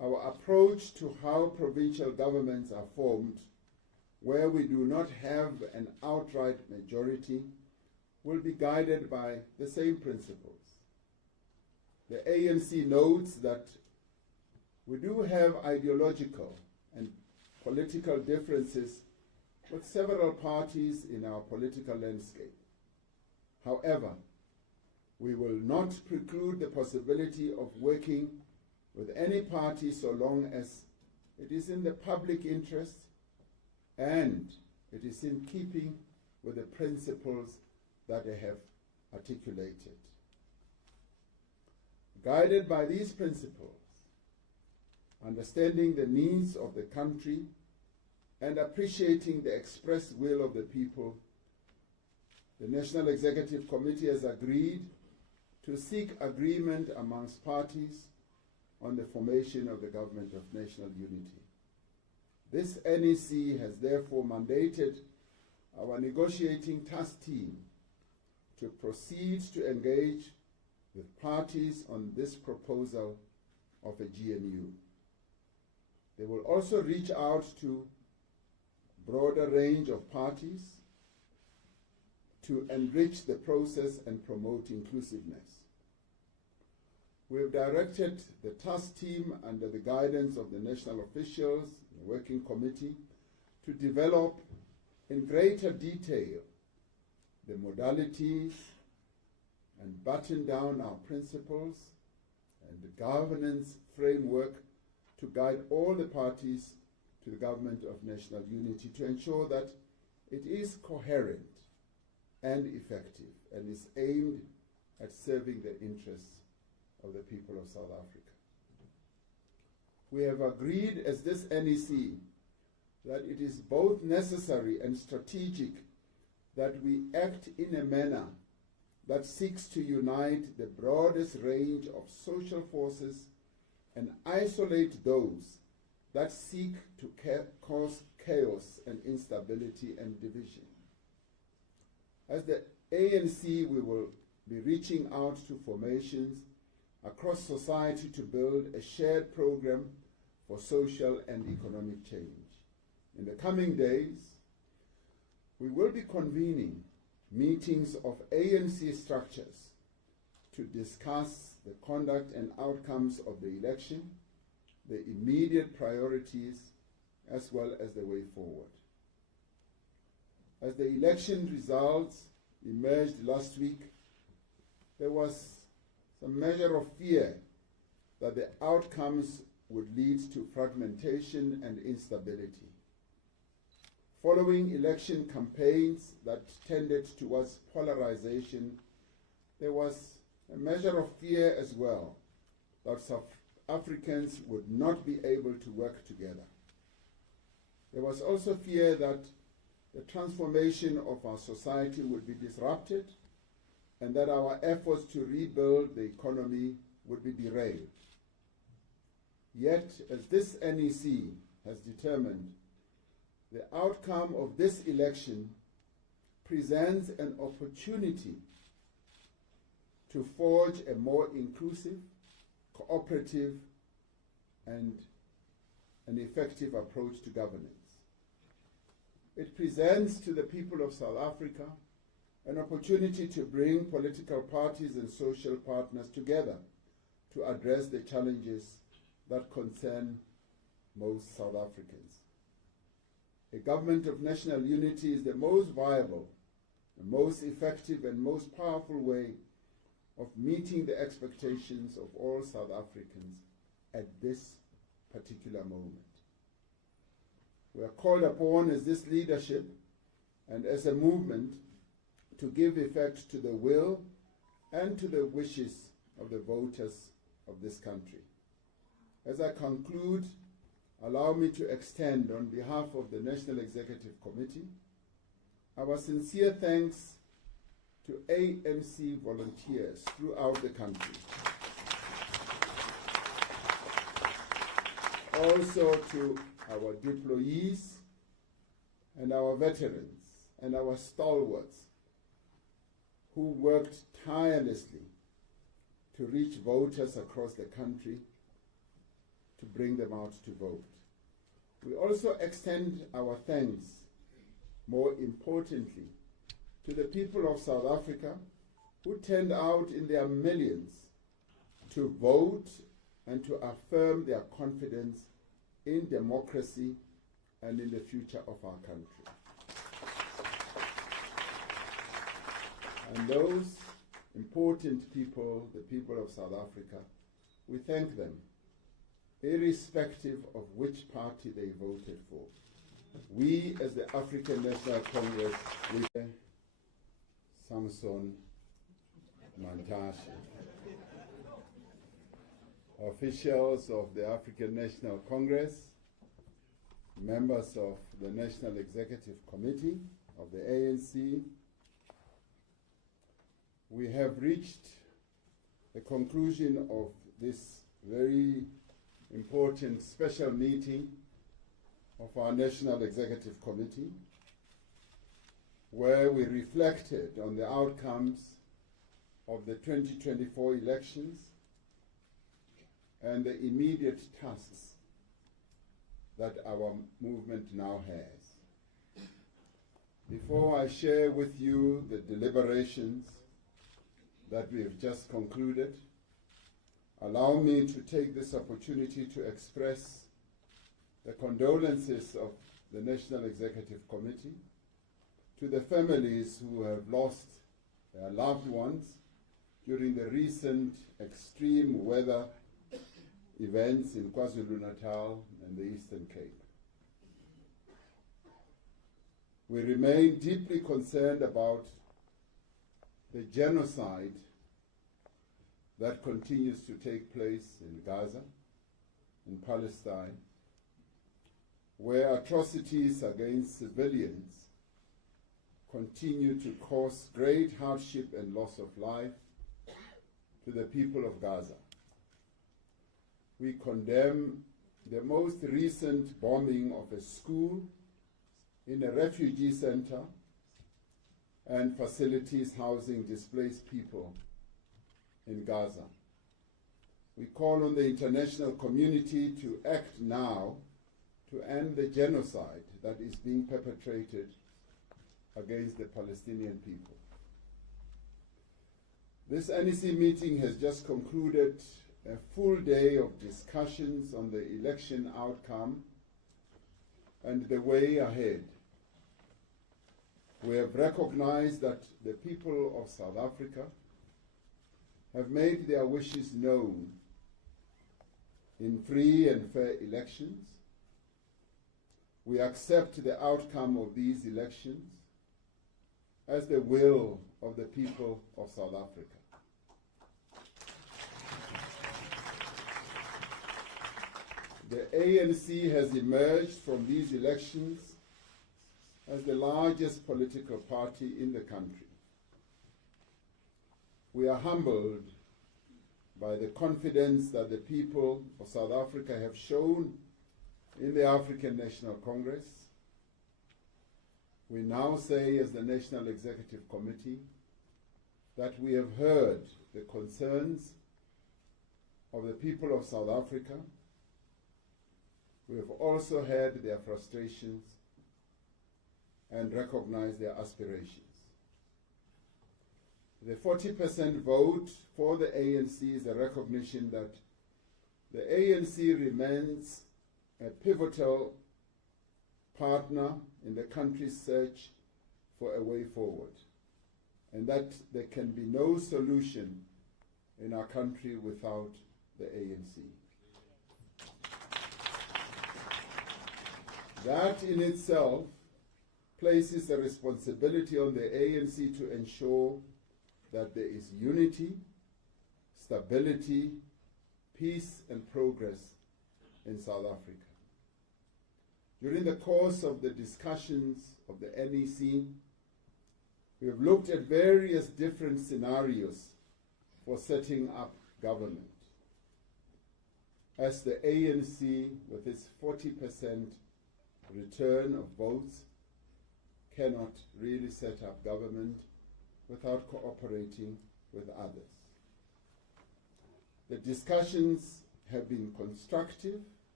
our approach to how provincial governments are formed, where we do not have an outright majority, will be guided by the same principles. The ANC notes that we do have ideological and political differences with several parties in our political landscape. However, we will not preclude the possibility of working with any party so long as it is in the public interest and it is in keeping with the principles that I have articulated. Guided by these principles, understanding the needs of the country and appreciating the expressed will of the people, the National Executive Committee has agreed to seek agreement amongst parties on the formation of the Government of National Unity. This NEC has therefore mandated our negotiating task team to proceed to engage with parties on this proposal of a GNU. They will also reach out to a broader range of parties to enrich the process and promote inclusiveness. We have directed the task team under the guidance of the national officials, the working committee, to develop in greater detail the modalities and button down our principles and the governance framework to guide all the parties to the Government of National Unity to ensure that it is coherent and effective and is aimed at serving the interests of the people of South Africa. We have agreed as this NEC that it is both necessary and strategic that we act in a manner that seeks to unite the broadest range of social forces and isolate those that seek to cause chaos and instability and division. As the ANC, we will be reaching out to formations across society to build a shared program for social and economic change. In the coming days, we will be convening meetings of ANC structures to discuss the conduct and outcomes of the election, the immediate priorities, as well as the way forward. As the election results emerged last week, there was some measure of fear that the outcomes would lead to fragmentation and instability. Following election campaigns that tended towards polarization, there was a measure of fear as well that South Africans would not be able to work together. There was also fear that the transformation of our society would be disrupted and that our efforts to rebuild the economy would be derailed. Yet, as this NEC has determined, the outcome of this election presents an opportunity to forge a more inclusive, cooperative, and an effective approach to governance. It presents to the people of South Africa an opportunity to bring political parties and social partners together to address the challenges that concern most South Africans. A government of national unity is the most viable, the most effective and most powerful way of meeting the expectations of all South Africans at this particular moment. We are called upon as this leadership and as a movement to give effect to the will and to the wishes of the voters of this country. As I conclude, allow me to extend on behalf of the National Executive Committee our sincere thanks to ANC volunteers throughout the country. Also to our deployees and our veterans and our stalwarts who worked tirelessly to reach voters across the country to bring them out to vote. We also extend our thanks, more importantly, to the people of South Africa who turned out in their millions to vote and to affirm their confidence in democracy and in the future of our country. And those important people, the people of South Africa, we thank them, irrespective of which party they voted for. We, as the African National Congress, we Samson Mantashe, officials of the African National Congress, members of the National Executive Committee of the ANC, we have reached the conclusion of this very important special meeting of our National Executive Committee, where we reflected on the outcomes of the 2024 elections and the immediate tasks that our movement now has. Before I share with you the deliberations that we have just concluded, allow me to take this opportunity to express the condolences of the National Executive Committee to the families who have lost their loved ones during the recent extreme weather events in KwaZulu-Natal and the Eastern Cape. We remain deeply concerned about the genocide that continues to take place in Gaza, in Palestine, where atrocities against civilians continue to cause great hardship and loss of life to the people of Gaza. We condemn the most recent bombing of a school in a refugee center and facilities housing displaced people in Gaza. We call on the international community to act now to end the genocide that is being perpetrated against the Palestinian people. This NEC meeting has just concluded a full day of discussions on the election outcome and the way ahead. We have recognized that the people of South Africa have made their wishes known in free and fair elections. We accept the outcome of these elections as the will of the people of South Africa. The ANC has emerged from these elections as the largest political party in the country. We are humbled by the confidence that the people of South Africa have shown in the African National Congress. We now say, as the National Executive Committee, that we have heard the concerns of the people of South Africa. We have also heard their frustrations and recognized their aspirations. The 40% vote for the ANC is a recognition that the ANC remains a pivotal partner in the country's search for a way forward, and that there can be no solution in our country without the ANC. That in itself places a responsibility on the ANC to ensure that there is unity, stability, peace, and progress in South Africa. During the course of the discussions of the NEC, we have looked at various different scenarios for setting up government. As the ANC, with its 40% return of votes, cannot really set up government without cooperating with others. The discussions have been constructive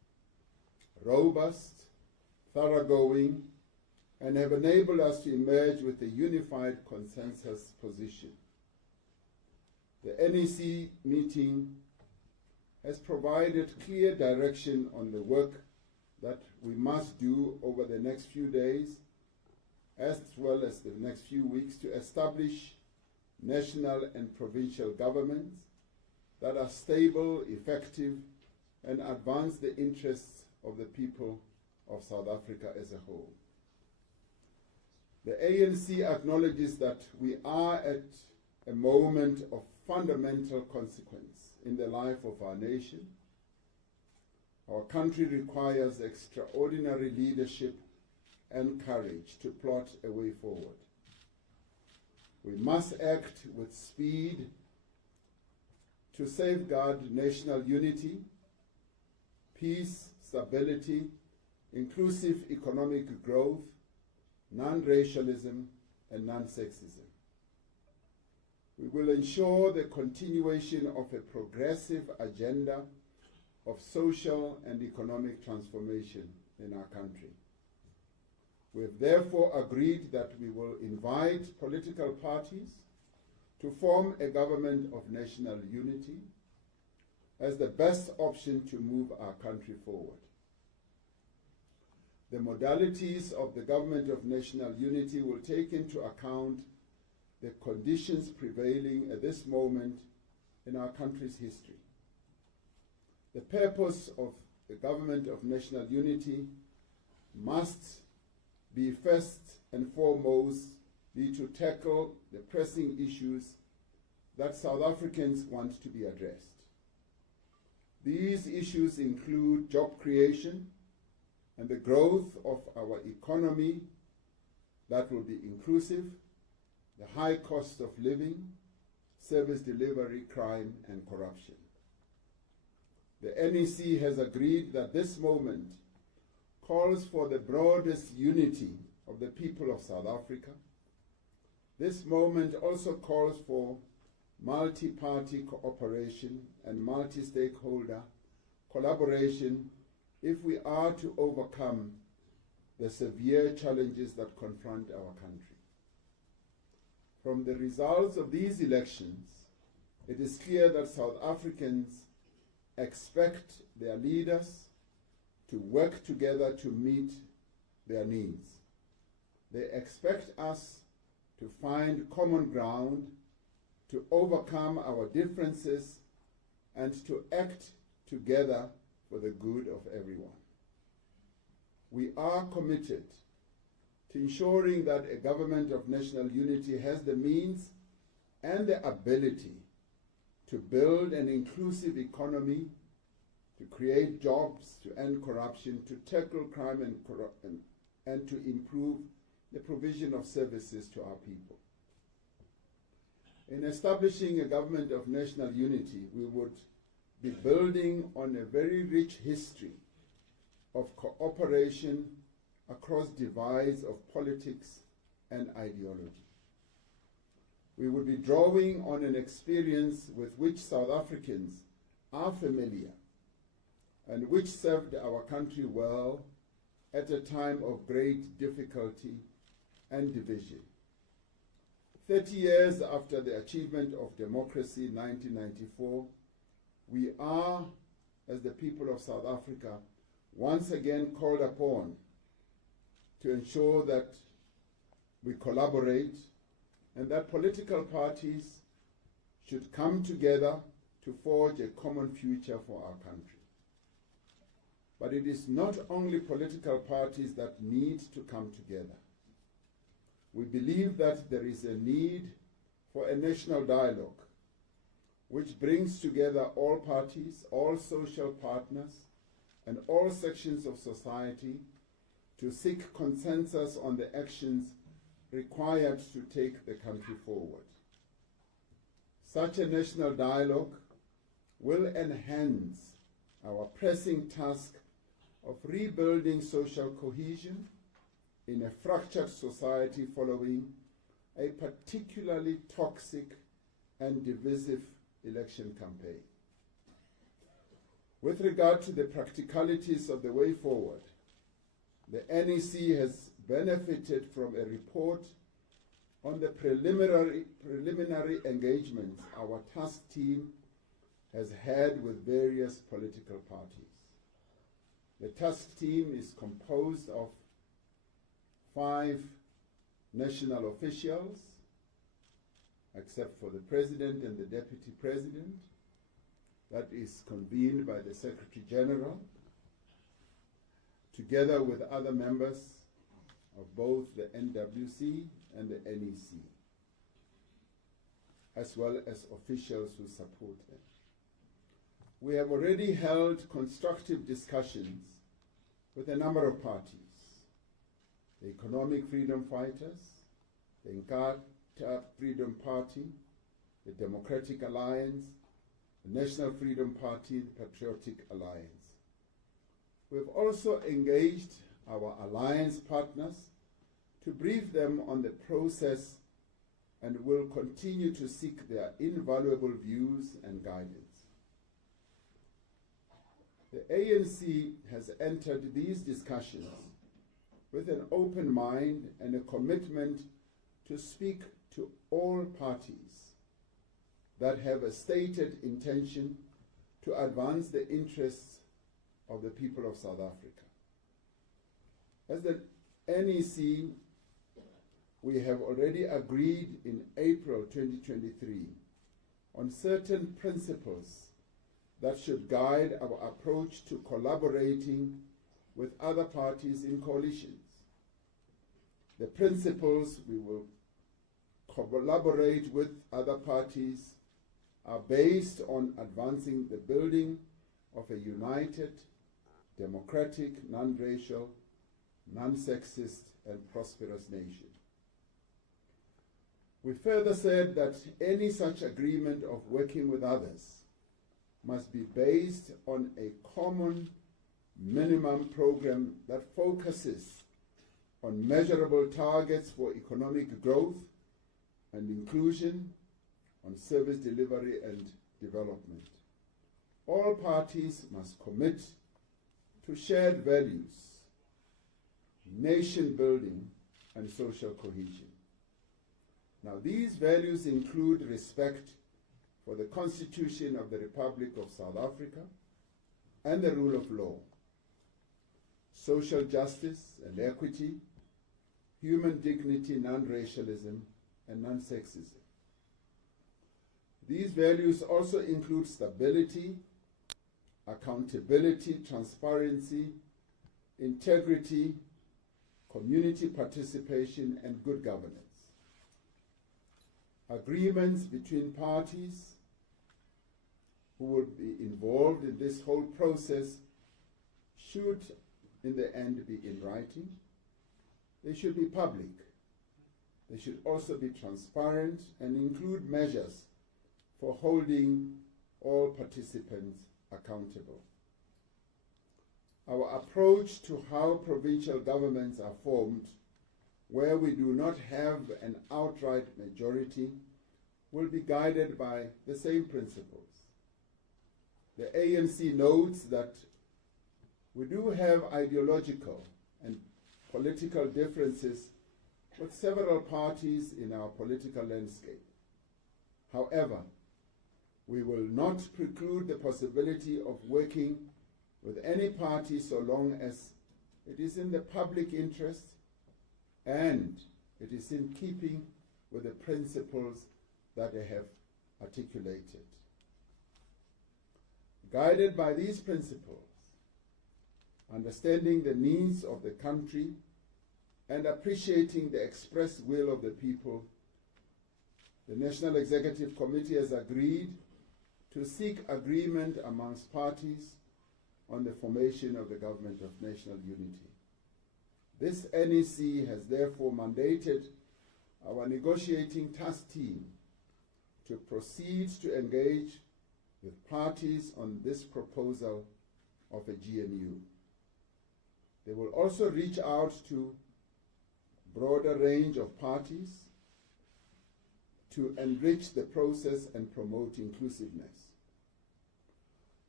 robust, thoroughgoing, and have enabled us to emerge with a unified consensus position. The NEC meeting has provided clear direction on the work that we must do over the next few days, as well as the next few weeks, to establish national and provincial governments that are stable, effective, and advance the interests of the people of South Africa as a whole. The ANC acknowledges that we are at a moment of fundamental consequence in the life of our nation. Our country requires extraordinary leadership and courage to plot a way forward. We must act with speed to safeguard national unity, peace, stability, inclusive economic growth, non-racialism, and non-sexism. We will ensure the continuation of a progressive agenda of social and economic transformation in our country. We have therefore agreed that we will invite political parties to form a government of national unity as the best option to move our country forward. The modalities of the government of national unity will take into account the conditions prevailing at this moment in our country's history. The purpose of the government of national unity must be first and foremost be to tackle the pressing issues that South Africans want to be addressed. These issues include job creation and the growth of our economy that will be inclusive, the high cost of living, service delivery, crime, and corruption. The NEC has agreed that this moment calls for the broadest unity of the people of South Africa. This moment also calls for multi-party cooperation and multi-stakeholder collaboration if we are to overcome the severe challenges that confront our country. From the results of these elections, it is clear that South Africans expect their leaders to work together to meet their needs. They expect us to find common ground, to overcome our differences, and to act together for the good of everyone. We are committed to ensuring that a government of national unity has the means and the ability to build an inclusive economy, to create jobs, to end corruption, to tackle crime and to improve the provision of services to our people. In establishing a government of national unity, we would be building on a very rich history of cooperation across divides of politics and ideology. We would be drawing on an experience with which South Africans are familiar and which served our country well at a time of great difficulty and division. 30 years after the achievement of democracy in 1994, we are, as the people of South Africa, once again called upon to ensure that we collaborate and that political parties should come together to forge a common future for our country. But it is not only political parties that need to come together. We believe that there is a need for a national dialogue which brings together all parties, all social partners, and all sections of society to seek consensus on the actions required to take the country forward. Such a national dialogue will enhance our pressing task of rebuilding social cohesion in a fractured society following a particularly toxic and divisive election campaign. With regard to the practicalities of the way forward, the NEC has benefited from a report on the preliminary engagements our task team has had with various political parties. The task team is composed of 5 national officials, except for the President and the Deputy President. That is convened by the Secretary General, together with other members of both the NWC and the NEC, as well as officials who support them. We have already held constructive discussions with a number of parties: the Economic Freedom Fighters, the Inkatha Freedom Party, the Democratic Alliance, the National Freedom Party, the Patriotic Alliance. We have also engaged our alliance partners to brief them on the process and will continue to seek their invaluable views and guidance. The ANC has entered these discussions with an open mind and a commitment to speak to all parties that have a stated intention to advance the interests of the people of South Africa. As the NEC, we have already agreed in April 2023 on certain principles that should guide our approach to collaborating with other parties in coalitions. The principles we will collaborate with other parties are based on advancing the building of a united, democratic, non-racial, non-sexist, and prosperous nation. We further said that any such agreement of working with others must be based on a common minimum program that focuses on measurable targets for economic growth and inclusion, on service delivery and development. All parties must commit to shared values, nation building, and social cohesion. Now, these values include respect for the Constitution of the Republic of South Africa and the rule of law, social justice and equity, human dignity, non-racialism, and non-sexism. These values also include stability, accountability, transparency, integrity, community participation, and good governance. Agreements between parties who will be involved in this whole process should, in the end, be in writing. They should be public. They should also be transparent and include measures for holding all participants accountable. Our approach to how provincial governments are formed, where we do not have an outright majority, will be guided by the same principles. The ANC notes that we do have ideological and political differences with several parties in our political landscape. However, we will not preclude the possibility of working with any party so long as it is in the public interest and it is in keeping with the principles that I have articulated. Guided by these principles, understanding the needs of the country and appreciating the expressed will of the people, the National Executive Committee has agreed to seek agreement amongst parties on the formation of the Government of National Unity. This NEC has therefore mandated our negotiating task team to proceed to engage with parties on this proposal of a GNU. They will also reach out to a broader range of parties to enrich the process and promote inclusiveness.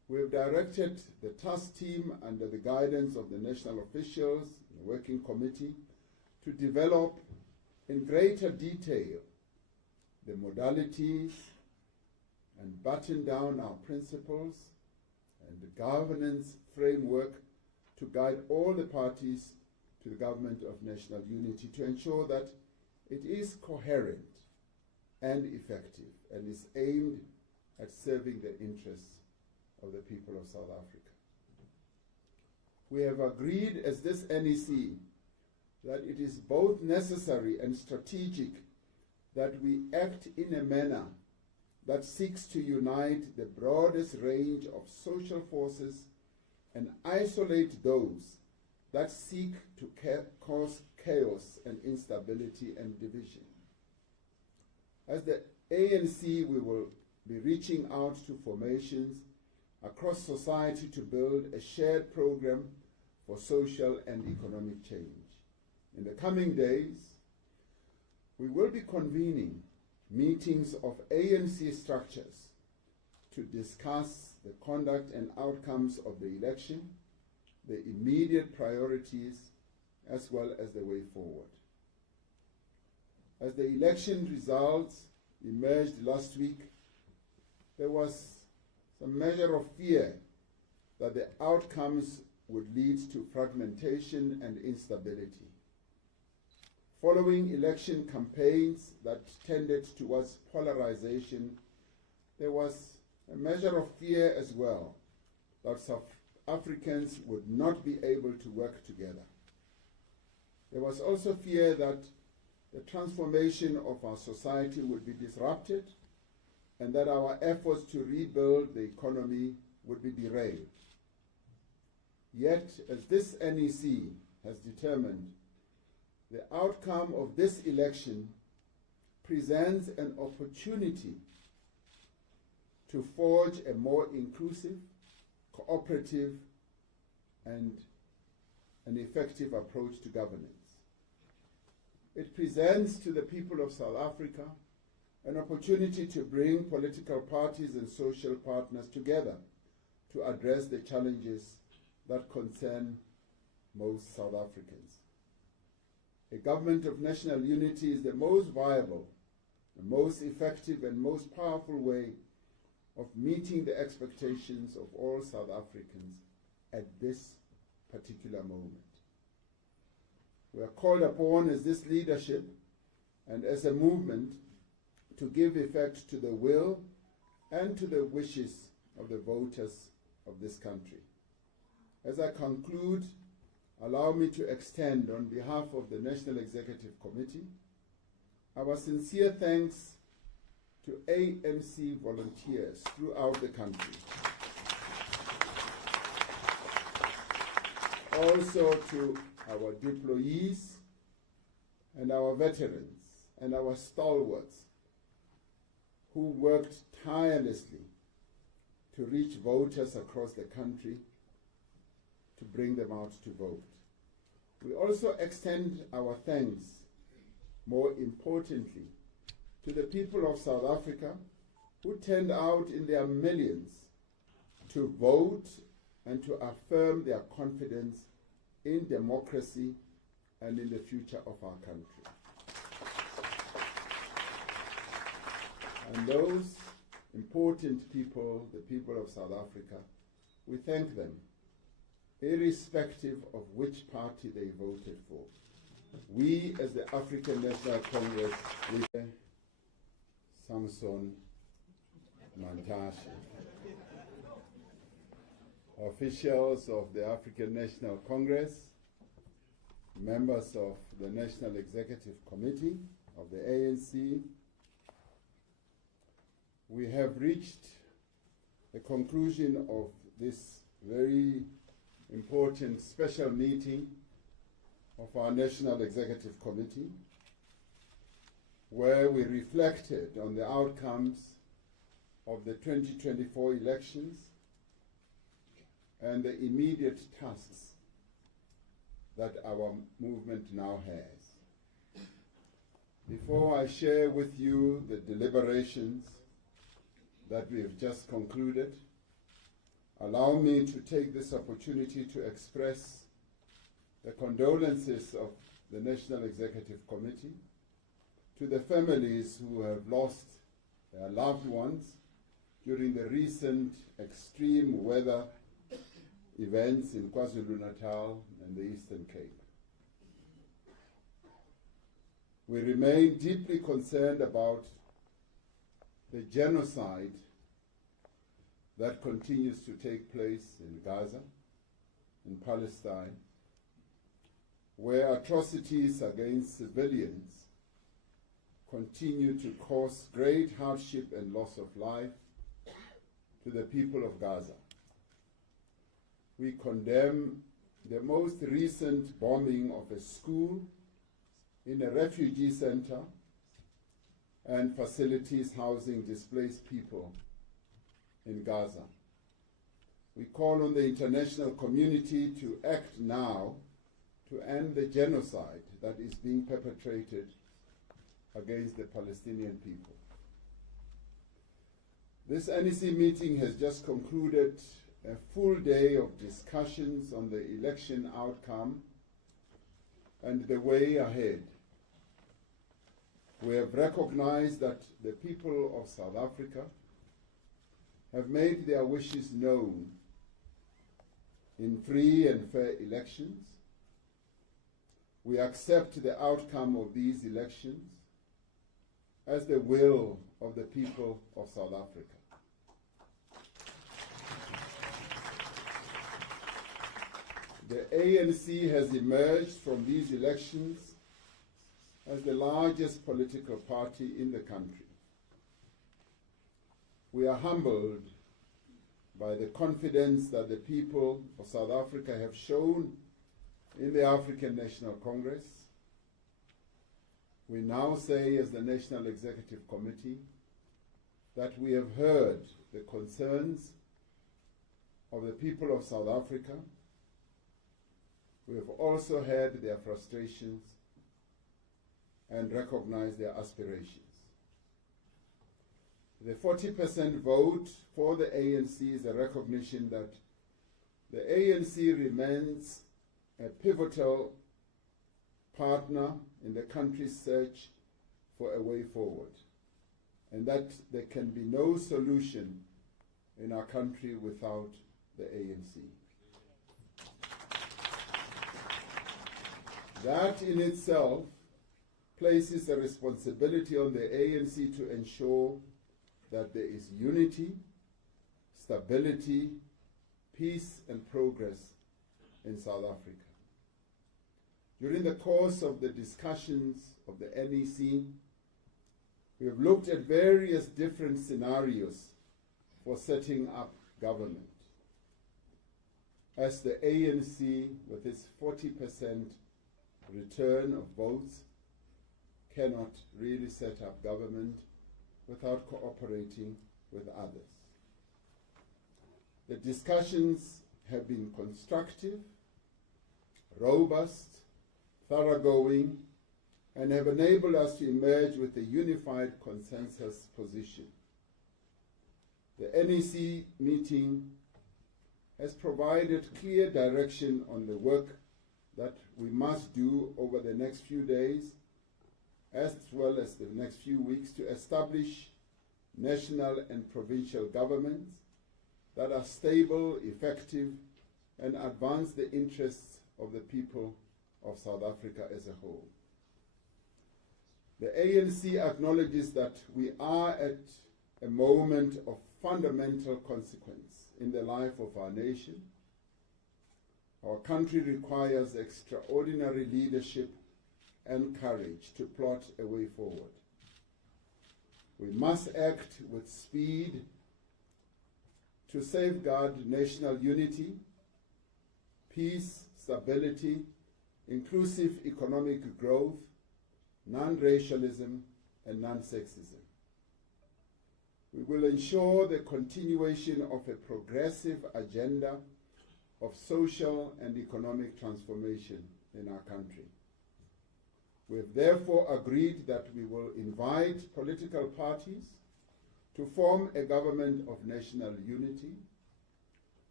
We have directed the task team under the guidance of the national officials, the working committee, to develop in greater detail the modalities and button down our principles and the governance framework to guide all the parties to the Government of National Unity to ensure that it is coherent and effective and is aimed at serving the interests of the people of South Africa. We have agreed as this NEC that it is both necessary and strategic that we act in a manner that seeks to unite the broadest range of social forces and isolate those that seek to cause chaos and instability and division. As the ANC, we will be reaching out to formations across society to build a shared program for social and economic change. In the coming days, we will be convening meetings of ANC structures to discuss the conduct and outcomes of the election, the immediate priorities, as well as the way forward. As the election results emerged last week, there was some measure of fear that the outcomes would lead to fragmentation and instability. Following election campaigns that tended towards polarization, there was a measure of fear as well that South Africans would not be able to work together. There was also fear that the transformation of our society would be disrupted and that our efforts to rebuild the economy would be derailed. Yet, as this NEC has determined, the outcome of this election presents an opportunity to forge a more inclusive, cooperative, and an effective approach to governance. It presents to the people of South Africa an opportunity to bring political parties and social partners together to address the challenges that concern most South Africans. A government of national unity is the most viable, the most effective and most powerful way of meeting the expectations of all South Africans at this particular moment. We are called upon as this leadership and as a movement to give effect to the will and to the wishes of the voters of this country. As I conclude, allow me to extend on behalf of the National Executive Committee our sincere thanks to ANC volunteers throughout the country. Also to our deployees and our veterans and our stalwarts who worked tirelessly to reach voters across the country to bring them out to vote. We also extend our thanks, more importantly, to the people of South Africa who turned out in their millions to vote and to affirm their confidence in democracy and in the future of our country. And those important people, the people of South Africa, we thank them, irrespective of which party they voted for. We, as the African National Congress, we Samson Mantashe, officials of the African National Congress, members of the National Executive Committee of the ANC, we have reached the conclusion of this very important special meeting of our National Executive Committee, where we reflected on the outcomes of the 2024 elections and the immediate tasks that our movement now has. Before I share with you the deliberations that we have just concluded, Allow me to take this opportunity to express the condolences of the National Executive Committee to the families who have lost their loved ones during the recent extreme weather events in KwaZulu-Natal and the Eastern Cape. We remain deeply concerned about the genocide that continues to take place in Gaza, in Palestine, where atrocities against civilians continue to cause great hardship and loss of life to the people of Gaza. We condemn the most recent bombing of a school in a refugee center and facilities housing displaced people in Gaza. We call on the international community to act now to end the genocide that is being perpetrated against the Palestinian people. This NEC meeting has just concluded a full day of discussions on the election outcome and the way ahead. We have recognized that the people of South Africa have made their wishes known in free and fair elections. We accept the outcome of these elections as the will of the people of South Africa. The ANC has emerged from these elections as the largest political party in the country. We are humbled by the confidence that the people of South Africa have shown in the African National Congress. We now say, as the National Executive Committee, that we have heard the concerns of the people of South Africa. We have also heard their frustrations and recognized their aspirations. The 40% vote for the ANC is a recognition that the ANC remains a pivotal partner in the country's search for a way forward, and that there can be no solution in our country without the ANC. That in itself places a responsibility on the ANC to ensure that there is unity, stability, peace, and progress in South Africa. During the course of the discussions of the NEC, we have looked at various different scenarios for setting up government. As the ANC, with its 40% return of votes, cannot really set up government without cooperating with others. The discussions have been constructive, robust, thoroughgoing, and have enabled us to emerge with a unified consensus position. The NEC meeting has provided clear direction on the work that we must do over the next few days, as well as the next few weeks, to establish national and provincial governments that are stable, effective, and advance the interests of the people of South Africa as a whole. The ANC acknowledges that we are at a moment of fundamental consequence in the life of our nation. Our country requires extraordinary leadership and courage to plot a way forward. We must act with speed to safeguard national unity, peace, stability, inclusive economic growth, non-racialism, and non-sexism. We will ensure the continuation of a progressive agenda of social and economic transformation in our country. We have therefore agreed that we will invite political parties to form a government of national unity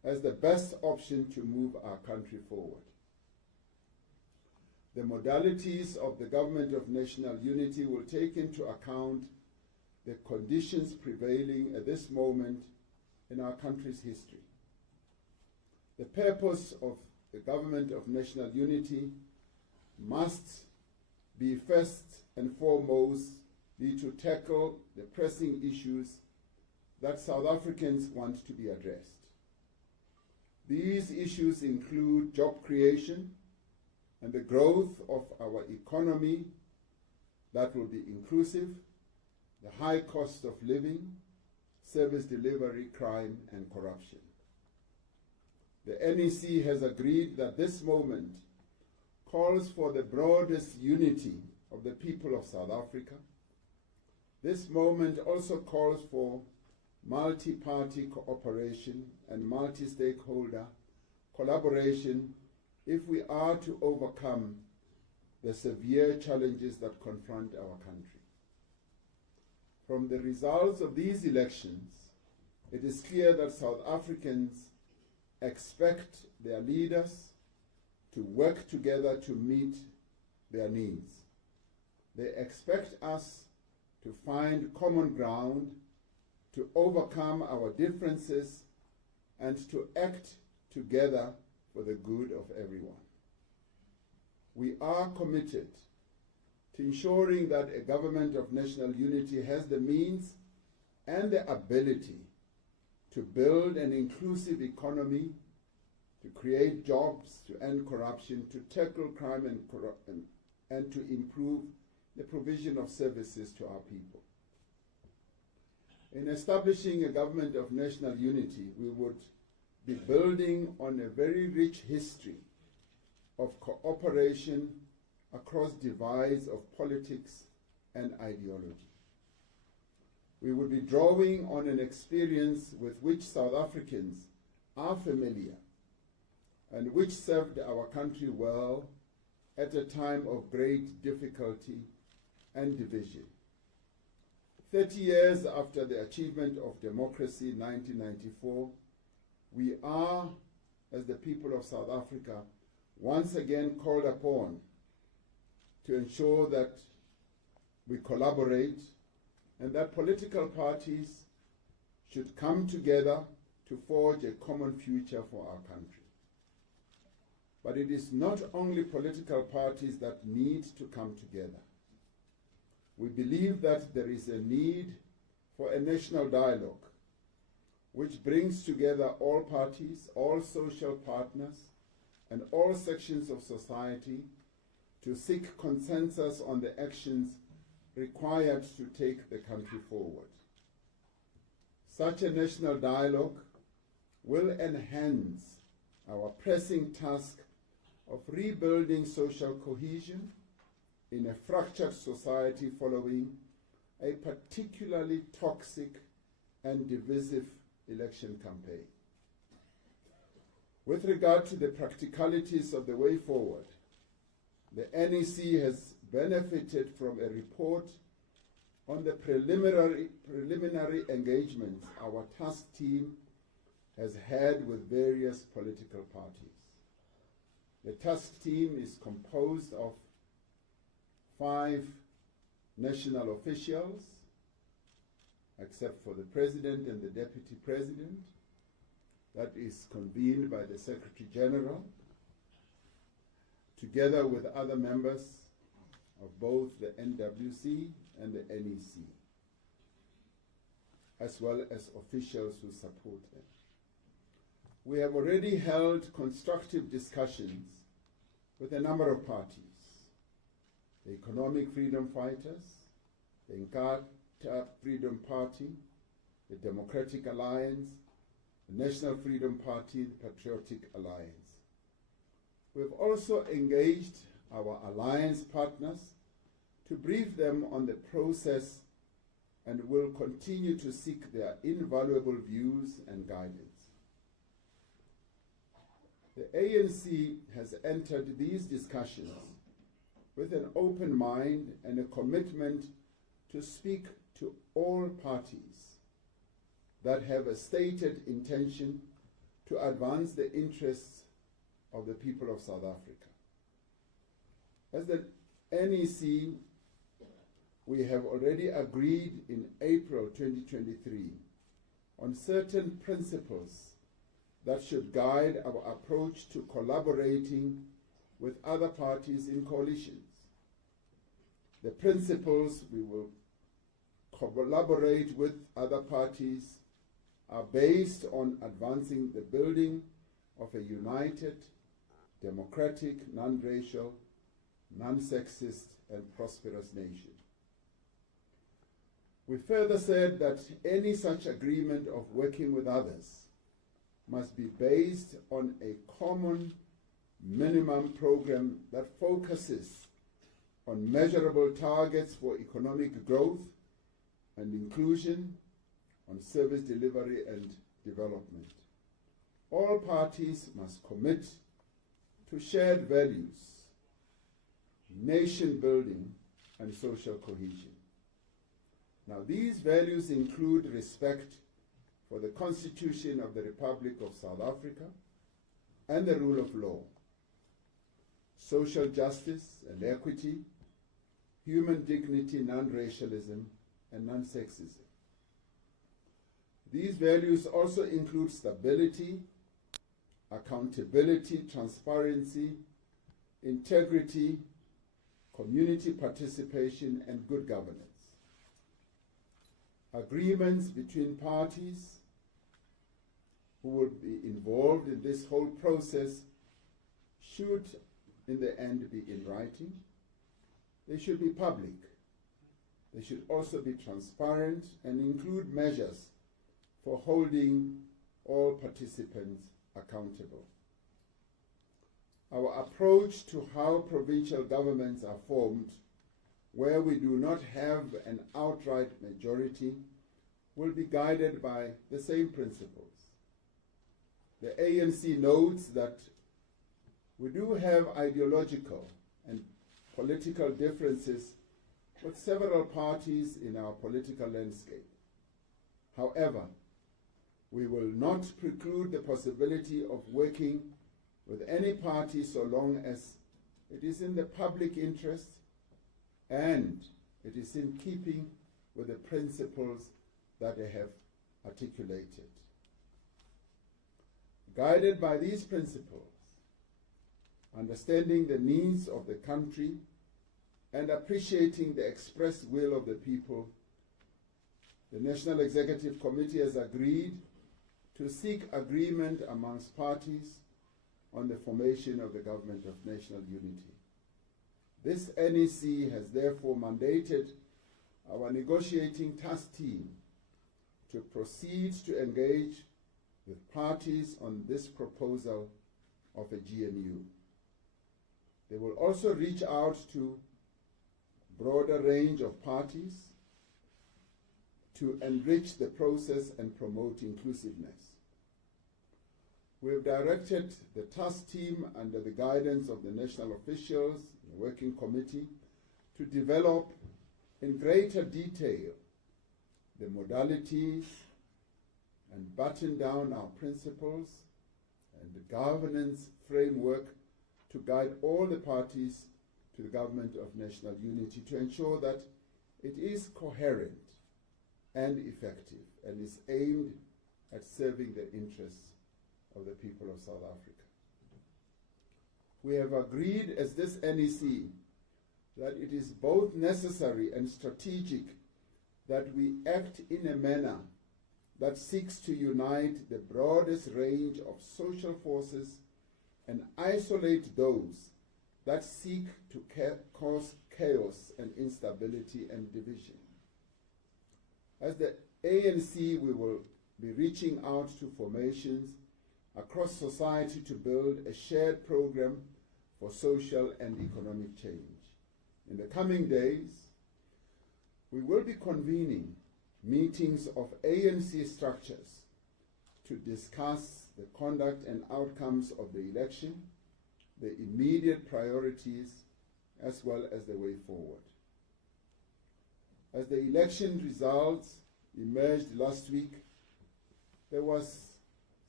as the best option to move our country forward. The modalities of the Government of National Unity will take into account the conditions prevailing at this moment in our country's history. The purpose of the Government of National Unity must be first and foremost be to tackle the pressing issues that South Africans want to be addressed. These issues include job creation and the growth of our economy that will be inclusive, the high cost of living, service delivery, crime, and corruption. The NEC has agreed that this moment calls for the broadest unity of the people of South Africa. This moment also calls for multi-party cooperation and multi-stakeholder collaboration if we are to overcome the severe challenges that confront our country. From the results of these elections, it is clear that South Africans expect their leaders to work together to meet their needs. They expect us to find common ground, to overcome our differences, and to act together for the good of everyone. We are committed to ensuring that a government of national unity has the means and the ability to build an inclusive economy, to create jobs, to end corruption, to tackle crime and to improve the provision of services to our people. In establishing a government of national unity, we would be building on a very rich history of cooperation across divides of politics and ideology. We would be drawing on an experience with which South Africans are familiar and which served our country well at a time of great difficulty and division. 30 years after the achievement of democracy in 1994, we are, as the people of South Africa, once again called upon to ensure that we collaborate and that political parties should come together to forge a common future for our country. But it is not only political parties that need to come together. We believe that there is a need for a national dialogue which brings together all parties, all social partners, and all sections of society to seek consensus on the actions required to take the country forward. Such a national dialogue will enhance our pressing task of rebuilding social cohesion in a fractured society following a particularly toxic and divisive election campaign. With regard to the practicalities of the way forward, the NEC has benefited from a report on the preliminary engagements our task team has had with various political parties. The task team is composed of 5 national officials, except for the President and the Deputy President. That is convened by the Secretary General, together with other members of both the NWC and the NEC, as well as officials who support them. We have already held constructive discussions with a number of parties: the Economic Freedom Fighters, the Inkatha Freedom Party, the Democratic Alliance, the National Freedom Party, the Patriotic Alliance. We have also engaged our alliance partners to brief them on the process and will continue to seek their invaluable views and guidance. The ANC has entered these discussions with an open mind and a commitment to speak to all parties that have a stated intention to advance the interests of the people of South Africa. As the NEC, we have already agreed in April 2023 on certain principles that should guide our approach to collaborating with other parties in coalitions. The principles we will collaborate with other parties are based on advancing the building of a united, democratic, non-racial, non-sexist, and prosperous nation. We further said that any such agreement of working with others must be based on a common minimum program that focuses on measurable targets for economic growth and inclusion, on service delivery and development. All parties must commit to shared values, nation building, and social cohesion. Now, these values include respect for the Constitution of the Republic of South Africa and the rule of law, social justice and equity, human dignity, non-racialism, and non-sexism. These values also include stability, accountability, transparency, integrity, community participation, and good governance. Agreements between parties who will be involved in this whole process should, in the end, be in writing. They should be public. They should also be transparent and include measures for holding all participants accountable. Our approach to how provincial governments are formed, where we do not have an outright majority, will be guided by the same principles. The ANC notes that we do have ideological and political differences with several parties in our political landscape. However, we will not preclude the possibility of working with any party so long as it is in the public interest and it is in keeping with the principles that I have articulated. Guided by these principles, understanding the needs of the country and appreciating the expressed will of the people, the National Executive Committee has agreed to seek agreement amongst parties on the formation of the Government of National Unity. This NEC has therefore mandated our negotiating task team to proceed to engage with parties on this proposal of a GNU. They will also reach out to a broader range of parties to enrich the process and promote inclusiveness. We have directed the task team under the guidance of the national officials, the working committee, to develop in greater detail the modalities and button down our principles and the governance framework to guide all the parties to the Government of National Unity to ensure that it is coherent and effective and is aimed at serving the interests of the people of South Africa. We have agreed as this NEC that it is both necessary and strategic that we act in a manner that seeks to unite the broadest range of social forces and isolate those that seek to cause chaos and instability and division. As the ANC, we will be reaching out to formations across society to build a shared program for social and economic change. In the coming days, we will be convening meetings of ANC structures to discuss the conduct and outcomes of the election, the immediate priorities, as well as the way forward. As the election results emerged last week, there was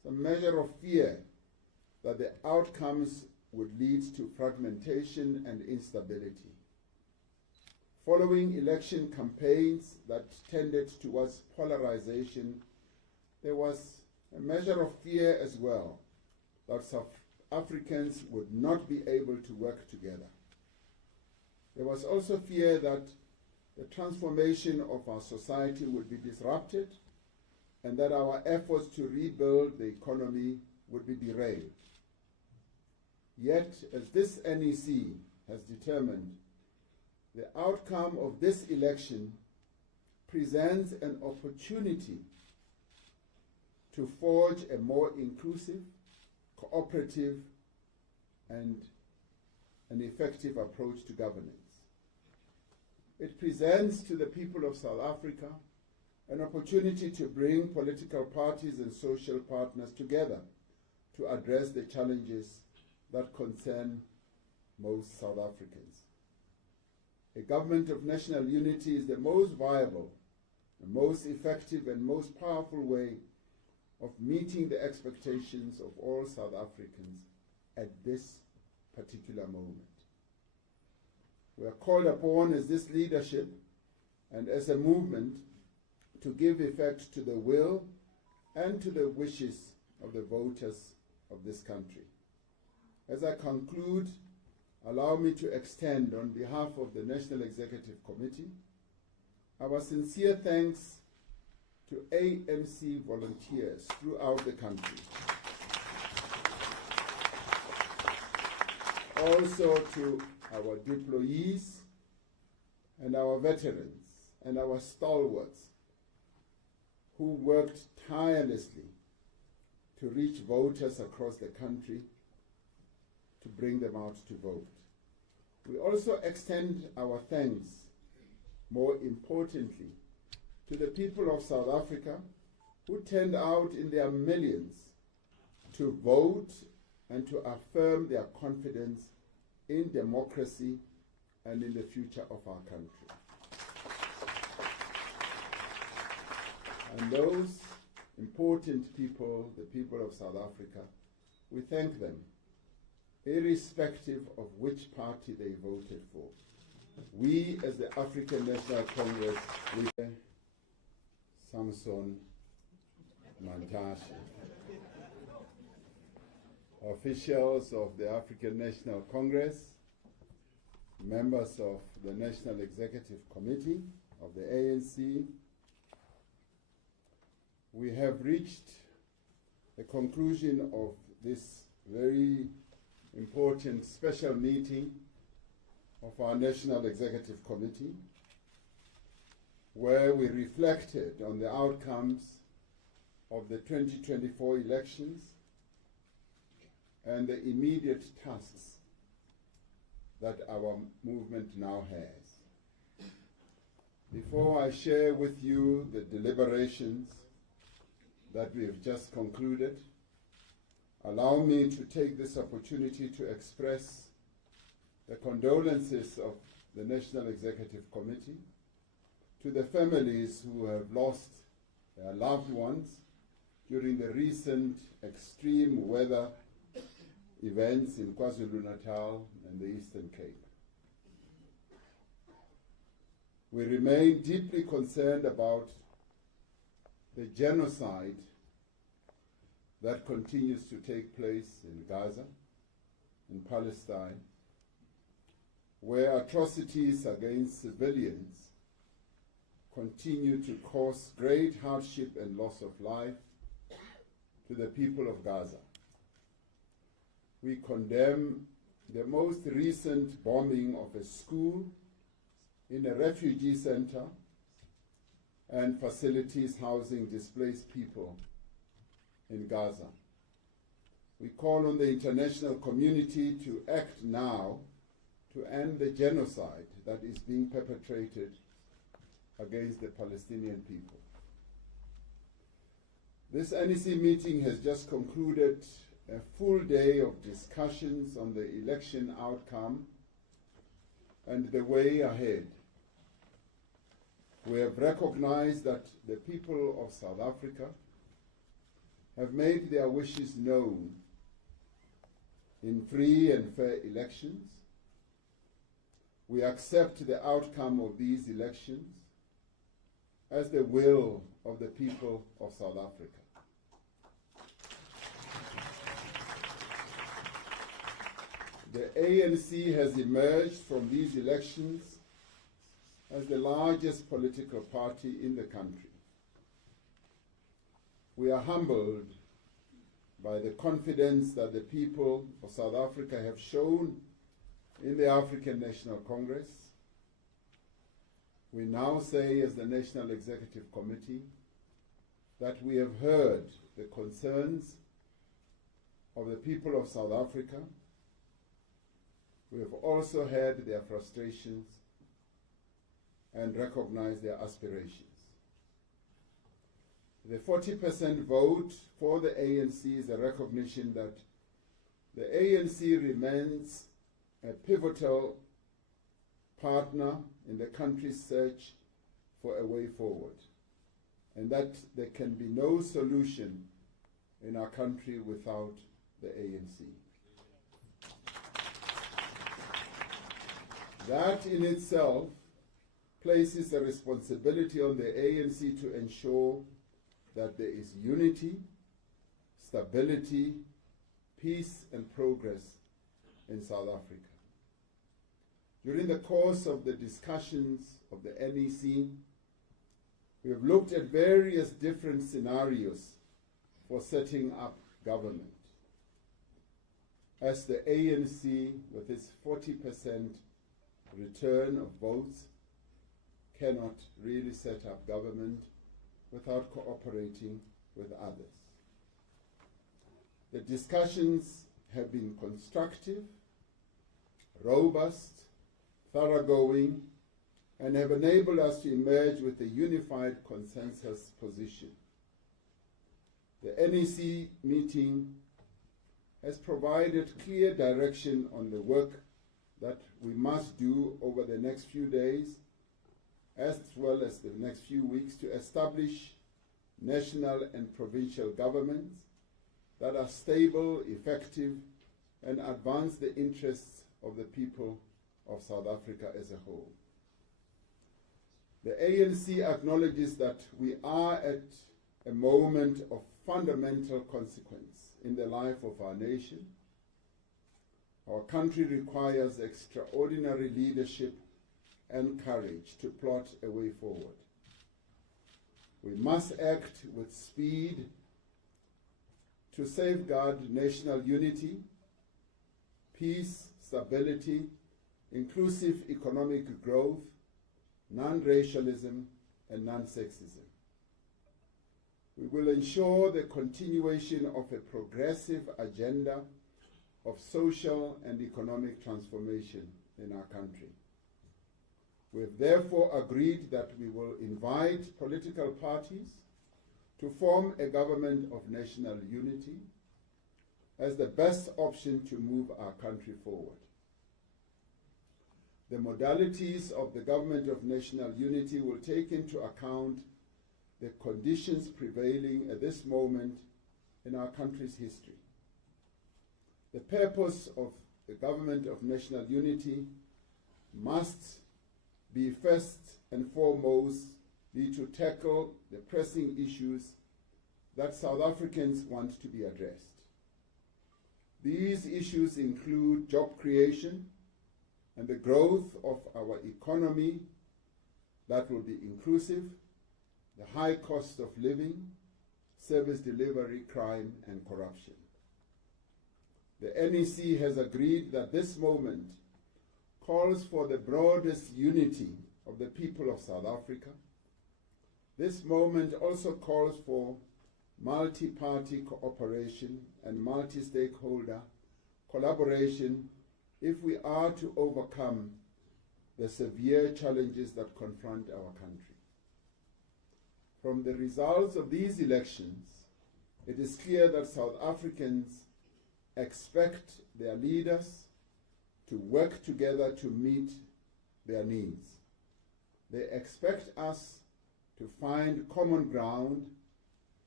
some measure of fear that the outcomes would lead to fragmentation and instability. Following election campaigns that tended towards polarization, there was a measure of fear as well that South Africans would not be able to work together. There was also fear that the transformation of our society would be disrupted and that our efforts to rebuild the economy would be derailed. Yet, as this NEC has determined, the outcome of this election presents an opportunity to forge a more inclusive, cooperative, and an effective approach to governance. It presents to the people of South Africa an opportunity to bring political parties and social partners together to address the challenges that concern most South Africans. A government of national unity is the most viable, the most effective and most powerful way of meeting the expectations of all South Africans at this particular moment. We are called upon as this leadership and as a movement to give effect to the will and to the wishes of the voters of this country. As I conclude, allow me to extend on behalf of the National Executive Committee our sincere thanks to ANC volunteers throughout the country. Also to our deployees and our veterans and our stalwarts who worked tirelessly to reach voters across the country to bring them out to vote. We also extend our thanks, more importantly, to the people of South Africa who turned out in their millions to vote and to affirm their confidence in democracy and in the future of our country. And those important people, the people of South Africa, we thank them, irrespective of which party they voted for. We, as the African National Congress, we Samson Mantashe, officials of the African National Congress, members of the National Executive Committee of the ANC, we have reached the conclusion of this very important special meeting of our National Executive Committee, where we reflected on the outcomes of the 2024 elections and the immediate tasks that our movement now has. Before I share with you the deliberations that we have just concluded, allow me to take this opportunity to express the condolences of the National Executive Committee to the families who have lost their loved ones during the recent extreme weather events in KwaZulu-Natal and the Eastern Cape. We remain deeply concerned about the genocide that continues to take place in Gaza, in Palestine, where atrocities against civilians continue to cause great hardship and loss of life to the people of Gaza. We condemn the most recent bombing of a school in a refugee center and facilities housing displaced people in Gaza. We call on the international community to act now to end the genocide that is being perpetrated against the Palestinian people. This NEC meeting has just concluded a full day of discussions on the election outcome and the way ahead. We have recognized that the people of South Africa have made their wishes known in free and fair elections. We accept the outcome of these elections as the will of the people of South Africa. The ANC has emerged from these elections as the largest political party in the country. We are humbled by the confidence that the people of South Africa have shown in the African National Congress. We now say, as the National Executive Committee, that we have heard the concerns of the people of South Africa. We have also heard their frustrations and recognized their aspirations. The 40% vote for the ANC is a recognition that the ANC remains a pivotal partner in the country's search for a way forward, and that there can be no solution in our country without the ANC. That in itself places a responsibility on the ANC to ensure that there is unity, stability, peace, and progress in South Africa. During the course of the discussions of the NEC, we have looked at various different scenarios for setting up government. As the ANC, with its 40% return of votes, cannot really set up government without cooperating with others. The discussions have been constructive, robust, thoroughgoing, and have enabled us to emerge with a unified consensus position. The NEC meeting has provided clear direction on the work that we must do over the next few days, as well as the next few weeks, to establish national and provincial governments that are stable, effective, and advance the interests of the people of South Africa as a whole. The ANC acknowledges that we are at a moment of fundamental consequence in the life of our nation. Our country requires extraordinary leadership and courage to plot a way forward. We must act with speed to safeguard national unity, peace, stability, inclusive economic growth, non-racialism, and non-sexism. We will ensure the continuation of a progressive agenda of social and economic transformation in our country. We have therefore agreed that we will invite political parties to form a government of national unity as the best option to move our country forward. The modalities of the government of national unity will take into account the conditions prevailing at this moment in our country's history. The purpose of the government of national unity must be first and foremost be to tackle the pressing issues that South Africans want to be addressed. These issues include job creation and the growth of our economy that will be inclusive, the high cost of living, service delivery, crime, and corruption. The NEC has agreed that this moment calls for the broadest unity of the people of South Africa. This moment also calls for multi-party cooperation and multi-stakeholder collaboration if we are to overcome the severe challenges that confront our country. From the results of these elections, it is clear that South Africans expect their leaders to work together to meet their needs. They expect us to find common ground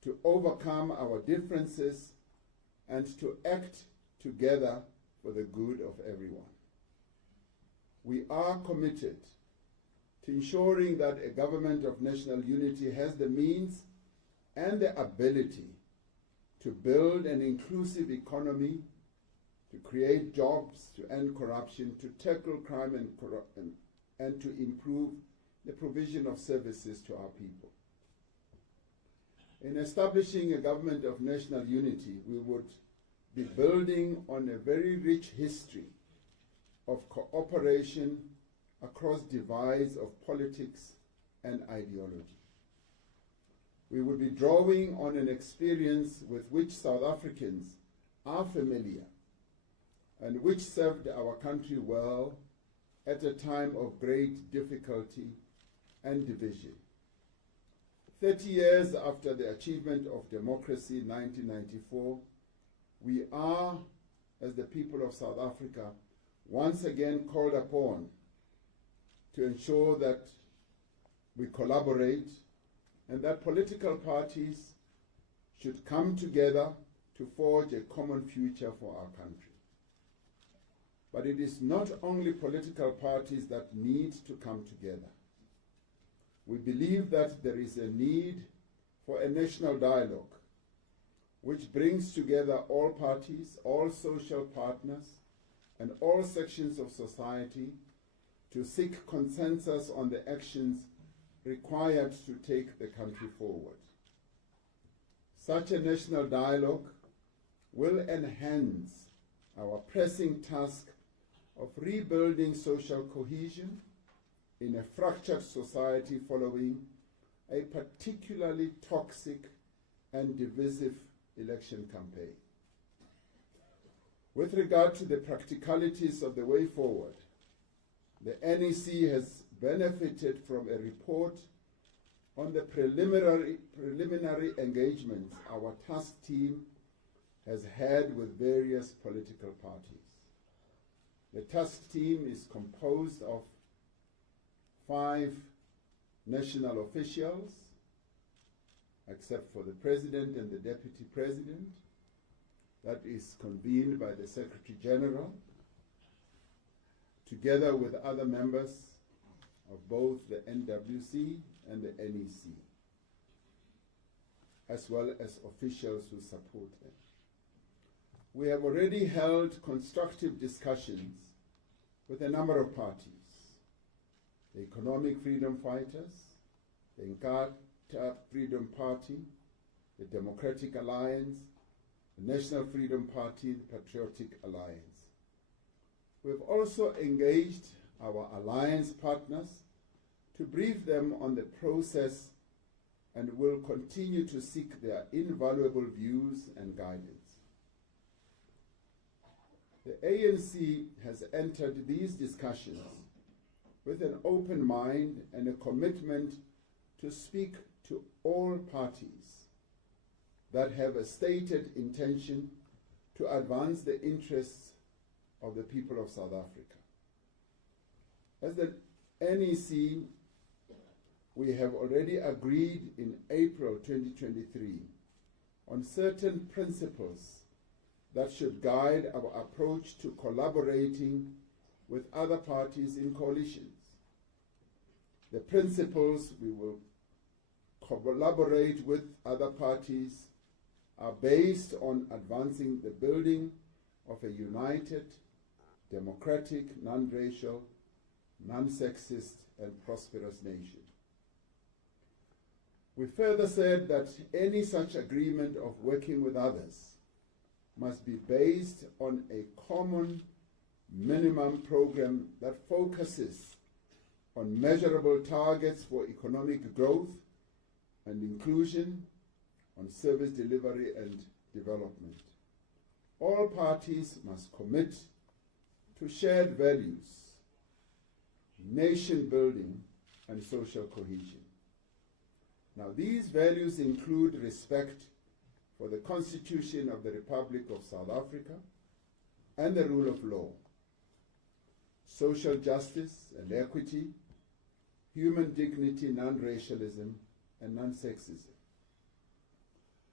to overcome our differences and to act together for the good of everyone. We are committed to ensuring that a government of national unity has the means and the ability to build an inclusive economy, to create jobs, to end corruption, to tackle crime and to improve the provision of services to our people. In establishing a government of national unity, we would be building on a very rich history of cooperation across divides of politics and ideology. We would be drawing on an experience with which South Africans are familiar and which served our country well at a time of great difficulty and division. 30 years after the achievement of democracy in 1994, we are, as the people of South Africa, once again called upon to ensure that we collaborate and that political parties should come together to forge a common future for our country. But it is not only political parties that need to come together. We believe that there is a need for a national dialogue which brings together all parties, all social partners, and all sections of society to seek consensus on the actions required to take the country forward. Such a national dialogue will enhance our pressing task of rebuilding social cohesion in a fractured society following a particularly toxic and divisive election campaign. With regard to the practicalities of the way forward, the NEC has benefited from a report on the preliminary engagements our task team has had with various political parties. The task team is composed of 5 national officials, except for the President and the Deputy President. That is convened by the Secretary General, together with other members of both the NWC and the NEC, as well as officials who support them. We have already held constructive discussions with a number of parties: the Economic Freedom Fighters, the Inkatha Freedom Party, the Democratic Alliance, the National Freedom Party, the Patriotic Alliance. We have also engaged our alliance partners to brief them on the process and will continue to seek their invaluable views and guidance. The ANC has entered these discussions with an open mind and a commitment to speak to all parties that have a stated intention to advance the interests of the people of South Africa. As the NEC, we have already agreed in April 2023 on certain principles that should guide our approach to collaborating with other parties in coalitions. The principles we will collaborate with other parties are based on advancing the building of a united, democratic, non-racial, non-sexist, and prosperous nation. We further said that any such agreement of working with others must be based on a common minimum program that focuses on measurable targets for economic growth and inclusion, on service delivery and development. All parties must commit to shared values, nation building, and social cohesion. Now, these values include respect for the Constitution of the Republic of South Africa and the rule of law, social justice and equity, human dignity, non-racialism, and non-sexism.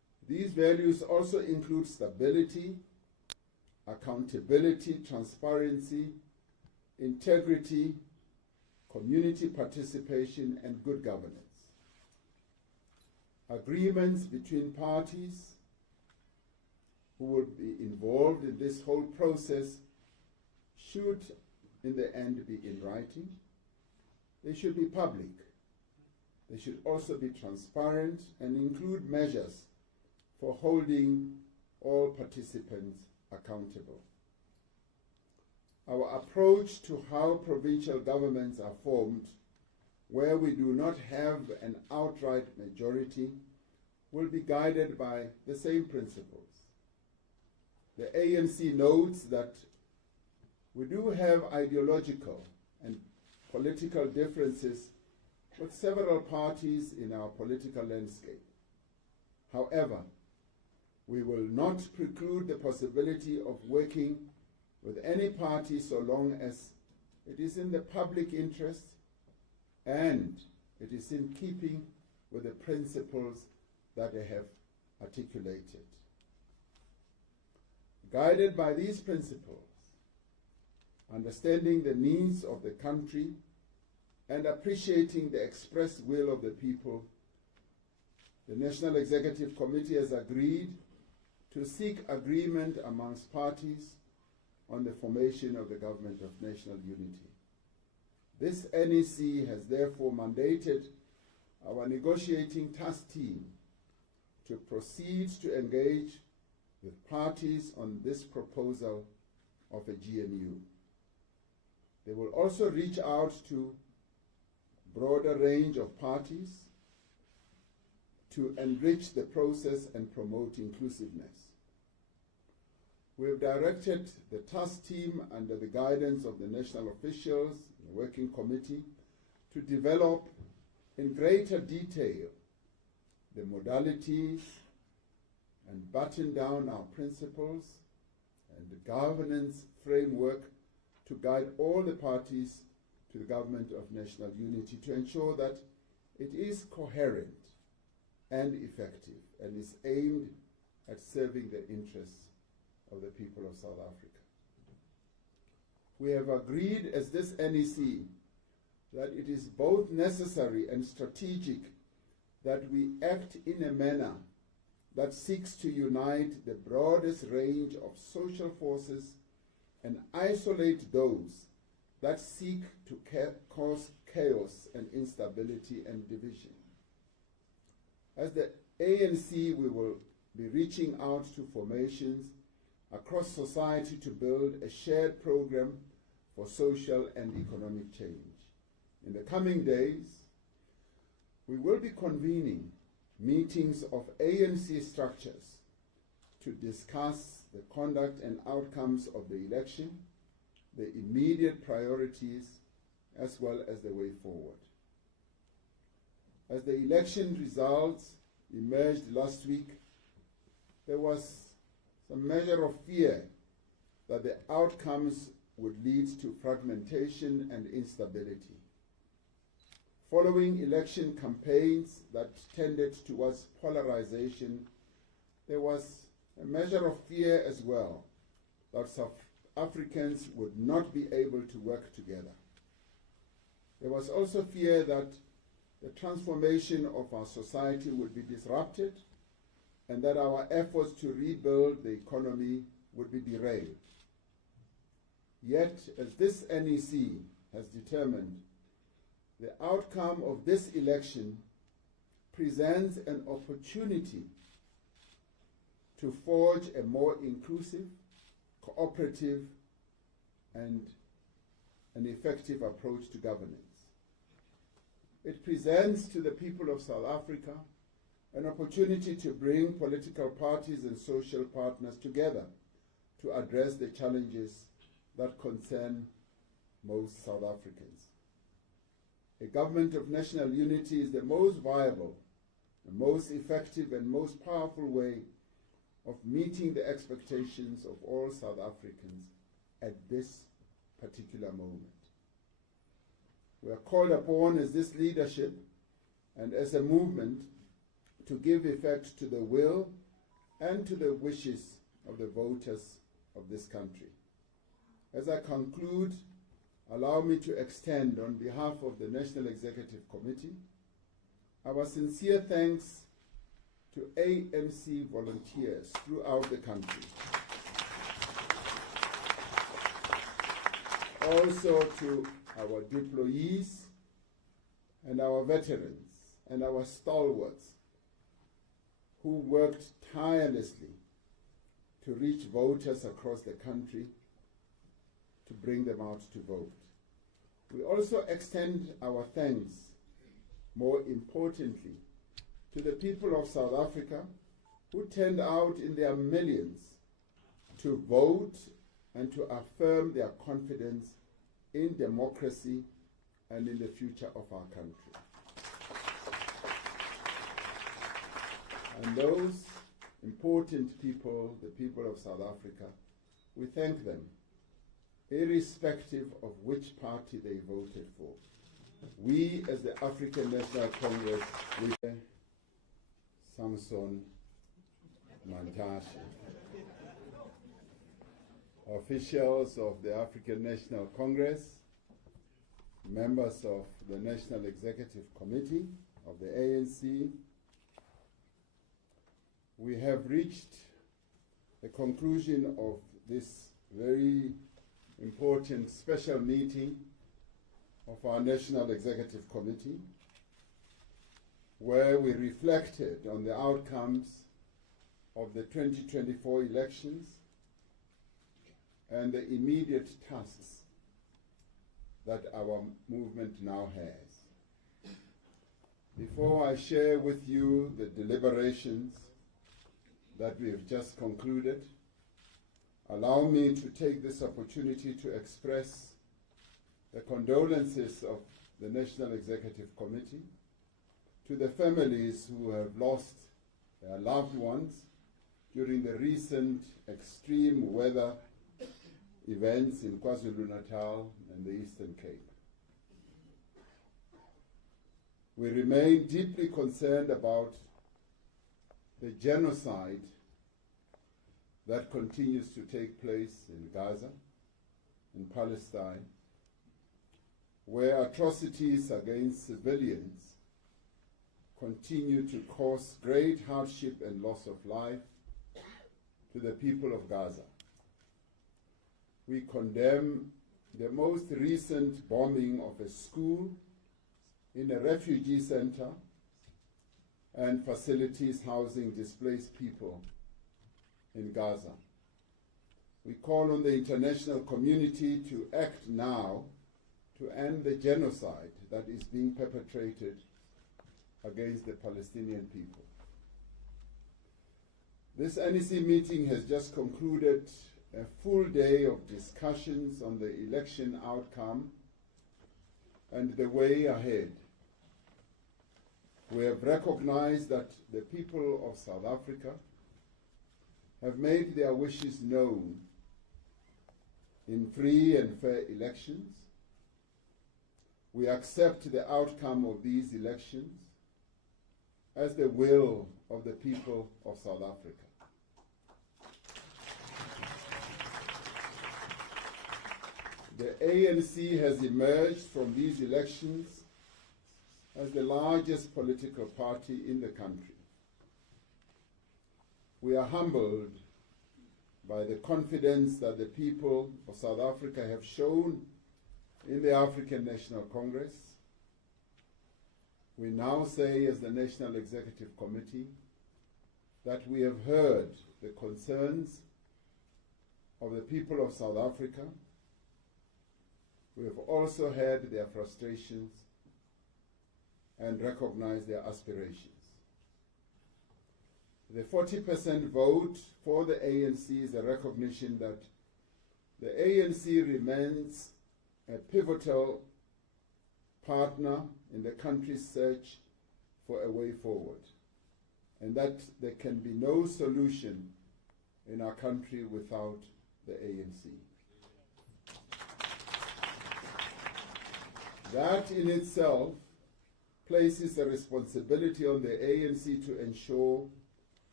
These values also include stability, accountability, transparency, integrity, community participation, and good governance. Agreements between parties who will be involved in this whole process should, in the end, be in writing. They should be public. They should also be transparent and include measures for holding all participants accountable. Our approach to how provincial governments are formed, where we do not have an outright majority, will be guided by the same principles. The ANC notes that we do have ideological and political differences with several parties in our political landscape. However, we will not preclude the possibility of working with any party so long as it is in the public interest and it is in keeping with the principles that I have articulated. Guided by these principles, understanding the needs of the country and appreciating the expressed will of the people, the National Executive Committee has agreed to seek agreement amongst parties on the formation of the Government of National Unity. This NEC has therefore mandated our negotiating task team to proceed to engage with parties on this proposal of a GNU. They will also reach out to a broader range of parties to enrich the process and promote inclusiveness. We have directed the task team under the guidance of the national officials, the working committee, to develop in greater detail the modalities and button down our principles and the governance framework to guide all the parties to the Government of National Unity to ensure that it is coherent and effective and is aimed at serving the interests of the people of South Africa. We have agreed as this NEC that it is both necessary and strategic that we act in a manner that seeks to unite the broadest range of social forces and isolate those that seek to cause chaos and instability and division. As the ANC, we will be reaching out to formations across society to build a shared program for social and economic change. In the coming days, we will be convening meetings of ANC structures to discuss the conduct and outcomes of the election, the immediate priorities, as well as the way forward. As the election results emerged last week, there was some measure of fear that the outcomes would lead to fragmentation and instability. Following election campaigns that tended towards polarization, there was a measure of fear as well that South Africans would not be able to work together. There was also fear that the transformation of our society would be disrupted and that our efforts to rebuild the economy would be derailed. Yet, as this NEC has determined, the outcome of this election presents an opportunity to forge a more inclusive, cooperative, and an effective approach to governance. It presents to the people of South Africa an opportunity to bring political parties and social partners together to address the challenges that concern most South Africans. A government of national unity is the most viable, the most effective and most powerful way of meeting the expectations of all South Africans at this particular moment. We are called upon as this leadership and as a movement to give effect to the will and to the wishes of the voters of this country. As I conclude, allow me to extend, on behalf of the National Executive Committee, our sincere thanks to ANC volunteers throughout the country. Also to our deployees and our veterans and our stalwarts who worked tirelessly to reach voters across the country to bring them out to vote. We also extend our thanks, more importantly, to the people of South Africa who turned out in their millions to vote and to affirm their confidence in democracy and in the future of our country. And those important people, the people of South Africa, we thank them, irrespective of which party they voted for. We, as the African National Congress, we Samson Mantashe, officials of the African National Congress, members of the National Executive Committee of the ANC, we have reached the conclusion of this very important special meeting of our National Executive Committee, where we reflected on the outcomes of the 2024 elections and the immediate tasks that our movement now has. Before I share with you the deliberations that we have just concluded, allow me to take this opportunity to express the condolences of the National Executive Committee to the families who have lost their loved ones during the recent extreme weather events in KwaZulu-Natal and the Eastern Cape. We remain deeply concerned about the genocide that continues to take place in Gaza, in Palestine, where atrocities against civilians continue to cause great hardship and loss of life to the people of Gaza. We condemn the most recent bombing of a school in a refugee center and facilities housing displaced people in Gaza. We call on the international community to act now to end the genocide that is being perpetrated against the Palestinian people. This NEC meeting has just concluded a full day of discussions on the election outcome and the way ahead. We have recognized that the people of South Africa have made their wishes known in free and fair elections. We accept the outcome of these elections as the will of the people of South Africa. The ANC has emerged from these elections as the largest political party in the country. We are humbled by the confidence that the people of South Africa have shown in the African National Congress. We now say, as the National Executive Committee, that we have heard the concerns of the people of South Africa. We have also heard their frustrations and recognized their aspirations. The 40% vote for the ANC is a recognition that the ANC remains a pivotal partner in the country's search for a way forward, and that there can be no solution in our country without the ANC. That in itself places a responsibility on the ANC to ensure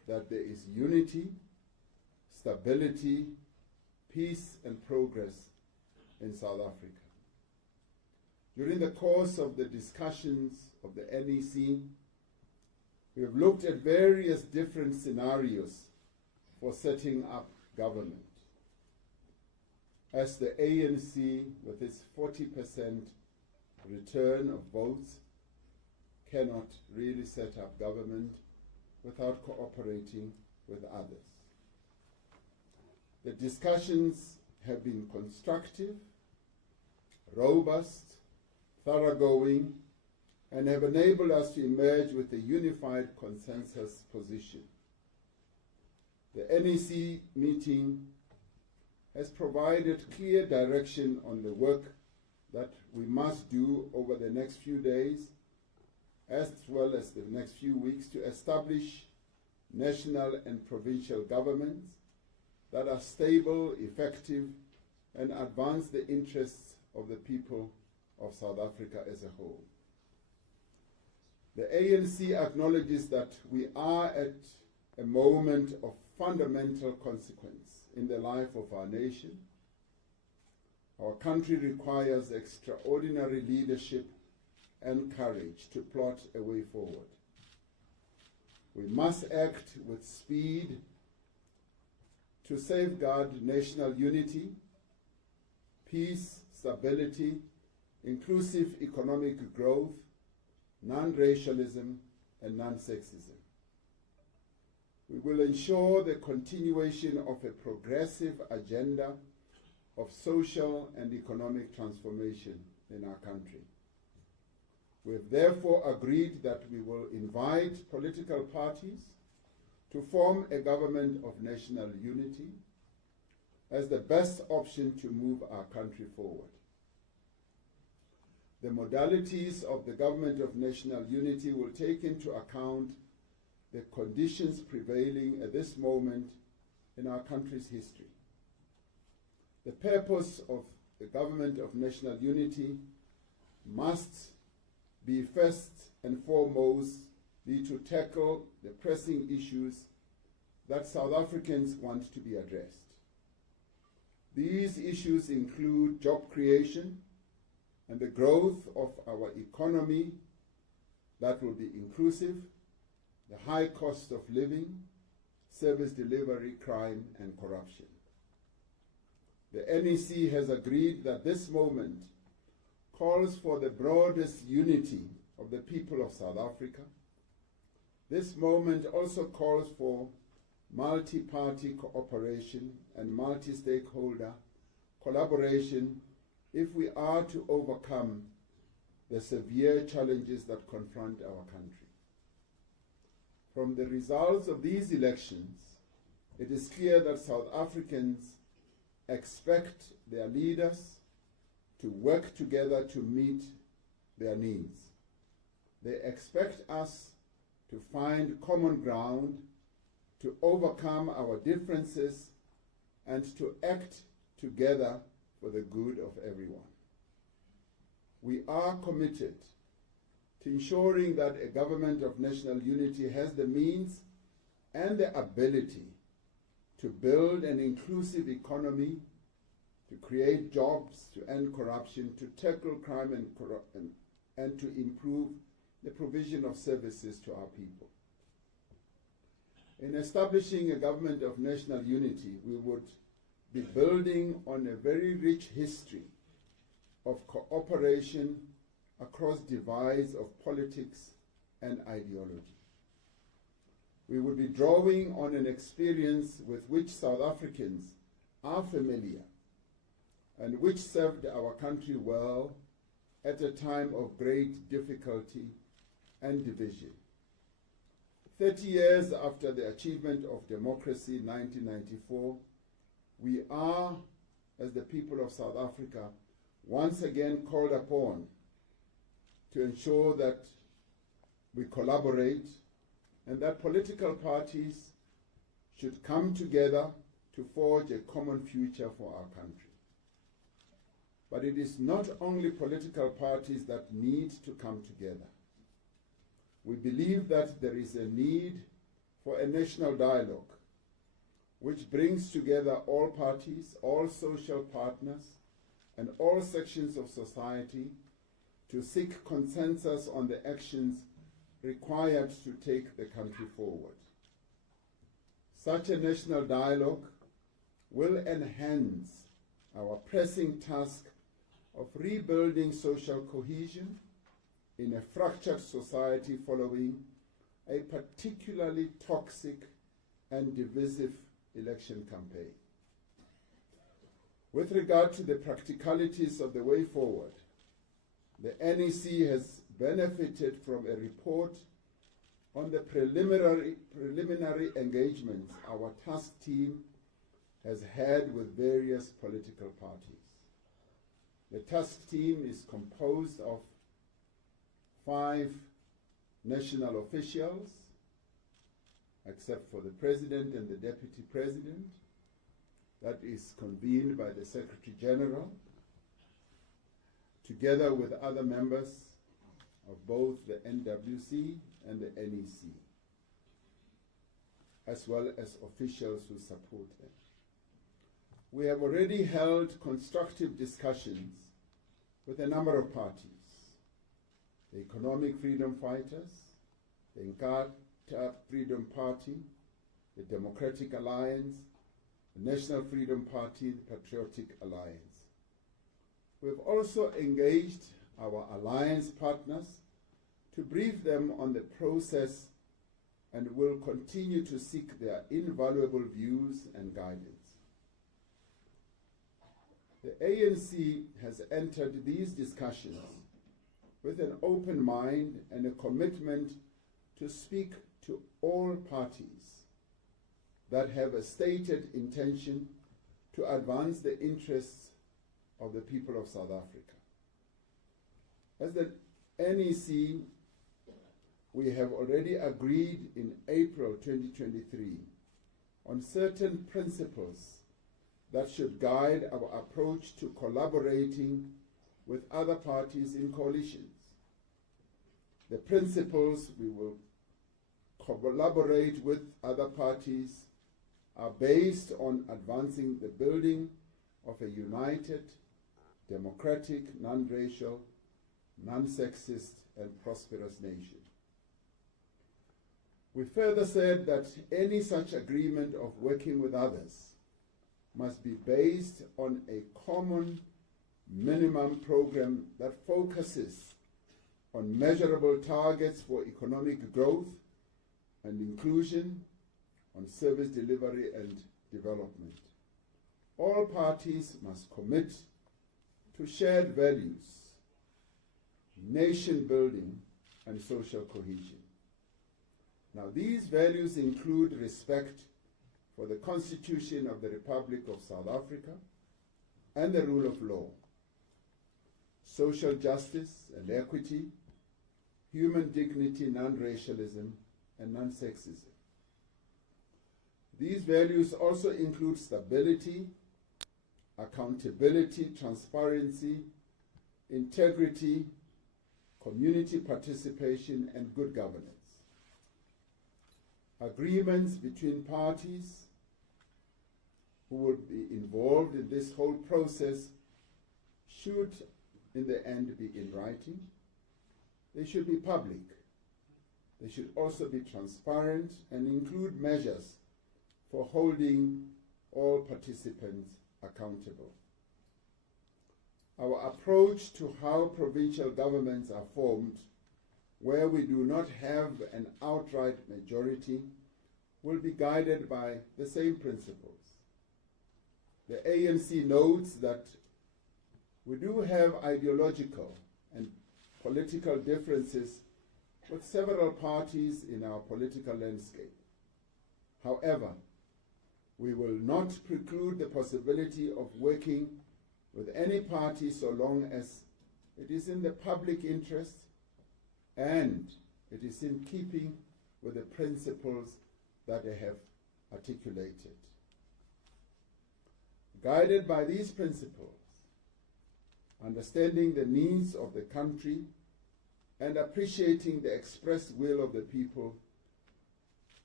that there is unity, stability, peace and progress in South Africa. During the course of the discussions of the NEC, we have looked at various different scenarios for setting up government. As the ANC, with its 40% return of votes, cannot really set up government without cooperating with others. The discussions have been constructive, robust, thoroughgoing, and have enabled us to emerge with a unified consensus position. The NEC meeting has provided clear direction on the work that we must do over the next few days, as well as the next few weeks, to establish national and provincial governments that are stable, effective, and advance the interests of the people of South Africa as a whole. The ANC acknowledges that we are at a moment of fundamental consequence in the life of our nation. Our country requires extraordinary leadership and courage to plot a way forward. We must act with speed to safeguard national unity, peace, stability, inclusive economic growth, non-racialism, and non-sexism. We will ensure the continuation of a progressive agenda of social and economic transformation in our country. We have therefore agreed that we will invite political parties to form a government of national unity as the best option to move our country forward. The modalities of the government of national unity will take into account the conditions prevailing at this moment in our country's history. The purpose of the government of national unity must be first and foremost to tackle the pressing issues that South Africans want to be addressed. These issues include job creation and the growth of our economy that will be inclusive, the high cost of living, service delivery, crime, and corruption. The NEC has agreed that this moment calls for the broadest unity of the people of South Africa. This moment also calls for multi-party cooperation and multi-stakeholder collaboration if we are to overcome the severe challenges that confront our country. From the results of these elections, it is clear that South Africans expect their leaders to work together to meet their needs. They expect us to find common ground, to overcome our differences, and to act together for the good of everyone. We are committed to ensuring that a government of national unity has the means and the ability to build an inclusive economy, to create jobs, to end corruption, to tackle crime and to improve the provision of services to our people. In establishing a government of national unity, we would be building on a very rich history of cooperation across divides of politics and ideology. We would be drawing on an experience with which South Africans are familiar and which served our country well at a time of great difficulty and division. 30 years after the achievement of democracy in 1994, we are, as the people of South Africa, once again called upon to ensure that we collaborate and that political parties should come together to forge a common future for our country. But it is not only political parties that need to come together. We believe that there is a need for a national dialogue which brings together all parties, all social partners, and all sections of society to seek consensus on the actions required to take the country forward. Such a national dialogue will enhance our pressing task of rebuilding social cohesion in a fractured society following a particularly toxic and divisive election campaign. With regard to the practicalities of the way forward, the NEC has benefited from a report on the preliminary engagements our task team has had with various political parties. The task team is composed of 5 national officials, except for the President and the Deputy President. That is convened by the Secretary General, together with other members of both the NWC and the NEC, as well as officials who support them. We have already held constructive discussions with a number of parties: the Economic Freedom Fighters, the Inkatha Freedom Party, the Democratic Alliance, the National Freedom Party, the Patriotic Alliance. We have also engaged our alliance partners to brief them on the process and will continue to seek their invaluable views and guidance. The ANC has entered these discussions with an open mind and a commitment to speak to all parties that have a stated intention to advance the interests of the people of South Africa. As the NEC, we have already agreed in April 2023 on certain principles that should guide our approach to collaborating with other parties in coalitions. The principles we will collaborate with other parties are based on advancing the building of a united, democratic, non-racial, non-sexist, and prosperous nation. We further said that any such agreement of working with others must be based on a common minimum program that focuses on measurable targets for economic growth and inclusion, on service delivery and development. All parties must commit to shared values, nation building, and social cohesion. Now, these values include respect for the Constitution of the Republic of South Africa and the rule of law, social justice and equity, human dignity, non-racialism, and non-sexism. These values also include stability, accountability, transparency, integrity, community participation, and good governance. Agreements between parties who will be involved in this whole process should, in the end, be in writing. They should be public. They should also be transparent and include measures for holding all participants accountable. Our approach to how provincial governments are formed, where we do not have an outright majority, will be guided by the same principles. The ANC notes that we do have ideological and political differences with several parties in our political landscape. However, we will not preclude the possibility of working with any party so long as it is in the public interest and it is in keeping with the principles that I have articulated. Guided by these principles, understanding the needs of the country and appreciating the expressed will of the people,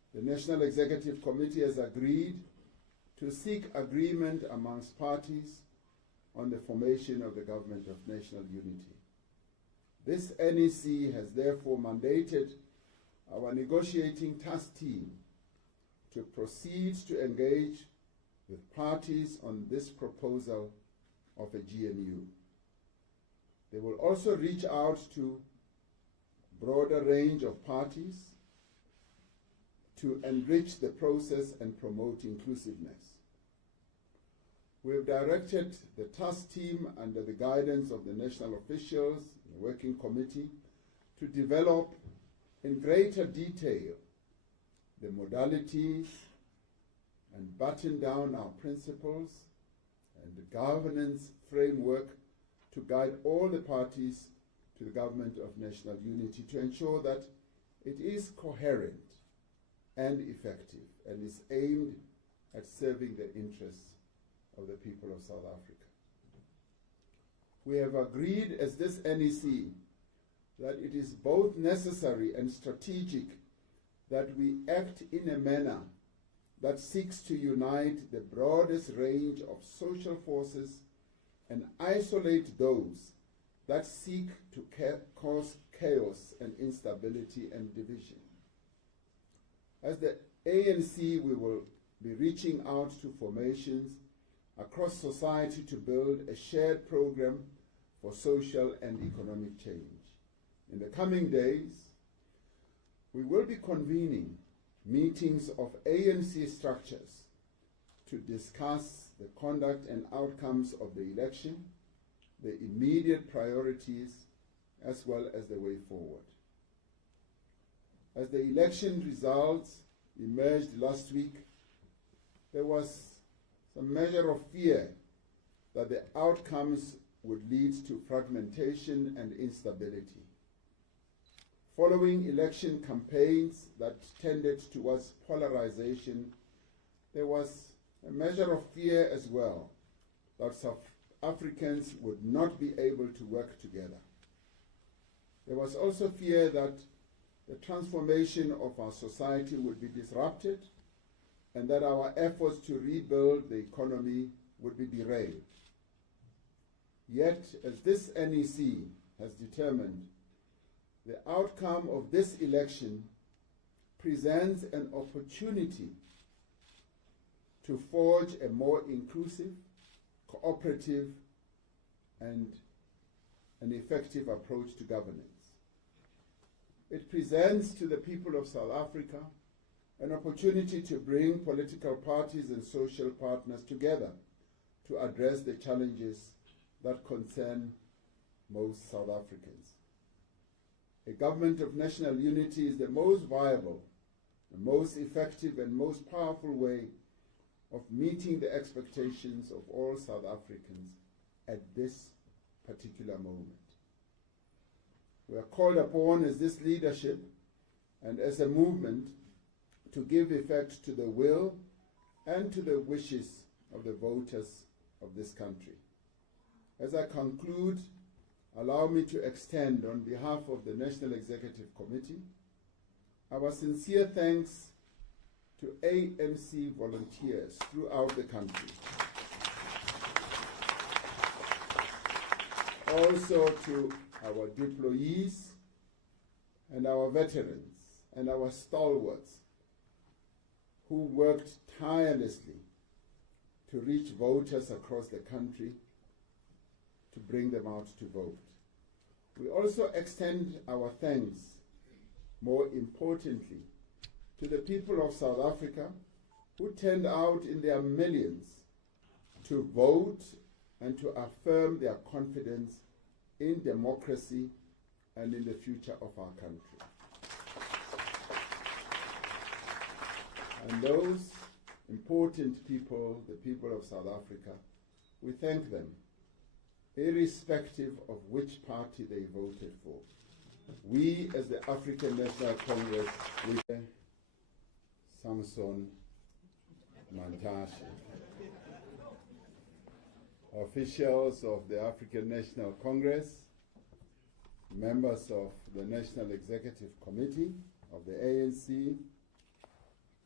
the National Executive Committee has agreed to seek agreement amongst parties on the formation of the Government of National Unity. This NEC has therefore mandated our negotiating task team to proceed to engage with parties on this proposal of a GNU. They will also reach out to a broader range of parties to enrich the process and promote inclusiveness. We have directed the task team under the guidance of the national officials, the working committee, to develop in greater detail the modalities and button down our principles and the governance framework to guide all the parties to the Government of National Unity to ensure that it is coherent and effective and is aimed at serving the interests of the people of South Africa. We have agreed as this NEC that it is both necessary and strategic that we act in a manner that seeks to unite the broadest range of social forces and isolate those that seek to cause chaos and instability and division. As the ANC, we will be reaching out to formations across society to build a shared program for social and economic change. In the coming days, we will be convening meetings of ANC structures to discuss the conduct and outcomes of the election, the immediate priorities, as well as the way forward. As the election results emerged last week, there was some measure of fear that the outcomes would lead to fragmentation and instability. Following election campaigns that tended towards polarization, there was a measure of fear as well that South Africans would not be able to work together. There was also fear that the transformation of our society would be disrupted and that our efforts to rebuild the economy would be derailed. Yet, as this NEC has determined, the outcome of this election presents an opportunity to forge a more inclusive, cooperative, and an effective approach to governance. It presents to the people of South Africa an opportunity to bring political parties and social partners together to address the challenges that concern most South Africans. A government of national unity is the most viable, the most effective and most powerful way of meeting the expectations of all South Africans at this particular moment. We are called upon as this leadership and as a movement to give effect to the will and to the wishes of the voters of this country. As I conclude, allow me to extend on behalf of the National Executive Committee our sincere thanks to ANC volunteers throughout the country. Also to our deployees and our veterans and our stalwarts who worked tirelessly to reach voters across the country to bring them out to vote. We also extend our thanks, more importantly, to the people of South Africa who turned out in their millions to vote and to affirm their confidence in democracy and in the future of our country. And those important people, the people of South Africa, we thank them, irrespective of which party they voted for. We, as the African National Congress, we Samson Mantashe, officials of the African National Congress, members of the National Executive Committee of the ANC,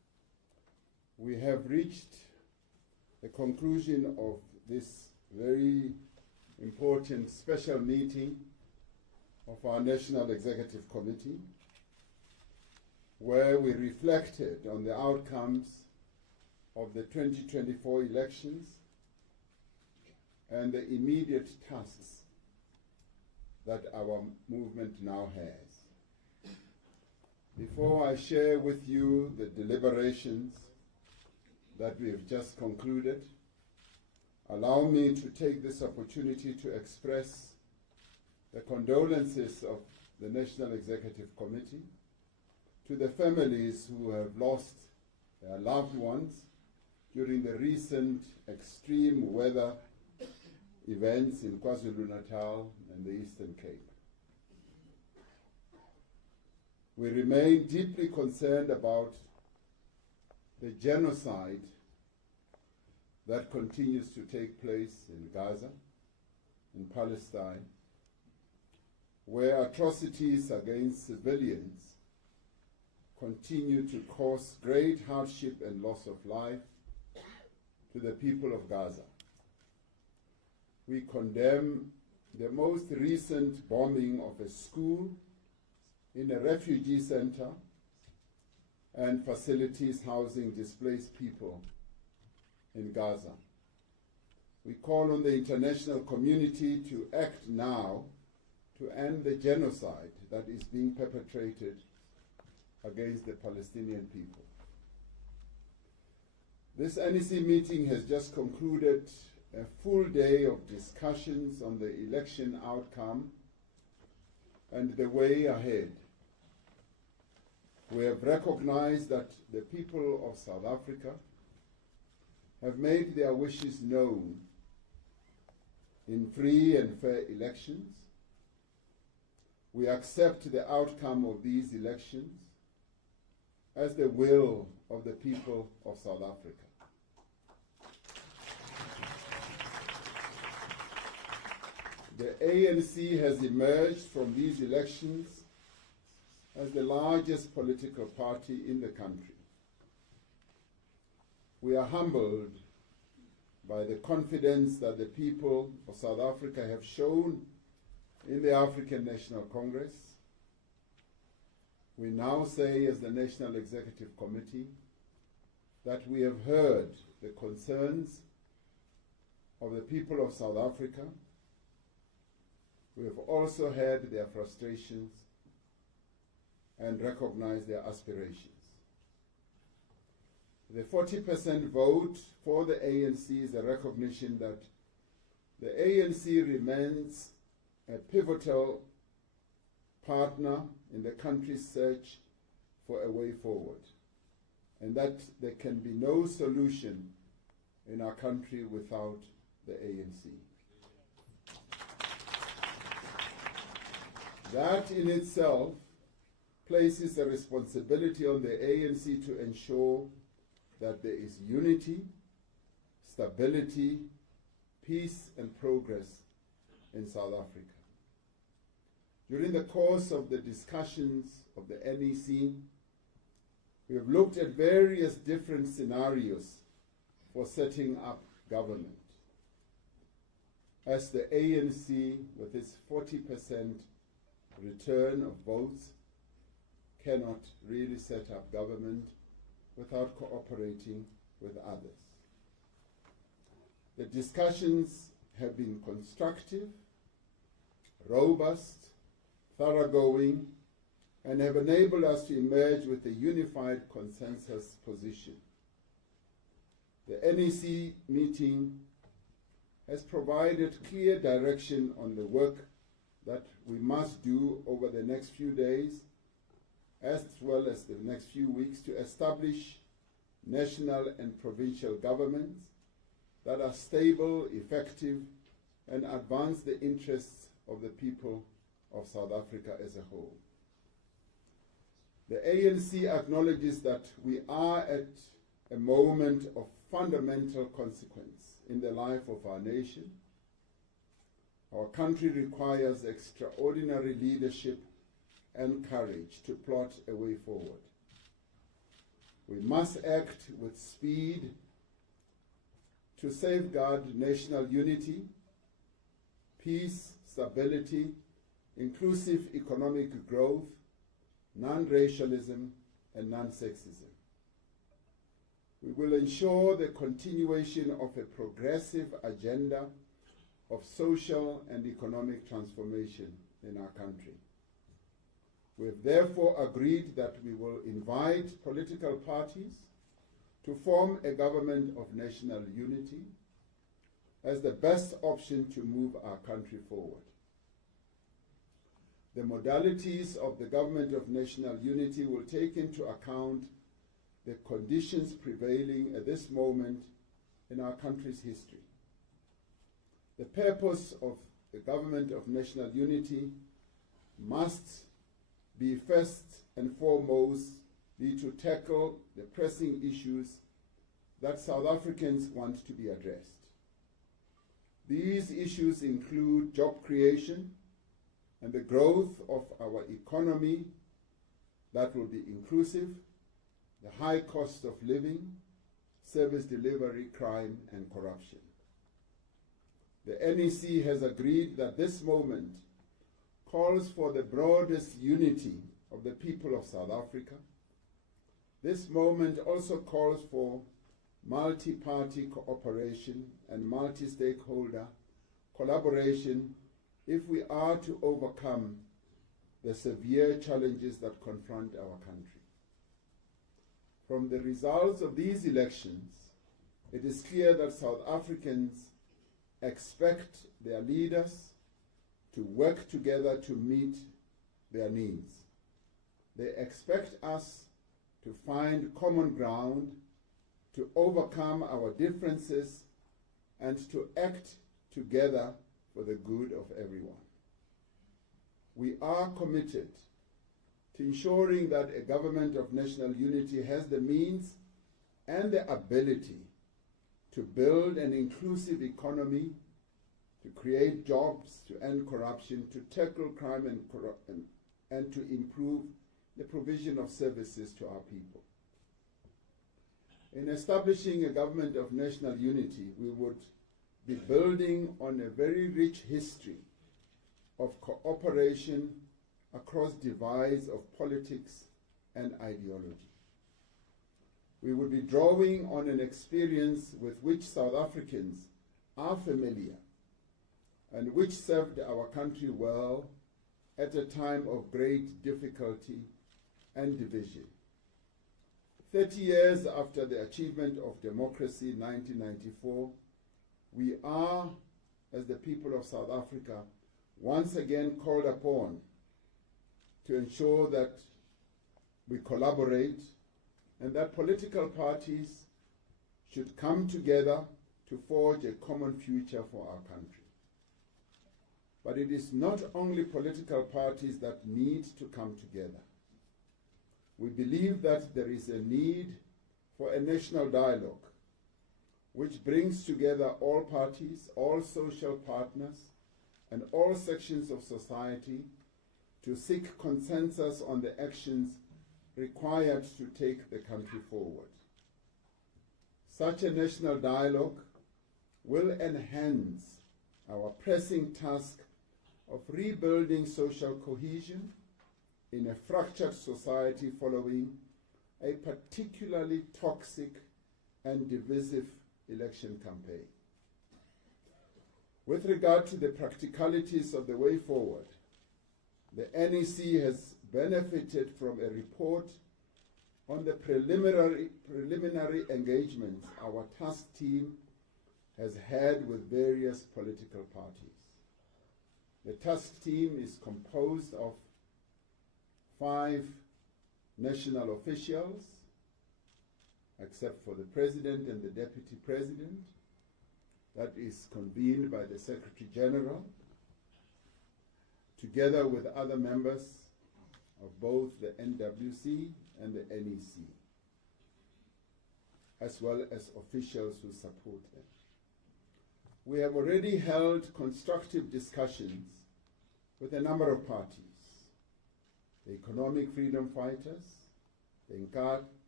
We have reached the conclusion of this very important special meeting of our National Executive Committee, where we reflected on the outcomes of the 2024 elections and the immediate tasks that our movement now has. Before I share with you the deliberations that we have just concluded, allow me to take this opportunity to express the condolences of the National Executive Committee to the families who have lost their loved ones during the recent extreme weather events in KwaZulu-Natal and the Eastern Cape. We remain deeply concerned about the genocide that continues to take place in Gaza, in Palestine, where atrocities against civilians continue to cause great hardship and loss of life to the people of Gaza. We condemn the most recent bombing of a school in a refugee center and facilities housing displaced people in Gaza. We call on the international community to act now to end the genocide that is being perpetrated against the Palestinian people. This NEC meeting has just concluded a full day of discussions on the election outcome and the way ahead. We have recognized that the people of South Africa have made their wishes known in free and fair elections. We accept the outcome of these elections as the will of the people of South Africa. The ANC has emerged from these elections as the largest political party in the country. We are humbled by the confidence that the people of South Africa have shown in the African National Congress. We now say, as the National Executive Committee, that we have heard the concerns of the people of South Africa. We have also heard their frustrations and recognized their aspirations. The 40% vote for the ANC is a recognition that the ANC remains a pivotal partner in the country's search for a way forward, and that there can be no solution in our country without the ANC. That in itself places a responsibility on the ANC to ensure that there is unity, stability, peace and progress in South Africa. During the course of the discussions of the NEC, we have looked at various different scenarios for setting up government. As the ANC, with its 40% return of votes, cannot really set up government without cooperating with others. The discussions have been constructive, robust, thoroughgoing, and have enabled us to emerge with a unified consensus position. The NEC meeting has provided clear direction on the work that we must do over the next few days, as well as the next few weeks, to establish national and provincial governments that are stable, effective, and advance the interests of the people of South Africa as a whole. The ANC acknowledges that we are at a moment of fundamental consequence in the life of our nation. Our country requires extraordinary leadership and courage to plot a way forward. We must act with speed to safeguard national unity, peace, stability, inclusive economic growth, non-racialism, and non-sexism. We will ensure the continuation of a progressive agenda of social and economic transformation in our country. We have therefore agreed that we will invite political parties to form a government of national unity as the best option to move our country forward. The modalities of the government of national unity will take into account the conditions prevailing at this moment in our country's history. The purpose of the government of national unity must be first and foremost be to tackle the pressing issues that South Africans want to be addressed. These issues include job creation and the growth of our economy that will be inclusive, the high cost of living, service delivery, crime, and corruption. The NEC has agreed that this moment calls for the broadest unity of the people of South Africa. This moment also calls for multi-party cooperation and multi-stakeholder collaboration if we are to overcome the severe challenges that confront our country. From the results of these elections, it is clear that South Africans expect their leaders to work together to meet their needs. They expect us to find common ground, to overcome our differences, and to act together for the good of everyone. We are committed to ensuring that a government of national unity has the means and the ability to build an inclusive economy, to create jobs, to end corruption, to tackle crime and to improve the provision of services to our people. In establishing a government of national unity, we would be building on a very rich history of cooperation across divides of politics and ideology. We would be drawing on an experience with which South Africans are familiar and which served our country well at a time of great difficulty and division. 30 years after the achievement of democracy in 1994, we are, as the people of South Africa, once again called upon to ensure that we collaborate and that political parties should come together to forge a common future for our country. But it is not only political parties that need to come together. We believe that there is a need for a national dialogue which brings together all parties, all social partners, and all sections of society to seek consensus on the actions required to take the country forward. Such a national dialogue will enhance our pressing task of rebuilding social cohesion in a fractured society following a particularly toxic and divisive election campaign. With regard to the practicalities of the way forward, the NEC has benefited from a report on the preliminary engagements our task team has had with various political parties. The task team is composed of 5 national officials, except for the President and the Deputy President. That is convened by the Secretary General, together with other members of both the NWC and the NEC, as well as officials who support them. We have already held constructive discussions with a number of parties: the Economic Freedom Fighters, the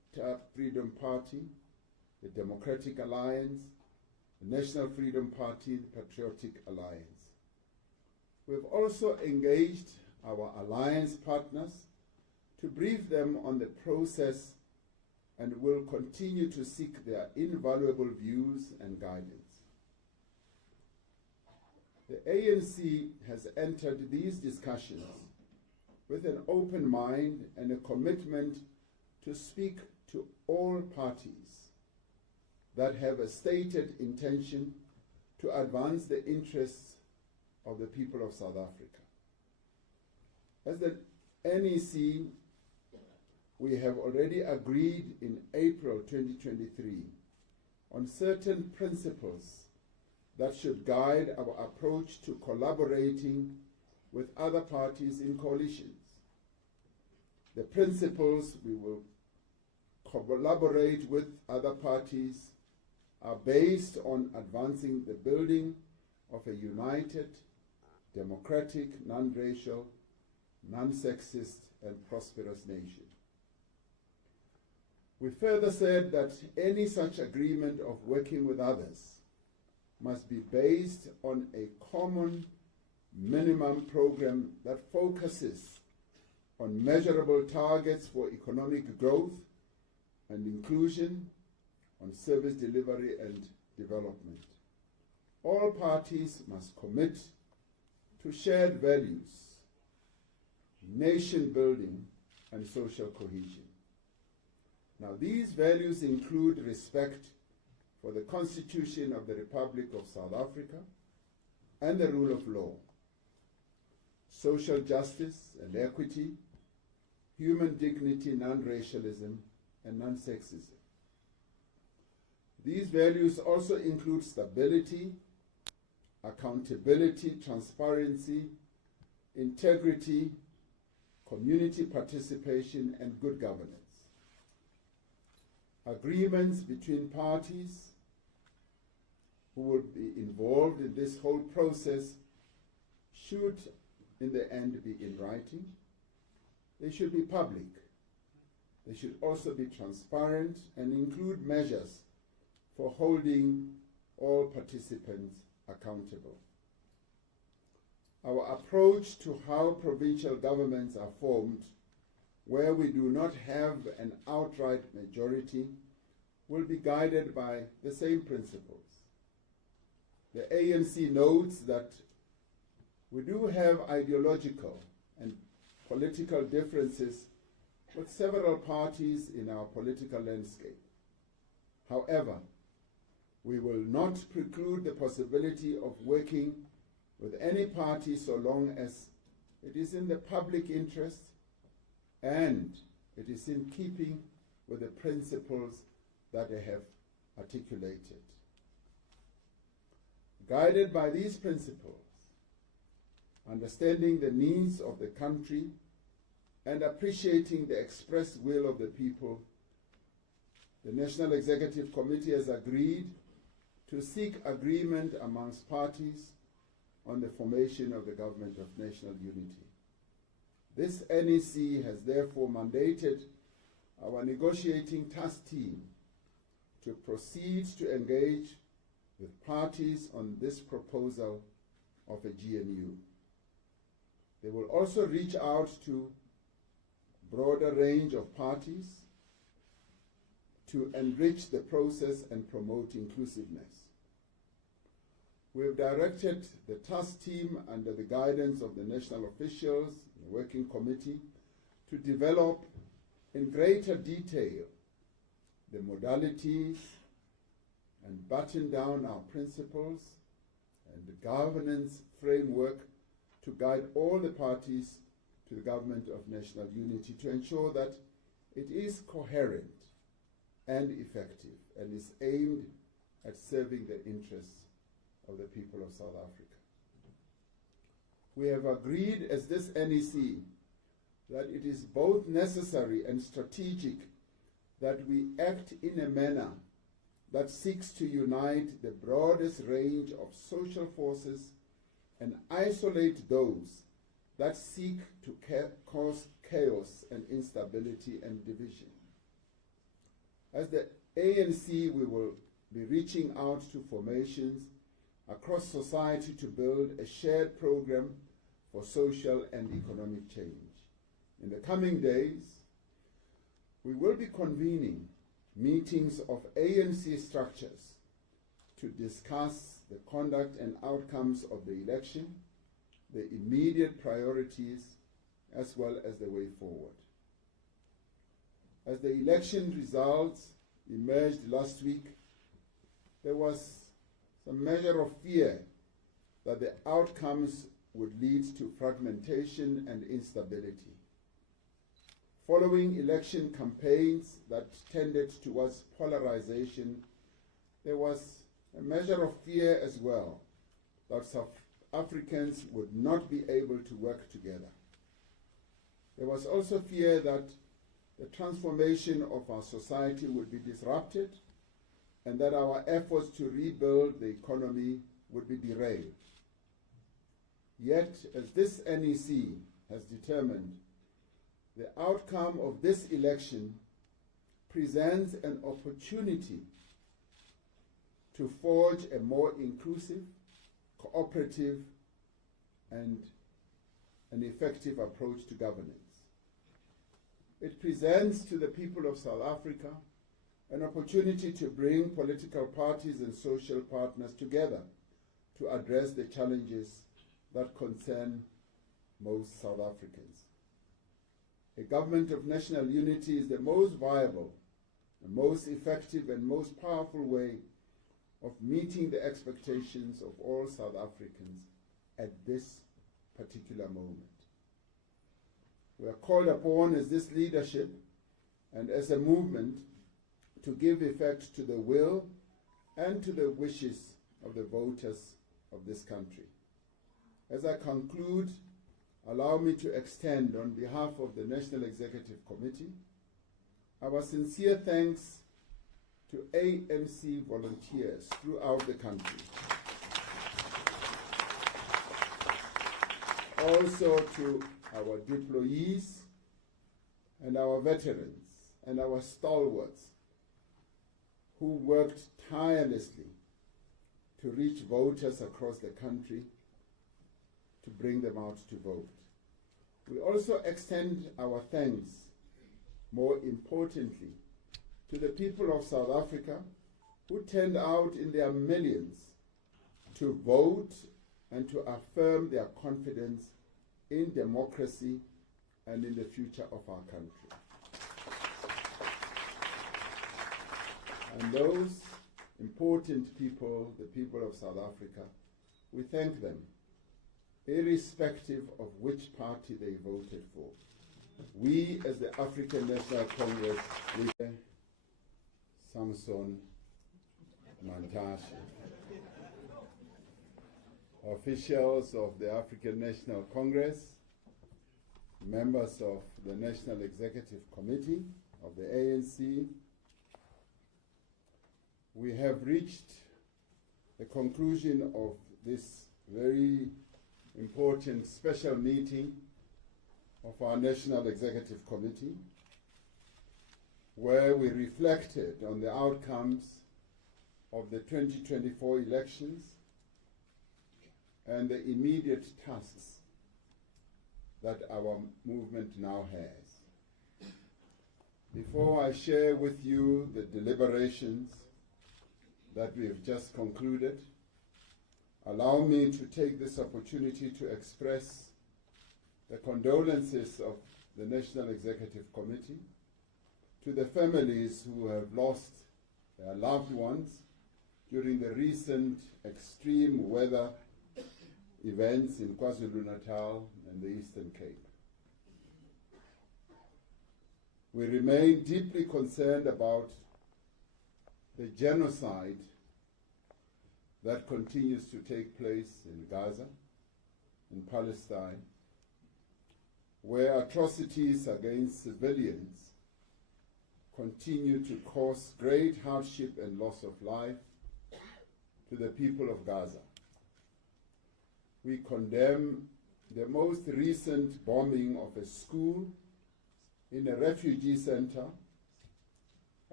Freedom Party, the Democratic Alliance, the National Freedom Party, the Patriotic Alliance. We have also engaged our alliance partners to brief them on the process and will continue to seek their invaluable views and guidance. The ANC has entered these discussions with an open mind and a commitment to speak to all parties that have a stated intention to advance the interests of the people of South Africa. As the NEC, we have already agreed in April 2023 on certain principles that should guide our approach to collaborating with other parties in coalitions. The principles we will collaborate with other parties are based on advancing the building of a united, democratic, non-racial, non-sexist, and prosperous nation. We further said that any such agreement of working with others must be based on a common minimum program that focuses on measurable targets for economic growth and inclusion, on service delivery and development. All parties must commit to shared values, nation building, and social cohesion. Now, these values include respect for the Constitution of the Republic of South Africa and the rule of law, social justice and equity, human dignity, non-racialism, and non-sexism. These values also include stability, accountability, transparency, integrity, community participation, and good governance. Agreements between parties who will be involved in this whole process should, in the end, be in writing. They should be public. They should also be transparent and include measures for holding all participants accountable. Our approach to how provincial governments are formed, where we do not have an outright majority, will be guided by the same principles. The ANC notes that we do have ideological and political differences with several parties in our political landscape. However, we will not preclude the possibility of working with any party so long as it is in the public interest and it is in keeping with the principles that I have articulated. Guided by these principles, understanding the needs of the country and appreciating the expressed will of the people, the National Executive Committee has agreed to seek agreement amongst parties on the formation of the Government of National Unity. This NEC has therefore mandated our negotiating task team to proceed to engage with parties on this proposal of a GNU. They will also reach out to a broader range of parties to enrich the process and promote inclusiveness. We have directed the task team under the guidance of the national officials, the working committee, to develop in greater detail the modalities and button down our principles and the governance framework to guide all the parties to the Government of National Unity to ensure that it is coherent and effective and is aimed at serving the interests of the people of South Africa. We have agreed as this NEC that it is both necessary and strategic that we act in a manner that seeks to unite the broadest range of social forces and isolate those that seek to cause chaos and instability and division. As the ANC, we will be reaching out to formations across society to build a shared program for social and economic change. In the coming days, we will be convening meetings of ANC structures to discuss the conduct and outcomes of the election, the immediate priorities, as well as the way forward. As the election results emerged last week, there was some measure of fear that the outcomes would lead to fragmentation and instability. Following election campaigns that tended towards polarization, there was a measure of fear as well that South Africans would not be able to work together. There was also fear that the transformation of our society would be disrupted and that our efforts to rebuild the economy would be derailed. Yet, as this NEC has determined, the outcome of this election presents an opportunity to forge a more inclusive, cooperative, and an effective approach to governance. It presents to the people of South Africa an opportunity to bring political parties and social partners together to address the challenges that concern most South Africans. A government of national unity is the most viable, the most effective, and most powerful way of meeting the expectations of all South Africans at this particular moment. We are called upon as this leadership and as a movement to give effect to the will and to the wishes of the voters of this country. As I conclude, allow me to extend on behalf of the National Executive Committee our sincere thanks to ANC volunteers throughout the country. Also to our deployees and our veterans and our stalwarts who worked tirelessly to reach voters across the country to bring them out to vote. We also extend our thanks, more importantly, to the people of South Africa who turned out in their millions to vote and to affirm their confidence in democracy and in the future of our country. And those important people, the people of South Africa, we thank them, irrespective of which party they voted for. We, as the African National Congress, we Samson Mantashe, officials of the African National Congress, members of the National Executive Committee of the ANC, we have reached the conclusion of this very important special meeting of our National Executive Committee, where we reflected on the outcomes of the 2024 elections and the immediate tasks that our movement now has. Before I share with you the deliberations that we have just concluded, allow me to take this opportunity to express the condolences of the National Executive Committee to the families who have lost their loved ones during the recent extreme weather events in KwaZulu-Natal and the Eastern Cape. We remain deeply concerned about the genocide that continues to take place in Gaza, in Palestine, where atrocities against civilians continue to cause great hardship and loss of life to the people of Gaza. We condemn the most recent bombing of a school in a refugee center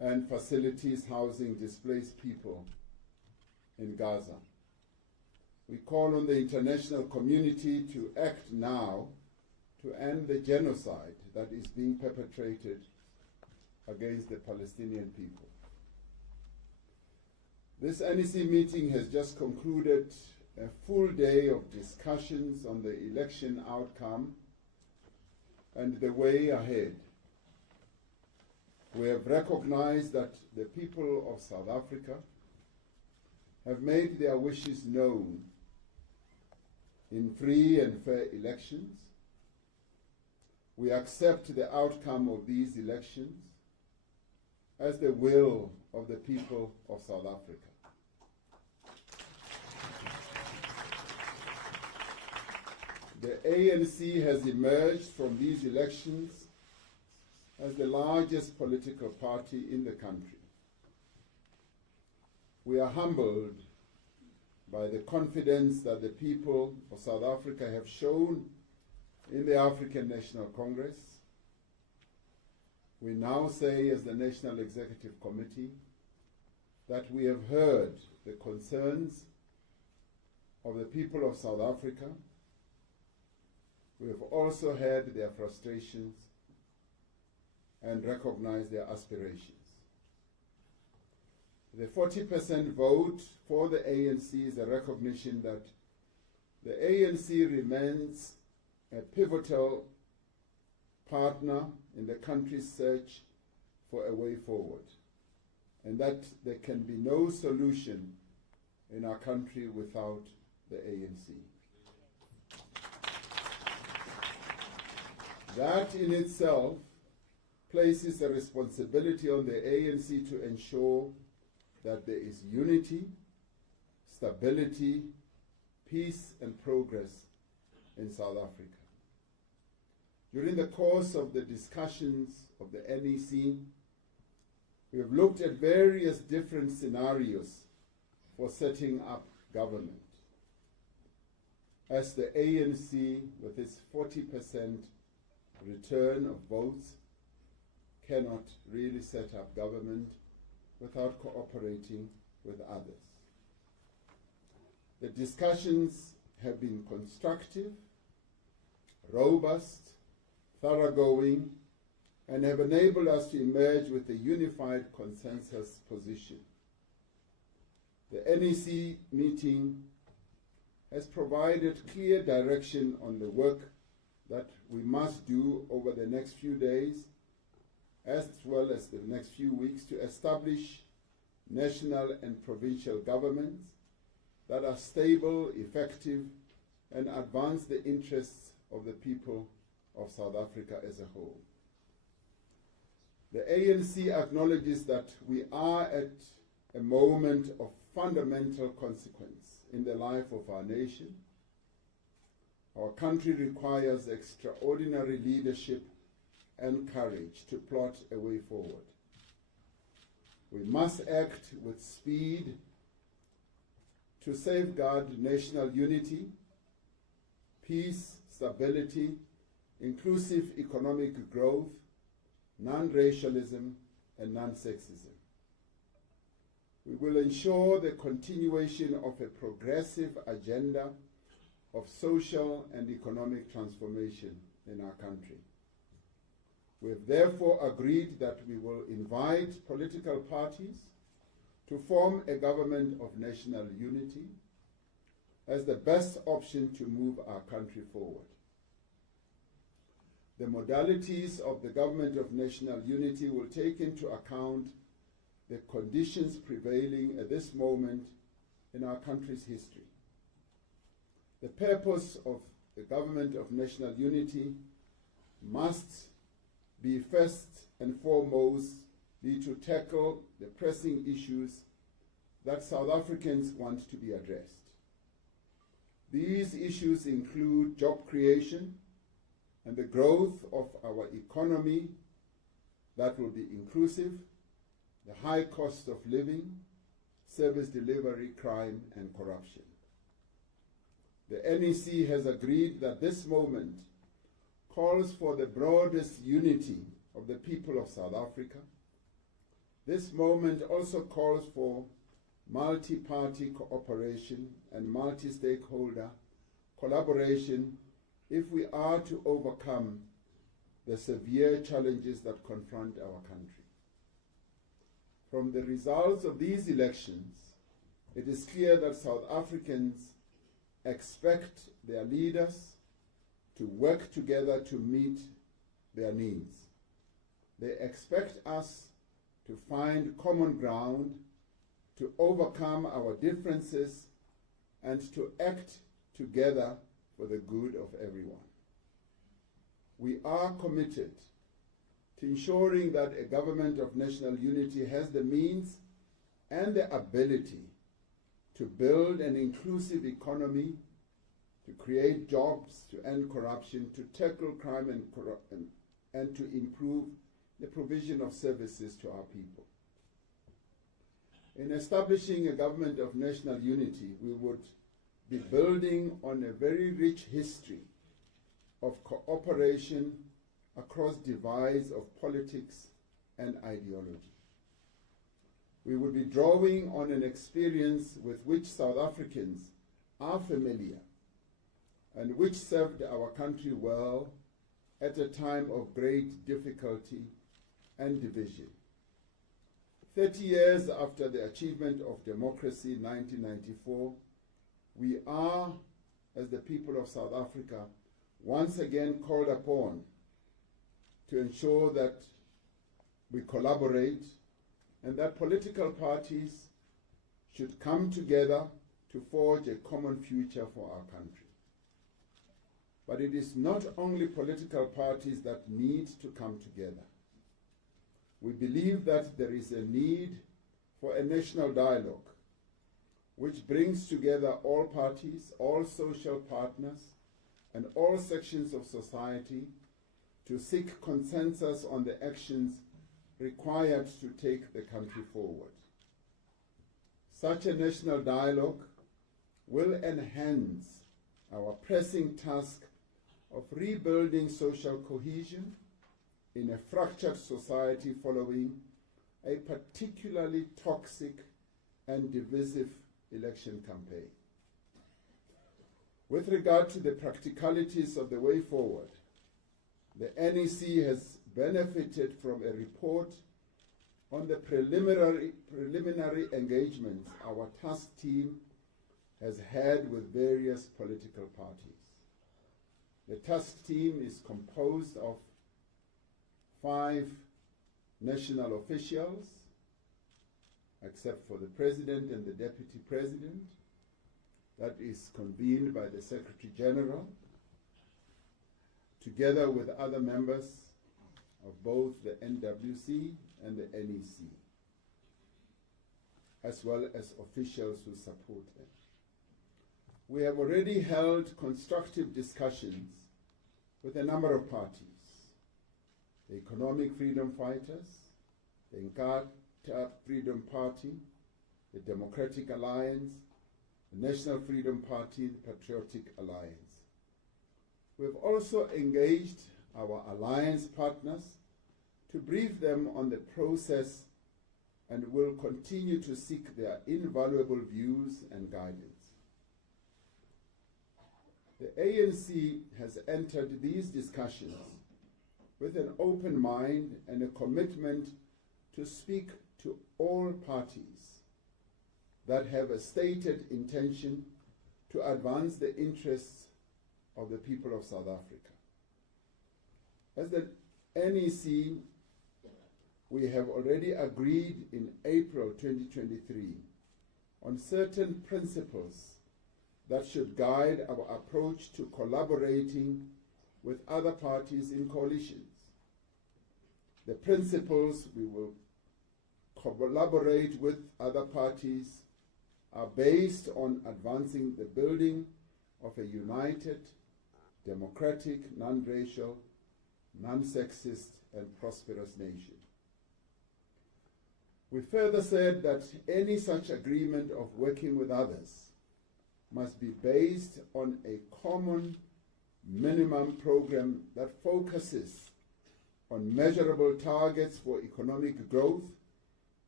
and facilities housing displaced people in Gaza. We call on the international community to act now to end the genocide that is being perpetrated against the Palestinian people. This NEC meeting has just concluded a full day of discussions on the election outcome and the way ahead. We have recognized that the people of South Africa have made their wishes known in free and fair elections. We accept the outcome of these elections as the will of the people of South Africa. The ANC has emerged from these elections as the largest political party in the country. We are humbled by the confidence that the people of South Africa have shown in the African National Congress. We now say, as the National Executive Committee, that we have heard the concerns of the people of South Africa. We have also heard their frustrations and recognized their aspirations. The 40% vote for the ANC is a recognition that the ANC remains a pivotal partner in the country's search for a way forward, and that there can be no solution in our country without the ANC. That in itself places a responsibility on the ANC to ensure that there is unity, stability, peace, and progress in South Africa. During the course of the discussions of the NEC, we have looked at various different scenarios for setting up government. As the ANC, with its 40% return of votes, cannot really set up government without cooperating with others. The discussions have been constructive, robust, thoroughgoing, and have enabled us to emerge with a unified consensus position. The NEC meeting has provided clear direction on the work that we must do over the next few days, as well as the next few weeks, to establish national and provincial governments that are stable, effective, and advance the interests of the people of South Africa as a whole. The ANC acknowledges that we are at a moment of fundamental consequence in the life of our nation. Our country requires extraordinary leadership and courage to plot a way forward. We must act with speed to safeguard national unity, peace, stability, inclusive economic growth, non-racialism, and non-sexism. We will ensure the continuation of a progressive agenda of social and economic transformation in our country. We have therefore agreed that we will invite political parties to form a government of national unity as the best option to move our country forward. The modalities of the government of national unity will take into account the conditions prevailing at this moment in our country's history. The purpose of the government of national unity must be first and foremost to tackle the pressing issues that South Africans want to be addressed. These issues include job creation and the growth of our economy that will be inclusive, the high cost of living, service delivery, crime, and corruption. The NEC has agreed that this moment calls for the broadest unity of the people of South Africa This moment also calls for multi-party cooperation and multi-stakeholder collaboration if we are to overcome the severe challenges that confront our country. From the results of these elections, it is clear that South Africans expect their leaders to work together to meet their needs. They expect us to find common ground, to overcome our differences, and to act together for the good of everyone. We are committed to ensuring that a government of national unity has the means and the ability to build an inclusive economy, to create jobs, to end corruption, to tackle crime and to improve the provision of services to our people. In establishing a government of national unity, we would be building on a very rich history of cooperation across divides of politics and ideology. We would be drawing on an experience with which South Africans are familiar and which served our country well at a time of great difficulty and division. 30 years after the achievement of democracy in 1994, we are, as the people of South Africa, once again called upon to ensure that we collaborate and that political parties should come together to forge a common future for our country. But it is not only political parties that need to come together. We believe that there is a need for a national dialogue which brings together all parties, all social partners, and all sections of society to seek consensus on the actions required to take the country forward. Such a national dialogue will enhance our pressing task of rebuilding social cohesion in a fractured society following a particularly toxic and divisive election campaign. With regard to the practicalities of the way forward, the NEC has benefited from a report on the preliminary engagements our task team has had with various political parties. The task team is composed of 5 national officials, except for the President and the Deputy President. That is convened by the Secretary General, together with other members of both the NWC and the NEC, as well as officials who support them. We have already held constructive discussions with a number of parties: the Economic Freedom Fighters, the Inkatha Freedom Party, the Democratic Alliance, the National Freedom Party, the Patriotic Alliance. We have also engaged our alliance partners to brief them on the process and will continue to seek their invaluable views and guidance. The ANC has entered these discussions with an open mind and a commitment to speak to all parties that have a stated intention to advance the interests of the people of South Africa. As the NEC, we have already agreed in April 2023 on certain principles that should guide our approach to collaborating with other parties in coalitions. The principles we will collaborate with other parties are based on advancing the building of a united, democratic, non-racial, non-sexist, and prosperous nation. We further said that any such agreement of working with others must be based on a common minimum program that focuses on measurable targets for economic growth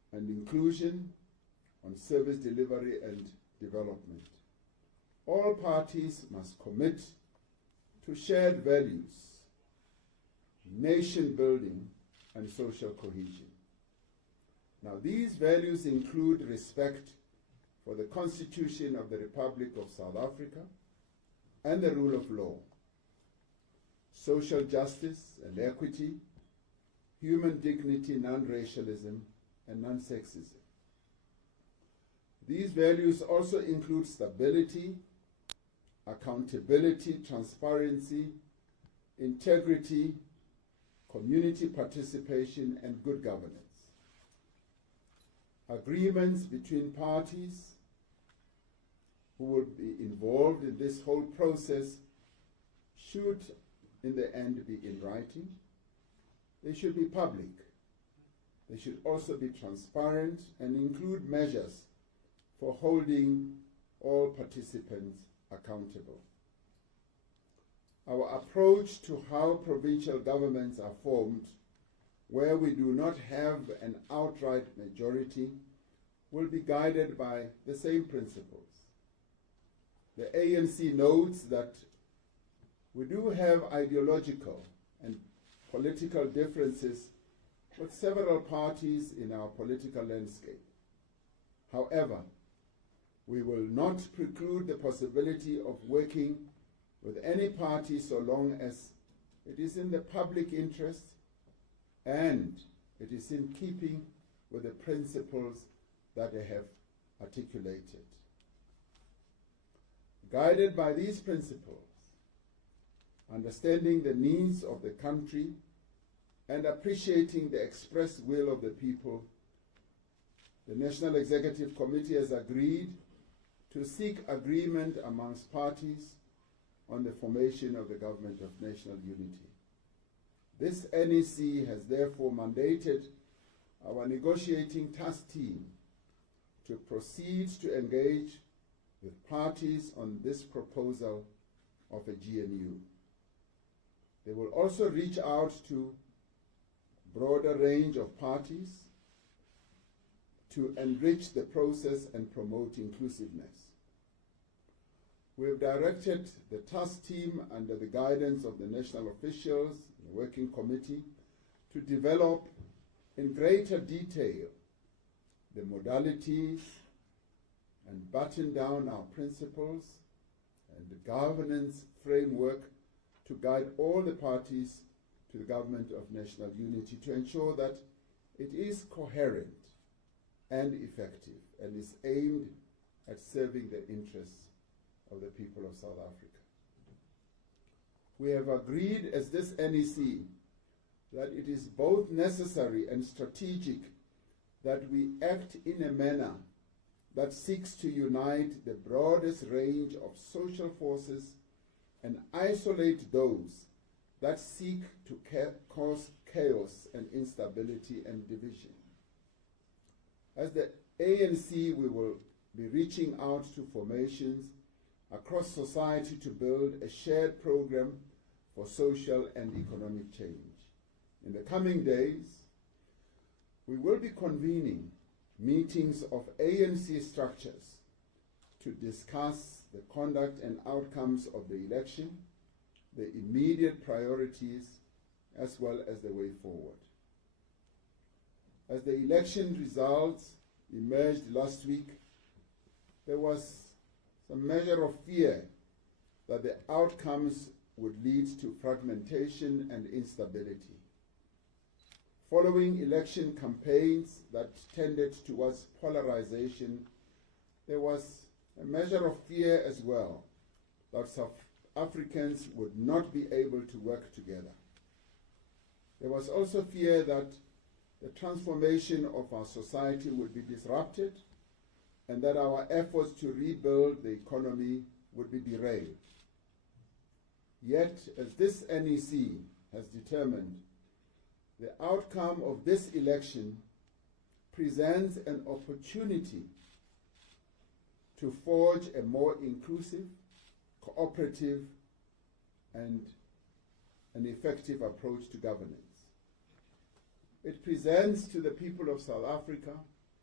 and inclusion, on service delivery and development. All parties must commit to shared values, nation building, and social cohesion. Now, these values include respect for the Constitution of the Republic of South Africa and the rule of law, social justice and equity, human dignity, non-racialism, and non-sexism. These values also include stability, accountability, transparency, integrity, community participation, and good governance. Agreements between parties who will be involved in this whole process should, in the end, be in writing. They should be public. They should also be transparent and include measures for holding all participants accountable. Our approach to how provincial governments are formed, where we do not have an outright majority, will be guided by the same principles. The ANC notes that we do have ideological and political differences with several parties in our political landscape. However, we will not preclude the possibility of working with any party so long as it is in the public interest and it is in keeping with the principles that I have articulated. Guided by these principles, understanding the needs of the country and appreciating the expressed will of the people, the National Executive Committee has agreed to seek agreement amongst parties on the formation of the Government of National Unity. This NEC has therefore mandated our negotiating task team to proceed to engage with parties on this proposal of a GNU. They will also reach out to a broader range of parties to enrich the process and promote inclusiveness. We have directed the task team under the guidance of the national officials, the working committee, to develop in greater detail the modalities and button down our principles and the governance framework to guide all the parties to the Government of National Unity to ensure that it is coherent and effective and is aimed at serving the interests of the people of South Africa. We have agreed as this NEC that it is both necessary and strategic that we act in a manner that seeks to unite the broadest range of social forces and isolate those that seek to cause chaos and instability and division. As the ANC, we will be reaching out to formations across society to build a shared program for social and economic change. In the coming days, we will be convening meetings of ANC structures to discuss the conduct and outcomes of the election, the immediate priorities, as well as the way forward. As the election results emerged last week, there was some measure of fear that the outcomes would lead to fragmentation and instability. Following election campaigns that tended towards polarization, there was a measure of fear as well that South Africans would not be able to work together. There was also fear that the transformation of our society would be disrupted and that our efforts to rebuild the economy would be derailed. Yet, as this NEC has determined, the outcome of this election presents an opportunity to forge a more inclusive, cooperative, and an effective approach to governance. It presents to the people of South Africa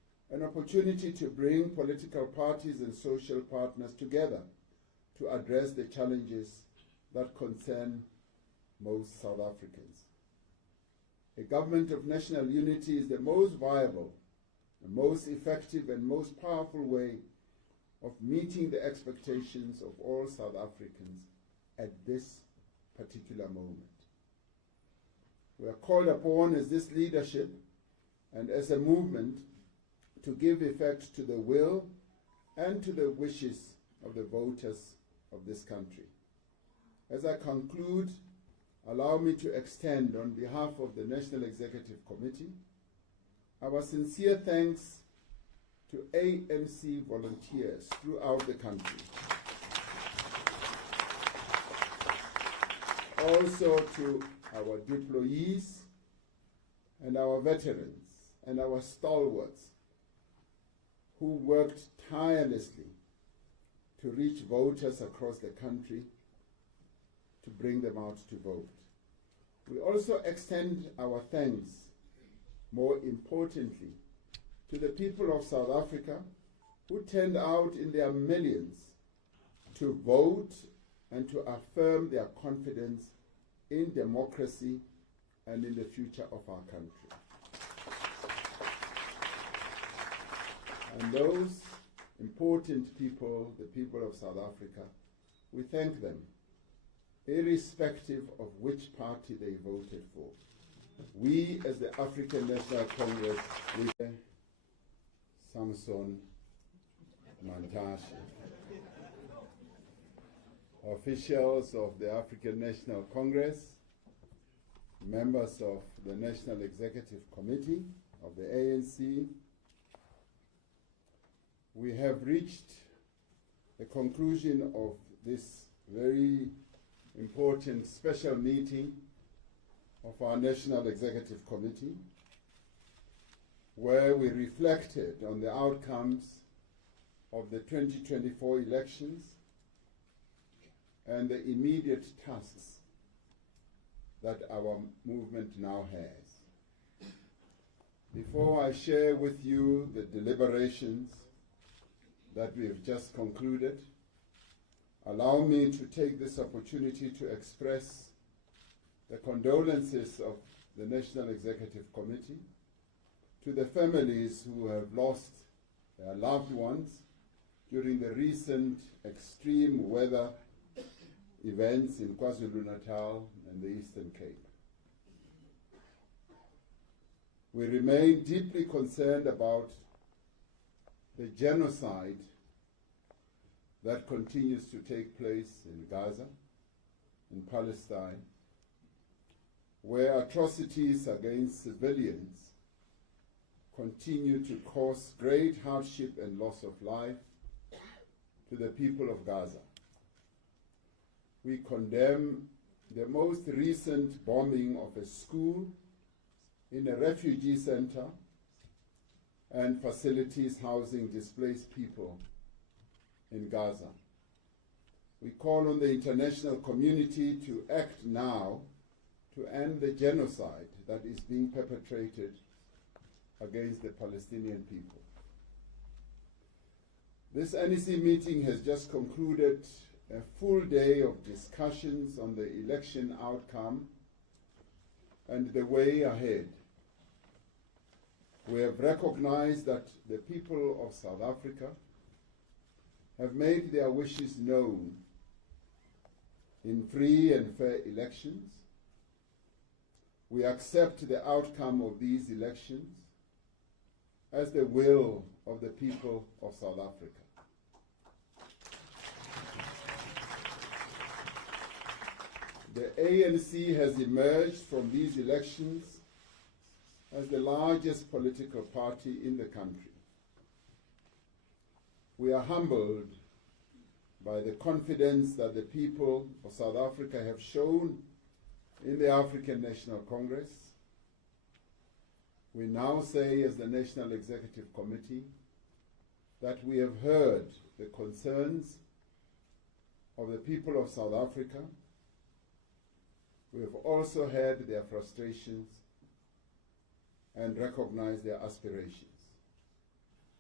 an opportunity to bring political parties and social partners together to address the challenges that concern most South Africans. A government of national unity is the most viable, the most effective and most powerful way of meeting the expectations of all South Africans at this particular moment. We are called upon as this leadership and as a movement to give effect to the will and to the wishes of the voters of this country. As I conclude, allow me to extend on behalf of the National Executive Committee our sincere thanks to ANC volunteers throughout the country. Also to our deployees and our veterans and our stalwarts who worked tirelessly to reach voters across the country to bring them out to vote. We also extend our thanks, more importantly, to the people of South Africa who turned out in their millions to vote and to affirm their confidence in democracy and in the future of our country. And those important people, the people of South Africa, we thank them, irrespective of which party they voted for. We, as the African National Congress, we Samson Mantashe, officials of the African National Congress, members of the National Executive Committee of the ANC, we have reached the conclusion of this very important special meeting of our National Executive Committee, where we reflected on the outcomes of the 2024 elections and the immediate tasks that our movement now has. Before I share with you the deliberations that we have just concluded, allow me to take this opportunity to express the condolences of the National Executive Committee to the families who have lost their loved ones during the recent extreme weather events in KwaZulu-Natal and the Eastern Cape. We remain deeply concerned about the genocide that continues to take place in Gaza, in Palestine, where atrocities against civilians continue to cause great hardship and loss of life to the people of Gaza. We condemn the most recent bombing of a school in a refugee center and facilities housing displaced people in Gaza. We call on the international community to act now to end the genocide that is being perpetrated against the Palestinian people. This NEC meeting has just concluded a full day of discussions on the election outcome and the way ahead. We have recognized that the people of South Africa have made their wishes known in free and fair elections. We accept the outcome of these elections as the will of the people of South Africa. The ANC has emerged from these elections as the largest political party in the country. We are humbled by the confidence that the people of South Africa have shown in the African National Congress. We now say, as the National Executive Committee, that we have heard the concerns of the people of South Africa. We have also heard their frustrations and recognized their aspirations.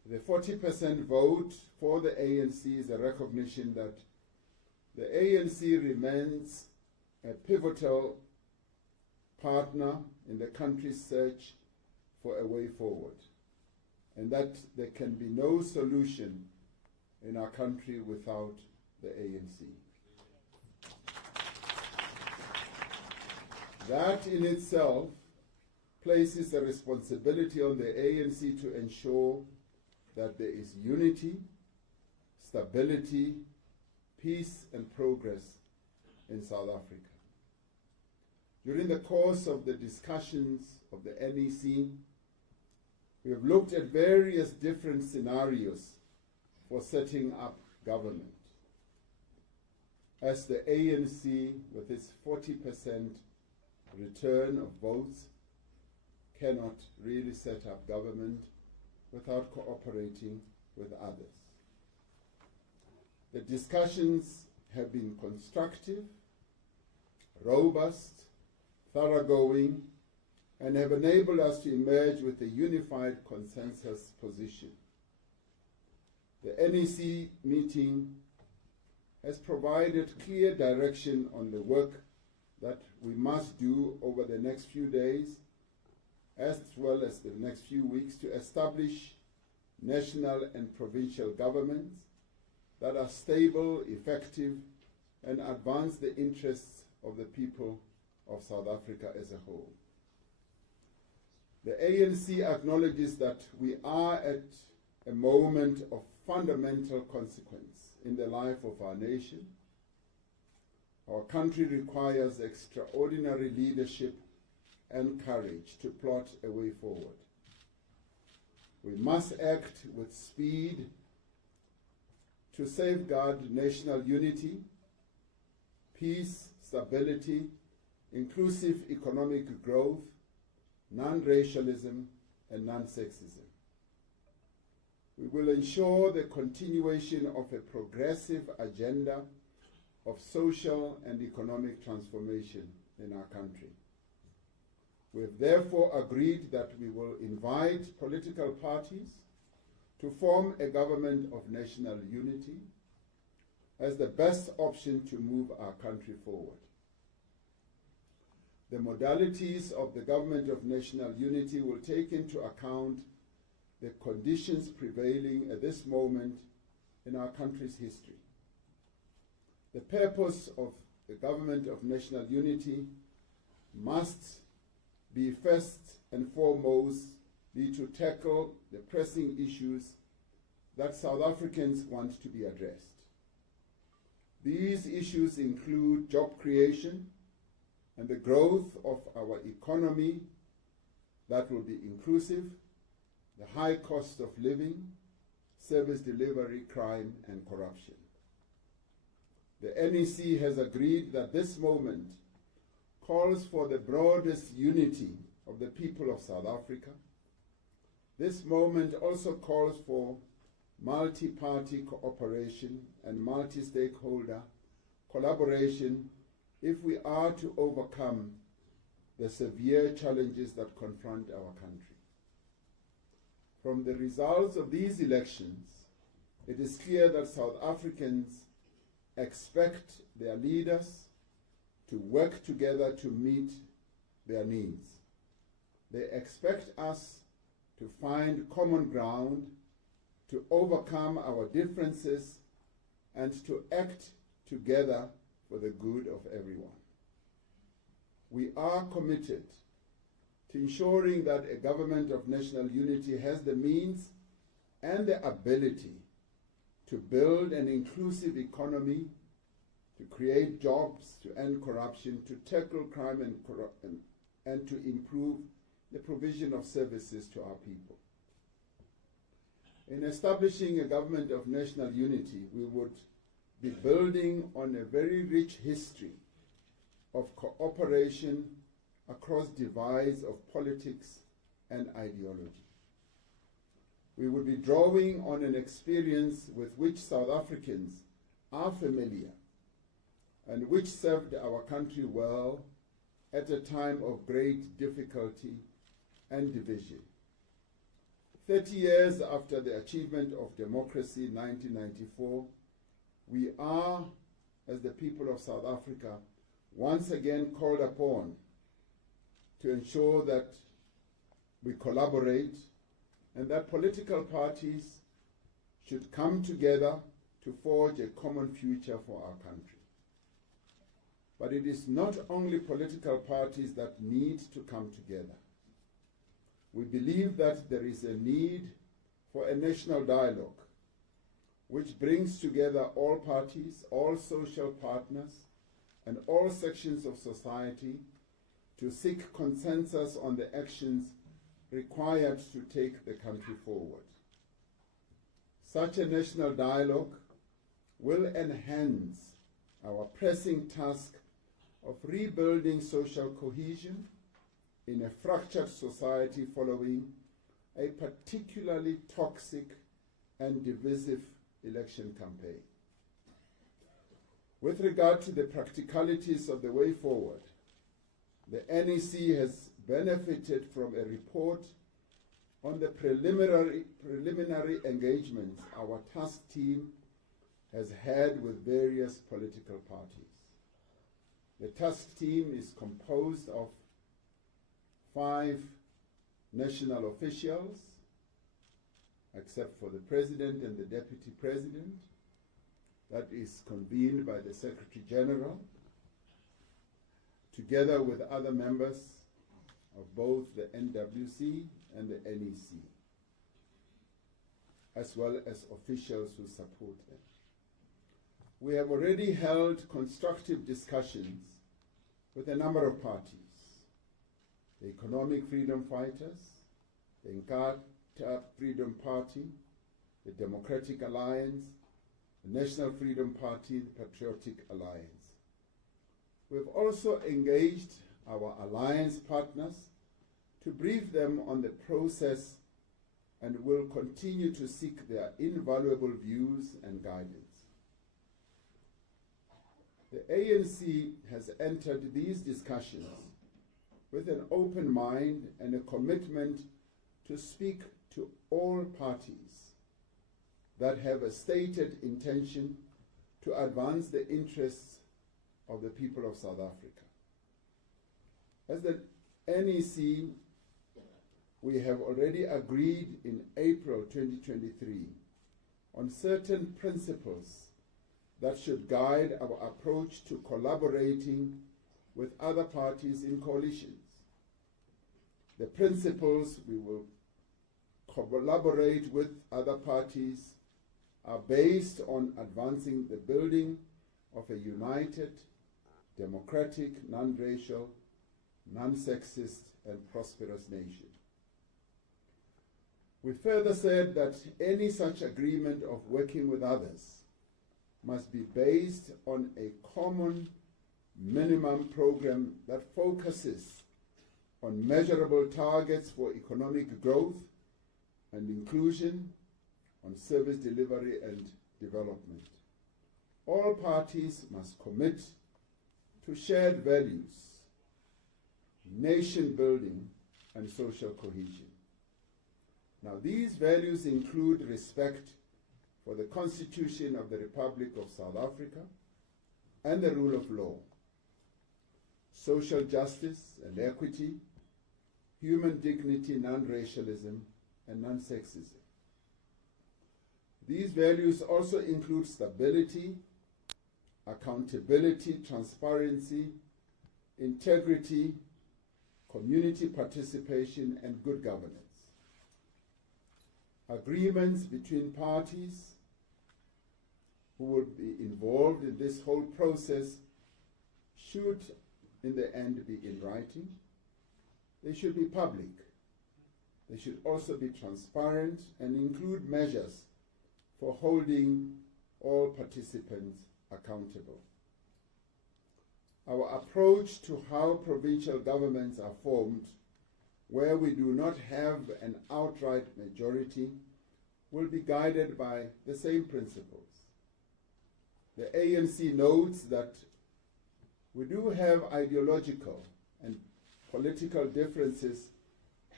The 40% vote for the ANC is a recognition that the ANC remains a pivotal partner in the country's search for a way forward, and that there can be no solution in our country without the ANC. That in itself places a responsibility on the ANC to ensure that there is unity, stability, peace and progress in South Africa. During the course of the discussions of the NEC, we have looked at various different scenarios for setting up government. As the ANC, with its 40% return of votes, cannot really set up government without cooperating with others. The discussions have been constructive, robust, thoroughgoing, and have enabled us to emerge with a unified consensus position. The NEC meeting has provided clear direction on the work that we must do over the next few days, as well as the next few weeks, to establish national and provincial governments that are stable, effective, and advance the interests of the people of South Africa as a whole. The ANC acknowledges that we are at a moment of fundamental consequence in the life of our nation. Our country requires extraordinary leadership and courage to plot a way forward. We must act with speed to safeguard national unity, peace, stability, inclusive economic growth, non-racialism, and non-sexism. We will ensure the continuation of a progressive agenda of social and economic transformation in our country. We have therefore agreed that we will invite political parties to form a government of national unity as the best option to move our country forward. The modalities of the government of national unity will take into account the conditions prevailing at this moment in our country's history. The purpose of the government of national unity must be first and foremost be to tackle the pressing issues that South Africans want to be addressed. These issues include job creation and the growth of our economy that will be inclusive, the high cost of living, service delivery, crime, and corruption. The NEC has agreed that this moment calls for the broadest unity of the people of South Africa. This moment also calls for multi-party cooperation and multi-stakeholder collaboration if we are to overcome the severe challenges that confront our country. From the results of these elections, it is clear that South Africans expect their leaders to work together to meet their needs. They expect us to find common ground, to overcome our differences, and to act together for the good of everyone. We are committed to ensuring that a government of national unity has the means and the ability to build an inclusive economy, to create jobs, to end corruption, to tackle crime and to improve the provision of services to our people. In establishing a government of national unity, we would be building on a very rich history of cooperation across divides of politics and ideology. We would be drawing on an experience with which South Africans are familiar and which served our country well at a time of great difficulty and division. 30 years after the achievement of democracy in 1994, we are, as the people of South Africa, once again called upon to ensure that we collaborate and that political parties should come together to forge a common future for our country. But it is not only political parties that need to come together. We believe that there is a need for a national dialogue which brings together all parties, all social partners, and all sections of society to seek consensus on the actions required to take the country forward. Such a national dialogue will enhance our pressing task of rebuilding social cohesion in a fractured society following a particularly toxic and divisive election campaign. With regard to the practicalities of the way forward, the NEC has benefited from a report on the preliminary engagements our task team has had with various political parties. The task team is composed of 5 national officials, except for the President and the Deputy President. That is convened by the Secretary General, together with other members of both the NWC and the NEC, as well as officials who support them. We have already held constructive discussions with a number of parties: the Economic Freedom Fighters, the Inkatha Freedom Party, the Democratic Alliance, the National Freedom Party, the Patriotic Alliance. We have also engaged our alliance partners to brief them on the process and will continue to seek their invaluable views and guidance. The ANC has entered these discussions with an open mind and a commitment to speak to all parties that have a stated intention to advance the interests of the people of South Africa. As the NEC, we have already agreed in April 2023 on certain principles that should guide our approach to collaborating with other parties in coalitions. The principles we will collaborate with other parties are based on advancing the building of a united, democratic, non-racial, non-sexist, and prosperous nation. We further said that any such agreement of working with others must be based on a common minimum program that focuses on measurable targets for economic growth and inclusion, on service delivery and development. All parties must commit to shared values, nation building, and social cohesion. Now, these values include respect for the Constitution of the Republic of South Africa and the rule of law, social justice and equity, human dignity, non-racialism, and non-sexism. These values also include stability, accountability, transparency, integrity, community participation, and good governance. Agreements between parties who will be involved in this whole process should, in the end, be in writing. They should be public. They should also be transparent and include measures for holding all participants accountable. Our approach to how provincial governments are formed, where we do not have an outright majority, will be guided by the same principles. The ANC notes that we do have ideological and political differences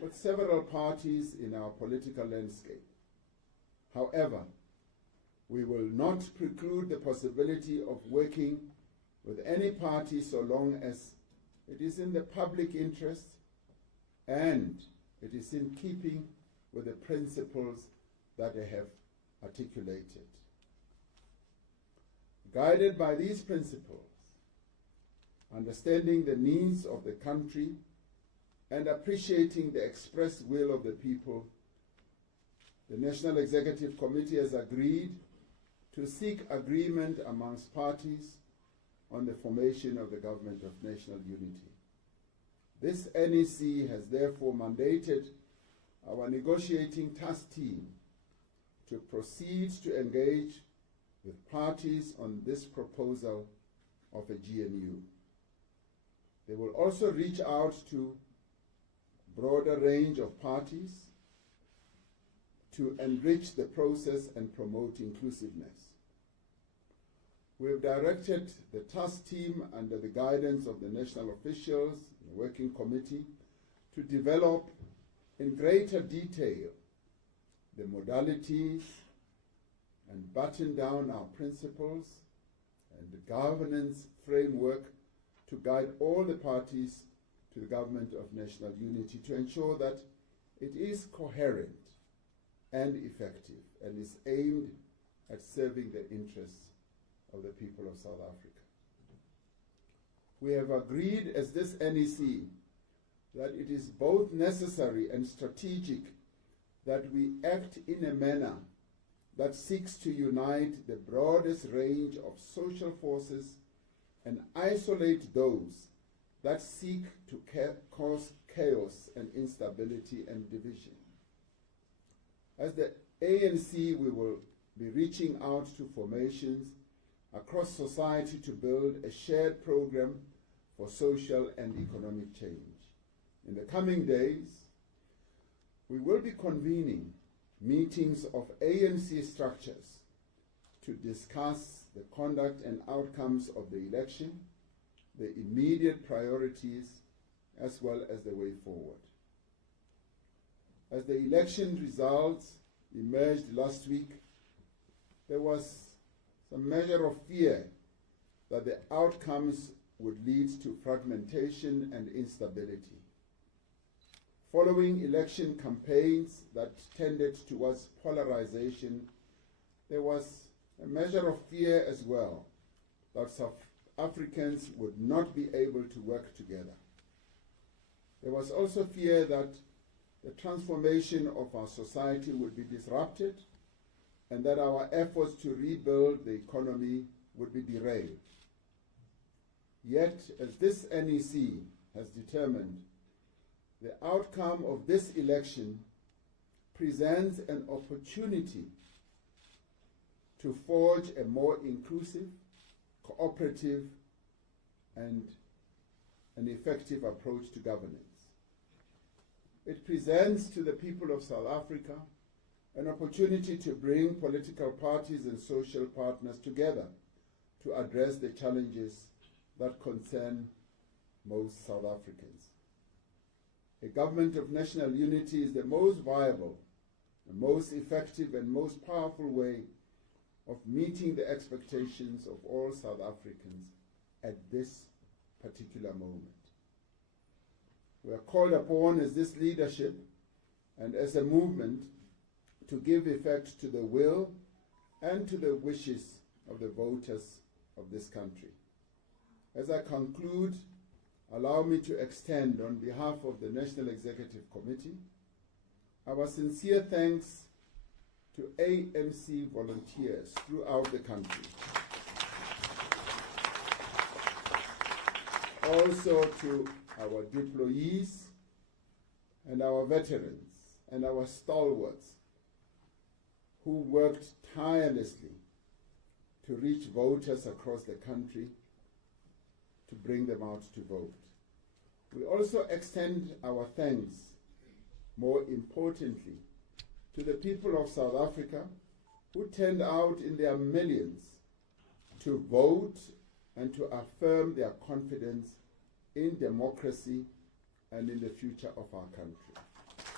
with several parties in our political landscape. However, we will not preclude the possibility of working with any party so long as it is in the public interest and it is in keeping with the principles that I have articulated. Guided by these principles, understanding the needs of the country and appreciating the expressed will of the people, the National Executive Committee has agreed to seek agreement amongst parties on the formation of the Government of National Unity. This NEC has therefore mandated our negotiating task team to proceed to engage with parties on this proposal of a GNU. They will also reach out to a broader range of parties to enrich the process and promote inclusiveness. We have directed the task team under the guidance of the national officials, the working committee, to develop in greater detail the modalities and button down our principles and the governance framework to guide all the parties to the Government of National Unity to ensure that it is coherent and effective and is aimed at serving the interests of the people of South Africa. We have agreed as this NEC that it is both necessary and strategic that we act in a manner that seeks to unite the broadest range of social forces and isolate those that seek to cause chaos and instability and division. As the ANC, we will be reaching out to formations across society to build a shared program for social and economic change. In the coming days, we will be convening meetings of ANC structures to discuss the conduct and outcomes of the election, the immediate priorities, as well as the way forward. As the election results emerged last week, there was some measure of fear that the outcomes would lead to fragmentation and instability. Following election campaigns that tended towards polarization, there was a measure of fear as well that South Africans would not be able to work together. There was also fear that the transformation of our society would be disrupted and that our efforts to rebuild the economy would be derailed. Yet, as this NEC has determined, the outcome of this election presents an opportunity to forge a more inclusive, cooperative, and an effective approach to governance. It presents to the people of South Africa an opportunity to bring political parties and social partners together to address the challenges that concern most South Africans. A government of national unity is the most viable, the most effective and most powerful way of meeting the expectations of all South Africans at this particular moment. We are called upon as this leadership and as a movement to give effect to the will and to the wishes of the voters of this country. As I conclude, allow me to extend on behalf of the National Executive Committee our sincere thanks to ANC volunteers throughout the country. Also to our deployees and our veterans and our stalwarts who worked tirelessly to reach voters across the country to bring them out to vote. We also extend our thanks, more importantly, to the people of South Africa who turned out in their millions to vote and to affirm their confidence in democracy and in the future of our country.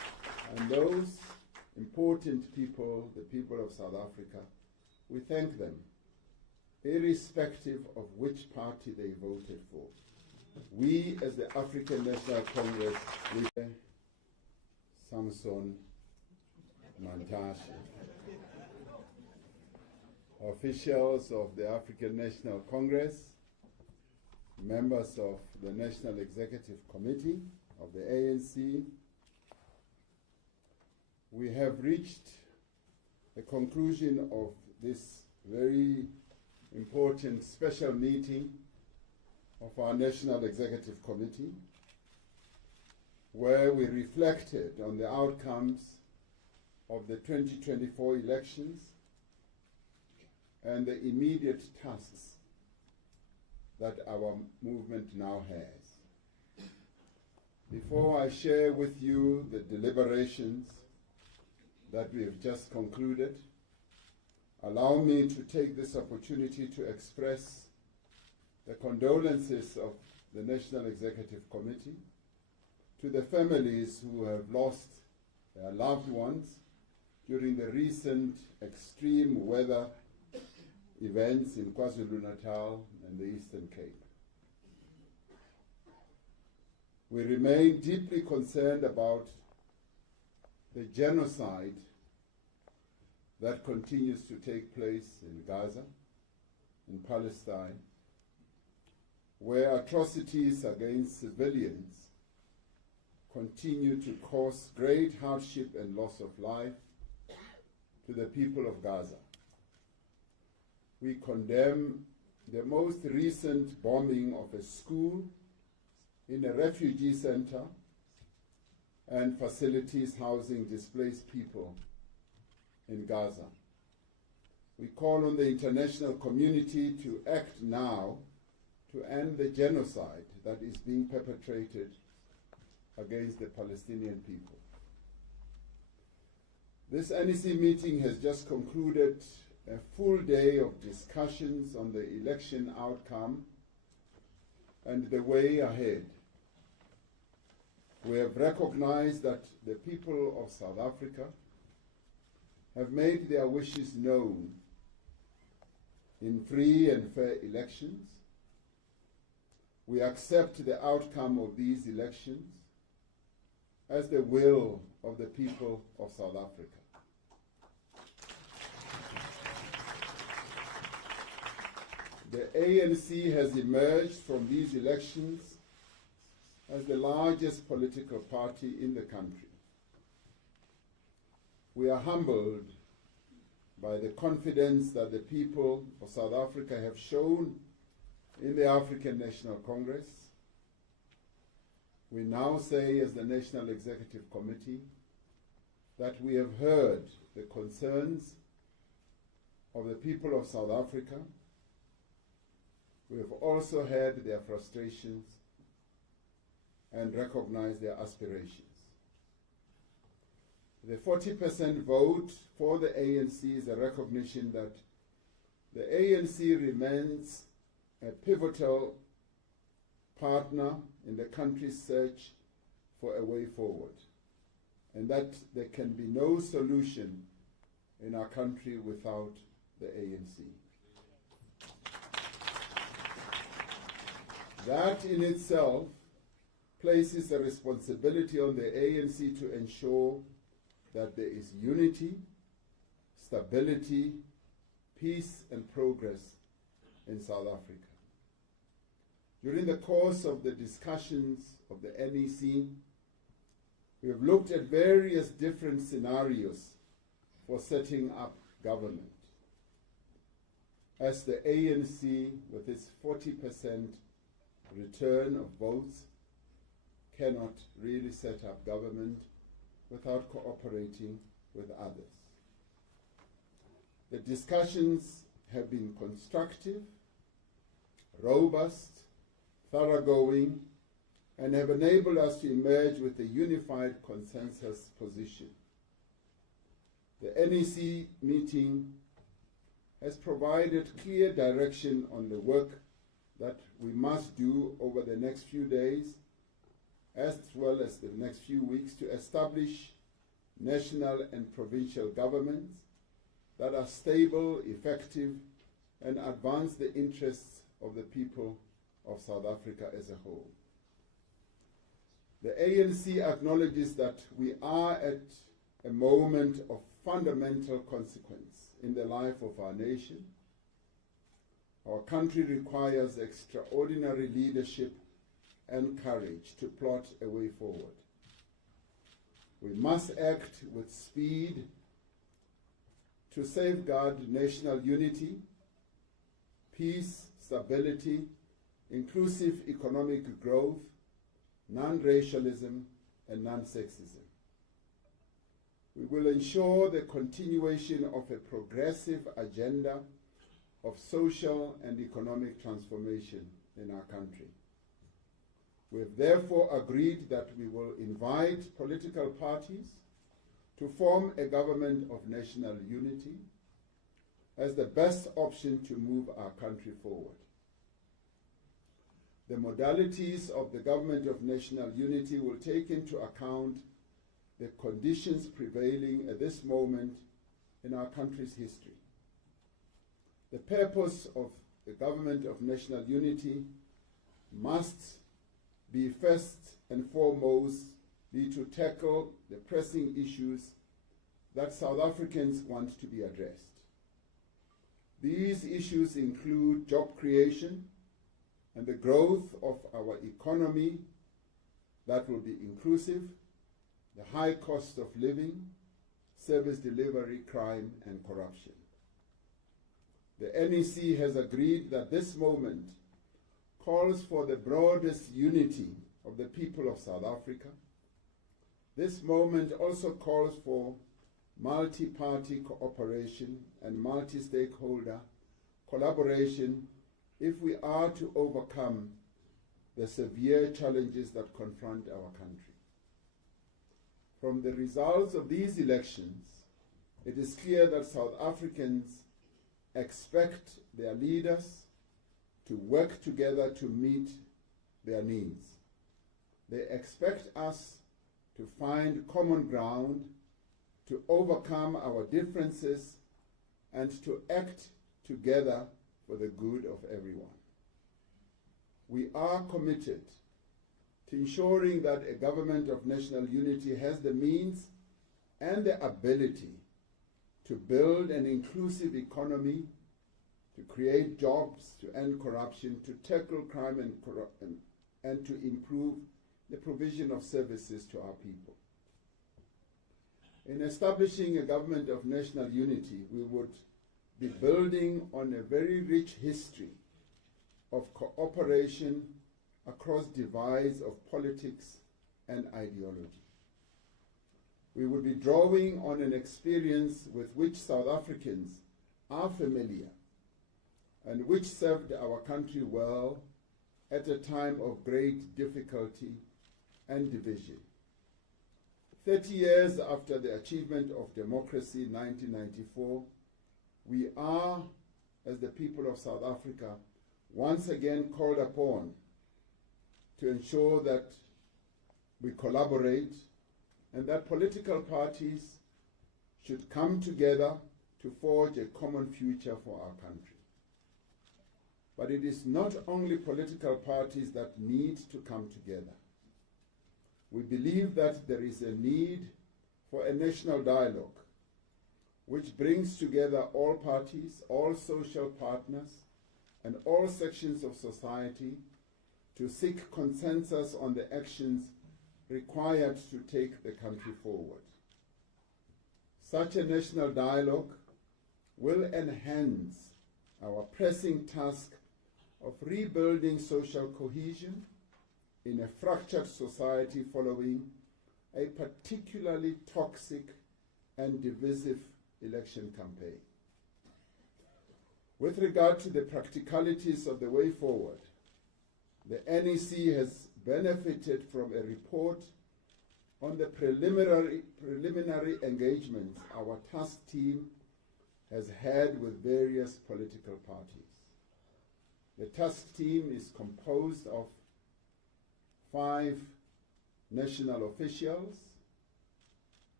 And those important people, the people of South Africa, we thank them, irrespective of which party they voted for. We, as the African National Congress, we Samson Mantashe, officials of the African National Congress, members of the National Executive Committee of the ANC, we have reached the conclusion of this very important special meeting of our National Executive Committee, where we reflected on the outcomes of the 2024 elections and the immediate tasks that our movement now has. Before I share with you the deliberations that we have just concluded, allow me to take this opportunity to express the condolences of the National Executive Committee to the families who have lost their loved ones during the recent extreme weather events in KwaZulu-Natal and the Eastern Cape. We remain deeply concerned about the genocide that continues to take place in Gaza, in Palestine, where atrocities against civilians continue to cause great hardship and loss of life to the people of Gaza. We condemn the most recent bombing of a school in a refugee center and facilities housing displaced people in Gaza. We call on the international community to act now to end the genocide that is being perpetrated against the Palestinian people. This NEC meeting has just concluded a full day of discussions on the election outcome and the way ahead. We have recognized that the people of South Africa have made their wishes known in free and fair elections. We accept the outcome of these elections as the will of the people of South Africa. The ANC has emerged from these elections as the largest political party in the country. We are humbled by the confidence that the people of South Africa have shown in the African National Congress. We now say, as the National Executive Committee, that we have heard the concerns of the people of South Africa. We have also heard their frustrations and recognized their aspirations. The 40% vote for the ANC is a recognition that the ANC remains a pivotal partner in the country's search for a way forward, and that there can be no solution in our country without the ANC. That in itself places a responsibility on the ANC to ensure that there is unity, stability, peace, and progress in South Africa. During the course of the discussions of the NEC, we have looked at various different scenarios for setting up government. As the ANC, with its 40% return of votes, cannot really set up government without cooperating with others. The discussions have been constructive, robust, thoroughgoing, and have enabled us to emerge with a unified consensus position. The NEC meeting has provided clear direction on the work that we must do over the next few days, as well as the next few weeks, to establish national and provincial governments that are stable, effective, and advance the interests of the people of South Africa as a whole. The ANC acknowledges that we are at a moment of fundamental consequence in the life of our nation. Our country requires extraordinary leadership and courage to plot a way forward. We must act with speed to safeguard national unity, peace, stability, inclusive economic growth, non-racialism, and non-sexism. We will ensure the continuation of a progressive agenda of social and economic transformation in our country. We have therefore agreed that we will invite political parties to form a government of national unity as the best option to move our country forward. The modalities of the government of national unity will take into account the conditions prevailing at this moment in our country's history. The purpose of the government of national unity must be first and foremost be to tackle the pressing issues that South Africans want to be addressed. These issues include job creation and the growth of our economy that will be inclusive, the high cost of living, service delivery, crime, and corruption. The NEC has agreed that this moment calls for the broadest unity of the people of South Africa. This moment also calls for multi-party cooperation and multi-stakeholder collaboration if we are to overcome the severe challenges that confront our country. From the results of these elections, it is clear that South Africans expect their leaders to work together to meet their needs. They expect us to find common ground, to overcome our differences, and to act together for the good of everyone. We are committed to ensuring that a government of national unity has the means and the ability to build an inclusive economy, to create jobs, to end corruption, to tackle crime and to improve the provision of services to our people. In establishing a government of national unity, we would be building on a very rich history of cooperation across divides of politics and ideology. We would be drawing on an experience with which South Africans are familiar and which served our country well at a time of great difficulty and division. 30 years after the achievement of democracy in 1994, we are, as the people of South Africa, once again called upon to ensure that we collaborate and that political parties should come together to forge a common future for our country. But it is not only political parties that need to come together. We believe that there is a need for a national dialogue which brings together all parties, all social partners, and all sections of society to seek consensus on the actions required to take the country forward. Such a national dialogue will enhance our pressing task of rebuilding social cohesion in a fractured society following a particularly toxic and divisive election campaign. With regard to the practicalities of the way forward, the NEC has benefited from a report on the preliminary engagements our task team has had with various political parties. The task team is composed of 5 national officials,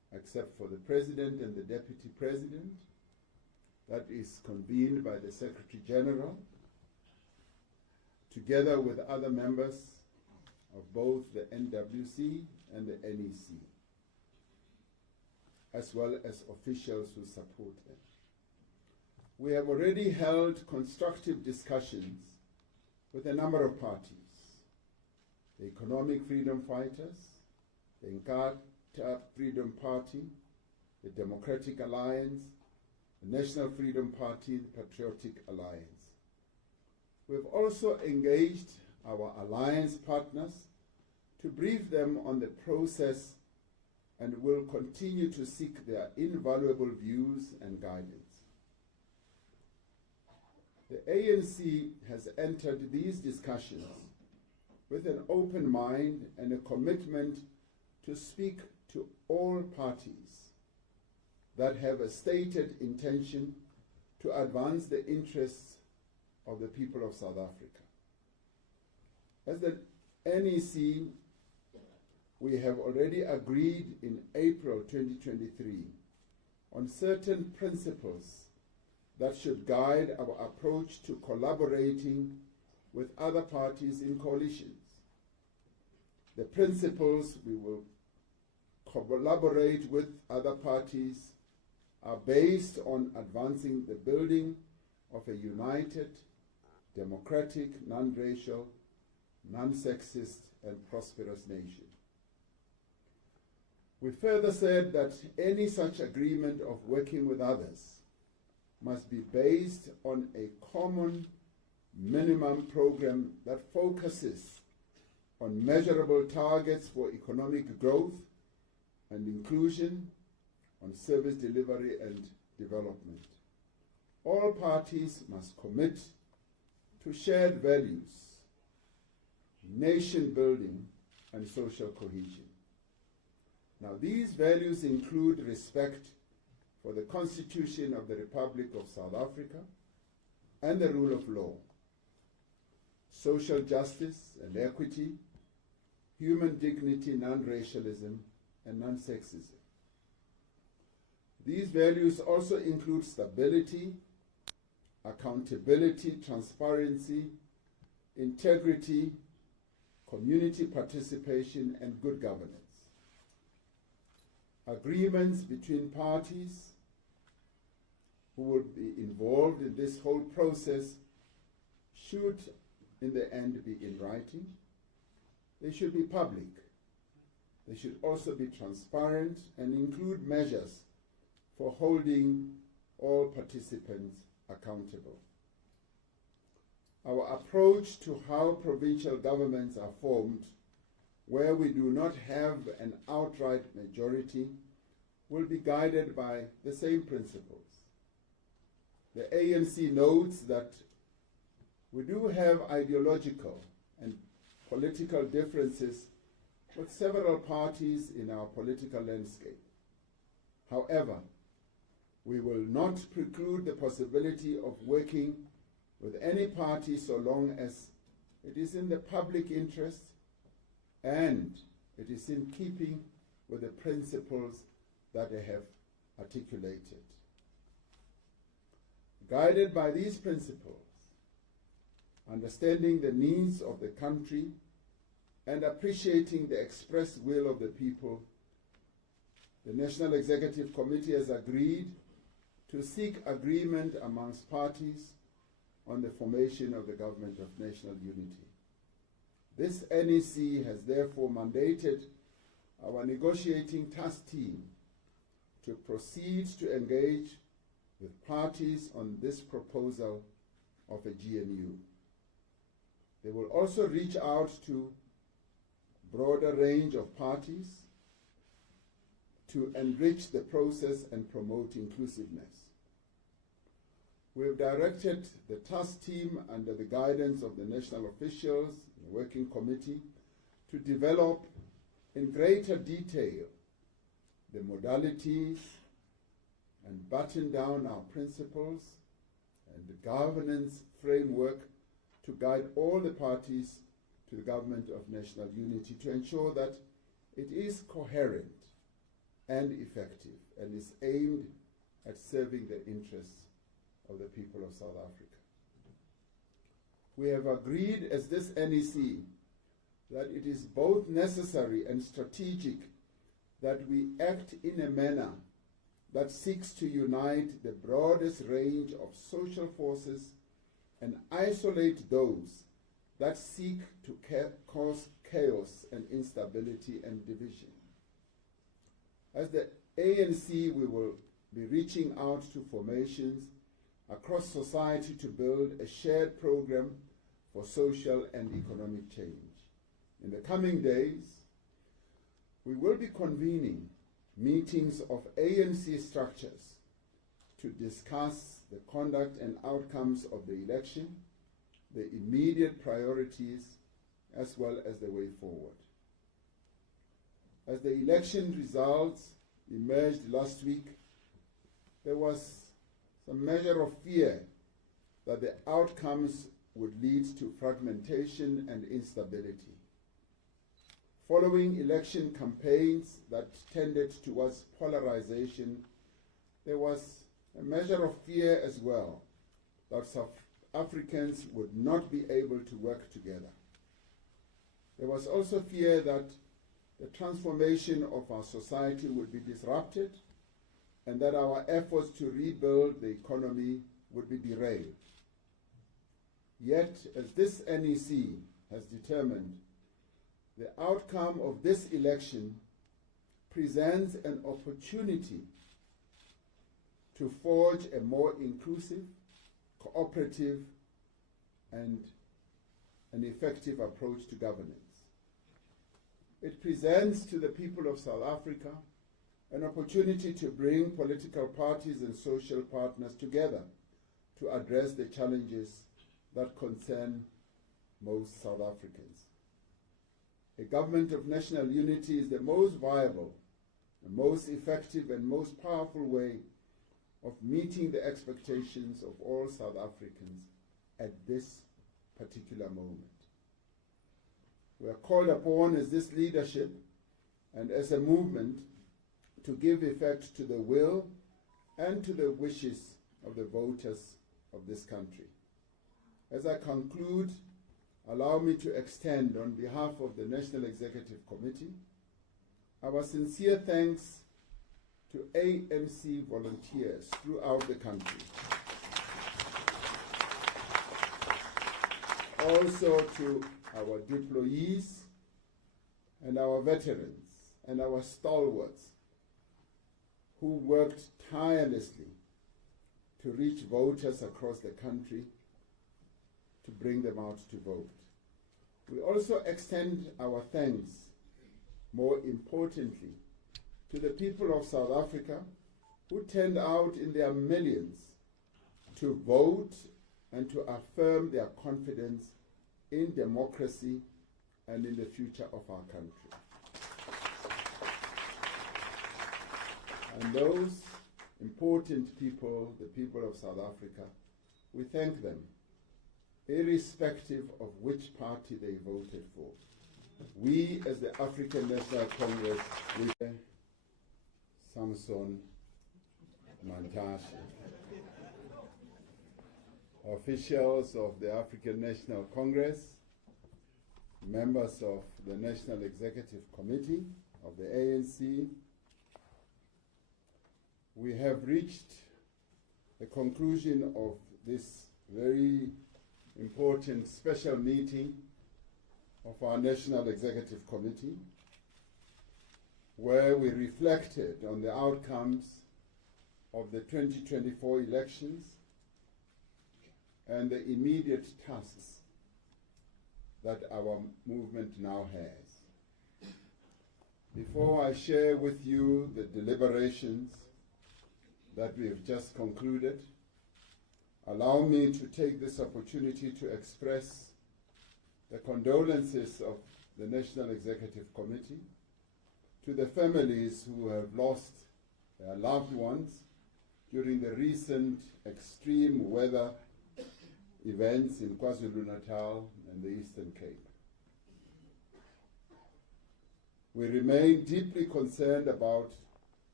except for the President and the Deputy President. That is convened by the Secretary General, together with other members of both the NWC and the NEC, as well as officials who support them. We have already held constructive discussions with a number of parties: the Economic Freedom Fighters, the Inkatha Freedom Party, the Democratic Alliance, the National Freedom Party, the Patriotic Alliance. We have also engaged our alliance partners to brief them on the process and will continue to seek their invaluable views and guidance. The ANC has entered these discussions with an open mind and a commitment to speak to all parties that have a stated intention to advance the interests of the people of South Africa. As the NEC, we have already agreed in April 2023 on certain principles that should guide our approach to collaborating with other parties in coalitions. The principles we will collaborate with other parties are based on advancing the building of a united, democratic, non-racial, non-sexist, and prosperous nation. We further said that any such agreement of working with others must be based on a common minimum program that focuses on measurable targets for economic growth and inclusion, on service delivery and development. All parties must commit to shared values, nation building, and social cohesion. Now, these values include respect for the Constitution of the Republic of South Africa and the rule of law, social justice and equity, human dignity, non-racialism, and non-sexism. These values also include stability, accountability, transparency, integrity, community participation, and good governance. Agreements between parties who will be involved in this whole process should, in the end, be in writing. They should be public. They should also be transparent and include measures for holding all participants accountable. Our approach to how provincial governments are formed, where we do not have an outright majority, will be guided by the same principles. The ANC notes that we do have ideological and political differences with several parties in our political landscape. However, we will not preclude the possibility of working with any party so long as it is in the public interest and it is in keeping with the principles that I have articulated. Guided by these principles, understanding the needs of the country and appreciating the expressed will of the people, the National Executive Committee has agreed to seek agreement amongst parties on the formation of the Government of National Unity. This NEC has therefore mandated our negotiating task team to proceed to engage with parties on this proposal of a GNU. They will also reach out to a broader range of parties to enrich the process and promote inclusiveness. We have directed the task team under the guidance of the national officials, the working committee, to develop in greater detail the modalities and button down our principles and the governance framework to guide all the parties to the Government of National Unity to ensure that it is coherent and effective, and is aimed at serving the interests of the people of South Africa. We have agreed as this NEC that it is both necessary and strategic that we act in a manner that seeks to unite the broadest range of social forces and isolate those that seek to cause chaos and instability and division. As the ANC, we will be reaching out to formations across society to build a shared program for social and economic change. In the coming days, we will be convening meetings of ANC structures to discuss the conduct and outcomes of the election, the immediate priorities, as well as the way forward. As the election results emerged last week, there was some measure of fear that the outcomes would lead to fragmentation and instability. Following election campaigns that tended towards polarization, there was a measure of fear as well that South Africans would not be able to work together. There was also fear that the transformation of our society would be disrupted and that our efforts to rebuild the economy would be derailed. Yet, as this NEC has determined, the outcome of this election presents an opportunity to forge a more inclusive, cooperative, and an effective approach to governance. It presents to the people of South Africa an opportunity to bring political parties and social partners together to address the challenges that concern most South Africans. A government of national unity is the most viable, the most effective, and most powerful way of meeting the expectations of all South Africans at this particular moment. We are called upon as this leadership and as a movement to give effect to the will and to the wishes of the voters of this country. As I conclude, allow me to extend, on behalf of the National Executive Committee, our sincere thanks to ANC volunteers throughout the country. Also to our deployees and our veterans and our stalwarts who worked tirelessly to reach voters across the country to bring them out to vote. We also extend our thanks, more importantly, to the people of South Africa who turned out in their millions to vote and to affirm their confidence in democracy and in the future of our country. And those important people, the people of South Africa, we thank them, irrespective of which party they voted for. We, as the African National Congress, we Samson Mantashe, officials of the African National Congress, members of the National Executive Committee of the ANC, we have reached the conclusion of this very important special meeting of our National Executive Committee, where we reflected on the outcomes of the 2024 elections and the immediate tasks that our movement now has. Before I share with you the deliberations that we have just concluded, allow me to take this opportunity to express the condolences of the National Executive Committee to the families who have lost their loved ones during the recent extreme weather events in KwaZulu-Natal and the Eastern Cape. We remain deeply concerned about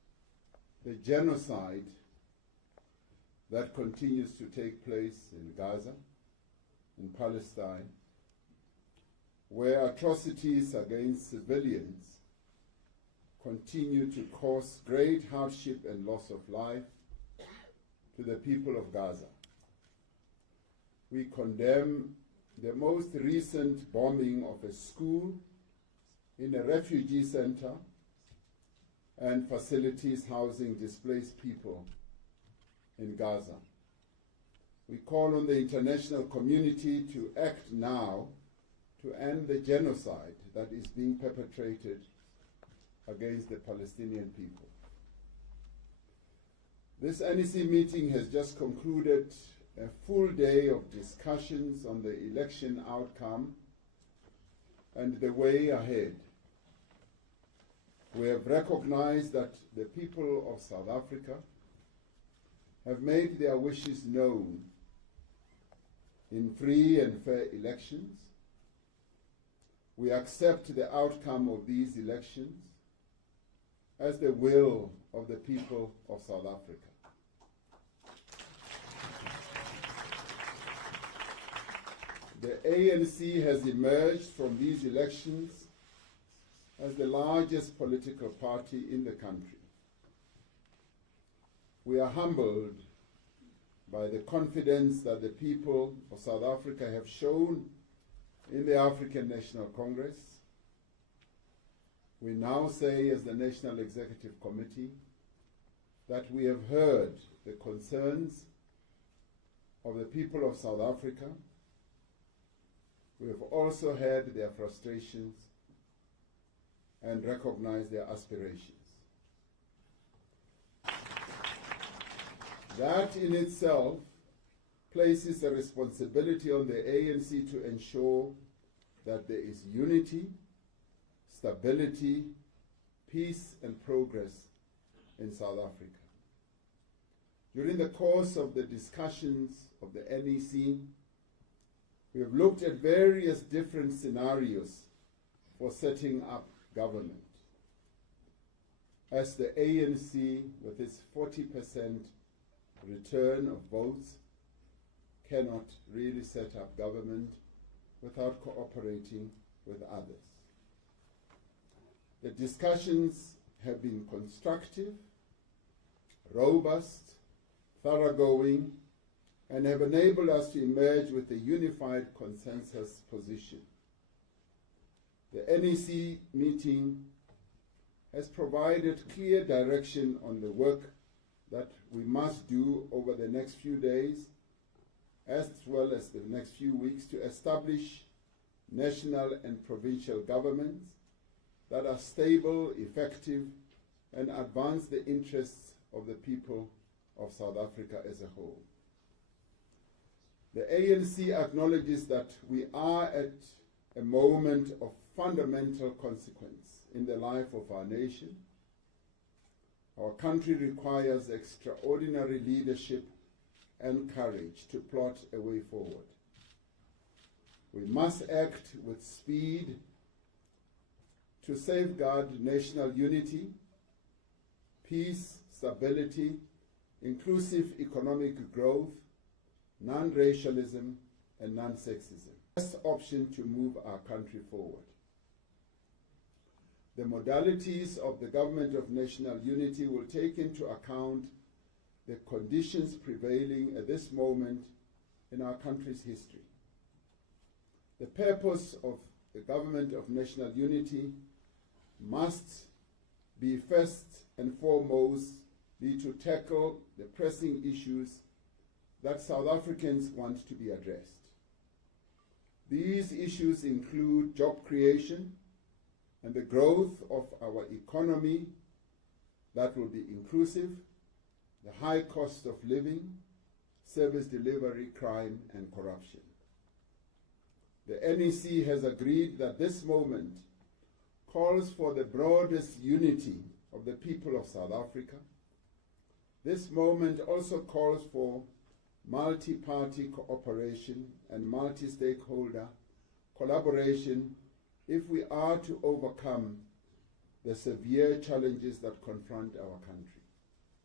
the genocide that continues to take place in Gaza, in Palestine, where atrocities against civilians continue to cause great hardship and loss of life to the people of Gaza. We condemn the most recent bombing of a school in a refugee center and facilities housing displaced people in Gaza. We call on the international community to act now to end the genocide that is being perpetrated against the Palestinian people. This NEC meeting has just concluded a full day of discussions on the election outcome and the way ahead. We have recognized that the people of South Africa have made their wishes known in free and fair elections. We accept the outcome of these elections as the will of the people of South Africa. The ANC has emerged from these elections as the largest political party in the country. We are humbled by the confidence that the people of South Africa have shown in the African National Congress. We now say, as the National Executive Committee, that we have heard the concerns of the people of South Africa. We have also heard their frustrations and recognized their aspirations. That in itself places a responsibility on the ANC to ensure that there is unity, stability, peace and progress in South Africa. During the course of the discussions of the NEC, we have looked at various different scenarios for setting up government. As the ANC, with its 40% return of votes, cannot really set up government without cooperating with others. The discussions have been constructive, robust, thoroughgoing, and have enabled us to emerge with a unified consensus position. The NEC meeting has provided clear direction on the work that we must do over the next few days, as well as the next few weeks, to establish national and provincial governments that are stable, effective, and advance the interests of the people of South Africa as a whole. The ANC acknowledges that we are at a moment of fundamental consequence in the life of our nation. Our country requires extraordinary leadership and courage to plot a way forward. We must act with speed to safeguard national unity, peace, stability, inclusive economic growth, non-racialism, and non-sexism. Best option to move our country forward. The modalities of the Government of National Unity will take into account the conditions prevailing at this moment in our country's history. The purpose of the Government of National Unity must be first and foremost be to tackle the pressing issues that South Africans want to be addressed. These issues include job creation and the growth of our economy that will be inclusive, the high cost of living, service delivery, crime, and corruption. The NEC has agreed that this moment calls for the broadest unity of the people of South Africa. This moment also calls for multi-party cooperation and multi-stakeholder collaboration if we are to overcome the severe challenges that confront our country.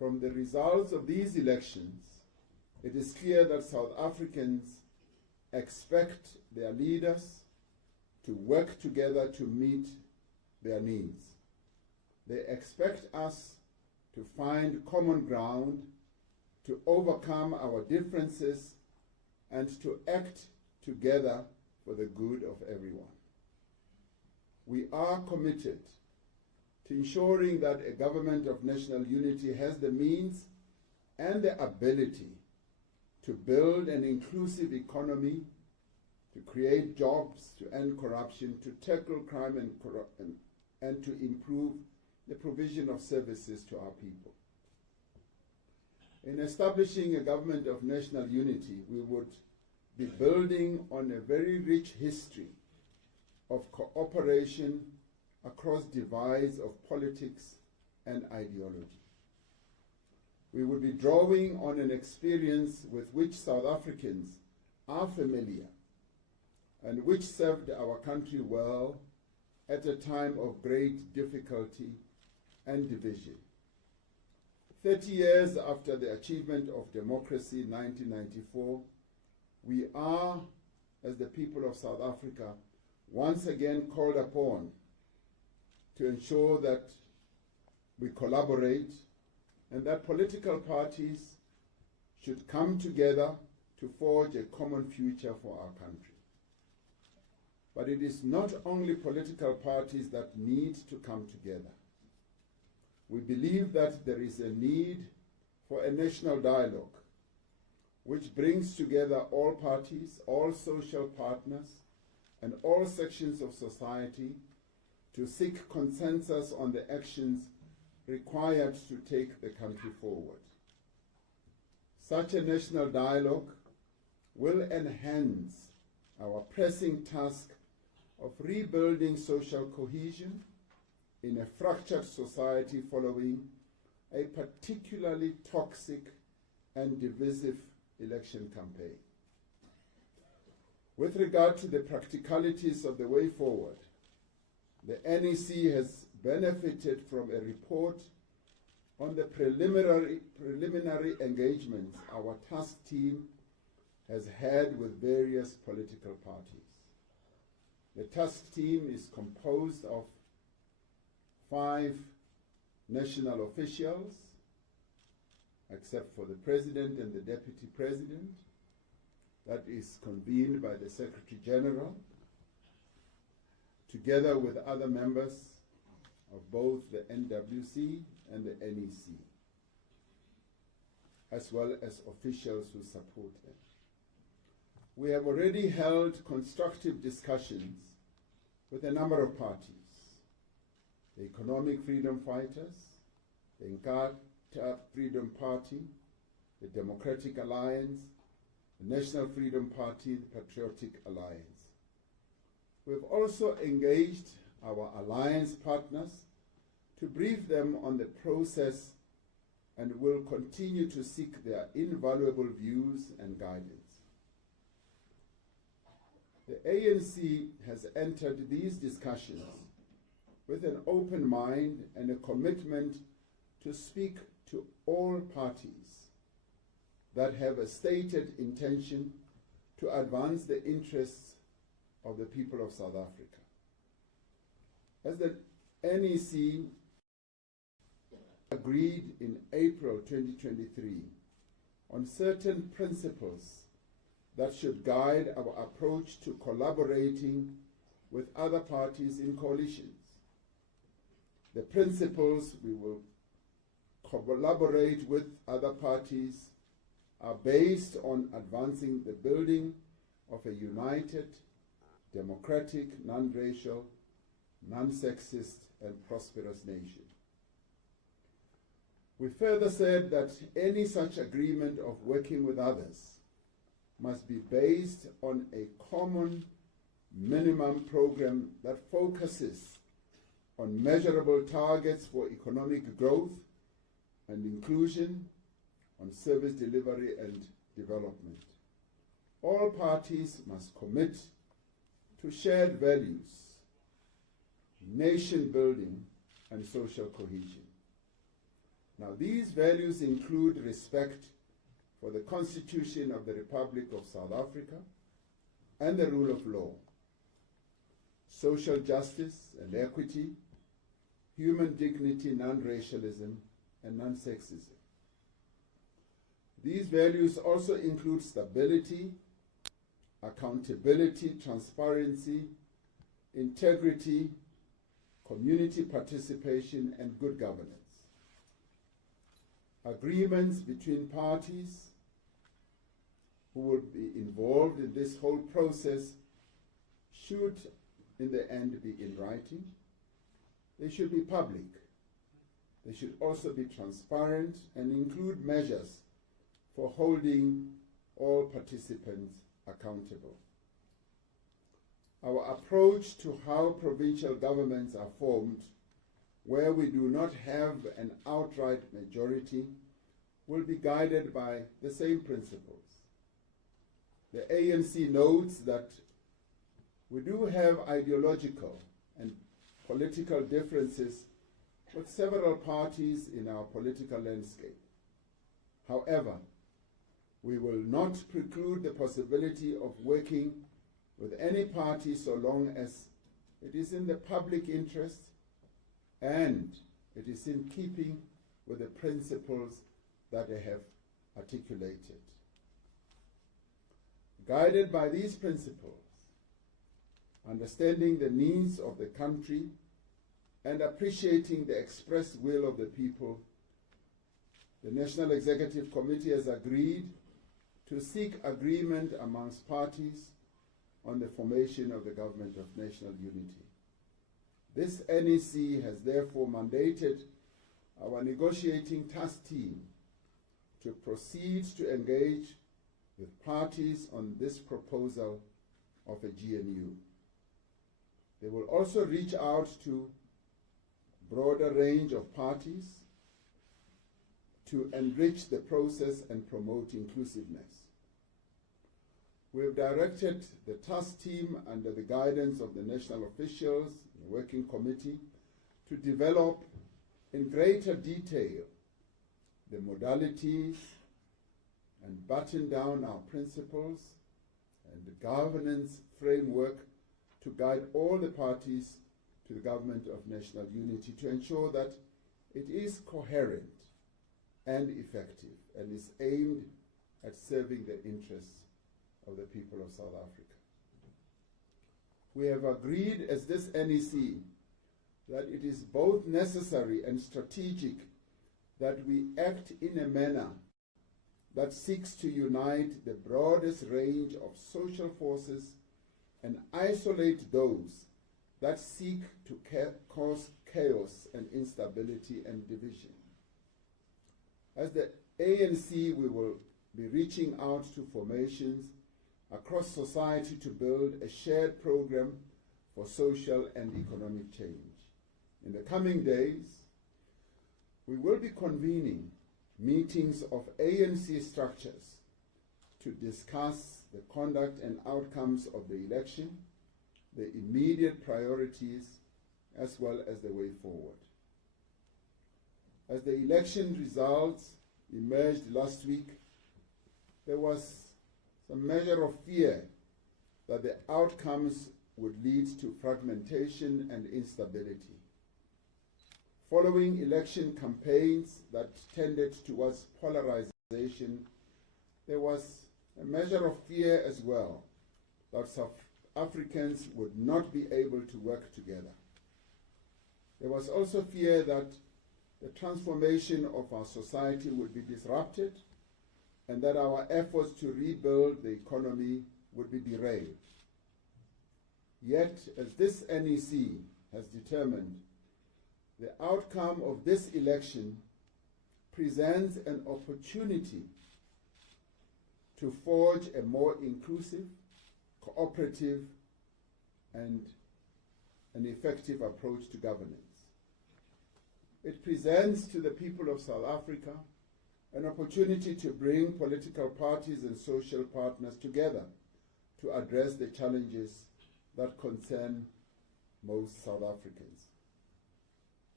From the results of these elections, it is clear that South Africans expect their leaders to work together to meet their needs. They expect us to find common ground, to overcome our differences, and to act together for the good of everyone. We are committed to ensuring that a government of national unity has the means and the ability to build an inclusive economy, to create jobs, to end corruption, to tackle crime and to improve the provision of services to our people. In establishing a government of national unity, we would be building on a very rich history of cooperation across divides of politics and ideology. We would be drawing on an experience with which South Africans are familiar and which served our country well at a time of great difficulty and division. 30 years after the achievement of democracy in 1994, we are, as the people of South Africa, once again called upon to ensure that we collaborate and that political parties should come together to forge a common future for our country. But it is not only political parties that need to come together. We believe that there is a need for a national dialogue which brings together all parties, all social partners, and all sections of society to seek consensus on the actions required to take the country forward. Such a national dialogue will enhance our pressing task of rebuilding social cohesion in a fractured society following a particularly toxic and divisive election campaign. With regard to the practicalities of the way forward, the NEC has benefited from a report on the preliminary engagements our task team has had with various political parties. The task team is composed of 5 national officials, except for the President and the Deputy President. That is convened by the Secretary General, together with other members of both the NWC and the NEC, as well as officials who support them. We have already held constructive discussions with a number of parties: the Economic Freedom Fighters, the Inkatha Freedom Party, the Democratic Alliance, the National Freedom Party, the Patriotic Alliance. We've also engaged our alliance partners to brief them on the process and will continue to seek their invaluable views and guidance. The ANC has entered these discussions with an open mind and a commitment to speak to all parties that have a stated intention to advance the interests of the people of South Africa. As the NEC agreed in April 2023 on certain principles that should guide our approach to collaborating with other parties in coalitions. The principles we will collaborate with other parties are based on advancing the building of a united, democratic, non-racial, non-sexist, and prosperous nation. We further said that any such agreement of working with others must be based on a common minimum program that focuses on measurable targets for economic growth and inclusion, on service delivery and development. All parties must commit to shared values, nation building, and social cohesion. Now, these values include respect for the Constitution of the Republic of South Africa and the rule of law, social justice and equity, human dignity, non-racialism, and non-sexism. These values also include stability, accountability, transparency, integrity, community participation, and good governance. Agreements between parties who will be involved in this whole process should, in the end, be in writing. They should be public. They should also be transparent and include measures for holding all participants accountable. Our approach to how provincial governments are formed, where we do not have an outright majority, will be guided by the same principles. The ANC notes that we do have ideological and political differences with several parties in our political landscape. However, we will not preclude the possibility of working with any party so long as it is in the public interest and it is in keeping with the principles that I have articulated. Guided by these principles, understanding the needs of the country and appreciating the expressed will of the people, the National Executive Committee has agreed to seek agreement amongst parties on the formation of the Government of National Unity. This NEC has therefore mandated our negotiating task team to proceed to engage with parties on this proposal of a GNU. They will also reach out to a broader range of parties to enrich the process and promote inclusiveness. We have directed the task team under the guidance of the national officials, the working committee, to develop in greater detail the modalities and button down our principles and the governance framework to guide all the parties to the Government of National Unity to ensure that it is coherent and effective and is aimed at serving the interests of the people of South Africa. We have agreed as this NEC that it is both necessary and strategic that we act in a manner that seeks to unite the broadest range of social forces and isolate those that seek to cause chaos and instability and division. As the ANC, we will be reaching out to formations across society to build a shared program for social and economic change. In the coming days, we will be convening meetings of ANC structures to discuss the conduct and outcomes of the election, the immediate priorities, as well as the way forward. As the election results emerged last week, there was some measure of fear that the outcomes would lead to fragmentation and instability. Following election campaigns that tended towards polarization, there was a measure of fear as well that South Africans would not be able to work together. There was also fear that the transformation of our society would be disrupted and that our efforts to rebuild the economy would be derailed. Yet, as this NEC has determined, the outcome of this election presents an opportunity to forge a more inclusive, cooperative, and an effective approach to governance. It presents to the people of South Africa an opportunity to bring political parties and social partners together to address the challenges that concern most South Africans.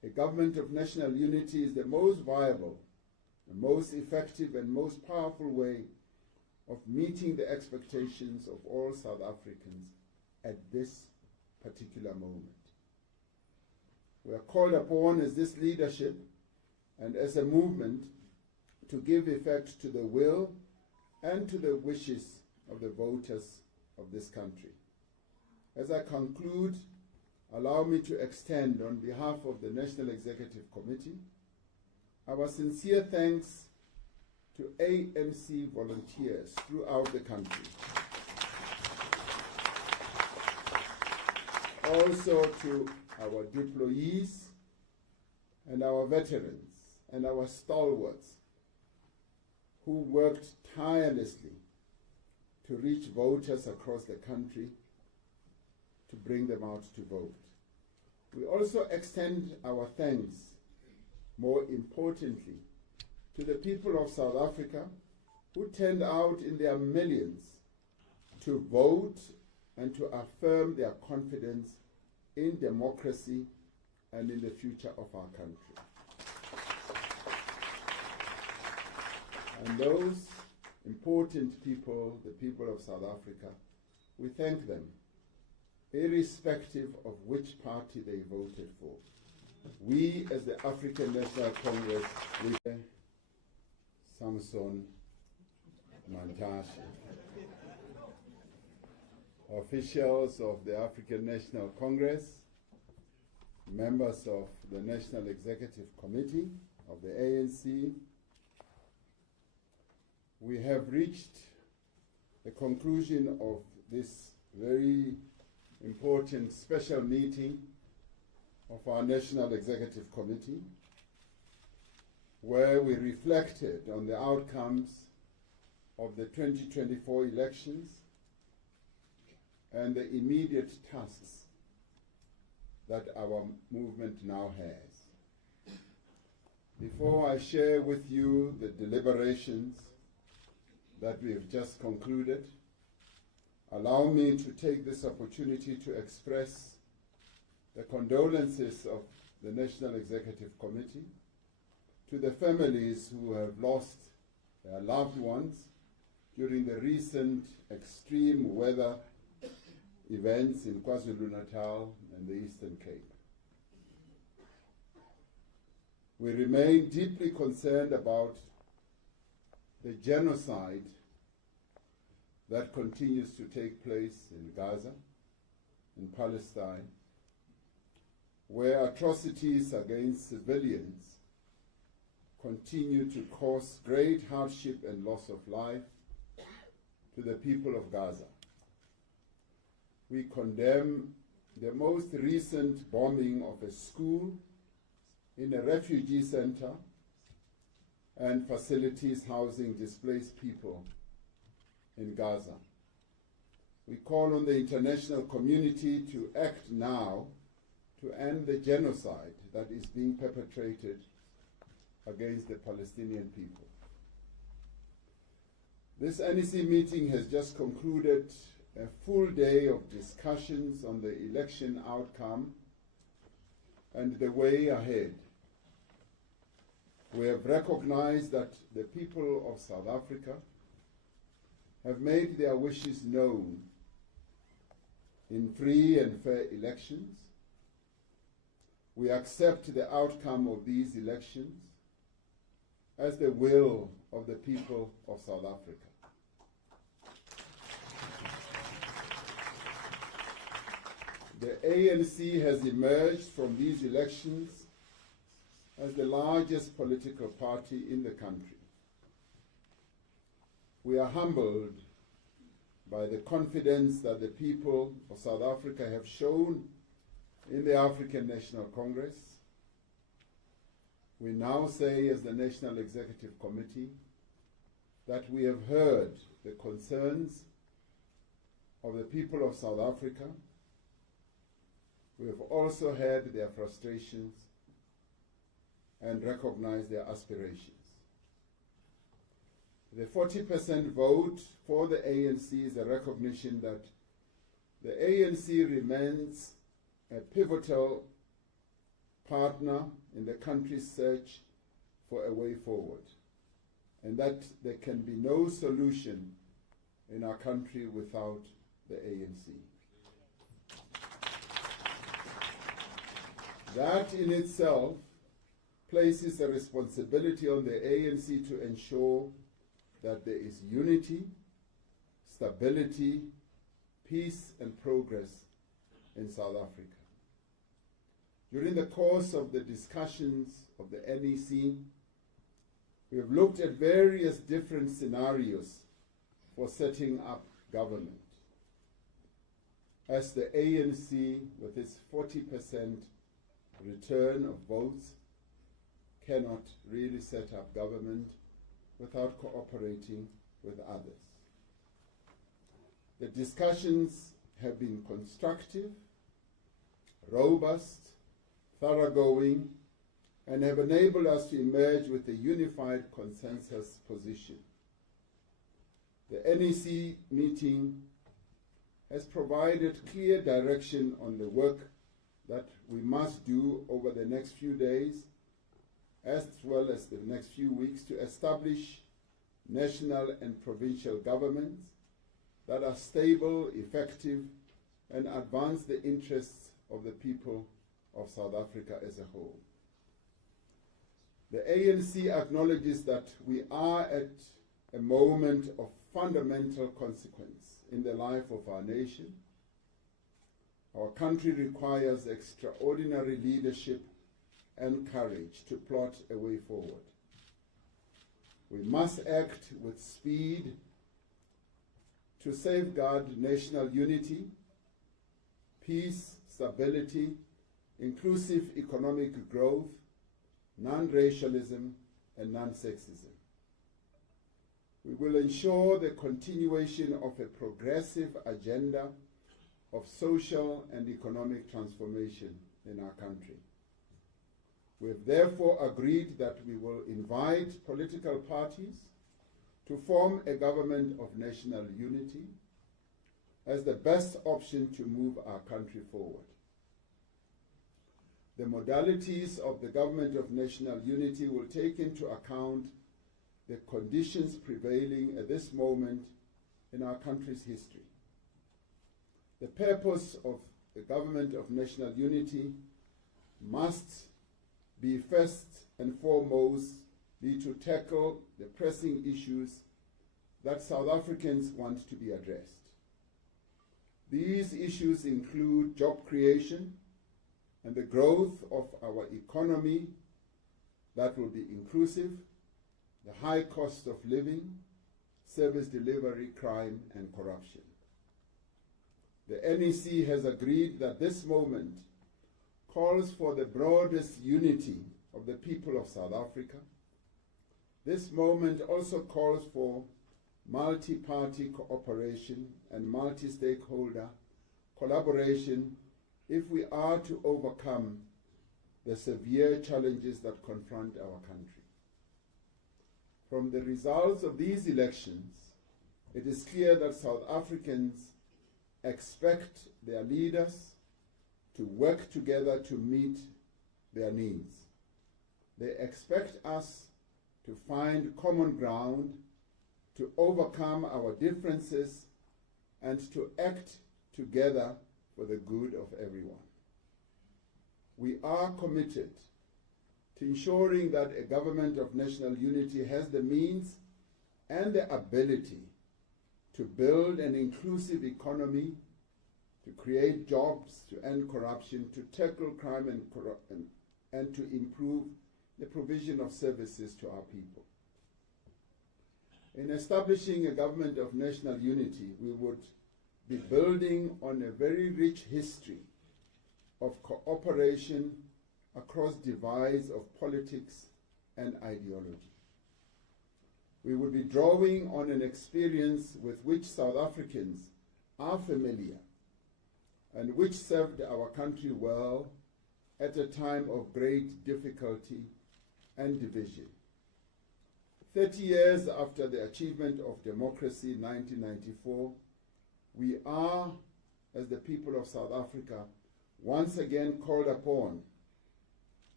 A government of national unity is the most viable, the most effective and most powerful way of meeting the expectations of all South Africans at this particular moment. We are called upon as this leadership and as a movement to give effect to the will and to the wishes of the voters of this country. As I conclude, allow me to extend on behalf of the National Executive Committee our sincere thanks to ANC volunteers throughout the country. Also to our deployees and our veterans and our stalwarts who worked tirelessly to reach voters across the country to bring them out to vote. We also extend our thanks, more importantly, to the people of South Africa who turned out in their millions to vote and to affirm their confidence in democracy and in the future of our country. And those important people, the people of South Africa, we thank them, irrespective of which party they voted for. We, as the African National Congress, we Samson Mantashe, officials of the African National Congress, members of the National Executive Committee of the ANC, we have reached the conclusion of this very important special meeting of our National Executive Committee, where we reflected on the outcomes of the 2024 elections and the immediate tasks that our movement now has. Before I share with you the deliberations that we have just concluded, allow me to take this opportunity to express the condolences of the National Executive Committee to the families who have lost their loved ones during the recent extreme weather events in KwaZulu-Natal and the Eastern Cape. We remain deeply concerned about the genocide that continues to take place in Gaza, in Palestine, where atrocities against civilians continue to cause great hardship and loss of life to the people of Gaza. We condemn the most recent bombing of a school in a refugee center and facilities housing displaced people in Gaza. We call on the international community to act now to end the genocide that is being perpetrated against the Palestinian people. This NEC meeting has just concluded a full day of discussions on the election outcome and the way ahead. We have recognized that the people of South Africa have made their wishes known in free and fair elections. We accept the outcome of these elections as the will of the people of South Africa. The ANC has emerged from these elections as the largest political party in the country. We are humbled by the confidence that the people of South Africa have shown in the African National Congress. We now say, as the National Executive Committee, that we have heard the concerns of the people of South Africa. We have also heard their frustrations and recognized their aspirations. The 40% vote for the ANC is a recognition that the ANC remains a pivotal partner in the country's search for a way forward, and that there can be no solution in our country without the ANC. That in itself places a responsibility on the ANC to ensure that there is unity, stability, peace and progress in South Africa. During the course of the discussions of the NEC, we have looked at various different scenarios for setting up government. As the ANC, with its 40% return of votes, cannot really set up government without cooperating with others. The discussions have been constructive, robust, thoroughgoing, and have enabled us to emerge with a unified consensus position. The NEC meeting has provided clear direction on the work that we must do over the next few days, as well as the next few weeks, to establish national and provincial governments that are stable, effective, and advance the interests of the people of South Africa as a whole. The ANC acknowledges that we are at a moment of fundamental consequence in the life of our nation. Our country requires extraordinary leadership and courage to plot a way forward. We must act with speed to safeguard national unity, peace, stability, inclusive economic growth, non-racialism, and non-sexism. We will ensure the continuation of a progressive agenda of social and economic transformation in our country. We have therefore agreed that we will invite political parties to form a government of national unity as the best option to move our country forward. The modalities of the government of national unity will take into account the conditions prevailing at this moment in our country's history. The purpose of the government of national unity must be first and foremost be to tackle the pressing issues that South Africans want to be addressed. These issues include job creation and the growth of our economy that will be inclusive, the high cost of living, service delivery, crime, and corruption. The NEC has agreed that this moment calls for the broadest unity of the people of South Africa. This moment also calls for multi-party cooperation and multi-stakeholder collaboration if we are to overcome the severe challenges that confront our country. From the results of these elections, it is clear that South Africans expect their leaders to work together to meet their needs. They expect us to find common ground, to overcome our differences, and to act together for the good of everyone. We are committed to ensuring that a government of national unity has the means and the ability to build an inclusive economy, to create jobs, to end corruption, to tackle crime and to improve the provision of services to our people. In establishing a government of national unity, we would be building on a very rich history of cooperation across divides of politics and ideology. We would be drawing on an experience with which South Africans are familiar and which served our country well at a time of great difficulty and division. 30 years after the achievement of democracy in 1994, we are, as the people of South Africa, once again called upon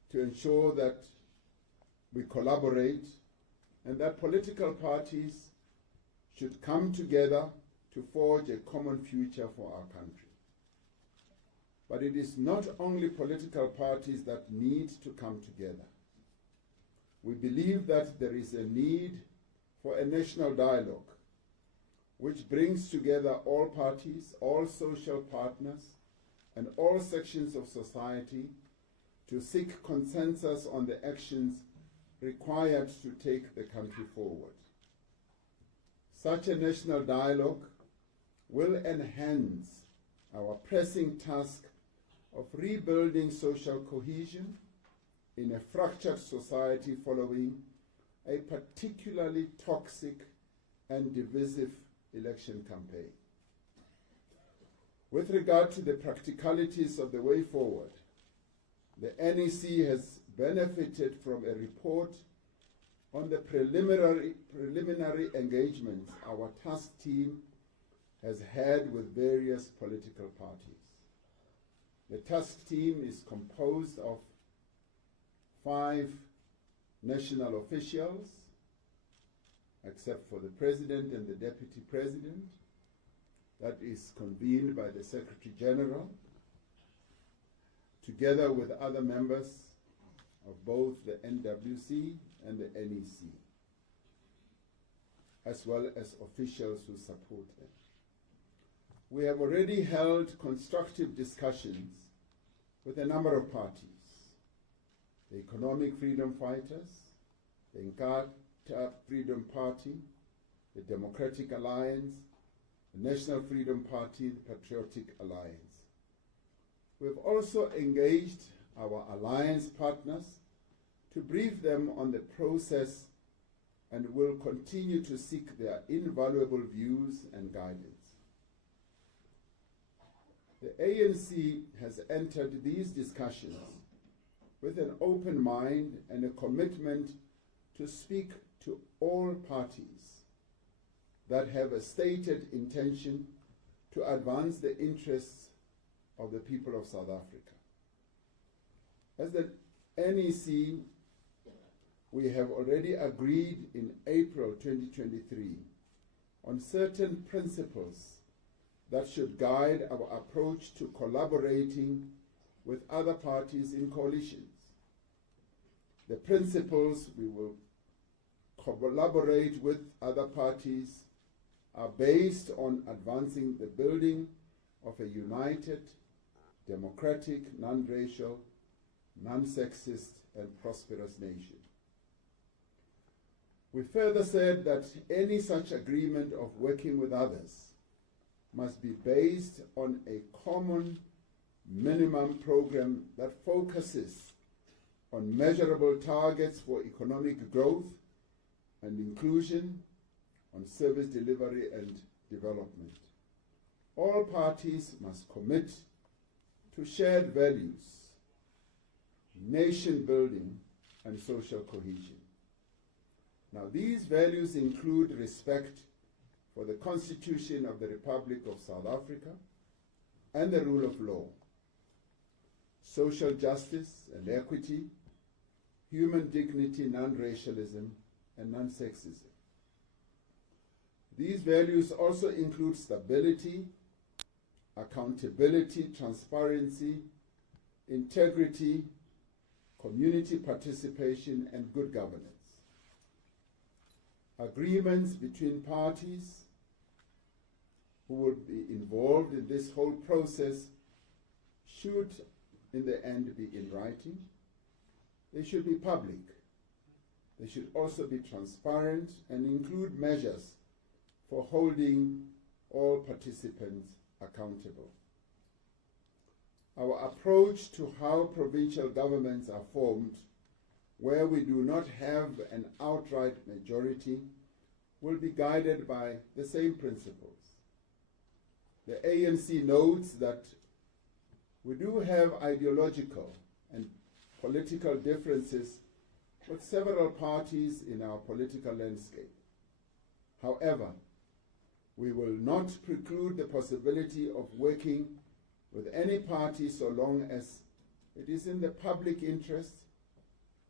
to ensure that we collaborate and that political parties should come together to forge a common future for our country. But it is not only political parties that need to come together. We believe that there is a need for a national dialogue which brings together all parties, all social partners, and all sections of society to seek consensus on the actions required to take the country forward. Such a national dialogue will enhance our pressing task of rebuilding social cohesion in a fractured society following a particularly toxic and divisive election campaign. With regard to the practicalities of the way forward, the NEC has benefited from a report on the preliminary engagements our task team has had with various political parties. The task team is composed of 5 national officials, except for the President and the Deputy President. That is convened by the Secretary General, together with other members of both the NWC and the NEC, as well as officials who support them. We have already held constructive discussions with a number of parties: the Economic Freedom Fighters, the Inkatha Freedom Party, the Democratic Alliance, the National Freedom Party, the Patriotic Alliance. We have also engaged our alliance partners to brief them on the process and will continue to seek their invaluable views and guidance. The ANC has entered these discussions with an open mind and a commitment to speak to all parties that have a stated intention to advance the interests of the people of South Africa. As the NEC, we have already agreed in April 2023 on certain principles that should guide our approach to collaborating with other parties in coalitions. The principles we will collaborate with other parties are based on advancing the building of a united, democratic, non-racial, non-sexist, and prosperous nation. We further said that any such agreement of working with others must be based on a common minimum program that focuses on measurable targets for economic growth and inclusion, on service delivery and development. All parties must commit to shared values, nation building, and social cohesion. Now, these values include respect for the Constitution of the Republic of South Africa and the rule of law, social justice and equity, human dignity, non-racialism, and non-sexism. These values also include stability, accountability, transparency, integrity, community participation, and good governance. Agreements between parties who will be involved in this whole process should, in the end, be in writing. They should be public. They should also be transparent and include measures for holding all participants accountable. Our approach to how provincial governments are formed, where we do not have an outright majority, will be guided by the same principles. The ANC notes that we do have ideological and political differences with several parties in our political landscape. However, we will not preclude the possibility of working with any party so long as it is in the public interest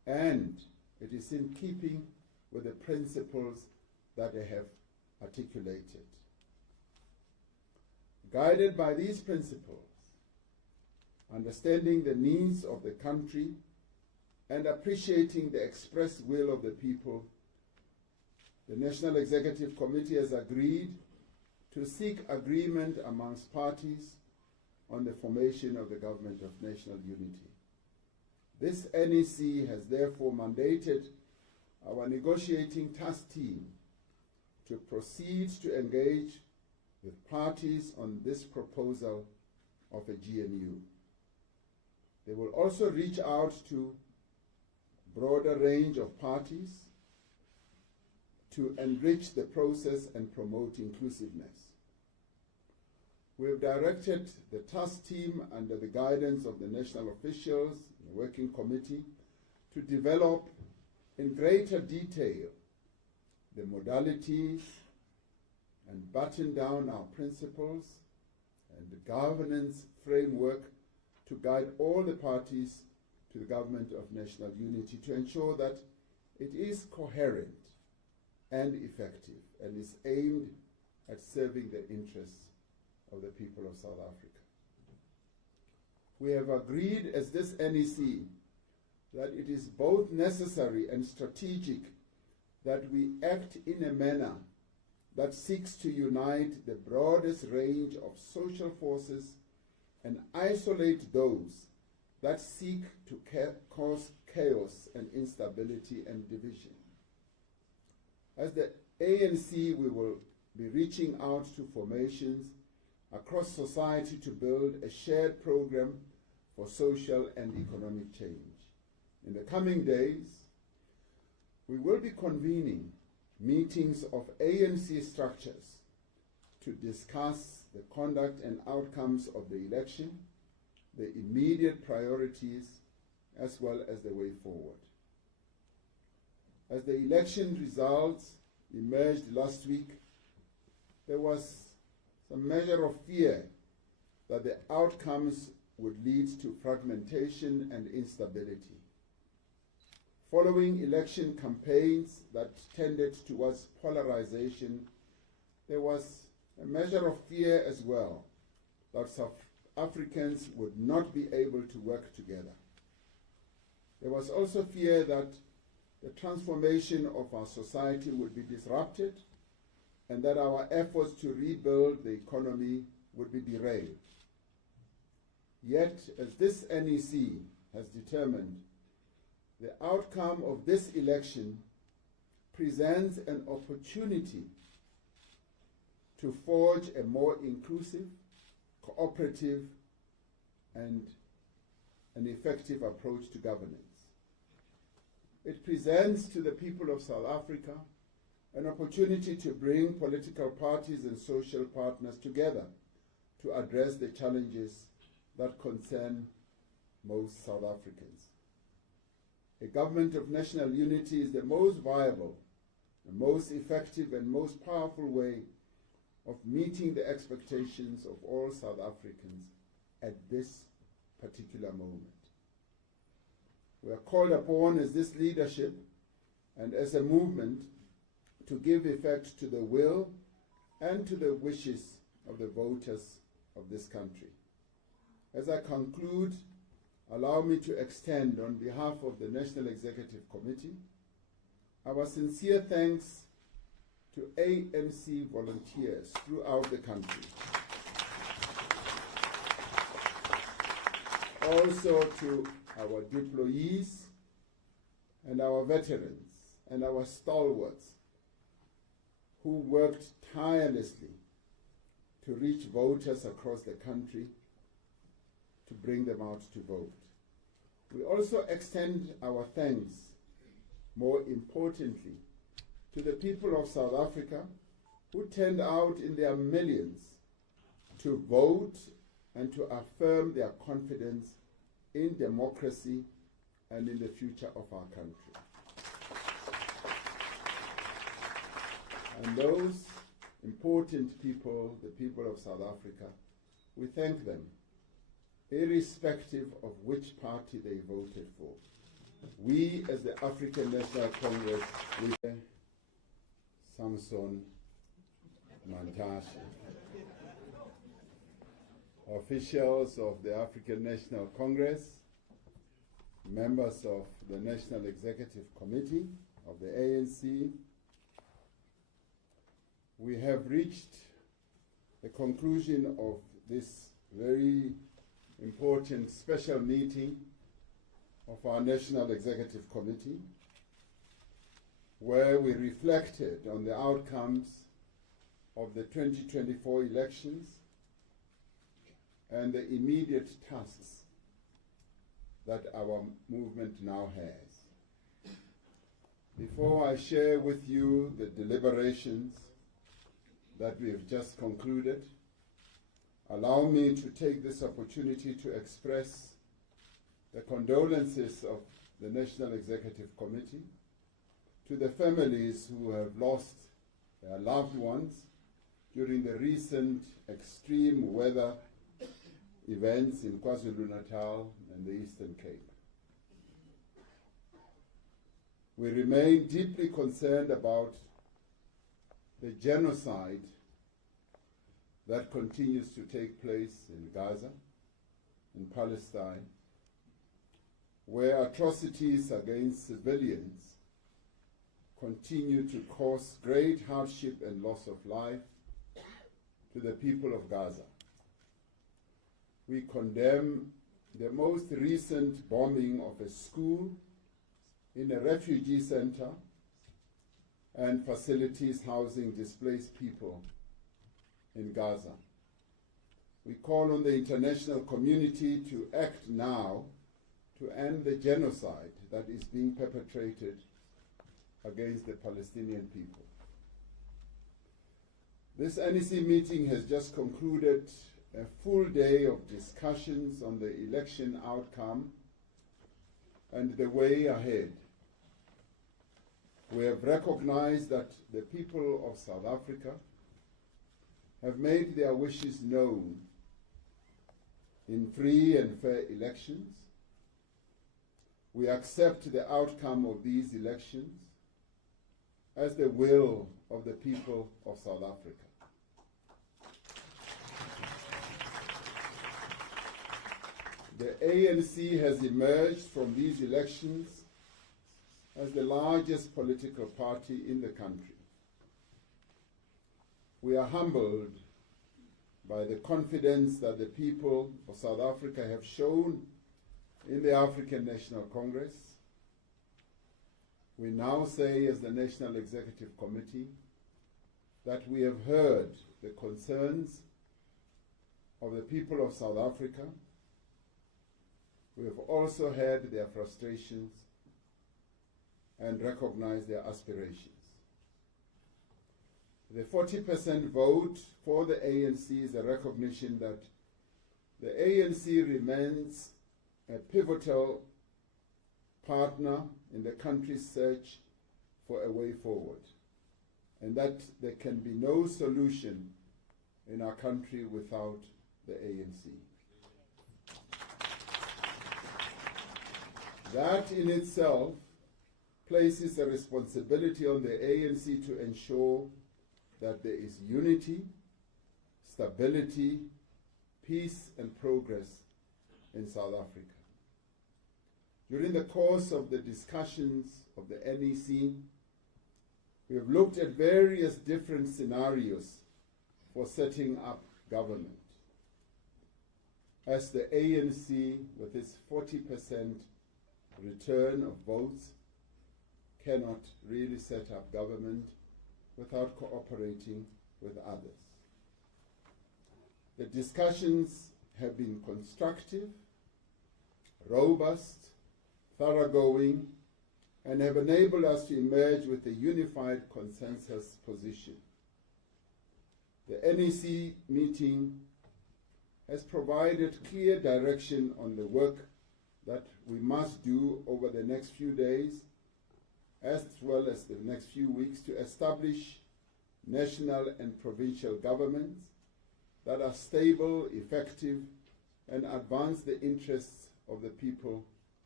and it is in keeping with the principles that they have articulated. Guided by these principles, understanding the needs of the country and appreciating the expressed will of the people, the National Executive Committee has agreed to seek agreement amongst parties on the formation of the Government of National Unity. This NEC has therefore mandated our negotiating task team to proceed to engage with parties on this proposal of a GNU. They will also reach out to a broader range of parties to enrich the process and promote inclusiveness. We have directed the task team under the guidance of the national officials, the working committee, to develop in greater detail the modalities and button down our principles and the governance framework to guide all the parties to the Government of National Unity to ensure that it is coherent and effective and is aimed at serving the interests of the people of South Africa. We have agreed as this NEC that it is both necessary and strategic that we act in a manner that seeks to unite the broadest range of social forces and isolate those that seek to cause chaos and instability and division. As the ANC, we will be reaching out to formations across society to build a shared program for social and economic change. In the coming days, we will be convening meetings of ANC structures to discuss the conduct and outcomes of the election, the immediate priorities, as well as the way forward. As the election results emerged last week, there was some measure of fear that the outcomes would lead to fragmentation and instability. Following election campaigns that tended towards polarization, there was a measure of fear as well that South Africans would not be able to work together. There was also fear that the transformation of our society would be disrupted and that our efforts to rebuild the economy would be derailed. Yet, as this NEC has determined, the outcome of this election presents an opportunity to forge a more inclusive, cooperative, and an effective approach to governance. It presents to the people of South Africa an opportunity to bring political parties and social partners together to address the challenges that concern most South Africans. A government of national unity is the most viable, the most effective and most powerful way of meeting the expectations of all South Africans at this particular moment. We are called upon as this leadership and as a movement to give effect to the will and to the wishes of the voters of this country. As I conclude, allow me to extend on behalf of the National Executive Committee our sincere thanks to ANC volunteers throughout the country. Also to our deployees and our veterans and our stalwarts who worked tirelessly to reach voters across the country to bring them out to vote. We also extend our thanks, more importantly, to the people of South Africa who turned out in their millions to vote and to affirm their confidence in democracy and in the future of our country. And those important people, the people of South Africa, we thank them, irrespective of which party they voted for. we as the African National Congress, we Samson Mantashe, officials of the African National Congress, members of the National Executive Committee of the ANC, we have reached the conclusion of this very important special meeting of our National Executive Committee, where we reflected on the outcomes of the 2024 elections and the immediate tasks that our movement now has. Before I share with you the deliberations that we have just concluded, allow me to take this opportunity to express the condolences of the National Executive Committee to the families who have lost their loved ones during the recent extreme weather events in KwaZulu-Natal and the Eastern Cape. We remain deeply concerned about the genocide that continues to take place in Gaza, in Palestine, where atrocities against civilians continue to cause great hardship and loss of life to the people of Gaza. We condemn the most recent bombing of a school in a refugee center and facilities housing displaced people in Gaza. We call on the international community to act now to end the genocide that is being perpetrated against the Palestinian people. This NEC meeting has just concluded a full day of discussions on the election outcome and the way ahead. We have recognized that the people of South Africa have made their wishes known in free and fair elections. We accept the outcome of these elections as the will of the people of South Africa. The ANC has emerged from these elections as the largest political party in the country. We are humbled by the confidence that the people of South Africa have shown in the African National Congress. We now say, as the National Executive Committee, that we have heard the concerns of the people of South Africa. We have also heard their frustrations and recognized their aspirations. The 40% vote for the ANC is a recognition that the ANC remains a pivotal partner in the country's search for a way forward, and that there can be no solution in our country without the ANC. That in itself places a responsibility on the ANC to ensure that there is unity, stability, peace, and progress in South Africa. During the course of the discussions of the NEC, we have looked at various different scenarios for setting up government. As the ANC, with its 40% return of votes, cannot really set up government without cooperating with others. The discussions have been constructive, robust, thoroughgoing, and have enabled us to emerge with a unified consensus position. The NEC meeting has provided clear direction on the work that we must do over the next few days, as well as the next few weeks, to establish national and provincial governments that are stable, effective, and advance the interests of the people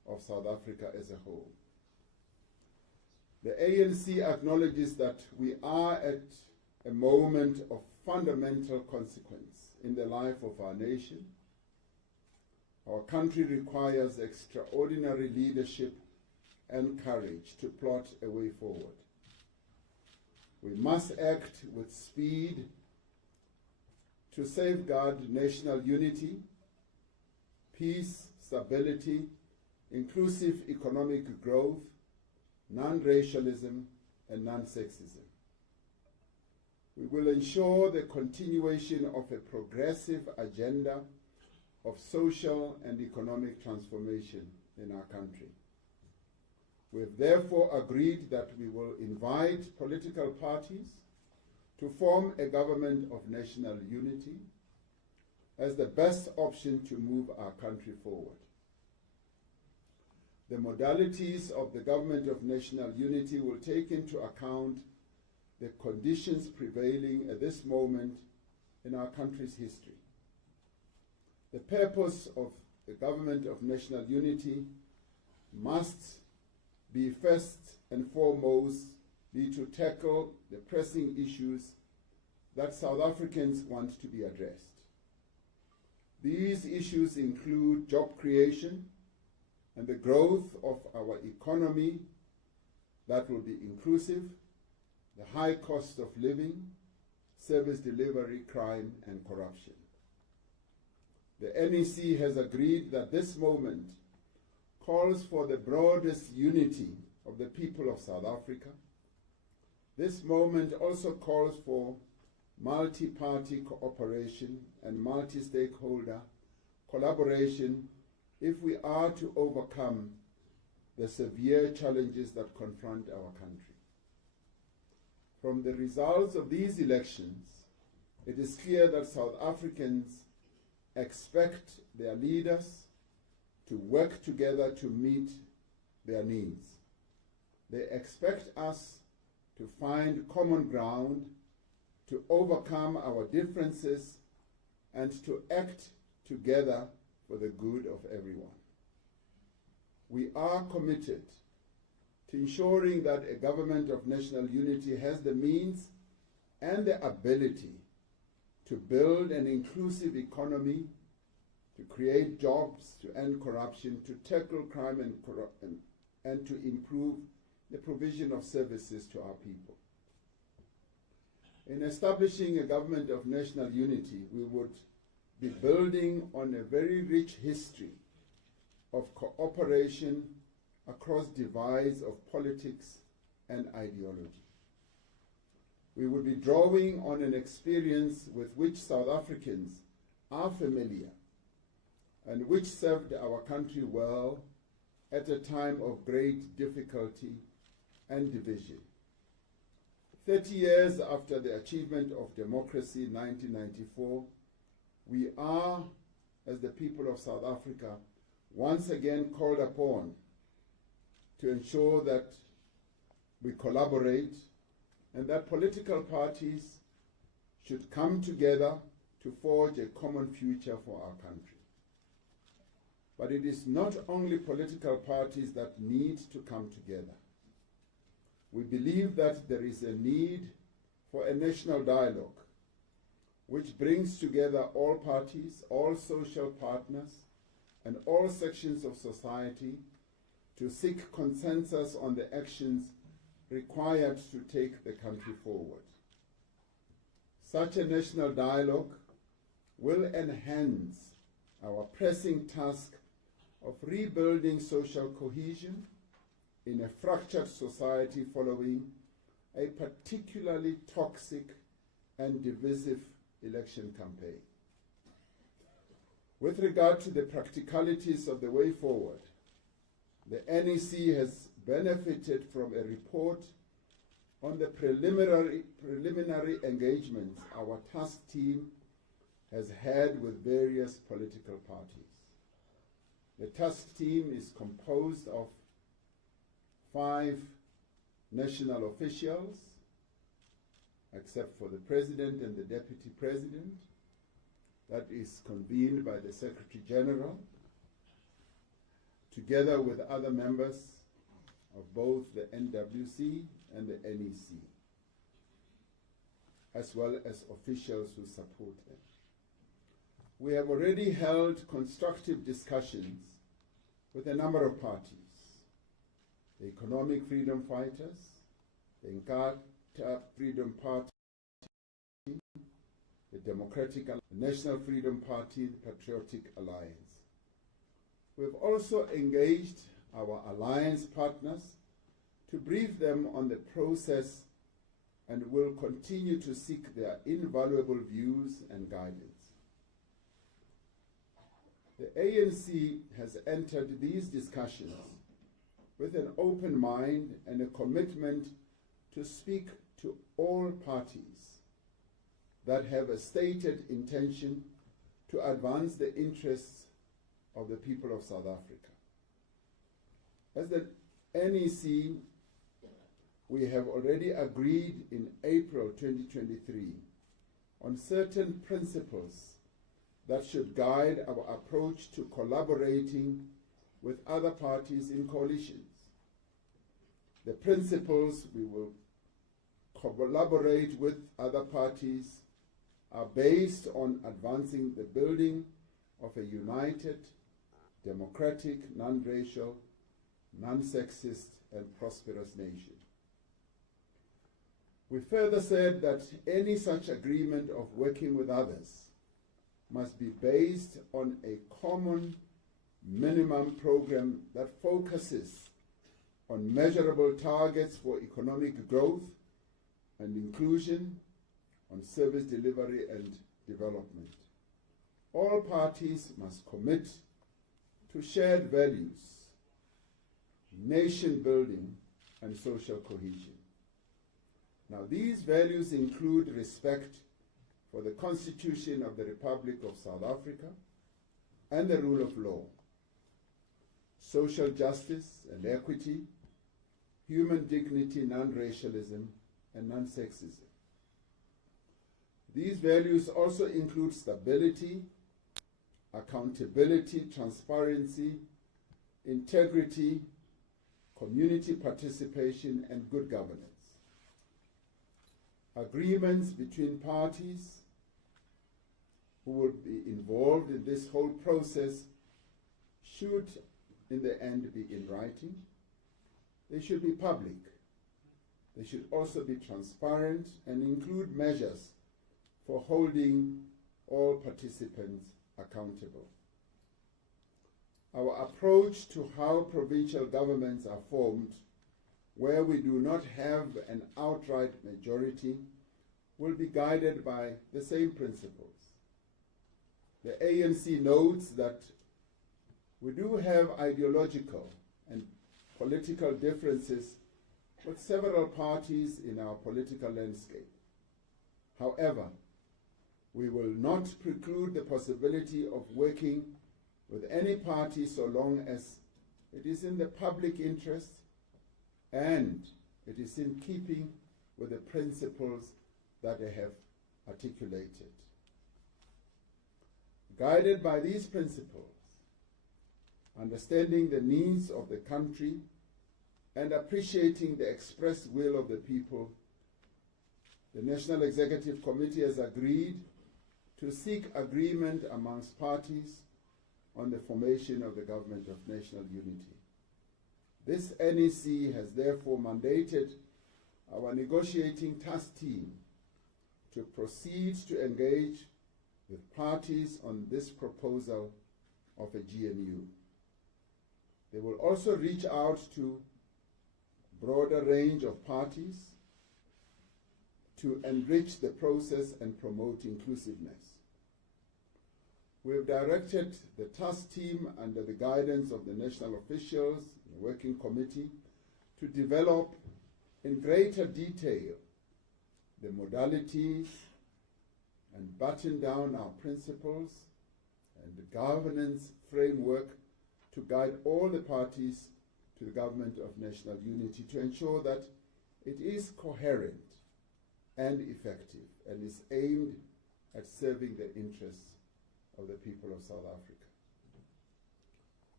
of South Africa as a whole. The ANC acknowledges that we are at a moment of fundamental consequence in the life of our nation. Our country requires extraordinary leadership and courage to plot a way forward. We must act with speed to safeguard national unity, peace, stability, inclusive economic growth, non-racialism, and non-sexism. We will ensure the continuation of a progressive agenda of social and economic transformation in our country. We have therefore agreed that we will invite political parties to form a government of national unity as the best option to move our country forward. The modalities of the government of national unity will take into account the conditions prevailing at this moment in our country's history. The purpose of the government of national unity must be first and foremost be to tackle the pressing issues that South Africans want to be addressed. These issues include job creation and the growth of our economy that will be inclusive, the high cost of living, service delivery, crime, and corruption. The NEC has agreed that this moment calls for the broadest unity of the people of South Africa. This moment also calls for multi-party cooperation and multi-stakeholder collaboration if we are to overcome the severe challenges that confront our country. From the results of these elections, it is clear that South Africans expect their leaders to work together to meet their needs. They expect us to find common ground, to overcome our differences, and to act together for the good of everyone. We are committed to ensuring that a government of national unity has the means and the ability to build an inclusive economy, to create jobs, to end corruption, to tackle crime and to improve the provision of services to our people. In establishing a government of national unity, we would be building on a very rich history of cooperation across divides of politics and ideology. We would be drawing on an experience with which South Africans are familiar and which served our country well at a time of great difficulty and division. 30 years after the achievement of democracy in 1994, we are, as the people of South Africa, once again called upon to ensure that we collaborate and that political parties should come together to forge a common future for our country. But it is not only political parties that need to come together. We believe that there is a need for a national dialogue which brings together all parties, all social partners, and all sections of society to seek consensus on the actions required to take the country forward. Such a national dialogue will enhance our pressing task of rebuilding social cohesion in a fractured society following a particularly toxic and divisive election campaign. With regard to the practicalities of the way forward, the NEC has benefited from a report on the preliminary engagements our task team has had with various political parties. The task team is composed of 5 national officials, except for the President and the Deputy President, that is convened by the Secretary General, together with other members of both the NWC and the NEC, as well as officials who support them. We have already held constructive discussions with a number of parties: the Economic Freedom Fighters, the Inkatha Freedom Party, the Democratic Alliance, the National Freedom Party, the Patriotic Alliance. We have also engaged our alliance partners to brief them on the process and will continue to seek their invaluable views and guidance. The ANC has entered these discussions with an open mind and a commitment to speak to all parties that have a stated intention to advance the interests of the people of South Africa. As the NEC, we have already agreed in April 2023 on certain principles that should guide our approach to collaborating with other parties in coalitions. The principles we will collaborate with other parties are based on advancing the building of a united, democratic, non-racial, non-sexist, and prosperous nation. We further said that any such agreement of working with others must be based on a common minimum program that focuses on measurable targets for economic growth and inclusion, on service delivery and development. All parties must commit to shared values, nation building, and social cohesion. Now, these values include respect for the Constitution of the Republic of South Africa and the rule of law, social justice and equity, human dignity, non-racialism, and non-sexism. These values also include stability, accountability, transparency, integrity, community participation, and good governance. Agreements between parties who will be involved in this whole process should, in the end, be in writing. They should be public. They should also be transparent and include measures for holding all participants accountable. Our approach to how provincial governments are formed, where we do not have an outright majority, will be guided by the same principles. The ANC notes that we do have ideological and political differences with several parties in our political landscape. However, we will not preclude the possibility of working with any party so long as it is in the public interest and it is in keeping with the principles that I have articulated. Guided by these principles, understanding the needs of the country and appreciating the expressed will of the people, the National Executive Committee has agreed to seek agreement amongst parties on the formation of the Government of National Unity. This NEC has therefore mandated our negotiating task team to proceed to engage with parties on this proposal of a GNU. They will also reach out to a broader range of parties to enrich the process and promote inclusiveness. We have directed the task team under the guidance of the national officials, the working committee, to develop in greater detail the modalities and button down our principles and the governance framework to guide all the parties to the Government of National Unity to ensure that it is coherent and effective and is aimed at serving the interests of the people of South Africa.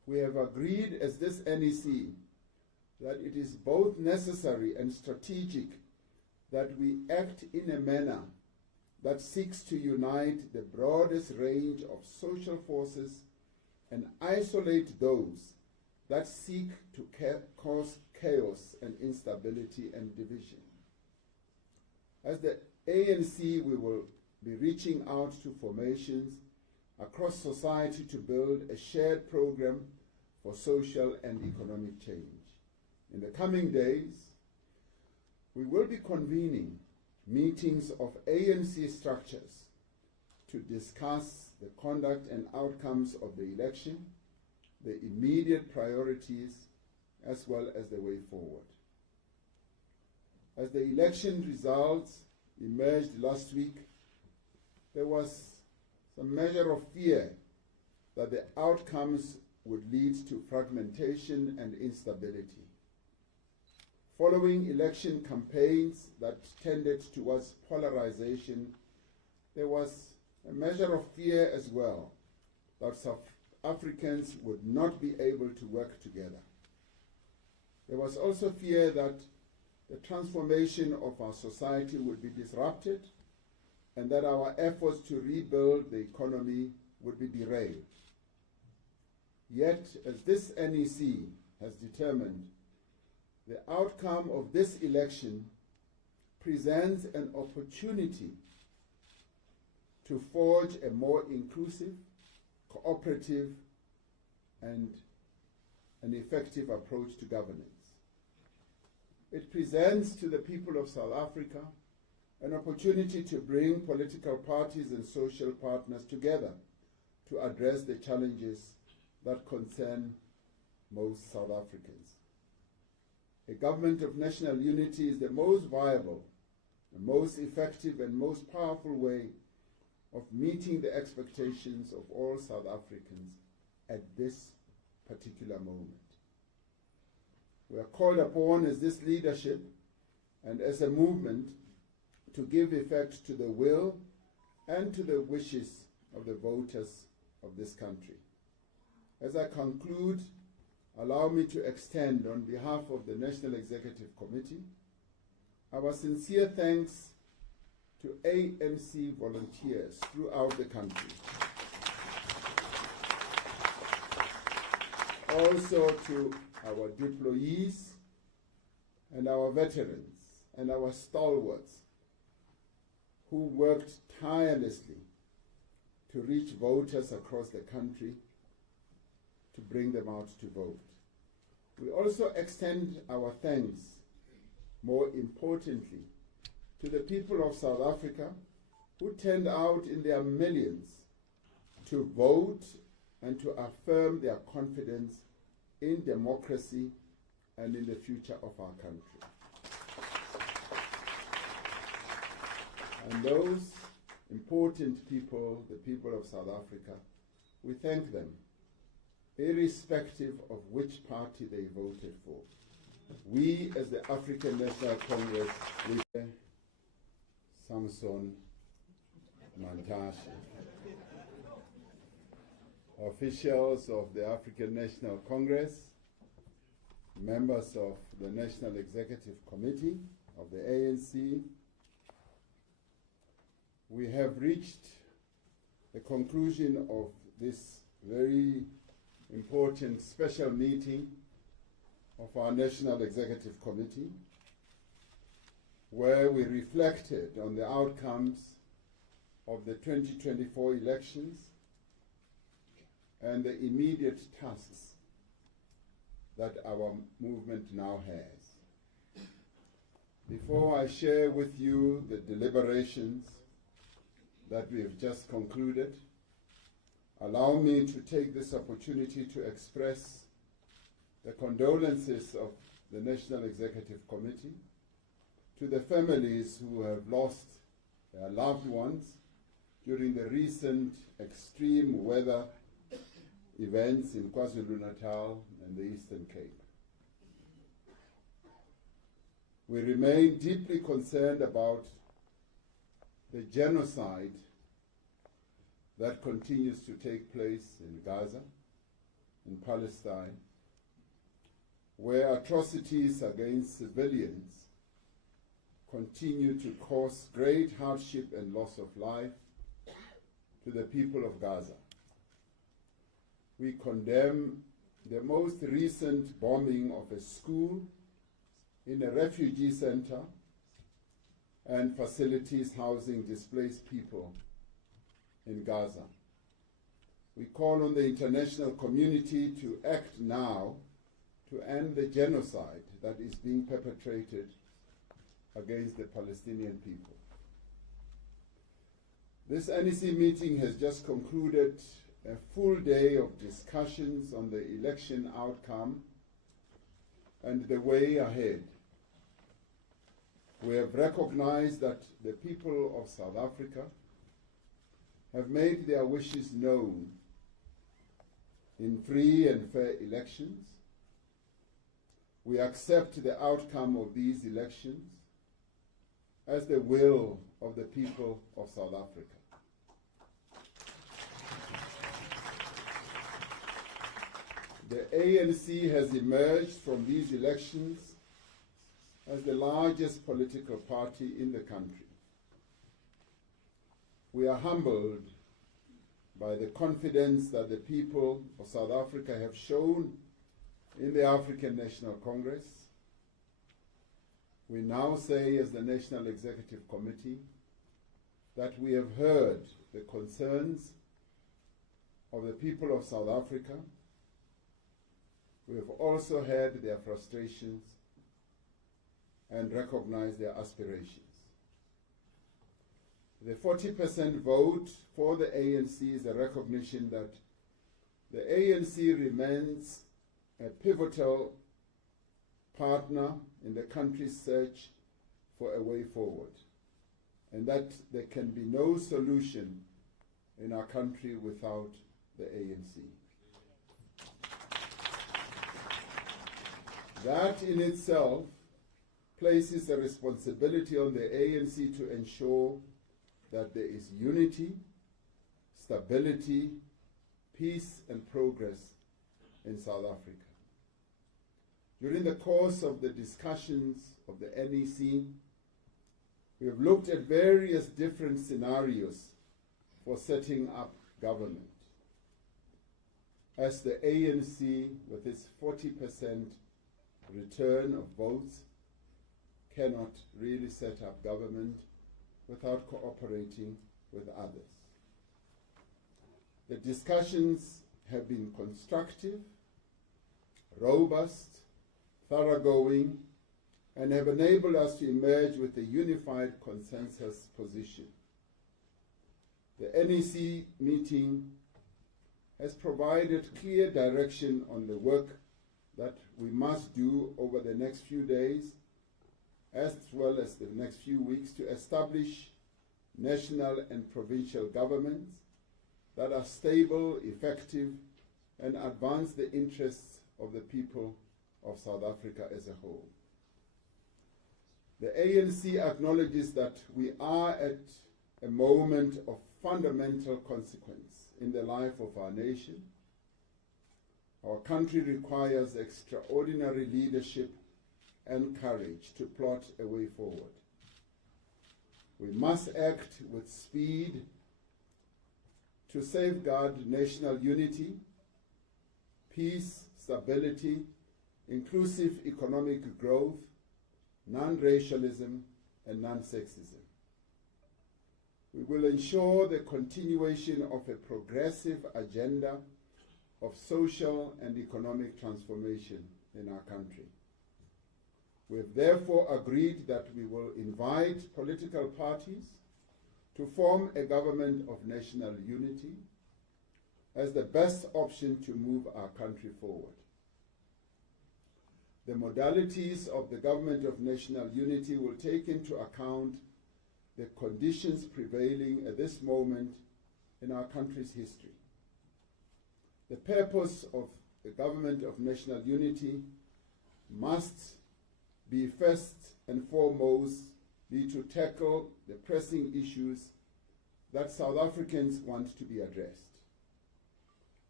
we have agreed as this NEC that it is both necessary and strategic that we act in a manner that seeks to unite the broadest range of social forces and isolate those that seek to cause chaos and instability and division. As the ANC, we will be reaching out to formations across society to build a shared program for social and economic change. In the coming days, we will be convening meetings of ANC structures to discuss the conduct and outcomes of the election, the immediate priorities, as well as the way forward. As the election results emerged last week, there was some measure of fear that the outcomes would lead to fragmentation and instability. Following election campaigns that tended towards polarization, there was a measure of fear as well that South Africans would not be able to work together. There was also fear that the transformation of our society would be disrupted and that our efforts to rebuild the economy would be derailed. Yet, as this NEC has determined, the outcome of this election presents an opportunity to forge a more inclusive, cooperative, and an effective approach to governance. It presents to the people of South Africa an opportunity to bring political parties and social partners together to address the challenges that concern most South Africans. A government of national unity is the most viable, the most effective and most powerful way of meeting the expectations of all South Africans at this particular moment. We are called upon as this leadership and as a movement to give effect to the will and to the wishes of the voters of this country. As I conclude, allow me to extend on behalf of the National Executive Committee our sincere thanks to ANC volunteers throughout the country. Also to our deployees and our veterans and our stalwarts who worked tirelessly to reach voters across the country to bring them out to vote. We also extend our thanks, more importantly, to the people of South Africa who turned out in their millions to vote and to affirm their confidence in democracy and in the future of our country. And those important people, the people of South Africa, we thank them, irrespective of which party they voted for. We, as the African National Congress, with Samson Mantashe, officials of the African National Congress, members of the National Executive Committee of the ANC, we have reached the conclusion of this very important special meeting of our National Executive Committee, where we reflected on the outcomes of the 2024 elections and the immediate tasks that our movement now has. Before I share with you the deliberations that we have just concluded, allow me to take this opportunity to express the condolences of the National Executive Committee to the families who have lost their loved ones during the recent extreme weather events in KwaZulu-Natal and the Eastern Cape. We remain deeply concerned about the genocide that continues to take place in Gaza, in Palestine, where atrocities against civilians continue to cause great hardship and loss of life to the people of Gaza. We condemn the most recent bombing of a school in a refugee center and facilities housing displaced people in Gaza. We call on the international community to act now to end the genocide that is being perpetrated against the Palestinian people. This NEC meeting has just concluded a full day of discussions on the election outcome and the way ahead. We have recognized that the people of South Africa have made their wishes known in free and fair elections. We accept the outcome of these elections as the will of the people of South Africa. The ANC has emerged from these elections as the largest political party in the country. We are humbled by the confidence that the people of South Africa have shown in the African National Congress. We now say, as the National Executive Committee, that we have heard the concerns of the people of South Africa. We have also heard their frustrations and recognized their aspirations. The 40% vote for the ANC is a recognition that the ANC remains a pivotal partner in the country's search for a way forward, and that there can be no solution in our country without the ANC. That in itself places a responsibility on the ANC to ensure that there is unity, stability, peace, and progress in South Africa. During the course of the discussions of the NEC, we have looked at various different scenarios for setting up government. As the ANC, with its 40% return of votes, cannot really set up government without cooperating with others. The discussions have been constructive, robust, thoroughgoing, and have enabled us to emerge with a unified consensus position. The NEC meeting has provided clear direction on the work that we must do over the next few days, as well as the next few weeks, to establish national and provincial governments that are stable, effective, and advance the interests of the people of South Africa as a whole. The ANC acknowledges that we are at a moment of fundamental consequence in the life of our nation. Our country requires extraordinary leadership and courage to plot a way forward. We must act with speed to safeguard national unity, peace, stability, inclusive economic growth, non-racialism, and non-sexism. We will ensure the continuation of a progressive agenda of social and economic transformation in our country. We have therefore agreed that we will invite political parties to form a government of national unity as the best option to move our country forward. The modalities of the government of national unity will take into account the conditions prevailing at this moment in our country's history. The purpose of the government of national unity must be first and foremost be to tackle the pressing issues that South Africans want to be addressed.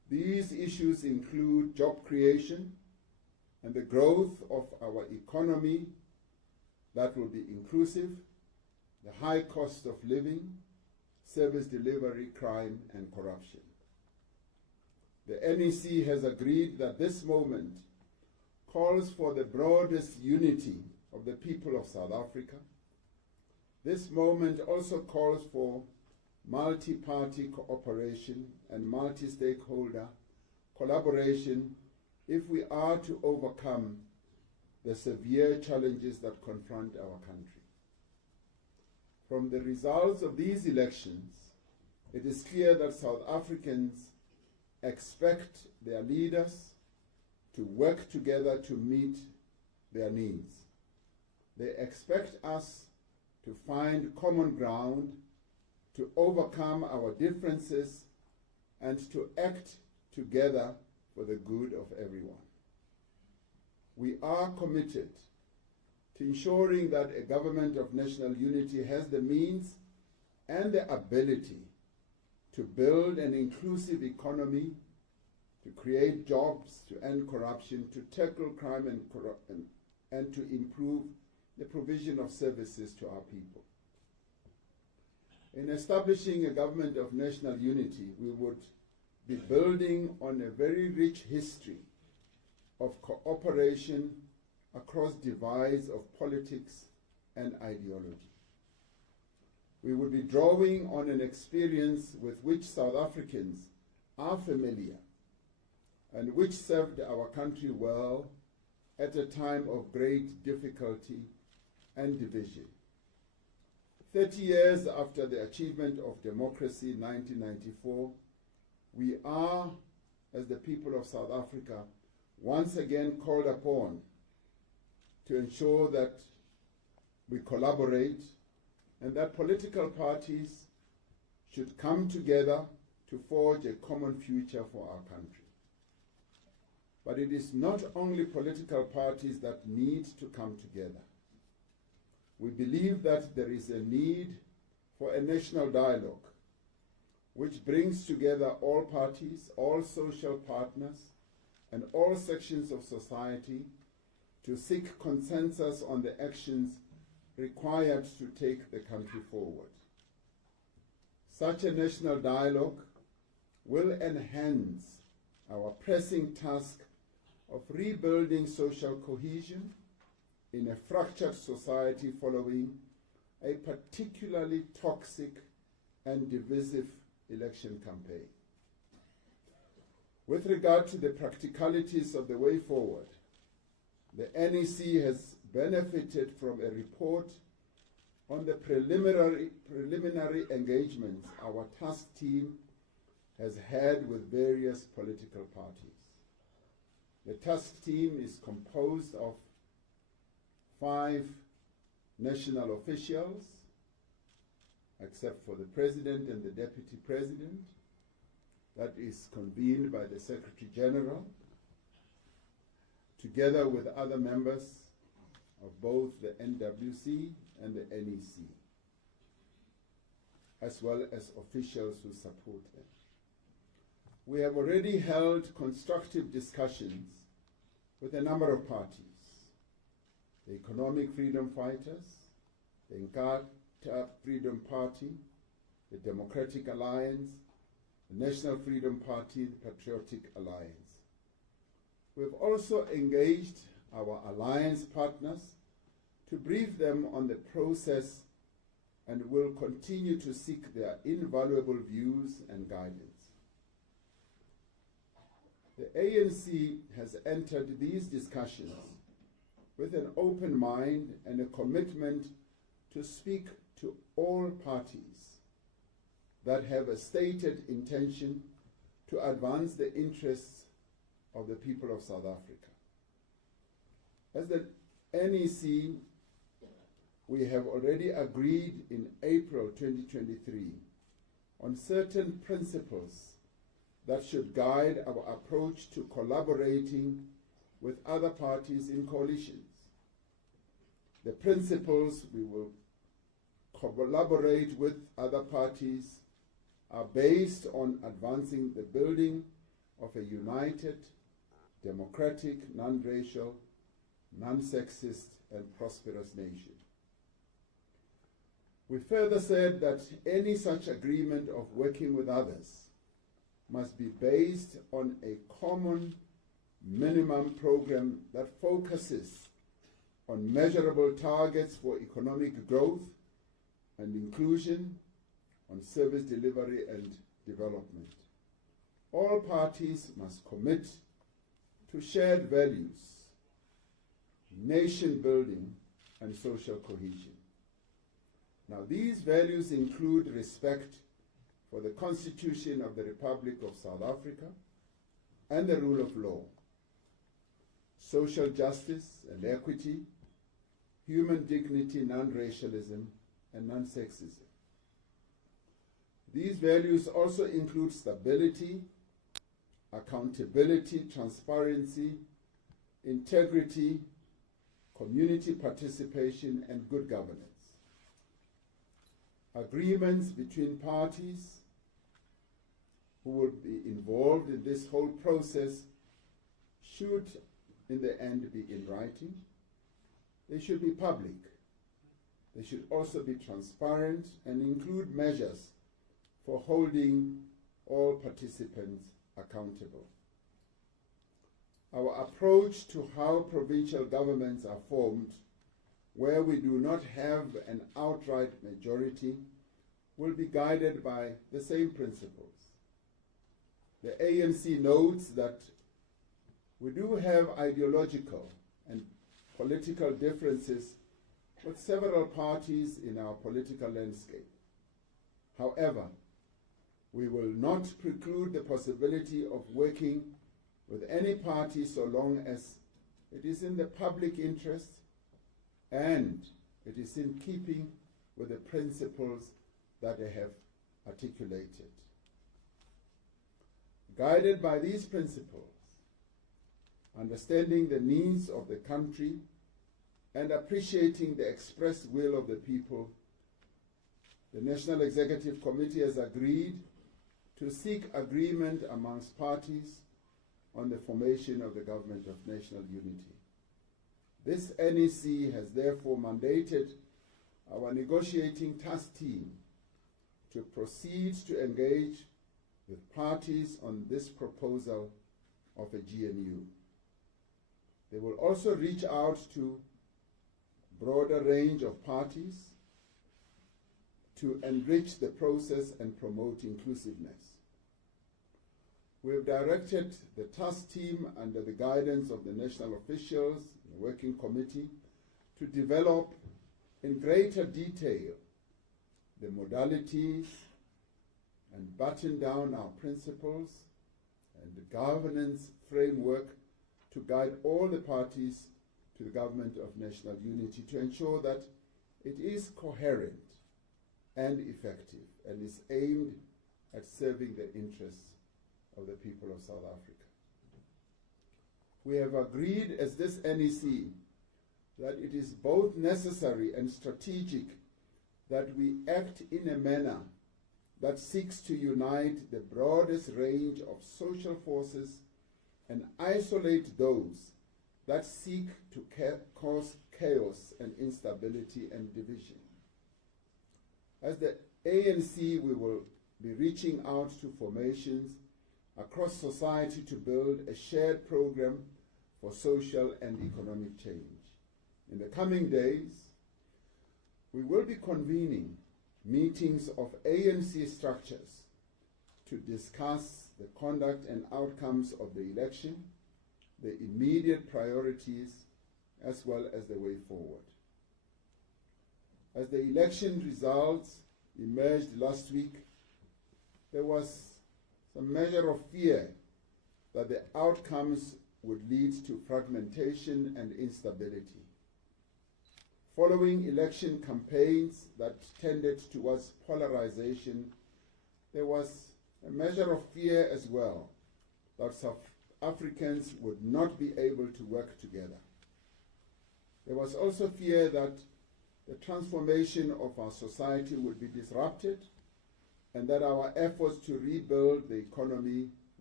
These issues include job creation and the growth of our economy that will be inclusive, the high cost of living, service delivery, crime, and corruption. The NEC has agreed that this moment calls for the broadest unity of the people of South Africa. This moment also calls for multi-party cooperation and multi-stakeholder collaboration if we are to overcome the severe challenges that confront our country. From the results of these elections, it is clear that South Africans expect their leaders to work together to meet their needs. They expect us to find common ground, to overcome our differences, and to act together for the good of everyone. We are committed to ensuring that a government of national unity has the means and the ability to build an inclusive economy, to create jobs, to end corruption, to tackle crime and to improve the provision of services to our people. In establishing a government of national unity, we would be building on a very rich history of cooperation across divides of politics and ideology. We would be drawing on an experience with which South Africans are familiar and which served our country well at a time of great difficulty and division. 30 years after the achievement of democracy in 1994, we are, as the people of South Africa, once again called upon to ensure that we collaborate and that political parties should come together to forge a common future for our country. But it is not only political parties that need to come together. We believe that there is a need for a national dialogue which brings together all parties, all social partners, and all sections of society to seek consensus on the actions required to take the country forward. Such a national dialogue will enhance our pressing task of rebuilding social cohesion in a fractured society following a particularly toxic and divisive election campaign. With regard to the practicalities of the way forward, the NEC has benefited from a report on the preliminary engagements our task team has had with various political parties. The task team is composed of 5 national officials, except for the President and the Deputy President, that is convened by the Secretary General, together with other members of both the NWC and the NEC, as well as officials who support them. We have already held constructive discussions with a number of parties: the Economic Freedom Fighters, the Inkatha Freedom Party, the Democratic Alliance, the National Freedom Party, the Patriotic Alliance. We have also engaged our alliance partners to brief them on the process and will continue to seek their invaluable views and guidance. The ANC has entered these discussions with an open mind and a commitment to speak to all parties that have a stated intention to advance the interests of the people of South Africa. As the NEC, we have already agreed in April 2023 on certain principles that should guide our approach to collaborating with other parties in coalitions. The principles we will collaborate with other parties are based on advancing the building of a united, democratic, non-racial, non-sexist, and prosperous nation. We further said that any such agreement of working with others must be based on a common minimum program that focuses on measurable targets for economic growth and inclusion, on service delivery and development. All parties must commit to shared values, nation building, and social cohesion. Now, these values include respect for the Constitution of the Republic of South Africa and the rule of law, social justice and equity, human dignity, non-racialism, and non-sexism. These values also include stability, accountability, transparency, integrity, community participation, and good governance. Agreements between parties who will be involved in this whole process should, in the end, be in writing. They should be public. They should also be transparent and include measures for holding all participants accountable. Our approach to how provincial governments are formed, where we do not have an outright majority, will be guided by the same principles. The ANC notes that we do have ideological and political differences with several parties in our political landscape. However, we will not preclude the possibility of working with any party so long as it is in the public interest and it is in keeping with the principles that I have articulated. Guided by these principles, understanding the needs of the country and appreciating the expressed will of the people, the National Executive Committee has agreed to seek agreement amongst parties on the formation of the Government of National Unity. This NEC has therefore mandated our negotiating task team to proceed to engage with parties on this proposal of a GNU. They will also reach out to a broader range of parties to enrich the process and promote inclusiveness. We have directed the task team under the guidance of the national officials, the working committee, to develop in greater detail the modalities and button down our principles and the governance framework to guide all the parties to the Government of National Unity to ensure that it is coherent and effective and is aimed at serving the interests of the people of South Africa. We have agreed as this NEC that it is both necessary and strategic that we act in a manner that seeks to unite the broadest range of social forces and isolate those that seek to cause chaos and instability and division. As the ANC, we will be reaching out to formations across society to build a shared program for social and economic change. In the coming days, we will be convening meetings of ANC structures to discuss the conduct and outcomes of the election, the immediate priorities, as well as the way forward. As the election results emerged last week, there was some measure of fear that the outcomes would lead to fragmentation and instability. Following election campaigns that tended towards polarization, there was a measure of fear as well that South Africans would not be able to work together. There was also fear that the transformation of our society would be disrupted and that our efforts to rebuild the economy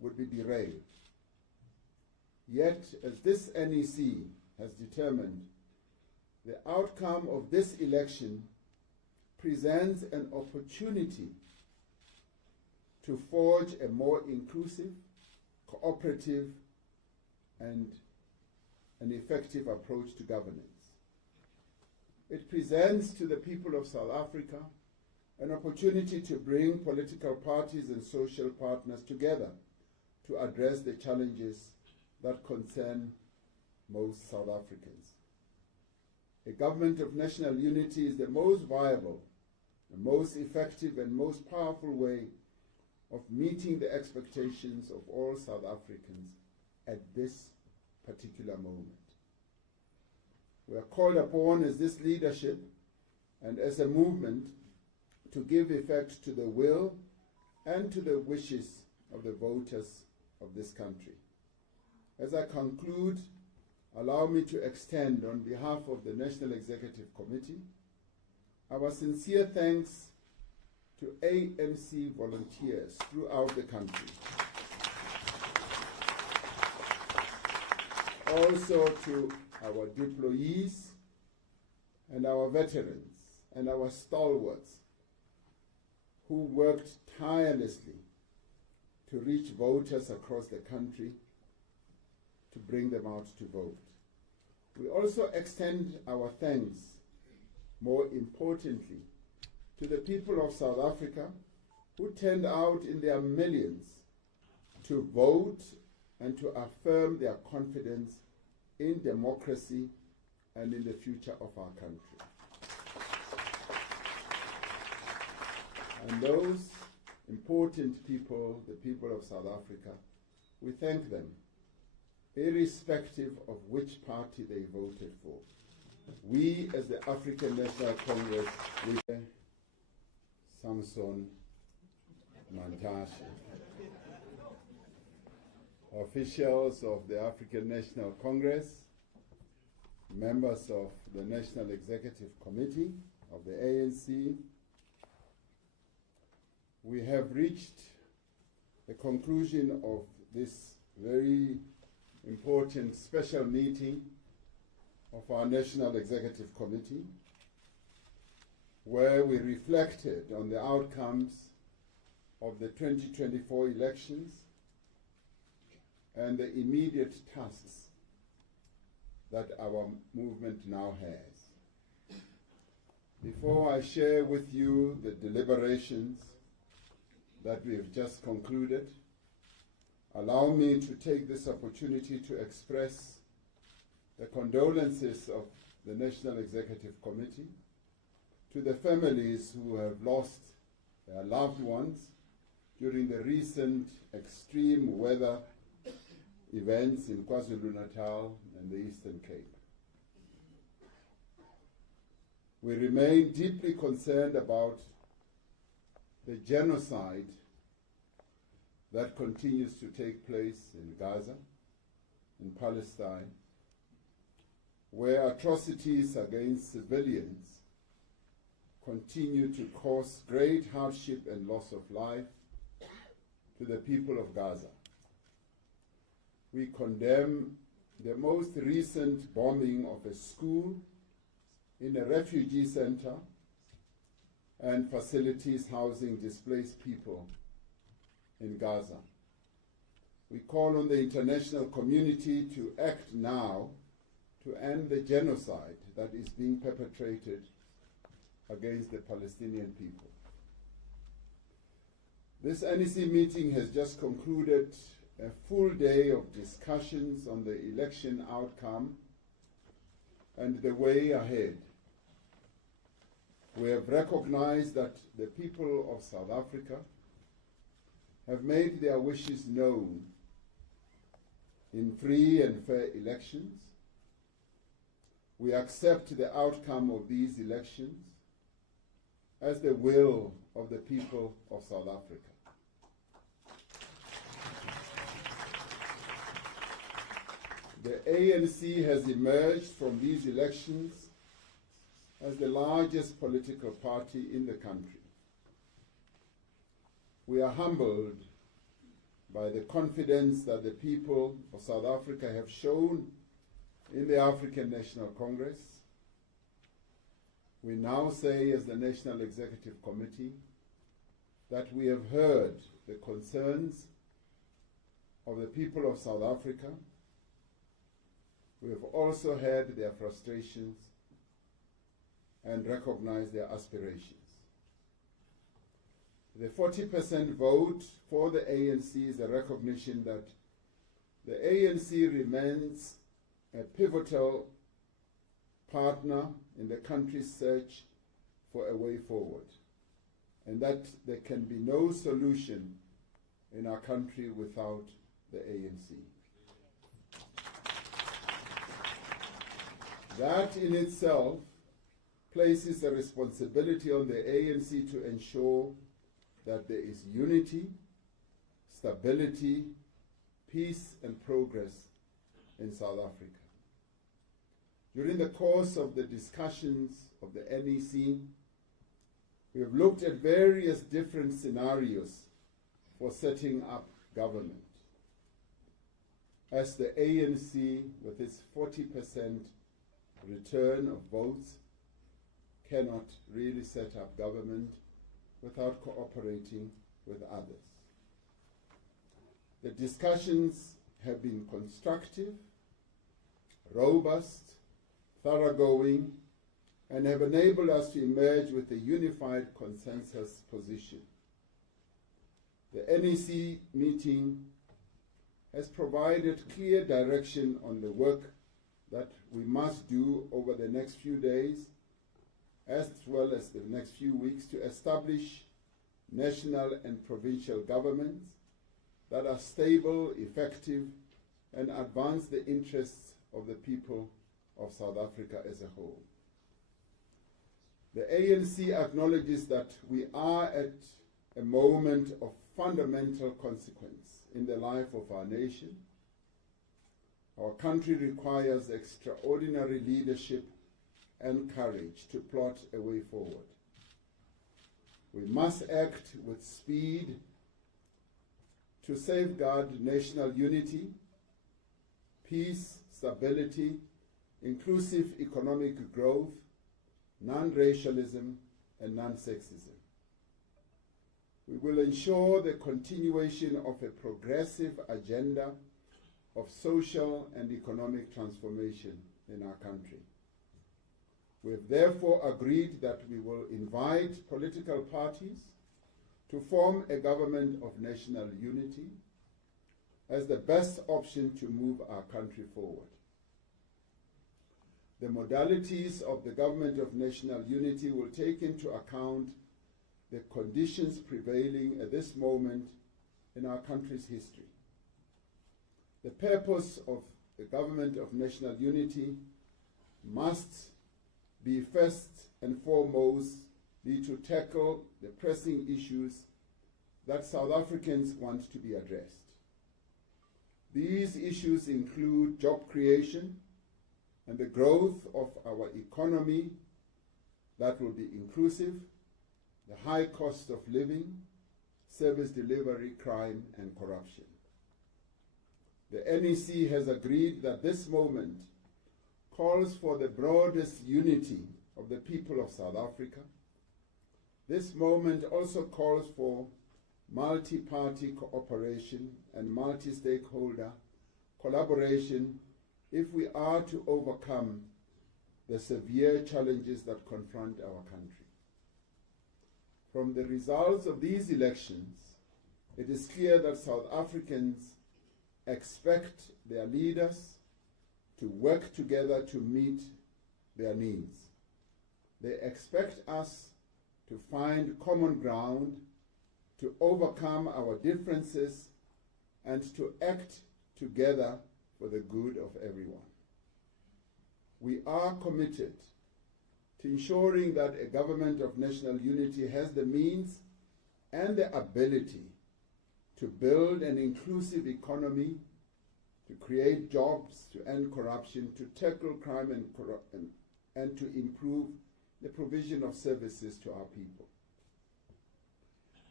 would be derailed. Yet, as this NEC has determined, the outcome of this election presents an opportunity to forge a more inclusive, cooperative, and an effective approach to governance. It presents to the people of South Africa an opportunity to bring political parties and social partners together to address the challenges that concern most South Africans. A government of national unity is the most viable, the most effective and most powerful way of meeting the expectations of all South Africans at this particular moment. We are called upon as this leadership and as a movement to give effect to the will and to the wishes of the voters of this country. As I conclude, allow me to extend on behalf of the National Executive Committee our sincere thanks to ANC volunteers throughout the country. Also to our deployees and our veterans and our stalwarts who worked tirelessly to reach voters across the country to bring them out to vote. We also extend our thanks, more importantly, to the people of South Africa who turned out in their millions to vote and to affirm their confidence in democracy and in the future of our country. And those important people, the people of South Africa, we thank them, irrespective of which party they voted for. We, as the African National Congress, we Samson Mantashe, officials of the African National Congress, members of the National Executive Committee of the ANC, we have reached the conclusion of this very important special meeting of our National Executive Committee, where we reflected on the outcomes of the 2024 elections and the immediate tasks that our movement now has. Before I share with you the deliberations that we have just concluded, allow me to take this opportunity to express the condolences of the National Executive Committee to the families who have lost their loved ones during the recent extreme weather events in KwaZulu-Natal and the Eastern Cape. We remain deeply concerned about the genocide that continues to take place in Gaza, in Palestine, where atrocities against civilians continue to cause great hardship and loss of life to the people of Gaza. We condemn the most recent bombing of a school in a refugee center and facilities housing displaced people in Gaza. We call on the international community to act now to end the genocide that is being perpetrated against the Palestinian people. This NEC meeting has just concluded a full day of discussions on the election outcome and the way ahead. We have recognized that the people of South Africa have made their wishes known in free and fair elections. We accept the outcome of these elections as the will of the people of South Africa. The ANC has emerged from these elections as the largest political party in the country. We are humbled by the confidence that the people of South Africa have shown in the African National Congress, we now say as the National Executive Committee that we have heard the concerns of the people of South Africa. We have also heard their frustrations and recognized their aspirations. The 40% vote for the ANC is a recognition that the ANC remains a pivotal partner in the country's search for a way forward, and that there can be no solution in our country without the ANC. That in itself places a responsibility on the ANC to ensure that there is unity, stability, peace, and progress in South Africa. During the course of the discussions of the NEC, we have looked at various different scenarios for setting up government. As the ANC, with its 40% return of votes, cannot really set up government without cooperating with others. The discussions have been constructive, robust, thoroughgoing, and have enabled us to emerge with a unified consensus position. The NEC meeting has provided clear direction on the work that we must do over the next few days, as well as the next few weeks, to establish national and provincial governments that are stable, effective, and advance the interests of the people of South Africa as a whole. The ANC acknowledges that we are at a moment of fundamental consequence in the life of our nation. Our country requires extraordinary leadership and courage to plot a way forward. We must act with speed to safeguard national unity, peace, stability, inclusive economic growth, non-racialism, and non-sexism. We will ensure the continuation of a progressive agenda of social and economic transformation in our country. We have therefore agreed that we will invite political parties to form a government of national unity as the best option to move our country forward. The modalities of the government of national unity will take into account the conditions prevailing at this moment in our country's history. The purpose of the government of national unity must be first and foremost to tackle the pressing issues that South Africans want to be addressed. These issues include job creation and the growth of our economy that will be inclusive, the high cost of living, service delivery, crime, and corruption. The NEC has agreed that this moment calls for the broadest unity of the people of South Africa. This moment also calls for multi-party cooperation and multi-stakeholder collaboration if we are to overcome the severe challenges that confront our country. From the results of these elections, it is clear that South Africans expect their leaders to work together to meet their needs. They expect us to find common ground, to overcome our differences, and to act together for the good of everyone. We are committed to ensuring that a government of national unity has the means and the ability to build an inclusive economy, to create jobs, to end corruption, to tackle crime and to improve the provision of services to our people.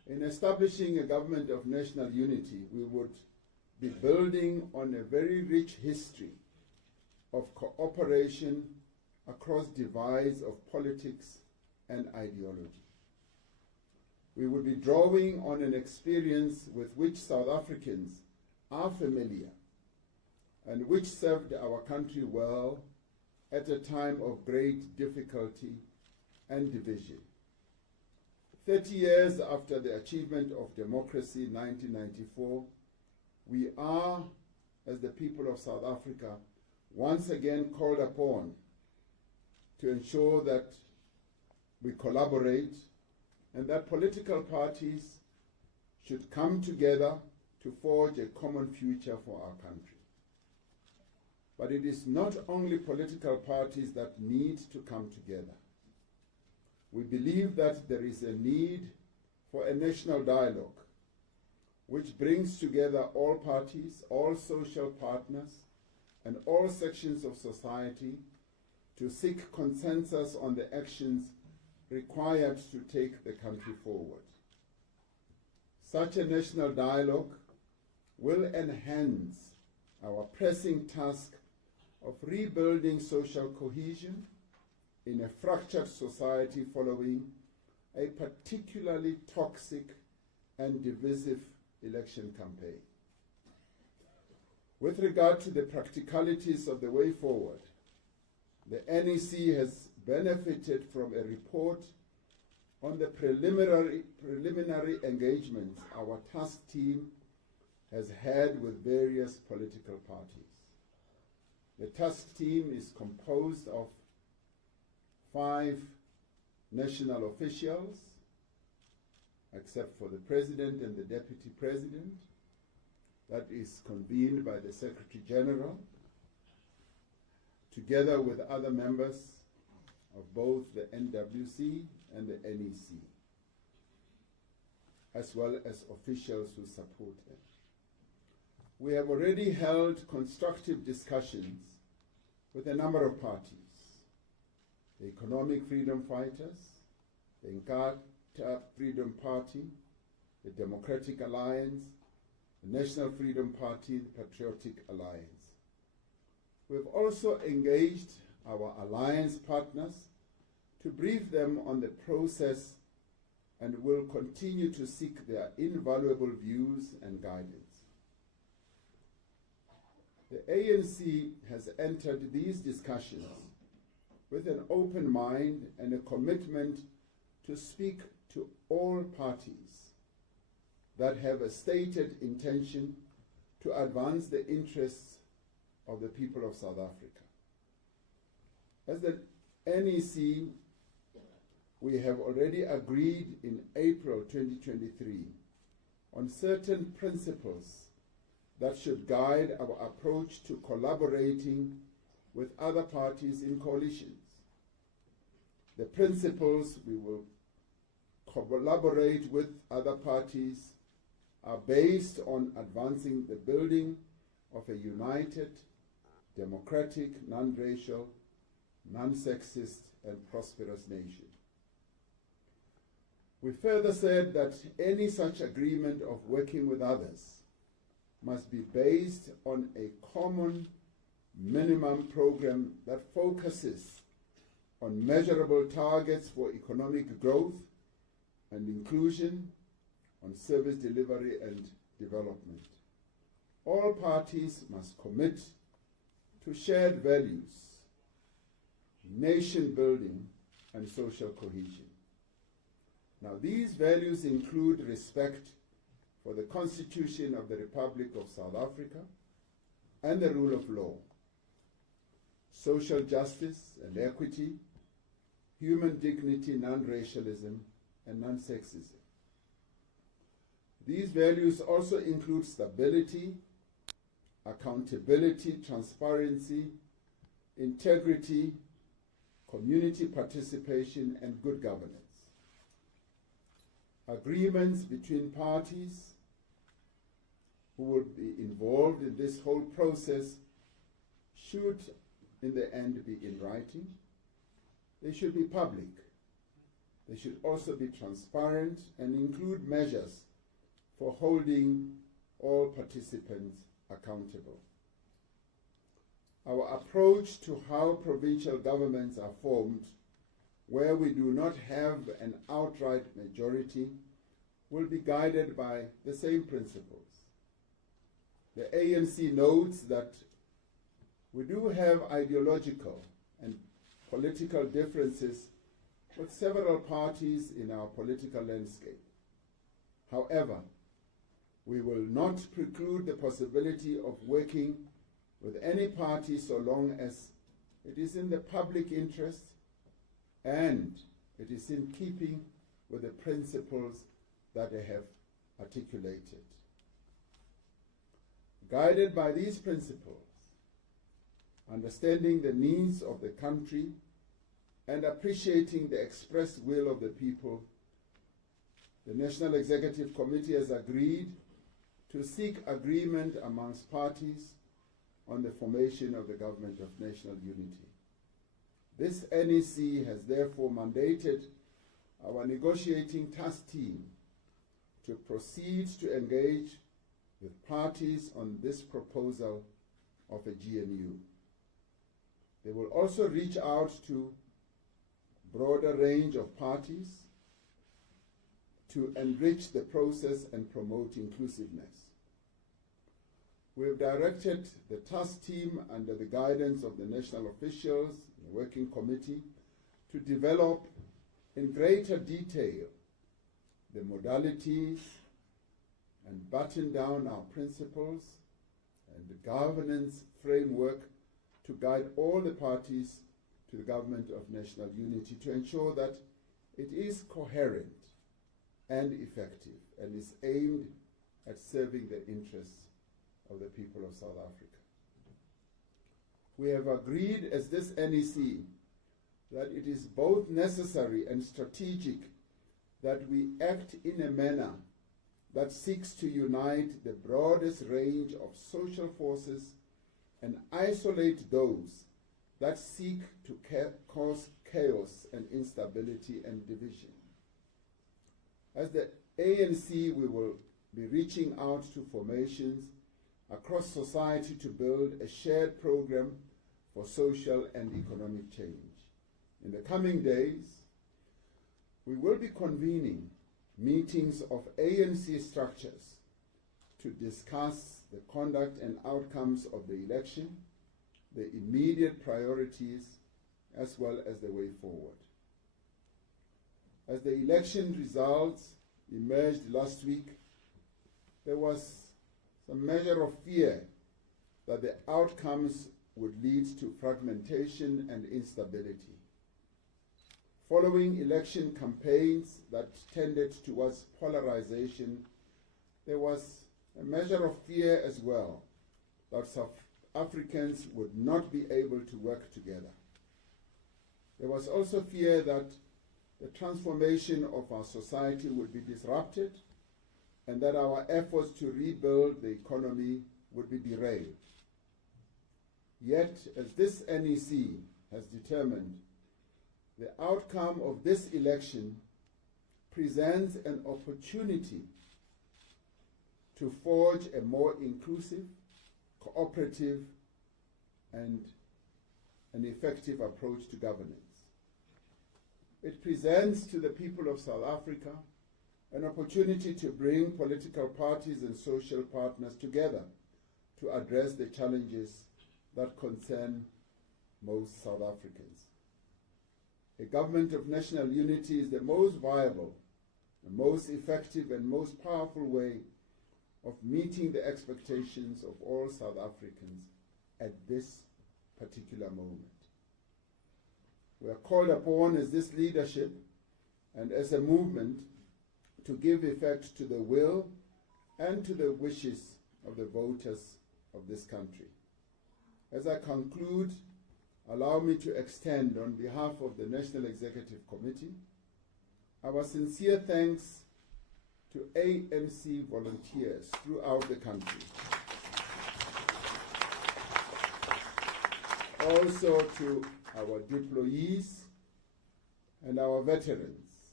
In establishing a government of national unity, we would be building on a very rich history of cooperation across divides of politics and ideology. We would be drawing on an experience with which South Africans are familiar and which served our country well at a time of great difficulty and division. 30 years after the achievement of democracy in 1994, we are, as the people of South Africa, once again called upon to ensure that we collaborate and that political parties should come together to forge a common future for our country. But it is not only political parties that need to come together. We believe that there is a need for a national dialogue which brings together all parties, all social partners, and all sections of society to seek consensus on the actions required to take the country forward. Such a national dialogue will enhance our pressing task of rebuilding social cohesion in a fractured society following a particularly toxic and divisive election campaign. With regard to the practicalities of the way forward, the NEC has benefited from a report on the preliminary engagements our task team has had with various political parties. The task team is composed of 5 national officials, except for the President and the Deputy President, that is convened by the Secretary General, together with other members of both the NWC and the NEC, as well as officials who support them. We have already held constructive discussions with a number of parties: the Economic Freedom Fighters, the Inkatha Freedom Party, the Democratic Alliance, the National Freedom Party, the Patriotic Alliance. We have also engaged our alliance partners to brief them on the process and will continue to seek their invaluable views and guidance. The ANC has entered these discussions with an open mind and a commitment to speak to all parties that have a stated intention to advance the interests of the people of South Africa. As the NEC, we have already agreed in April 2023 on certain principles that should guide our approach to collaborating with other parties in coalitions. The principles we will collaborate with other parties are based on advancing the building of a united, democratic, non-racial, non-sexist, and prosperous nation. We further said that any such agreement of working with others must be based on a common minimum program that focuses on measurable targets for economic growth and inclusion, on service delivery and development. All parties must commit to shared values, nation building, and social cohesion. Now, these values include respect for the Constitution of the Republic of South Africa and the rule of law, social justice and equity, human dignity, non-racialism, and non-sexism. These values also include stability, accountability, transparency, integrity, community participation, and good governance. Agreements between parties who would be involved in this whole process should, in the end, be in writing. They should be public, They should also be transparent and include measures for holding all participants accountable. Our approach to how provincial governments are formed, where we do not have an outright majority, will be guided by the same principles. The ANC notes that we do have ideological and political differences with several parties in our political landscape. However, we will not preclude the possibility of working with any party so long as it is in the public interest and it is in keeping with the principles that I have articulated. Guided by these principles, understanding the needs of the country and appreciating the expressed will of the people, the National Executive Committee has agreed to seek agreement amongst parties on the formation of the Government of National Unity. This NEC has therefore mandated our negotiating task team to proceed to engage with parties on this proposal of a GNU. They will also reach out to a broader range of parties to enrich the process and promote inclusiveness. We have directed the task team under the guidance of the national officials, the working committee, to develop in greater detail the modalities and button down our principles and the governance framework to guide all the parties to the Government of National Unity to ensure that it is coherent and effective and is aimed at serving the interests of the people of South Africa. We have agreed as this NEC that it is both necessary and strategic that we act in a manner that seeks to unite the broadest range of social forces and isolate those that seek to cause chaos and instability and division. As the ANC, we will be reaching out to formations across society to build a shared program for social and economic change. In the coming days, we will be convening meetings of ANC structures to discuss the conduct and outcomes of the election, the immediate priorities, as well as the way forward. As the election results emerged last week, there was some measure of fear that the outcomes would lead to fragmentation and instability. Following election campaigns that tended towards polarization, there was a measure of fear as well that South Africans would not be able to work together. There was also fear that the transformation of our society would be disrupted and that our efforts to rebuild the economy would be derailed. Yet, as this NEC has determined, the outcome of this election presents an opportunity to forge a more inclusive, cooperative, and an effective approach to governance. It presents to the people of South Africa an opportunity to bring political parties and social partners together to address the challenges that concern most South Africans. A government of national unity is the most viable, the most effective and most powerful way of meeting the expectations of all South Africans at this particular moment. We are called upon as this leadership and as a movement to give effect to the will and to the wishes of the voters of this country. As I conclude, allow me to extend on behalf of the National Executive Committee our sincere thanks to ANC volunteers throughout the country. Also to our deployees and our veterans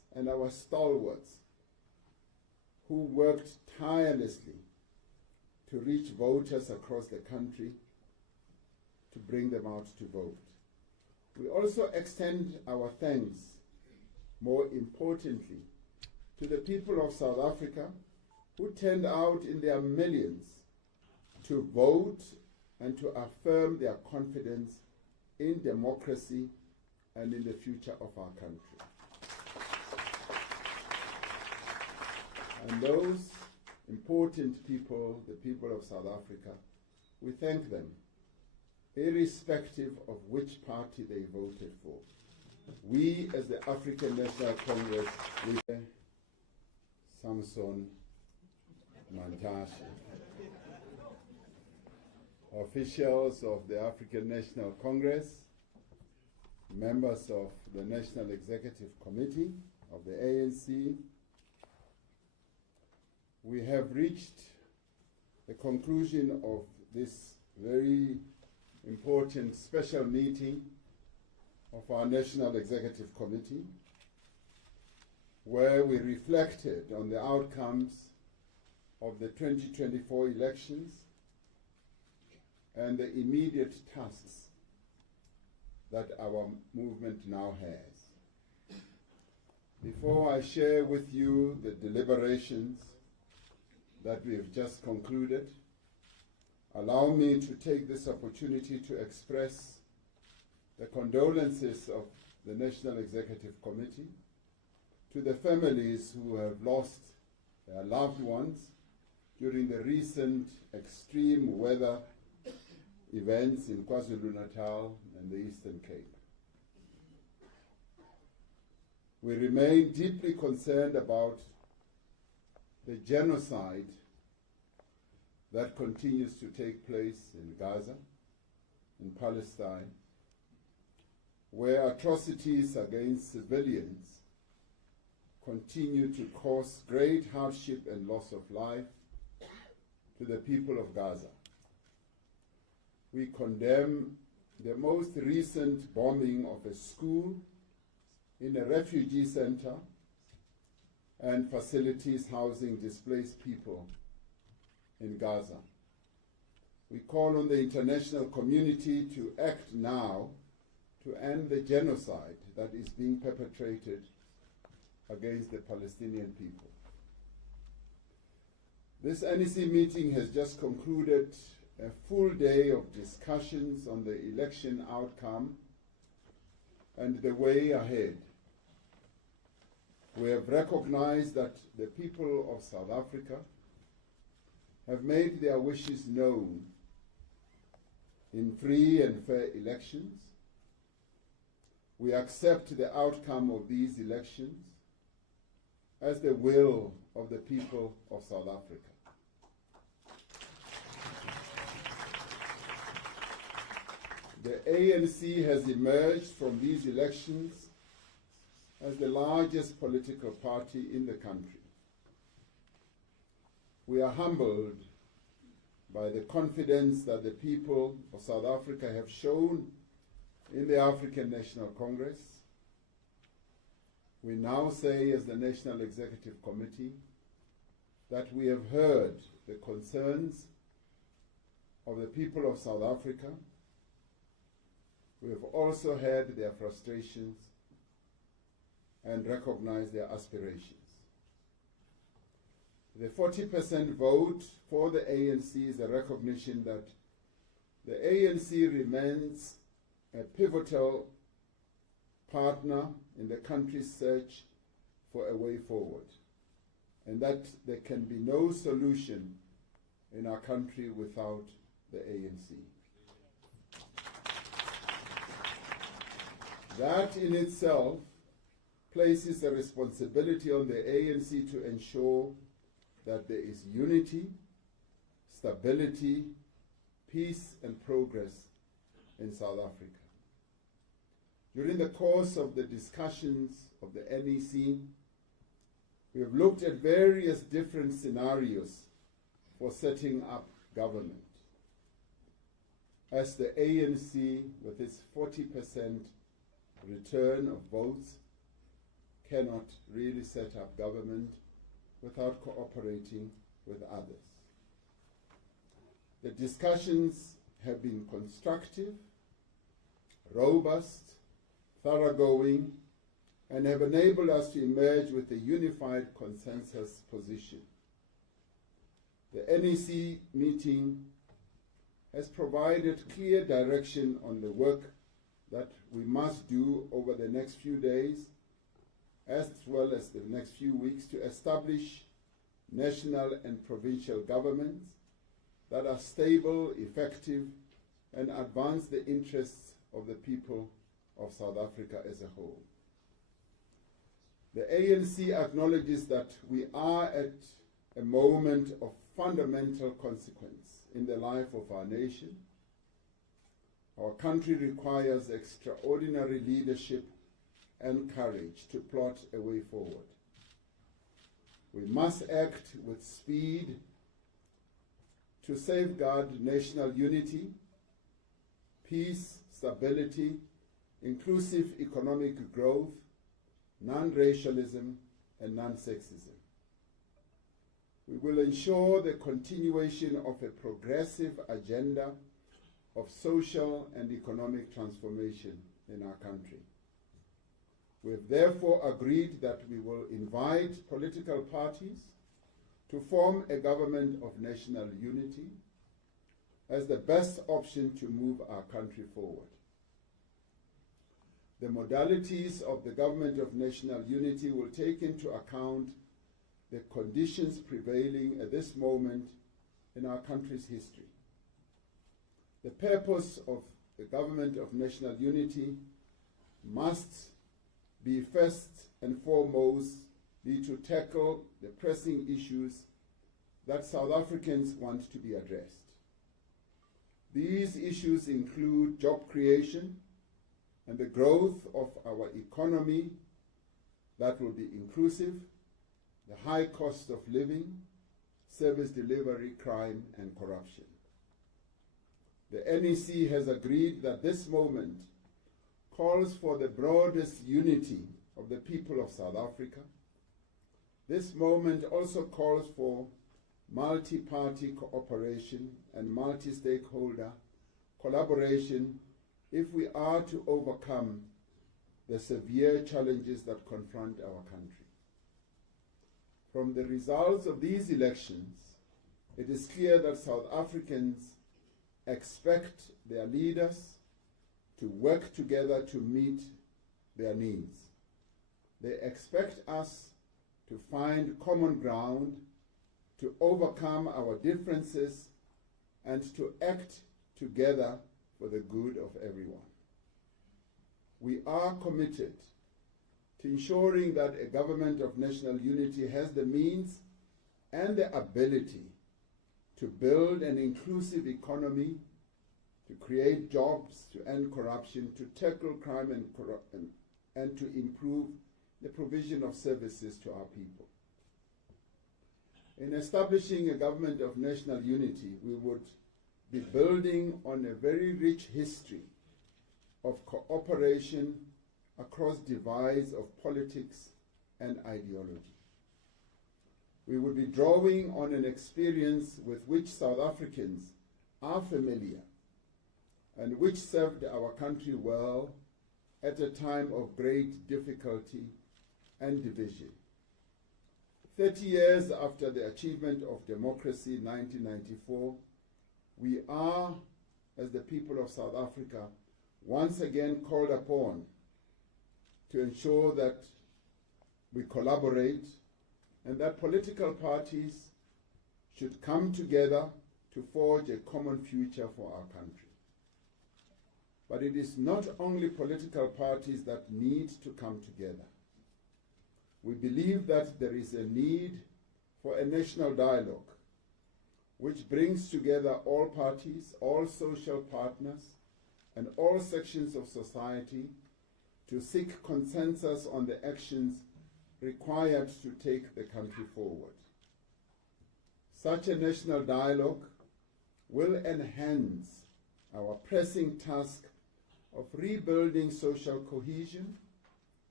and our stalwarts who worked tirelessly to reach voters across the country to bring them out to vote. We also extend our thanks, more importantly, to the people of South Africa who turned out in their millions to vote and to affirm their confidence in democracy and in the future of our country. And those important people, the people of South Africa, we thank them, irrespective of which party they voted for. We, as the African National Congress, we Samson Mantashe, officials of the African National Congress, members of the National Executive Committee of the ANC, we have reached the conclusion of this very important special meeting of our National Executive Committee, where we reflected on the outcomes of the 2024 elections and the immediate tasks that our movement now has. Before I share with you the deliberations that we have just concluded, allow me to take this opportunity to express the condolences of the National Executive Committee to the families who have lost their loved ones during the recent extreme weather events in KwaZulu-Natal and the Eastern Cape. We remain deeply concerned about the genocide that continues to take place in Gaza, in Palestine, where atrocities against civilians continue to cause great hardship and loss of life to the people of Gaza. We condemn the most recent bombing of a school in a refugee center and facilities housing displaced people in Gaza. We call on the international community to act now to end the genocide that is being perpetrated against the Palestinian people. This NEC meeting has just concluded a full day of discussions on the election outcome and the way ahead. We have recognized that the people of South Africa have made their wishes known in free and fair elections. We accept the outcome of these elections as the will of the people of South Africa. The ANC has emerged from these elections as the largest political party in the country. We are humbled by the confidence that the people of South Africa have shown in the African National Congress. We now say, as the National Executive Committee, that we have heard the concerns of the people of South Africa. We have also heard their frustrations and recognized their aspirations. The 40% vote for the ANC is a recognition that the ANC remains a pivotal partner in the country's search for a way forward, and that there can be no solution in our country without the ANC. That in itself places a responsibility on the ANC to ensure that there is unity, stability, peace and progress in South Africa. During the course of the discussions of the NEC, we have looked at various different scenarios for setting up government. As the ANC, with its 40% return of votes, cannot really set up government without cooperating with others. The discussions have been constructive, robust, thoroughgoing, and have enabled us to emerge with a unified consensus position. The NEC meeting has provided clear direction on the work that we must do over the next few days, as well as the next few weeks, to establish national and provincial governments that are stable, effective, and advance the interests of the people of South Africa as a whole. The ANC acknowledges that we are at a moment of fundamental consequence in the life of our nation. Our country requires extraordinary leadership and courage to plot a way forward. We must act with speed to safeguard national unity, peace, stability, inclusive economic growth, non-racialism, and non-sexism. We will ensure the continuation of a progressive agenda of social and economic transformation in our country. We have therefore agreed that we will invite political parties to form a government of national unity as the best option to move our country forward. The modalities of the government of national unity will take into account the conditions prevailing at this moment in our country's history. The purpose of the government of national unity must be first and foremost be to tackle the pressing issues that South Africans want to be addressed. These issues include job creation and the growth of our economy that will be inclusive, the high cost of living, service delivery, crime, and corruption. The NEC has agreed that this moment calls for the broadest unity of the people of South Africa. This moment also calls for multi-party cooperation and multi-stakeholder collaboration if we are to overcome the severe challenges that confront our country. From the results of these elections, it is clear that South Africans expect their leaders to work together to meet their needs. They expect us to find common ground, to overcome our differences, and to act together for the good of everyone. We are committed to ensuring that a government of national unity has the means and the ability to build an inclusive economy, to create jobs, to end corruption, to tackle crime and to improve the provision of services to our people. In establishing a government of national unity, we would be building on a very rich history of cooperation across divides of politics and ideology. We would be drawing on an experience with which South Africans are familiar and which served our country well at a time of great difficulty and division. 30 years after the achievement of democracy in 1994, we are, as the people of South Africa, once again called upon to ensure that we collaborate and that political parties should come together to forge a common future for our country. But it is not only political parties that need to come together. We believe that there is a need for a national dialogue which brings together all parties, all social partners, and all sections of society to seek consensus on the actions required to take the country forward. Such a national dialogue will enhance our pressing task of rebuilding social cohesion,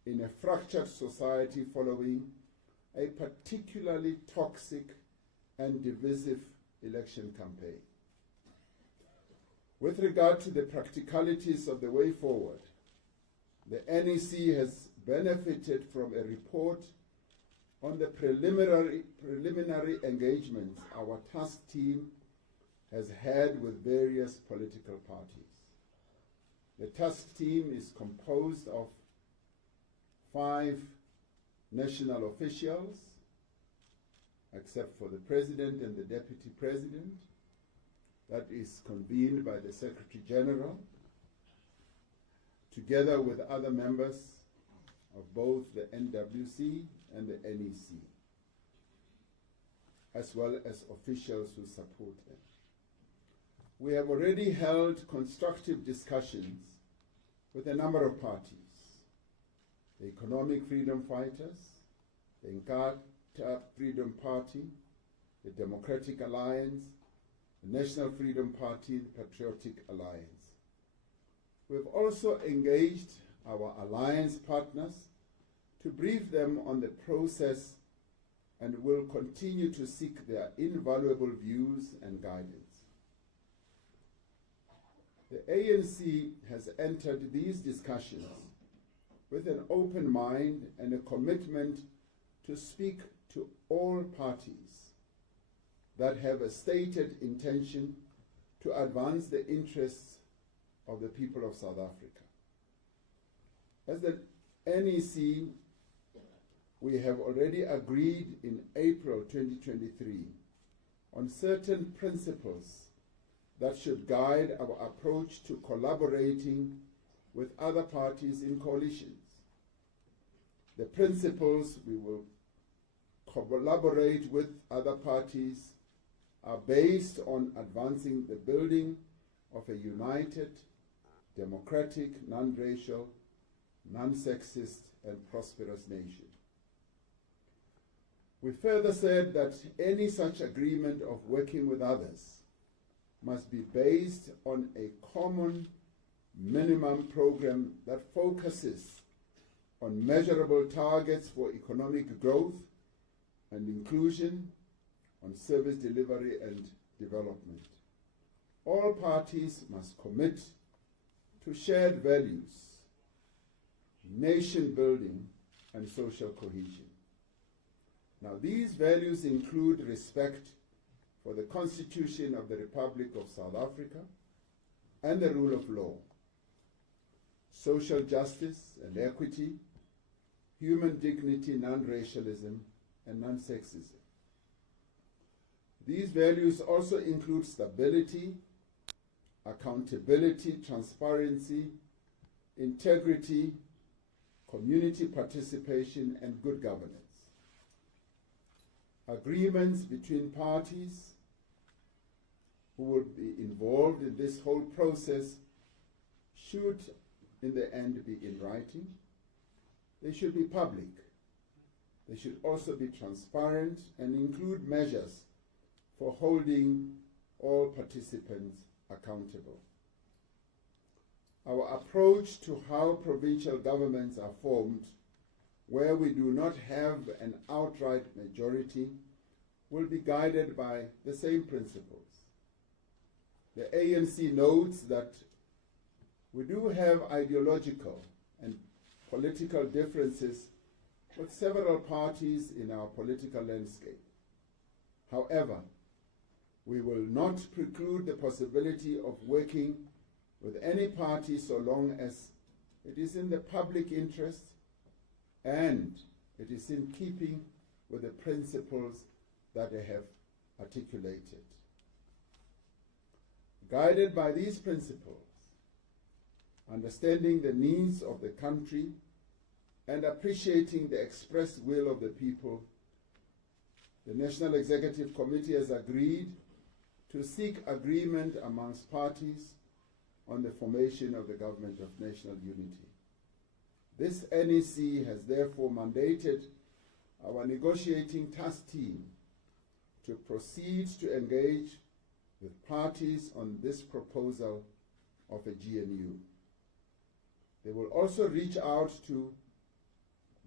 in a fractured society following a particularly toxic and divisive election campaign. With regard to the practicalities of the way forward, the NEC has benefited from a report on the preliminary engagements our task team has had with various political parties. The task team is composed of 5 national officials, except for the President and the Deputy President. That is convened by the Secretary General, together with other members of both the NWC and the NEC, as well as officials who support them. We have already held constructive discussions with a number of parties: the Economic Freedom Fighters, the Inkatha Freedom Party, the Democratic Alliance, the National Freedom Party, the Patriotic Alliance. We have also engaged our alliance partners to brief them on the process and will continue to seek their invaluable views and guidance. The ANC has entered these discussions with an open mind and a commitment to speak to all parties that have a stated intention to advance the interests of the people of South Africa. As the NEC, we have already agreed in April 2023 on certain principles that should guide our approach to collaborating with other parties in coalitions. The principles we will collaborate with other parties are based on advancing the building of a united, democratic, non-racial, non-sexist, and prosperous nation. We further said that any such agreement of working with others must be based on a common minimum program that focuses on measurable targets for economic growth and inclusion, on service delivery and development. All parties must commit to shared values, nation building, and social cohesion. Now, these values include respect for the Constitution of the Republic of South Africa and the rule of law, social justice and equity, human dignity, non-racialism, and non-sexism. These values also include stability, accountability, transparency, integrity, community participation, and good governance. Agreements between parties who will be involved in this whole process should, in the end, be in writing. They should be public. They should also be transparent and include measures for holding all participants accountable. Our approach to how provincial governments are formed, where we do not have an outright majority, will be guided by the same principles. The ANC notes that we do have ideological and political differences with several parties in our political landscape. However, we will not preclude the possibility of working with any party so long as it is in the public interest and it is in keeping with the principles that I have articulated. Guided by these principles, understanding the needs of the country and appreciating the expressed will of the people, the National Executive Committee has agreed to seek agreement amongst parties on the formation of the Government of National Unity. This NEC has therefore mandated our negotiating task team to proceed to engage with parties on this proposal of a GNU. They will also reach out to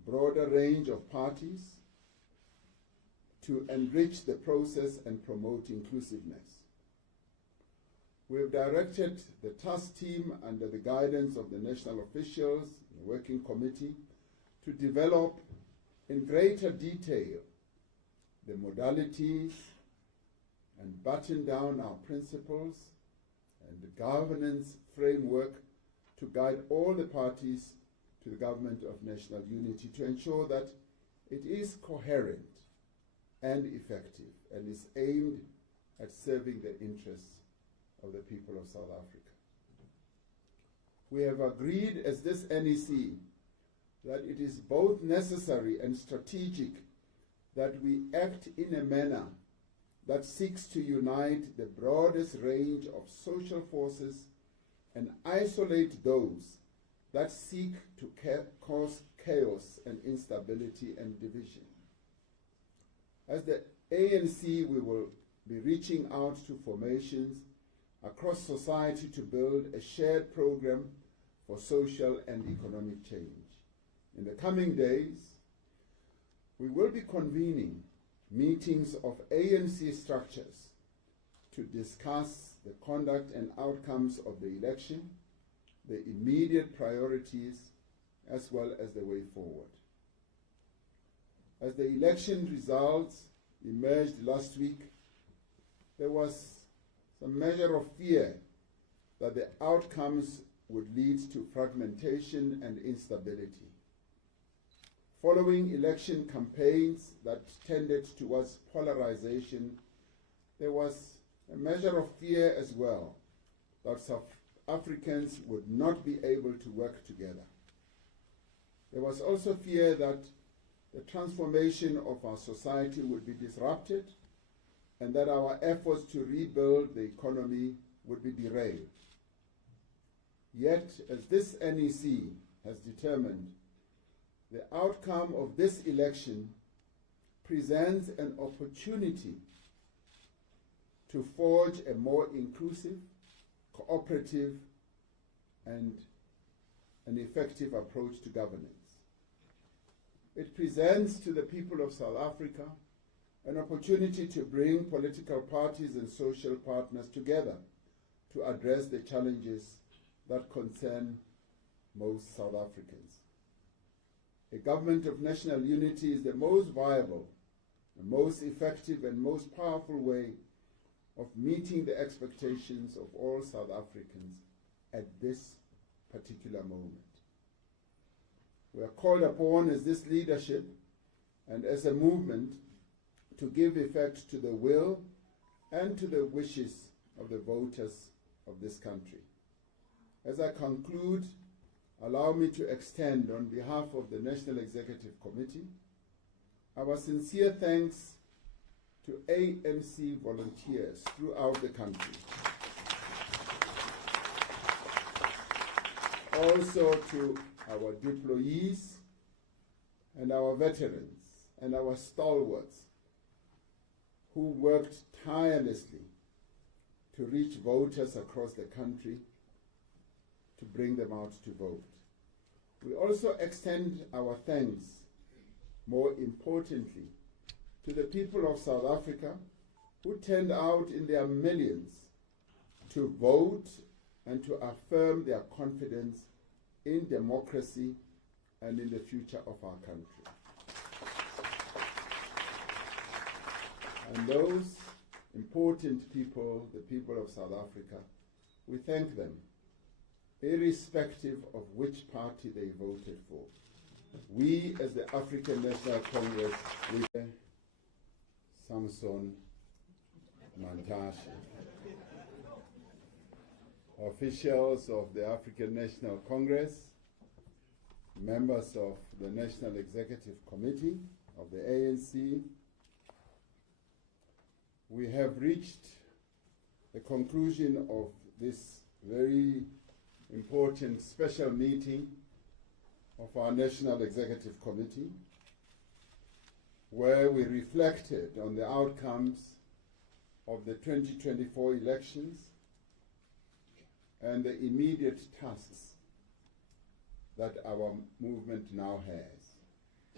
broader range of parties to enrich the process and promote inclusiveness. We have directed the task team under the guidance of the national officials, the working committee, to develop in greater detail the modalities and button down our principles and the governance framework to guide all the parties to the government of national unity to ensure that it is coherent and effective and is aimed at serving the interests of the people of South Africa. We have agreed as this NEC that it is both necessary and strategic that we act in a manner that seeks to unite the broadest range of social forces and isolate those that seek to cause chaos and instability and division. As the ANC, we will be reaching out to formations across society to build a shared program for social and economic change. In the coming days, we will be convening meetings of ANC structures to discuss the conduct and outcomes of the election, the immediate priorities, as well as the way forward. As the election results emerged last week, there was some measure of fear that the outcomes would lead to fragmentation and instability. Following election campaigns that tended towards polarization, there was a measure of fear as well that South Africans would not be able to work together. There was also fear that the transformation of our society would be disrupted and that our efforts to rebuild the economy would be derailed. Yet, as this NEC has determined, the outcome of this election presents an opportunity to forge a more inclusive, cooperative, and an effective approach to governance. It presents to the people of South Africa an opportunity to bring political parties and social partners together to address the challenges that concern most South Africans. A government of national unity is the most viable, the most effective, and most powerful way of meeting the expectations of all South Africans at this particular moment. We are called upon as this leadership and as a movement to give effect to the will and to the wishes of the voters of this country. As I conclude, allow me to extend on behalf of the National Executive Committee our sincere thanks to ANC volunteers throughout the country. Also to our deployees and our veterans and our stalwarts who worked tirelessly to reach voters across the country to bring them out to vote. We also extend our thanks, more importantly, to the people of South Africa who turned out in their millions to vote and to affirm their confidence in democracy and in the future of our country. And those important people, the people of South Africa, we thank them, irrespective of which party they voted for. We, as the African National Congress, we Samson Mantashe, officials of the African National Congress, members of the National Executive Committee of the ANC, we have reached the conclusion of this very important special meeting of our National Executive Committee, where we reflected on the outcomes of the 2024 elections and the immediate tasks that our movement now has.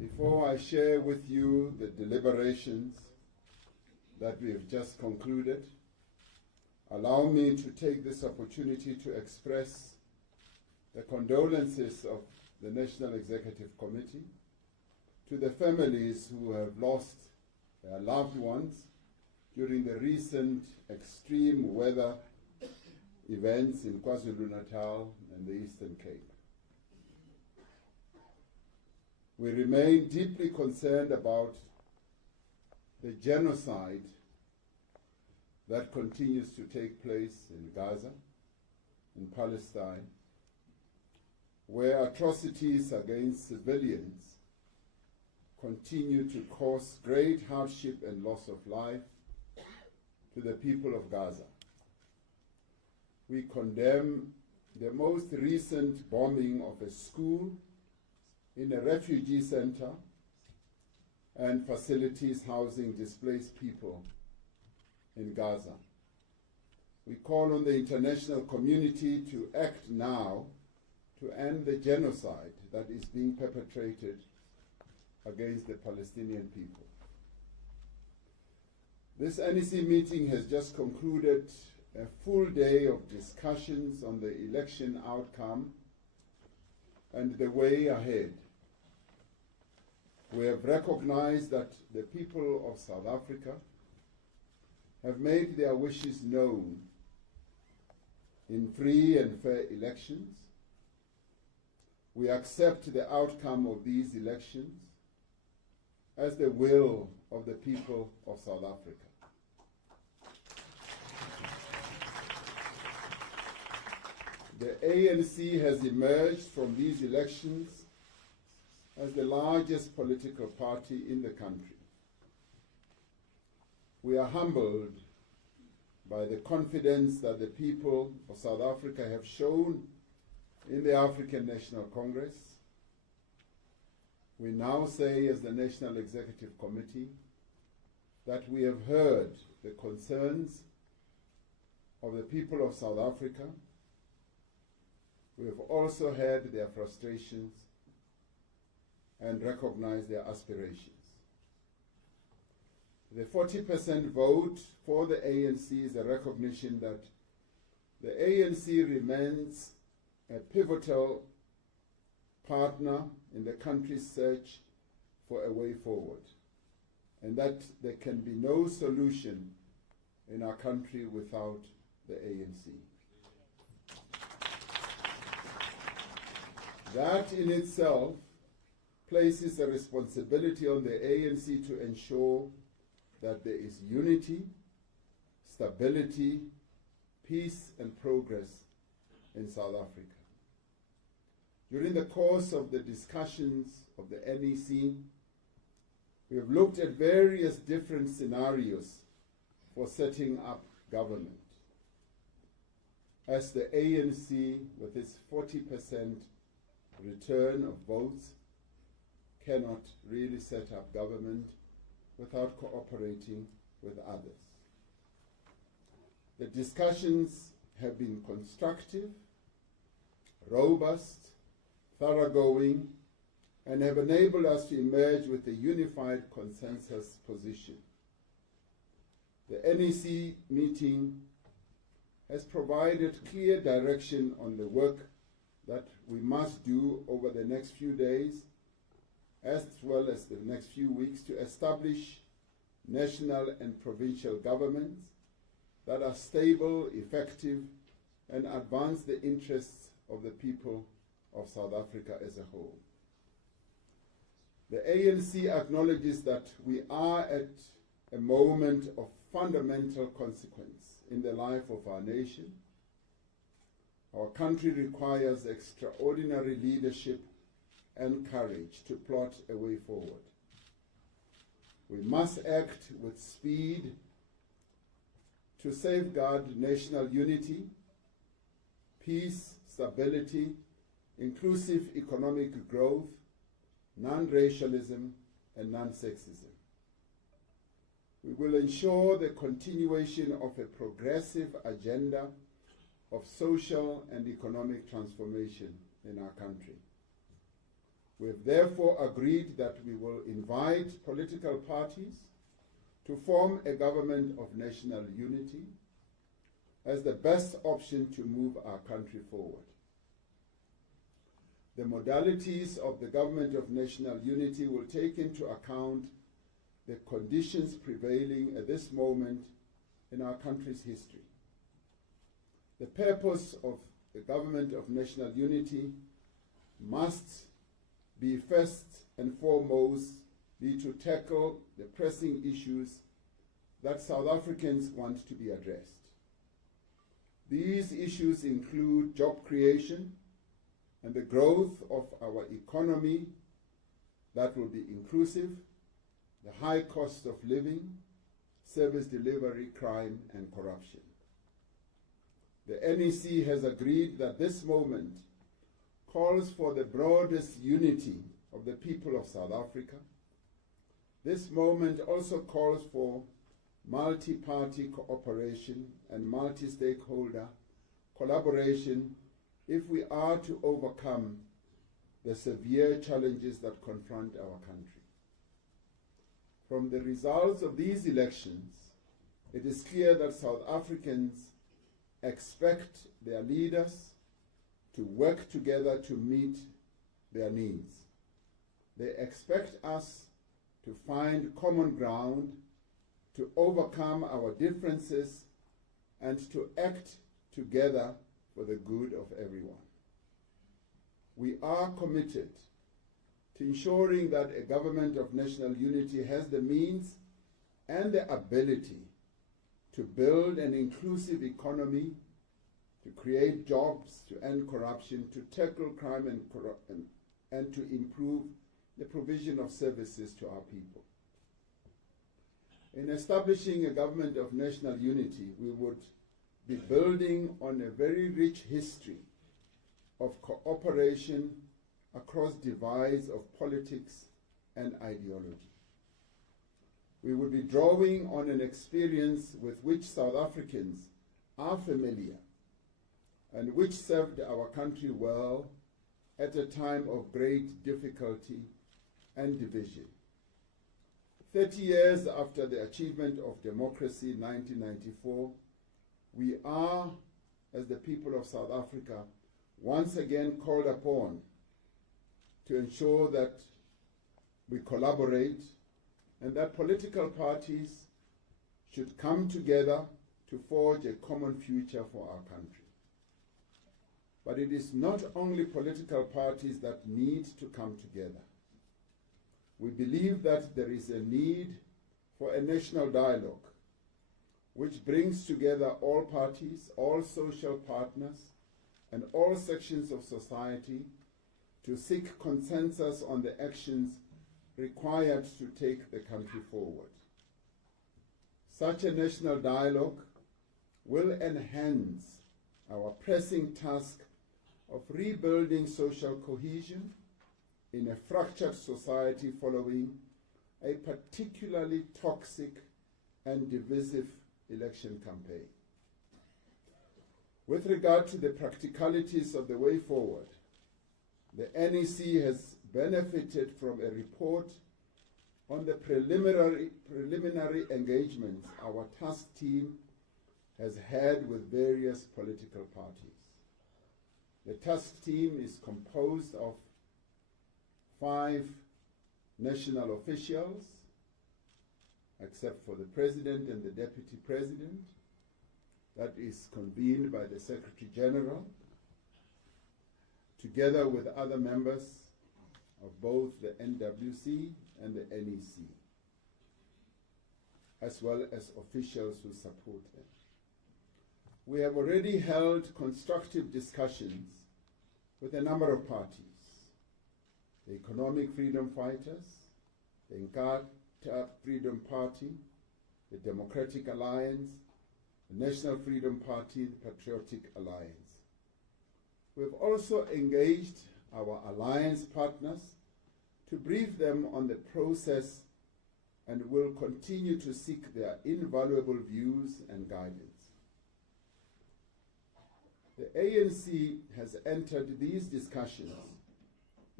Before I share with you the deliberations that we have just concluded, allow me to take this opportunity to express the condolences of the National Executive Committee to the families who have lost their loved ones during the recent extreme weather events in KwaZulu-Natal and the Eastern Cape. We remain deeply concerned about the genocide that continues to take place in Gaza, in Palestine, where atrocities against civilians continue to cause great hardship and loss of life to the people of Gaza. We condemn the most recent bombing of a school in a refugee center and facilities housing displaced people in Gaza. We call on the international community to act now to end the genocide that is being perpetrated against the Palestinian people. This NEC meeting has just concluded a full day of discussions on the election outcome and the way ahead. We have recognized that the people of South Africa have made their wishes known in free and fair elections. We accept the outcome of these elections as the will of the people of South Africa. The ANC has emerged from these elections as the largest political party in the country. We are humbled by the confidence that the people of South Africa have shown in the African National Congress. We now say, as the National Executive Committee, that we have heard the concerns of the people of South Africa. We have also heard their frustrations and recognized their aspirations. The 40% vote for the ANC is a recognition that the ANC remains a pivotal partner in the country's search for a way forward, and that there can be no solution in our country without the ANC. That in itself places a responsibility on the ANC to ensure that there is unity, stability, peace, and progress in South Africa. During the course of the discussions of the NEC, we have looked at various different scenarios for setting up government. As the ANC, with its 40% return of votes, cannot really set up government without cooperating with others. The discussions have been constructive, robust, thoroughgoing, and have enabled us to emerge with a unified consensus position. The NEC meeting has provided clear direction on the work that we must do over the next few days, as well as the next few weeks, to establish national and provincial governments that are stable, effective, and advance the interests of the people of South Africa as a whole. The ANC acknowledges that we are at a moment of fundamental consequence in the life of our nation. Our country requires extraordinary leadership and courage to plot a way forward. We must act with speed to safeguard national unity, peace, stability, inclusive economic growth, non-racialism, and non-sexism. We will ensure the continuation of a progressive agenda of social and economic transformation in our country. We have therefore agreed that we will invite political parties to form a government of national unity as the best option to move our country forward. The modalities of the government of national unity will take into account the conditions prevailing at this moment in our country's history. The purpose of the government of national unity must be first and foremost be to tackle the pressing issues that South Africans want to be addressed. These issues include job creation and the growth of our economy that will be inclusive, the high cost of living, service delivery, crime, and corruption. The NEC has agreed that this moment calls for the broadest unity of the people of South Africa. This moment also calls for multi-party cooperation and multi-stakeholder collaboration if we are to overcome the severe challenges that confront our country. From the results of these elections, it is clear that South Africans expect their leaders to work together to meet their needs. They expect us to find common ground, to overcome our differences, and to act together for the good of everyone. We are committed to ensuring that a government of national unity has the means and the ability to build an inclusive economy, to create jobs, to end corruption, to tackle crime and to improve the provision of services to our people. In establishing a government of national unity, we would be building on a very rich history of cooperation across divides of politics and ideology. We would be drawing on an experience with which South Africans are familiar and which served our country well at a time of great difficulty and division. 30 years after the achievement of democracy in 1994, we are, as the people of South Africa, once again called upon to ensure that we collaborate and that political parties should come together to forge a common future for our country. But it is not only political parties that need to come together. We believe that there is a need for a national dialogue which brings together all parties, all social partners, and all sections of society to seek consensus on the actions required to take the country forward. Such a national dialogue will enhance our pressing task of rebuilding social cohesion in a fractured society following a particularly toxic and divisive election campaign. With regard to the practicalities of the way forward, the NEC has benefited from a report on the preliminary engagements our task team has had with various political parties. The task team is composed of 5 national officials, except for the President and the Deputy President. That is convened by the Secretary General, together with other members of both the NWC and the NEC, as well as officials who support them. We have already held constructive discussions with a number of parties: the Economic Freedom Fighters, the Inkatha Freedom Party, the Democratic Alliance, the National Freedom Party, the Patriotic Alliance. We have also engaged our alliance partners to brief them on the process and will continue to seek their invaluable views and guidance. The ANC has entered these discussions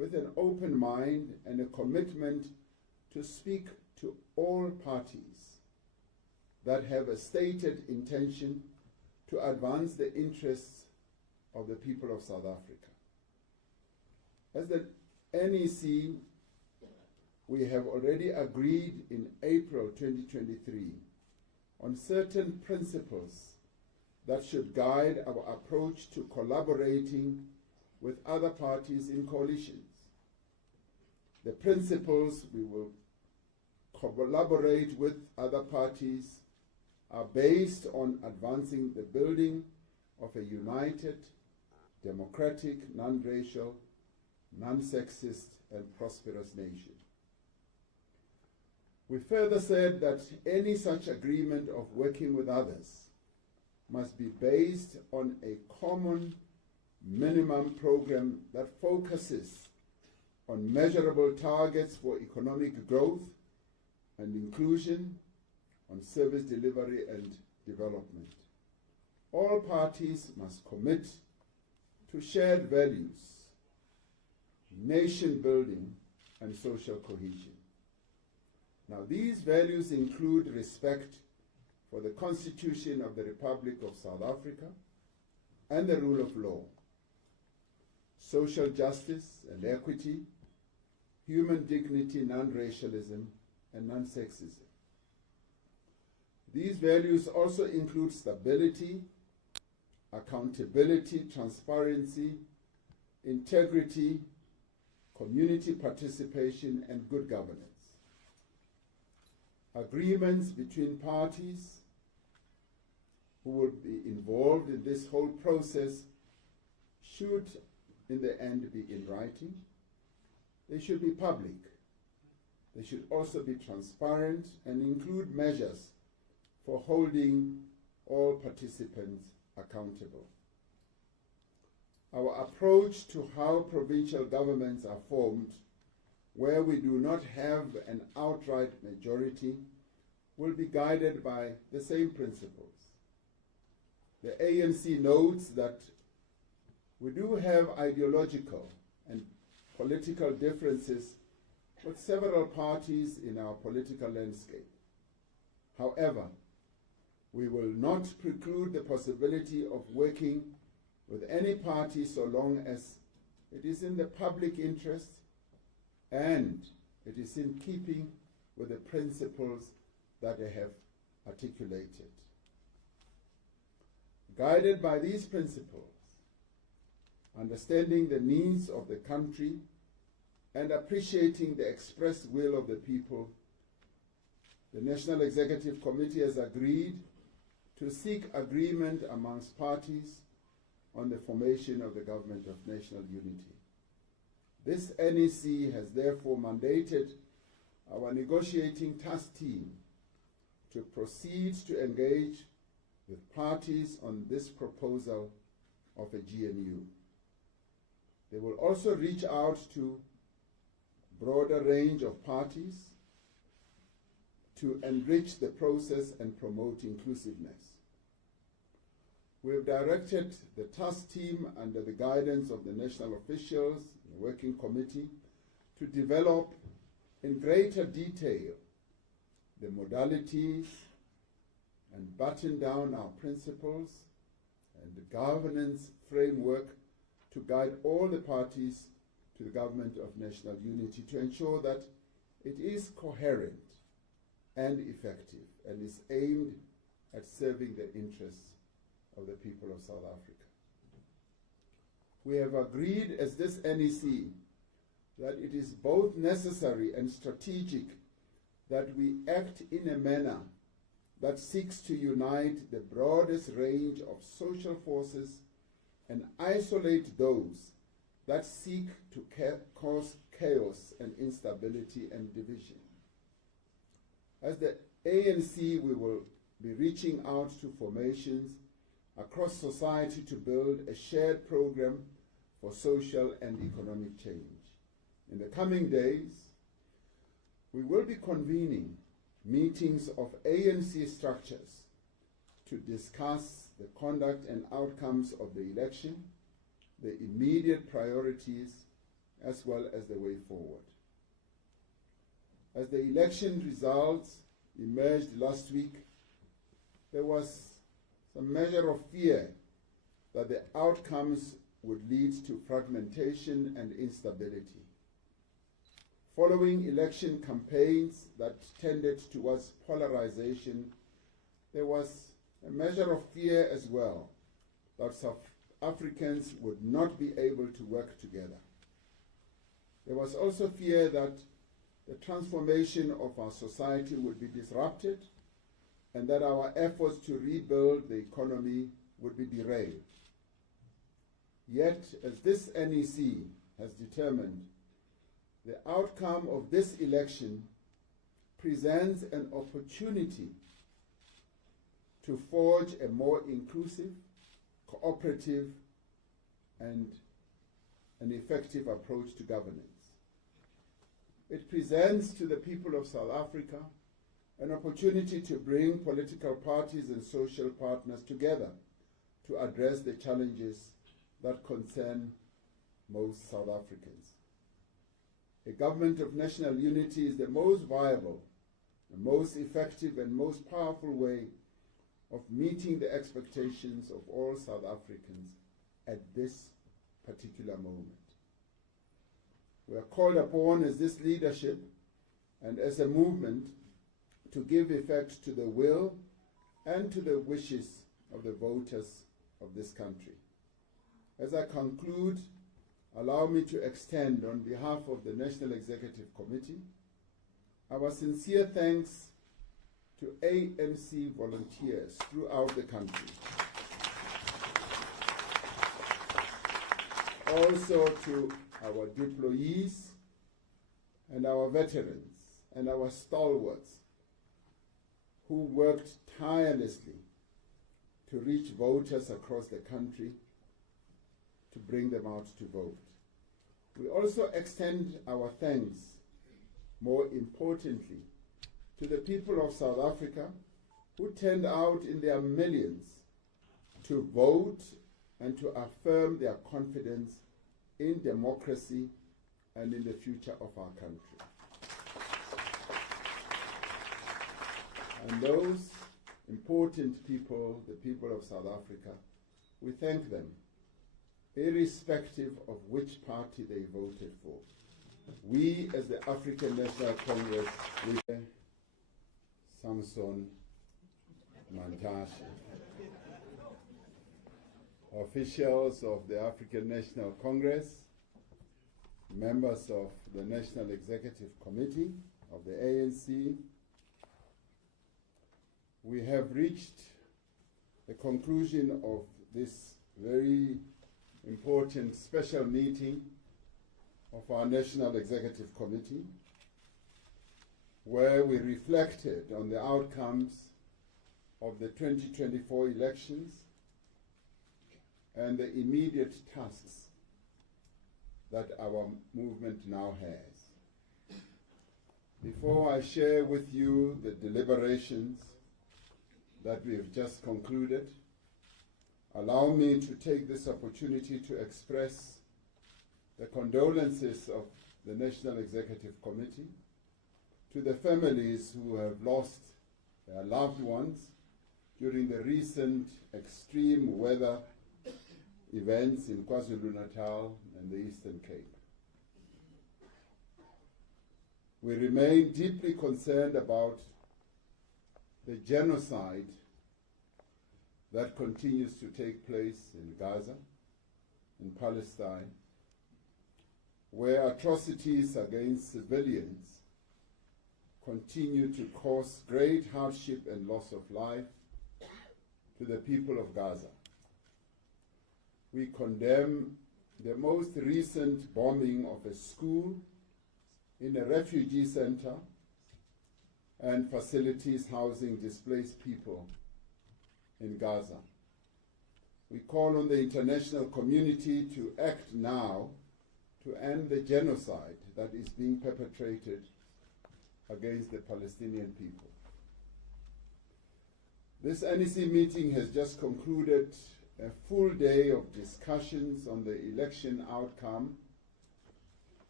with an open mind and a commitment to speak to all parties that have a stated intention to advance the interests of the people of South Africa. As the NEC, we have already agreed in April 2023 on certain principles that should guide our approach to collaborating with other parties in coalitions. The principles we will collaborate with other parties are based on advancing the building of a united, democratic, non-racial, non-sexist, and prosperous nation. We further said that any such agreement of working with others must be based on a common minimum program that focuses on measurable targets for economic growth and inclusion, on service delivery and development. All parties must commit to shared values, nation building, and social cohesion. Now, these values include respect for the Constitution of the Republic of South Africa and the rule of law, social justice and equity, human dignity, non-racialism, and non-sexism. These values also include stability, accountability, transparency, integrity, community participation, and good governance. Agreements between parties who will be involved in this whole process should, in the end, be in writing. They should be public. They should also be transparent and include measures for holding all participants accountable. Our approach to how provincial governments are formed, where we do not have an outright majority, will be guided by the same principles. The ANC notes that we do have ideological and political differences with several parties in our political landscape. However, we will not preclude the possibility of working with any party so long as it is in the public interest and it is in keeping with the principles that I have articulated. Guided by these principles, understanding the needs of the country and appreciating the expressed will of the people, the National Executive Committee has agreed to seek agreement amongst parties on the formation of the Government of National Unity. This NEC has therefore mandated our negotiating task team to proceed to engage with parties on this proposal of a GNU. They will also reach out to a broader range of parties to enrich the process and promote inclusiveness. We have directed the task team under the guidance of the national officials, the working committee, to develop in greater detail the modalities and button down our principles and the governance framework to guide all the parties to the Government of National Unity to ensure that it is coherent and effective and is aimed at serving the interests of the people of South Africa. We have agreed as this NEC that it is both necessary and strategic that we act in a manner that seeks to unite the broadest range of social forces and isolate those that seek to cause chaos and instability and division. As the ANC, we will be reaching out to formations across society to build a shared program for social and economic change. In the coming days, we will be convening meetings of ANC structures to discuss the conduct and outcomes of the election, the immediate priorities, as well as the way forward. As the election results emerged last week, there was some measure of fear that the outcomes would lead to fragmentation and instability. Following election campaigns that tended towards polarization, there was a measure of fear as well that South Africans would not be able to work together. There was also fear that the transformation of our society would be disrupted and that our efforts to rebuild the economy would be derailed. Yet, as this NEC has determined, the outcome of this election presents an opportunity to forge a more inclusive, cooperative, and an effective approach to governance. It presents to the people of South Africa an opportunity to bring political parties and social partners together to address the challenges that concern most South Africans. A government of national unity is the most viable, the most effective and most powerful way of meeting the expectations of all South Africans at this particular moment. We are called upon as this leadership and as a movement to give effect to the will and to the wishes of the voters of this country. As I conclude, allow me to extend on behalf of the National Executive Committee our sincere thanks to ANC volunteers throughout the country. Also to our deployees and our veterans and our stalwarts who worked tirelessly to reach voters across the country to bring them out to vote. We also extend our thanks, more importantly, to the people of South Africa who turned out in their millions to vote and to affirm their confidence in democracy and in the future of our country. And those important people, the people of South Africa, we thank them, irrespective of which party they voted for. We, as the African National Congress, we Samson Mantashe, officials of the African National Congress, members of the National Executive Committee of the ANC, we have reached the conclusion of this very important special meeting of our National Executive Committee, where we reflected on the outcomes of the 2024 elections and the immediate tasks that our movement now has. Before I share with you the deliberations that we have just concluded, allow me to take this opportunity to express the condolences of the National Executive Committee to the families who have lost their loved ones during the recent extreme weather events in KwaZulu-Natal and the Eastern Cape. We remain deeply concerned about the genocide that continues to take place in Gaza, in Palestine, where atrocities against civilians continue to cause great hardship and loss of life to the people of Gaza. We condemn the most recent bombing of a school in a refugee center and facilities housing displaced people in Gaza. We call on the international community to act now to end the genocide that is being perpetrated against the Palestinian people. This NEC meeting has just concluded a full day of discussions on the election outcome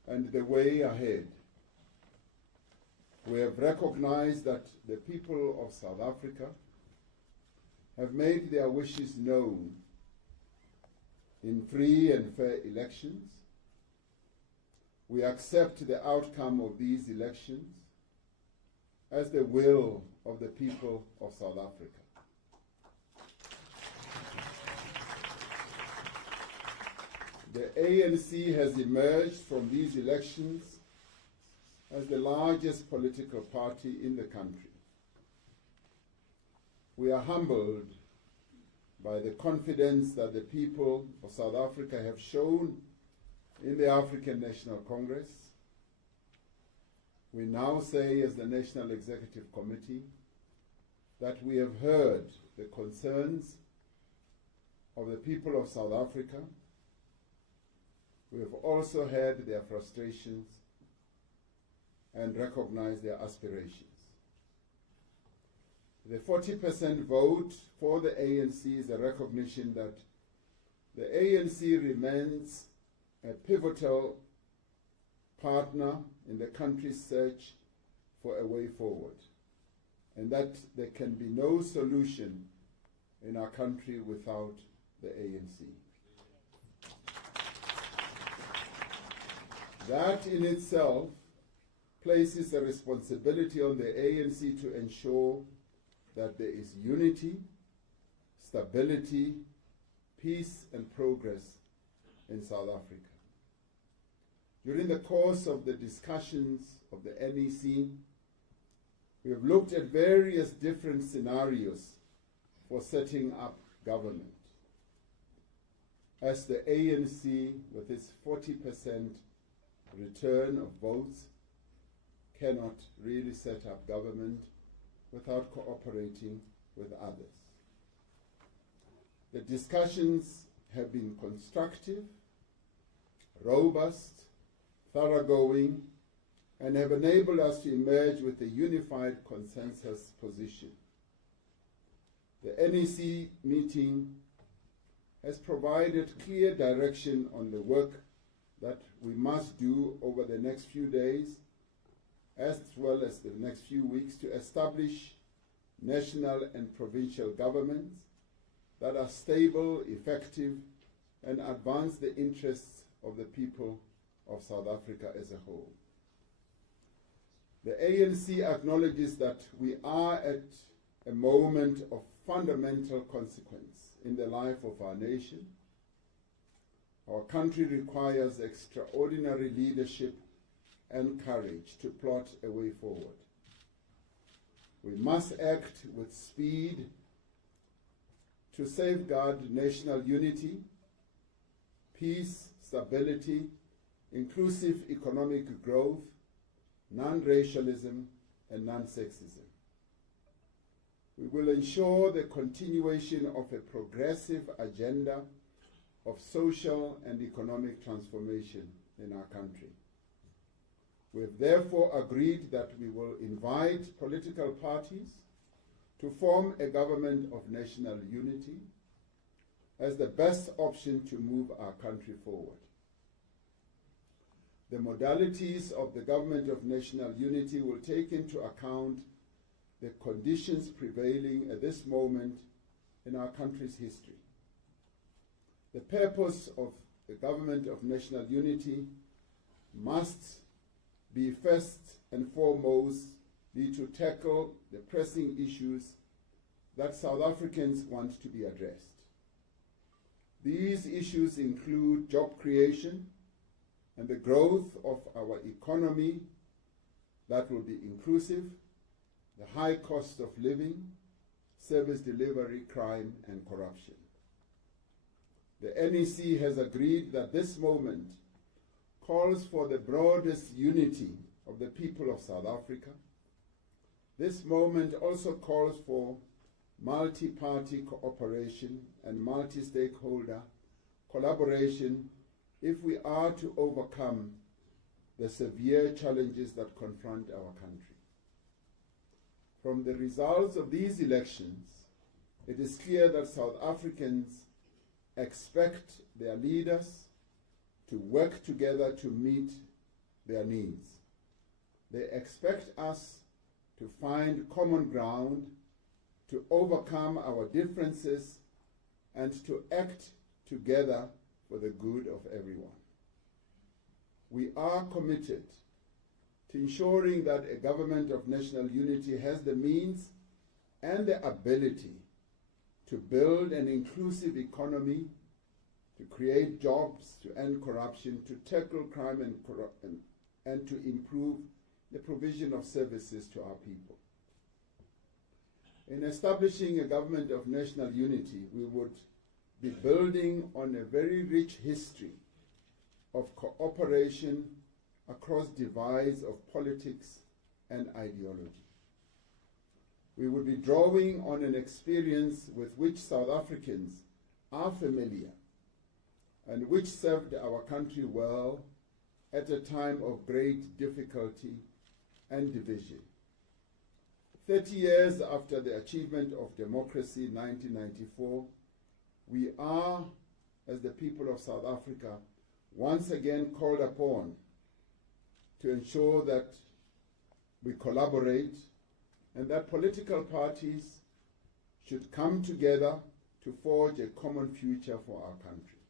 and the way ahead. We have recognized that the people of South Africa have made their wishes known in free and fair elections. We accept the outcome of these elections as the will of the people of South Africa. The ANC has emerged from these elections as the largest political party in the country. We are humbled by the confidence that the people of South Africa have shown in the African National Congress. We now say, as the National Executive Committee, that we have heard the concerns of the people of South Africa. We have also heard their frustrations and recognized their aspirations. The 40% vote for the ANC is a recognition that the ANC remains a pivotal partner in the country's search for a way forward, and that there can be no solution in our country without the ANC. That in itself places a responsibility on the ANC to ensure that there is unity, stability, peace, and progress in South Africa. During the course of the discussions of the NEC, we have looked at various different scenarios for setting up government. As the ANC, with its 40% return of votes, cannot really set up government without cooperating with others. The discussions have been constructive, robust, thoroughgoing, and have enabled us to emerge with a unified consensus position. The NEC meeting has provided clear direction on the work that we must do over the next few days, as well as the next few weeks, to establish national and provincial governments that are stable, effective, and advance the interests of the people of South Africa as a whole. The ANC acknowledges that we are at a moment of fundamental consequence in the life of our nation. Our country requires extraordinary leadership and courage to plot a way forward. We must act with speed to safeguard national unity, peace, stability, inclusive economic growth, non-racialism, and non-sexism. We will ensure the continuation of a progressive agenda of social and economic transformation in our country. We have therefore agreed that we will invite political parties to form a government of national unity as the best option to move our country forward. The modalities of the government of national unity will take into account the conditions prevailing at this moment in our country's history. The purpose of the government of national unity must be first and foremost be to tackle the pressing issues that South Africans want to be addressed. These issues include job creation and the growth of our economy that will be inclusive, the high cost of living, service delivery, crime, and corruption. The NEC has agreed that this moment calls for the broadest unity of the people of South Africa. This moment also calls for multi-party cooperation and multi-stakeholder collaboration if we are to overcome the severe challenges that confront our country. From the results of these elections, it is clear that South Africans expect their leaders to work together to meet their needs. They expect us to find common ground, to overcome our differences, and to act together for the good of everyone. We are committed to ensuring that a government of national unity has the means and the ability to build an inclusive economy, to create jobs, to end corruption, to tackle crime and to improve the provision of services to our people. In establishing a government of national unity, we would be building on a very rich history of cooperation across divides of politics and ideology. We would be drawing on an experience with which South Africans are familiar and which served our country well at a time of great difficulty and division. 30 years after the achievement of democracy in 1994, we are, as the people of South Africa, once again called upon to ensure that we collaborate and that political parties should come together to forge a common future for our country.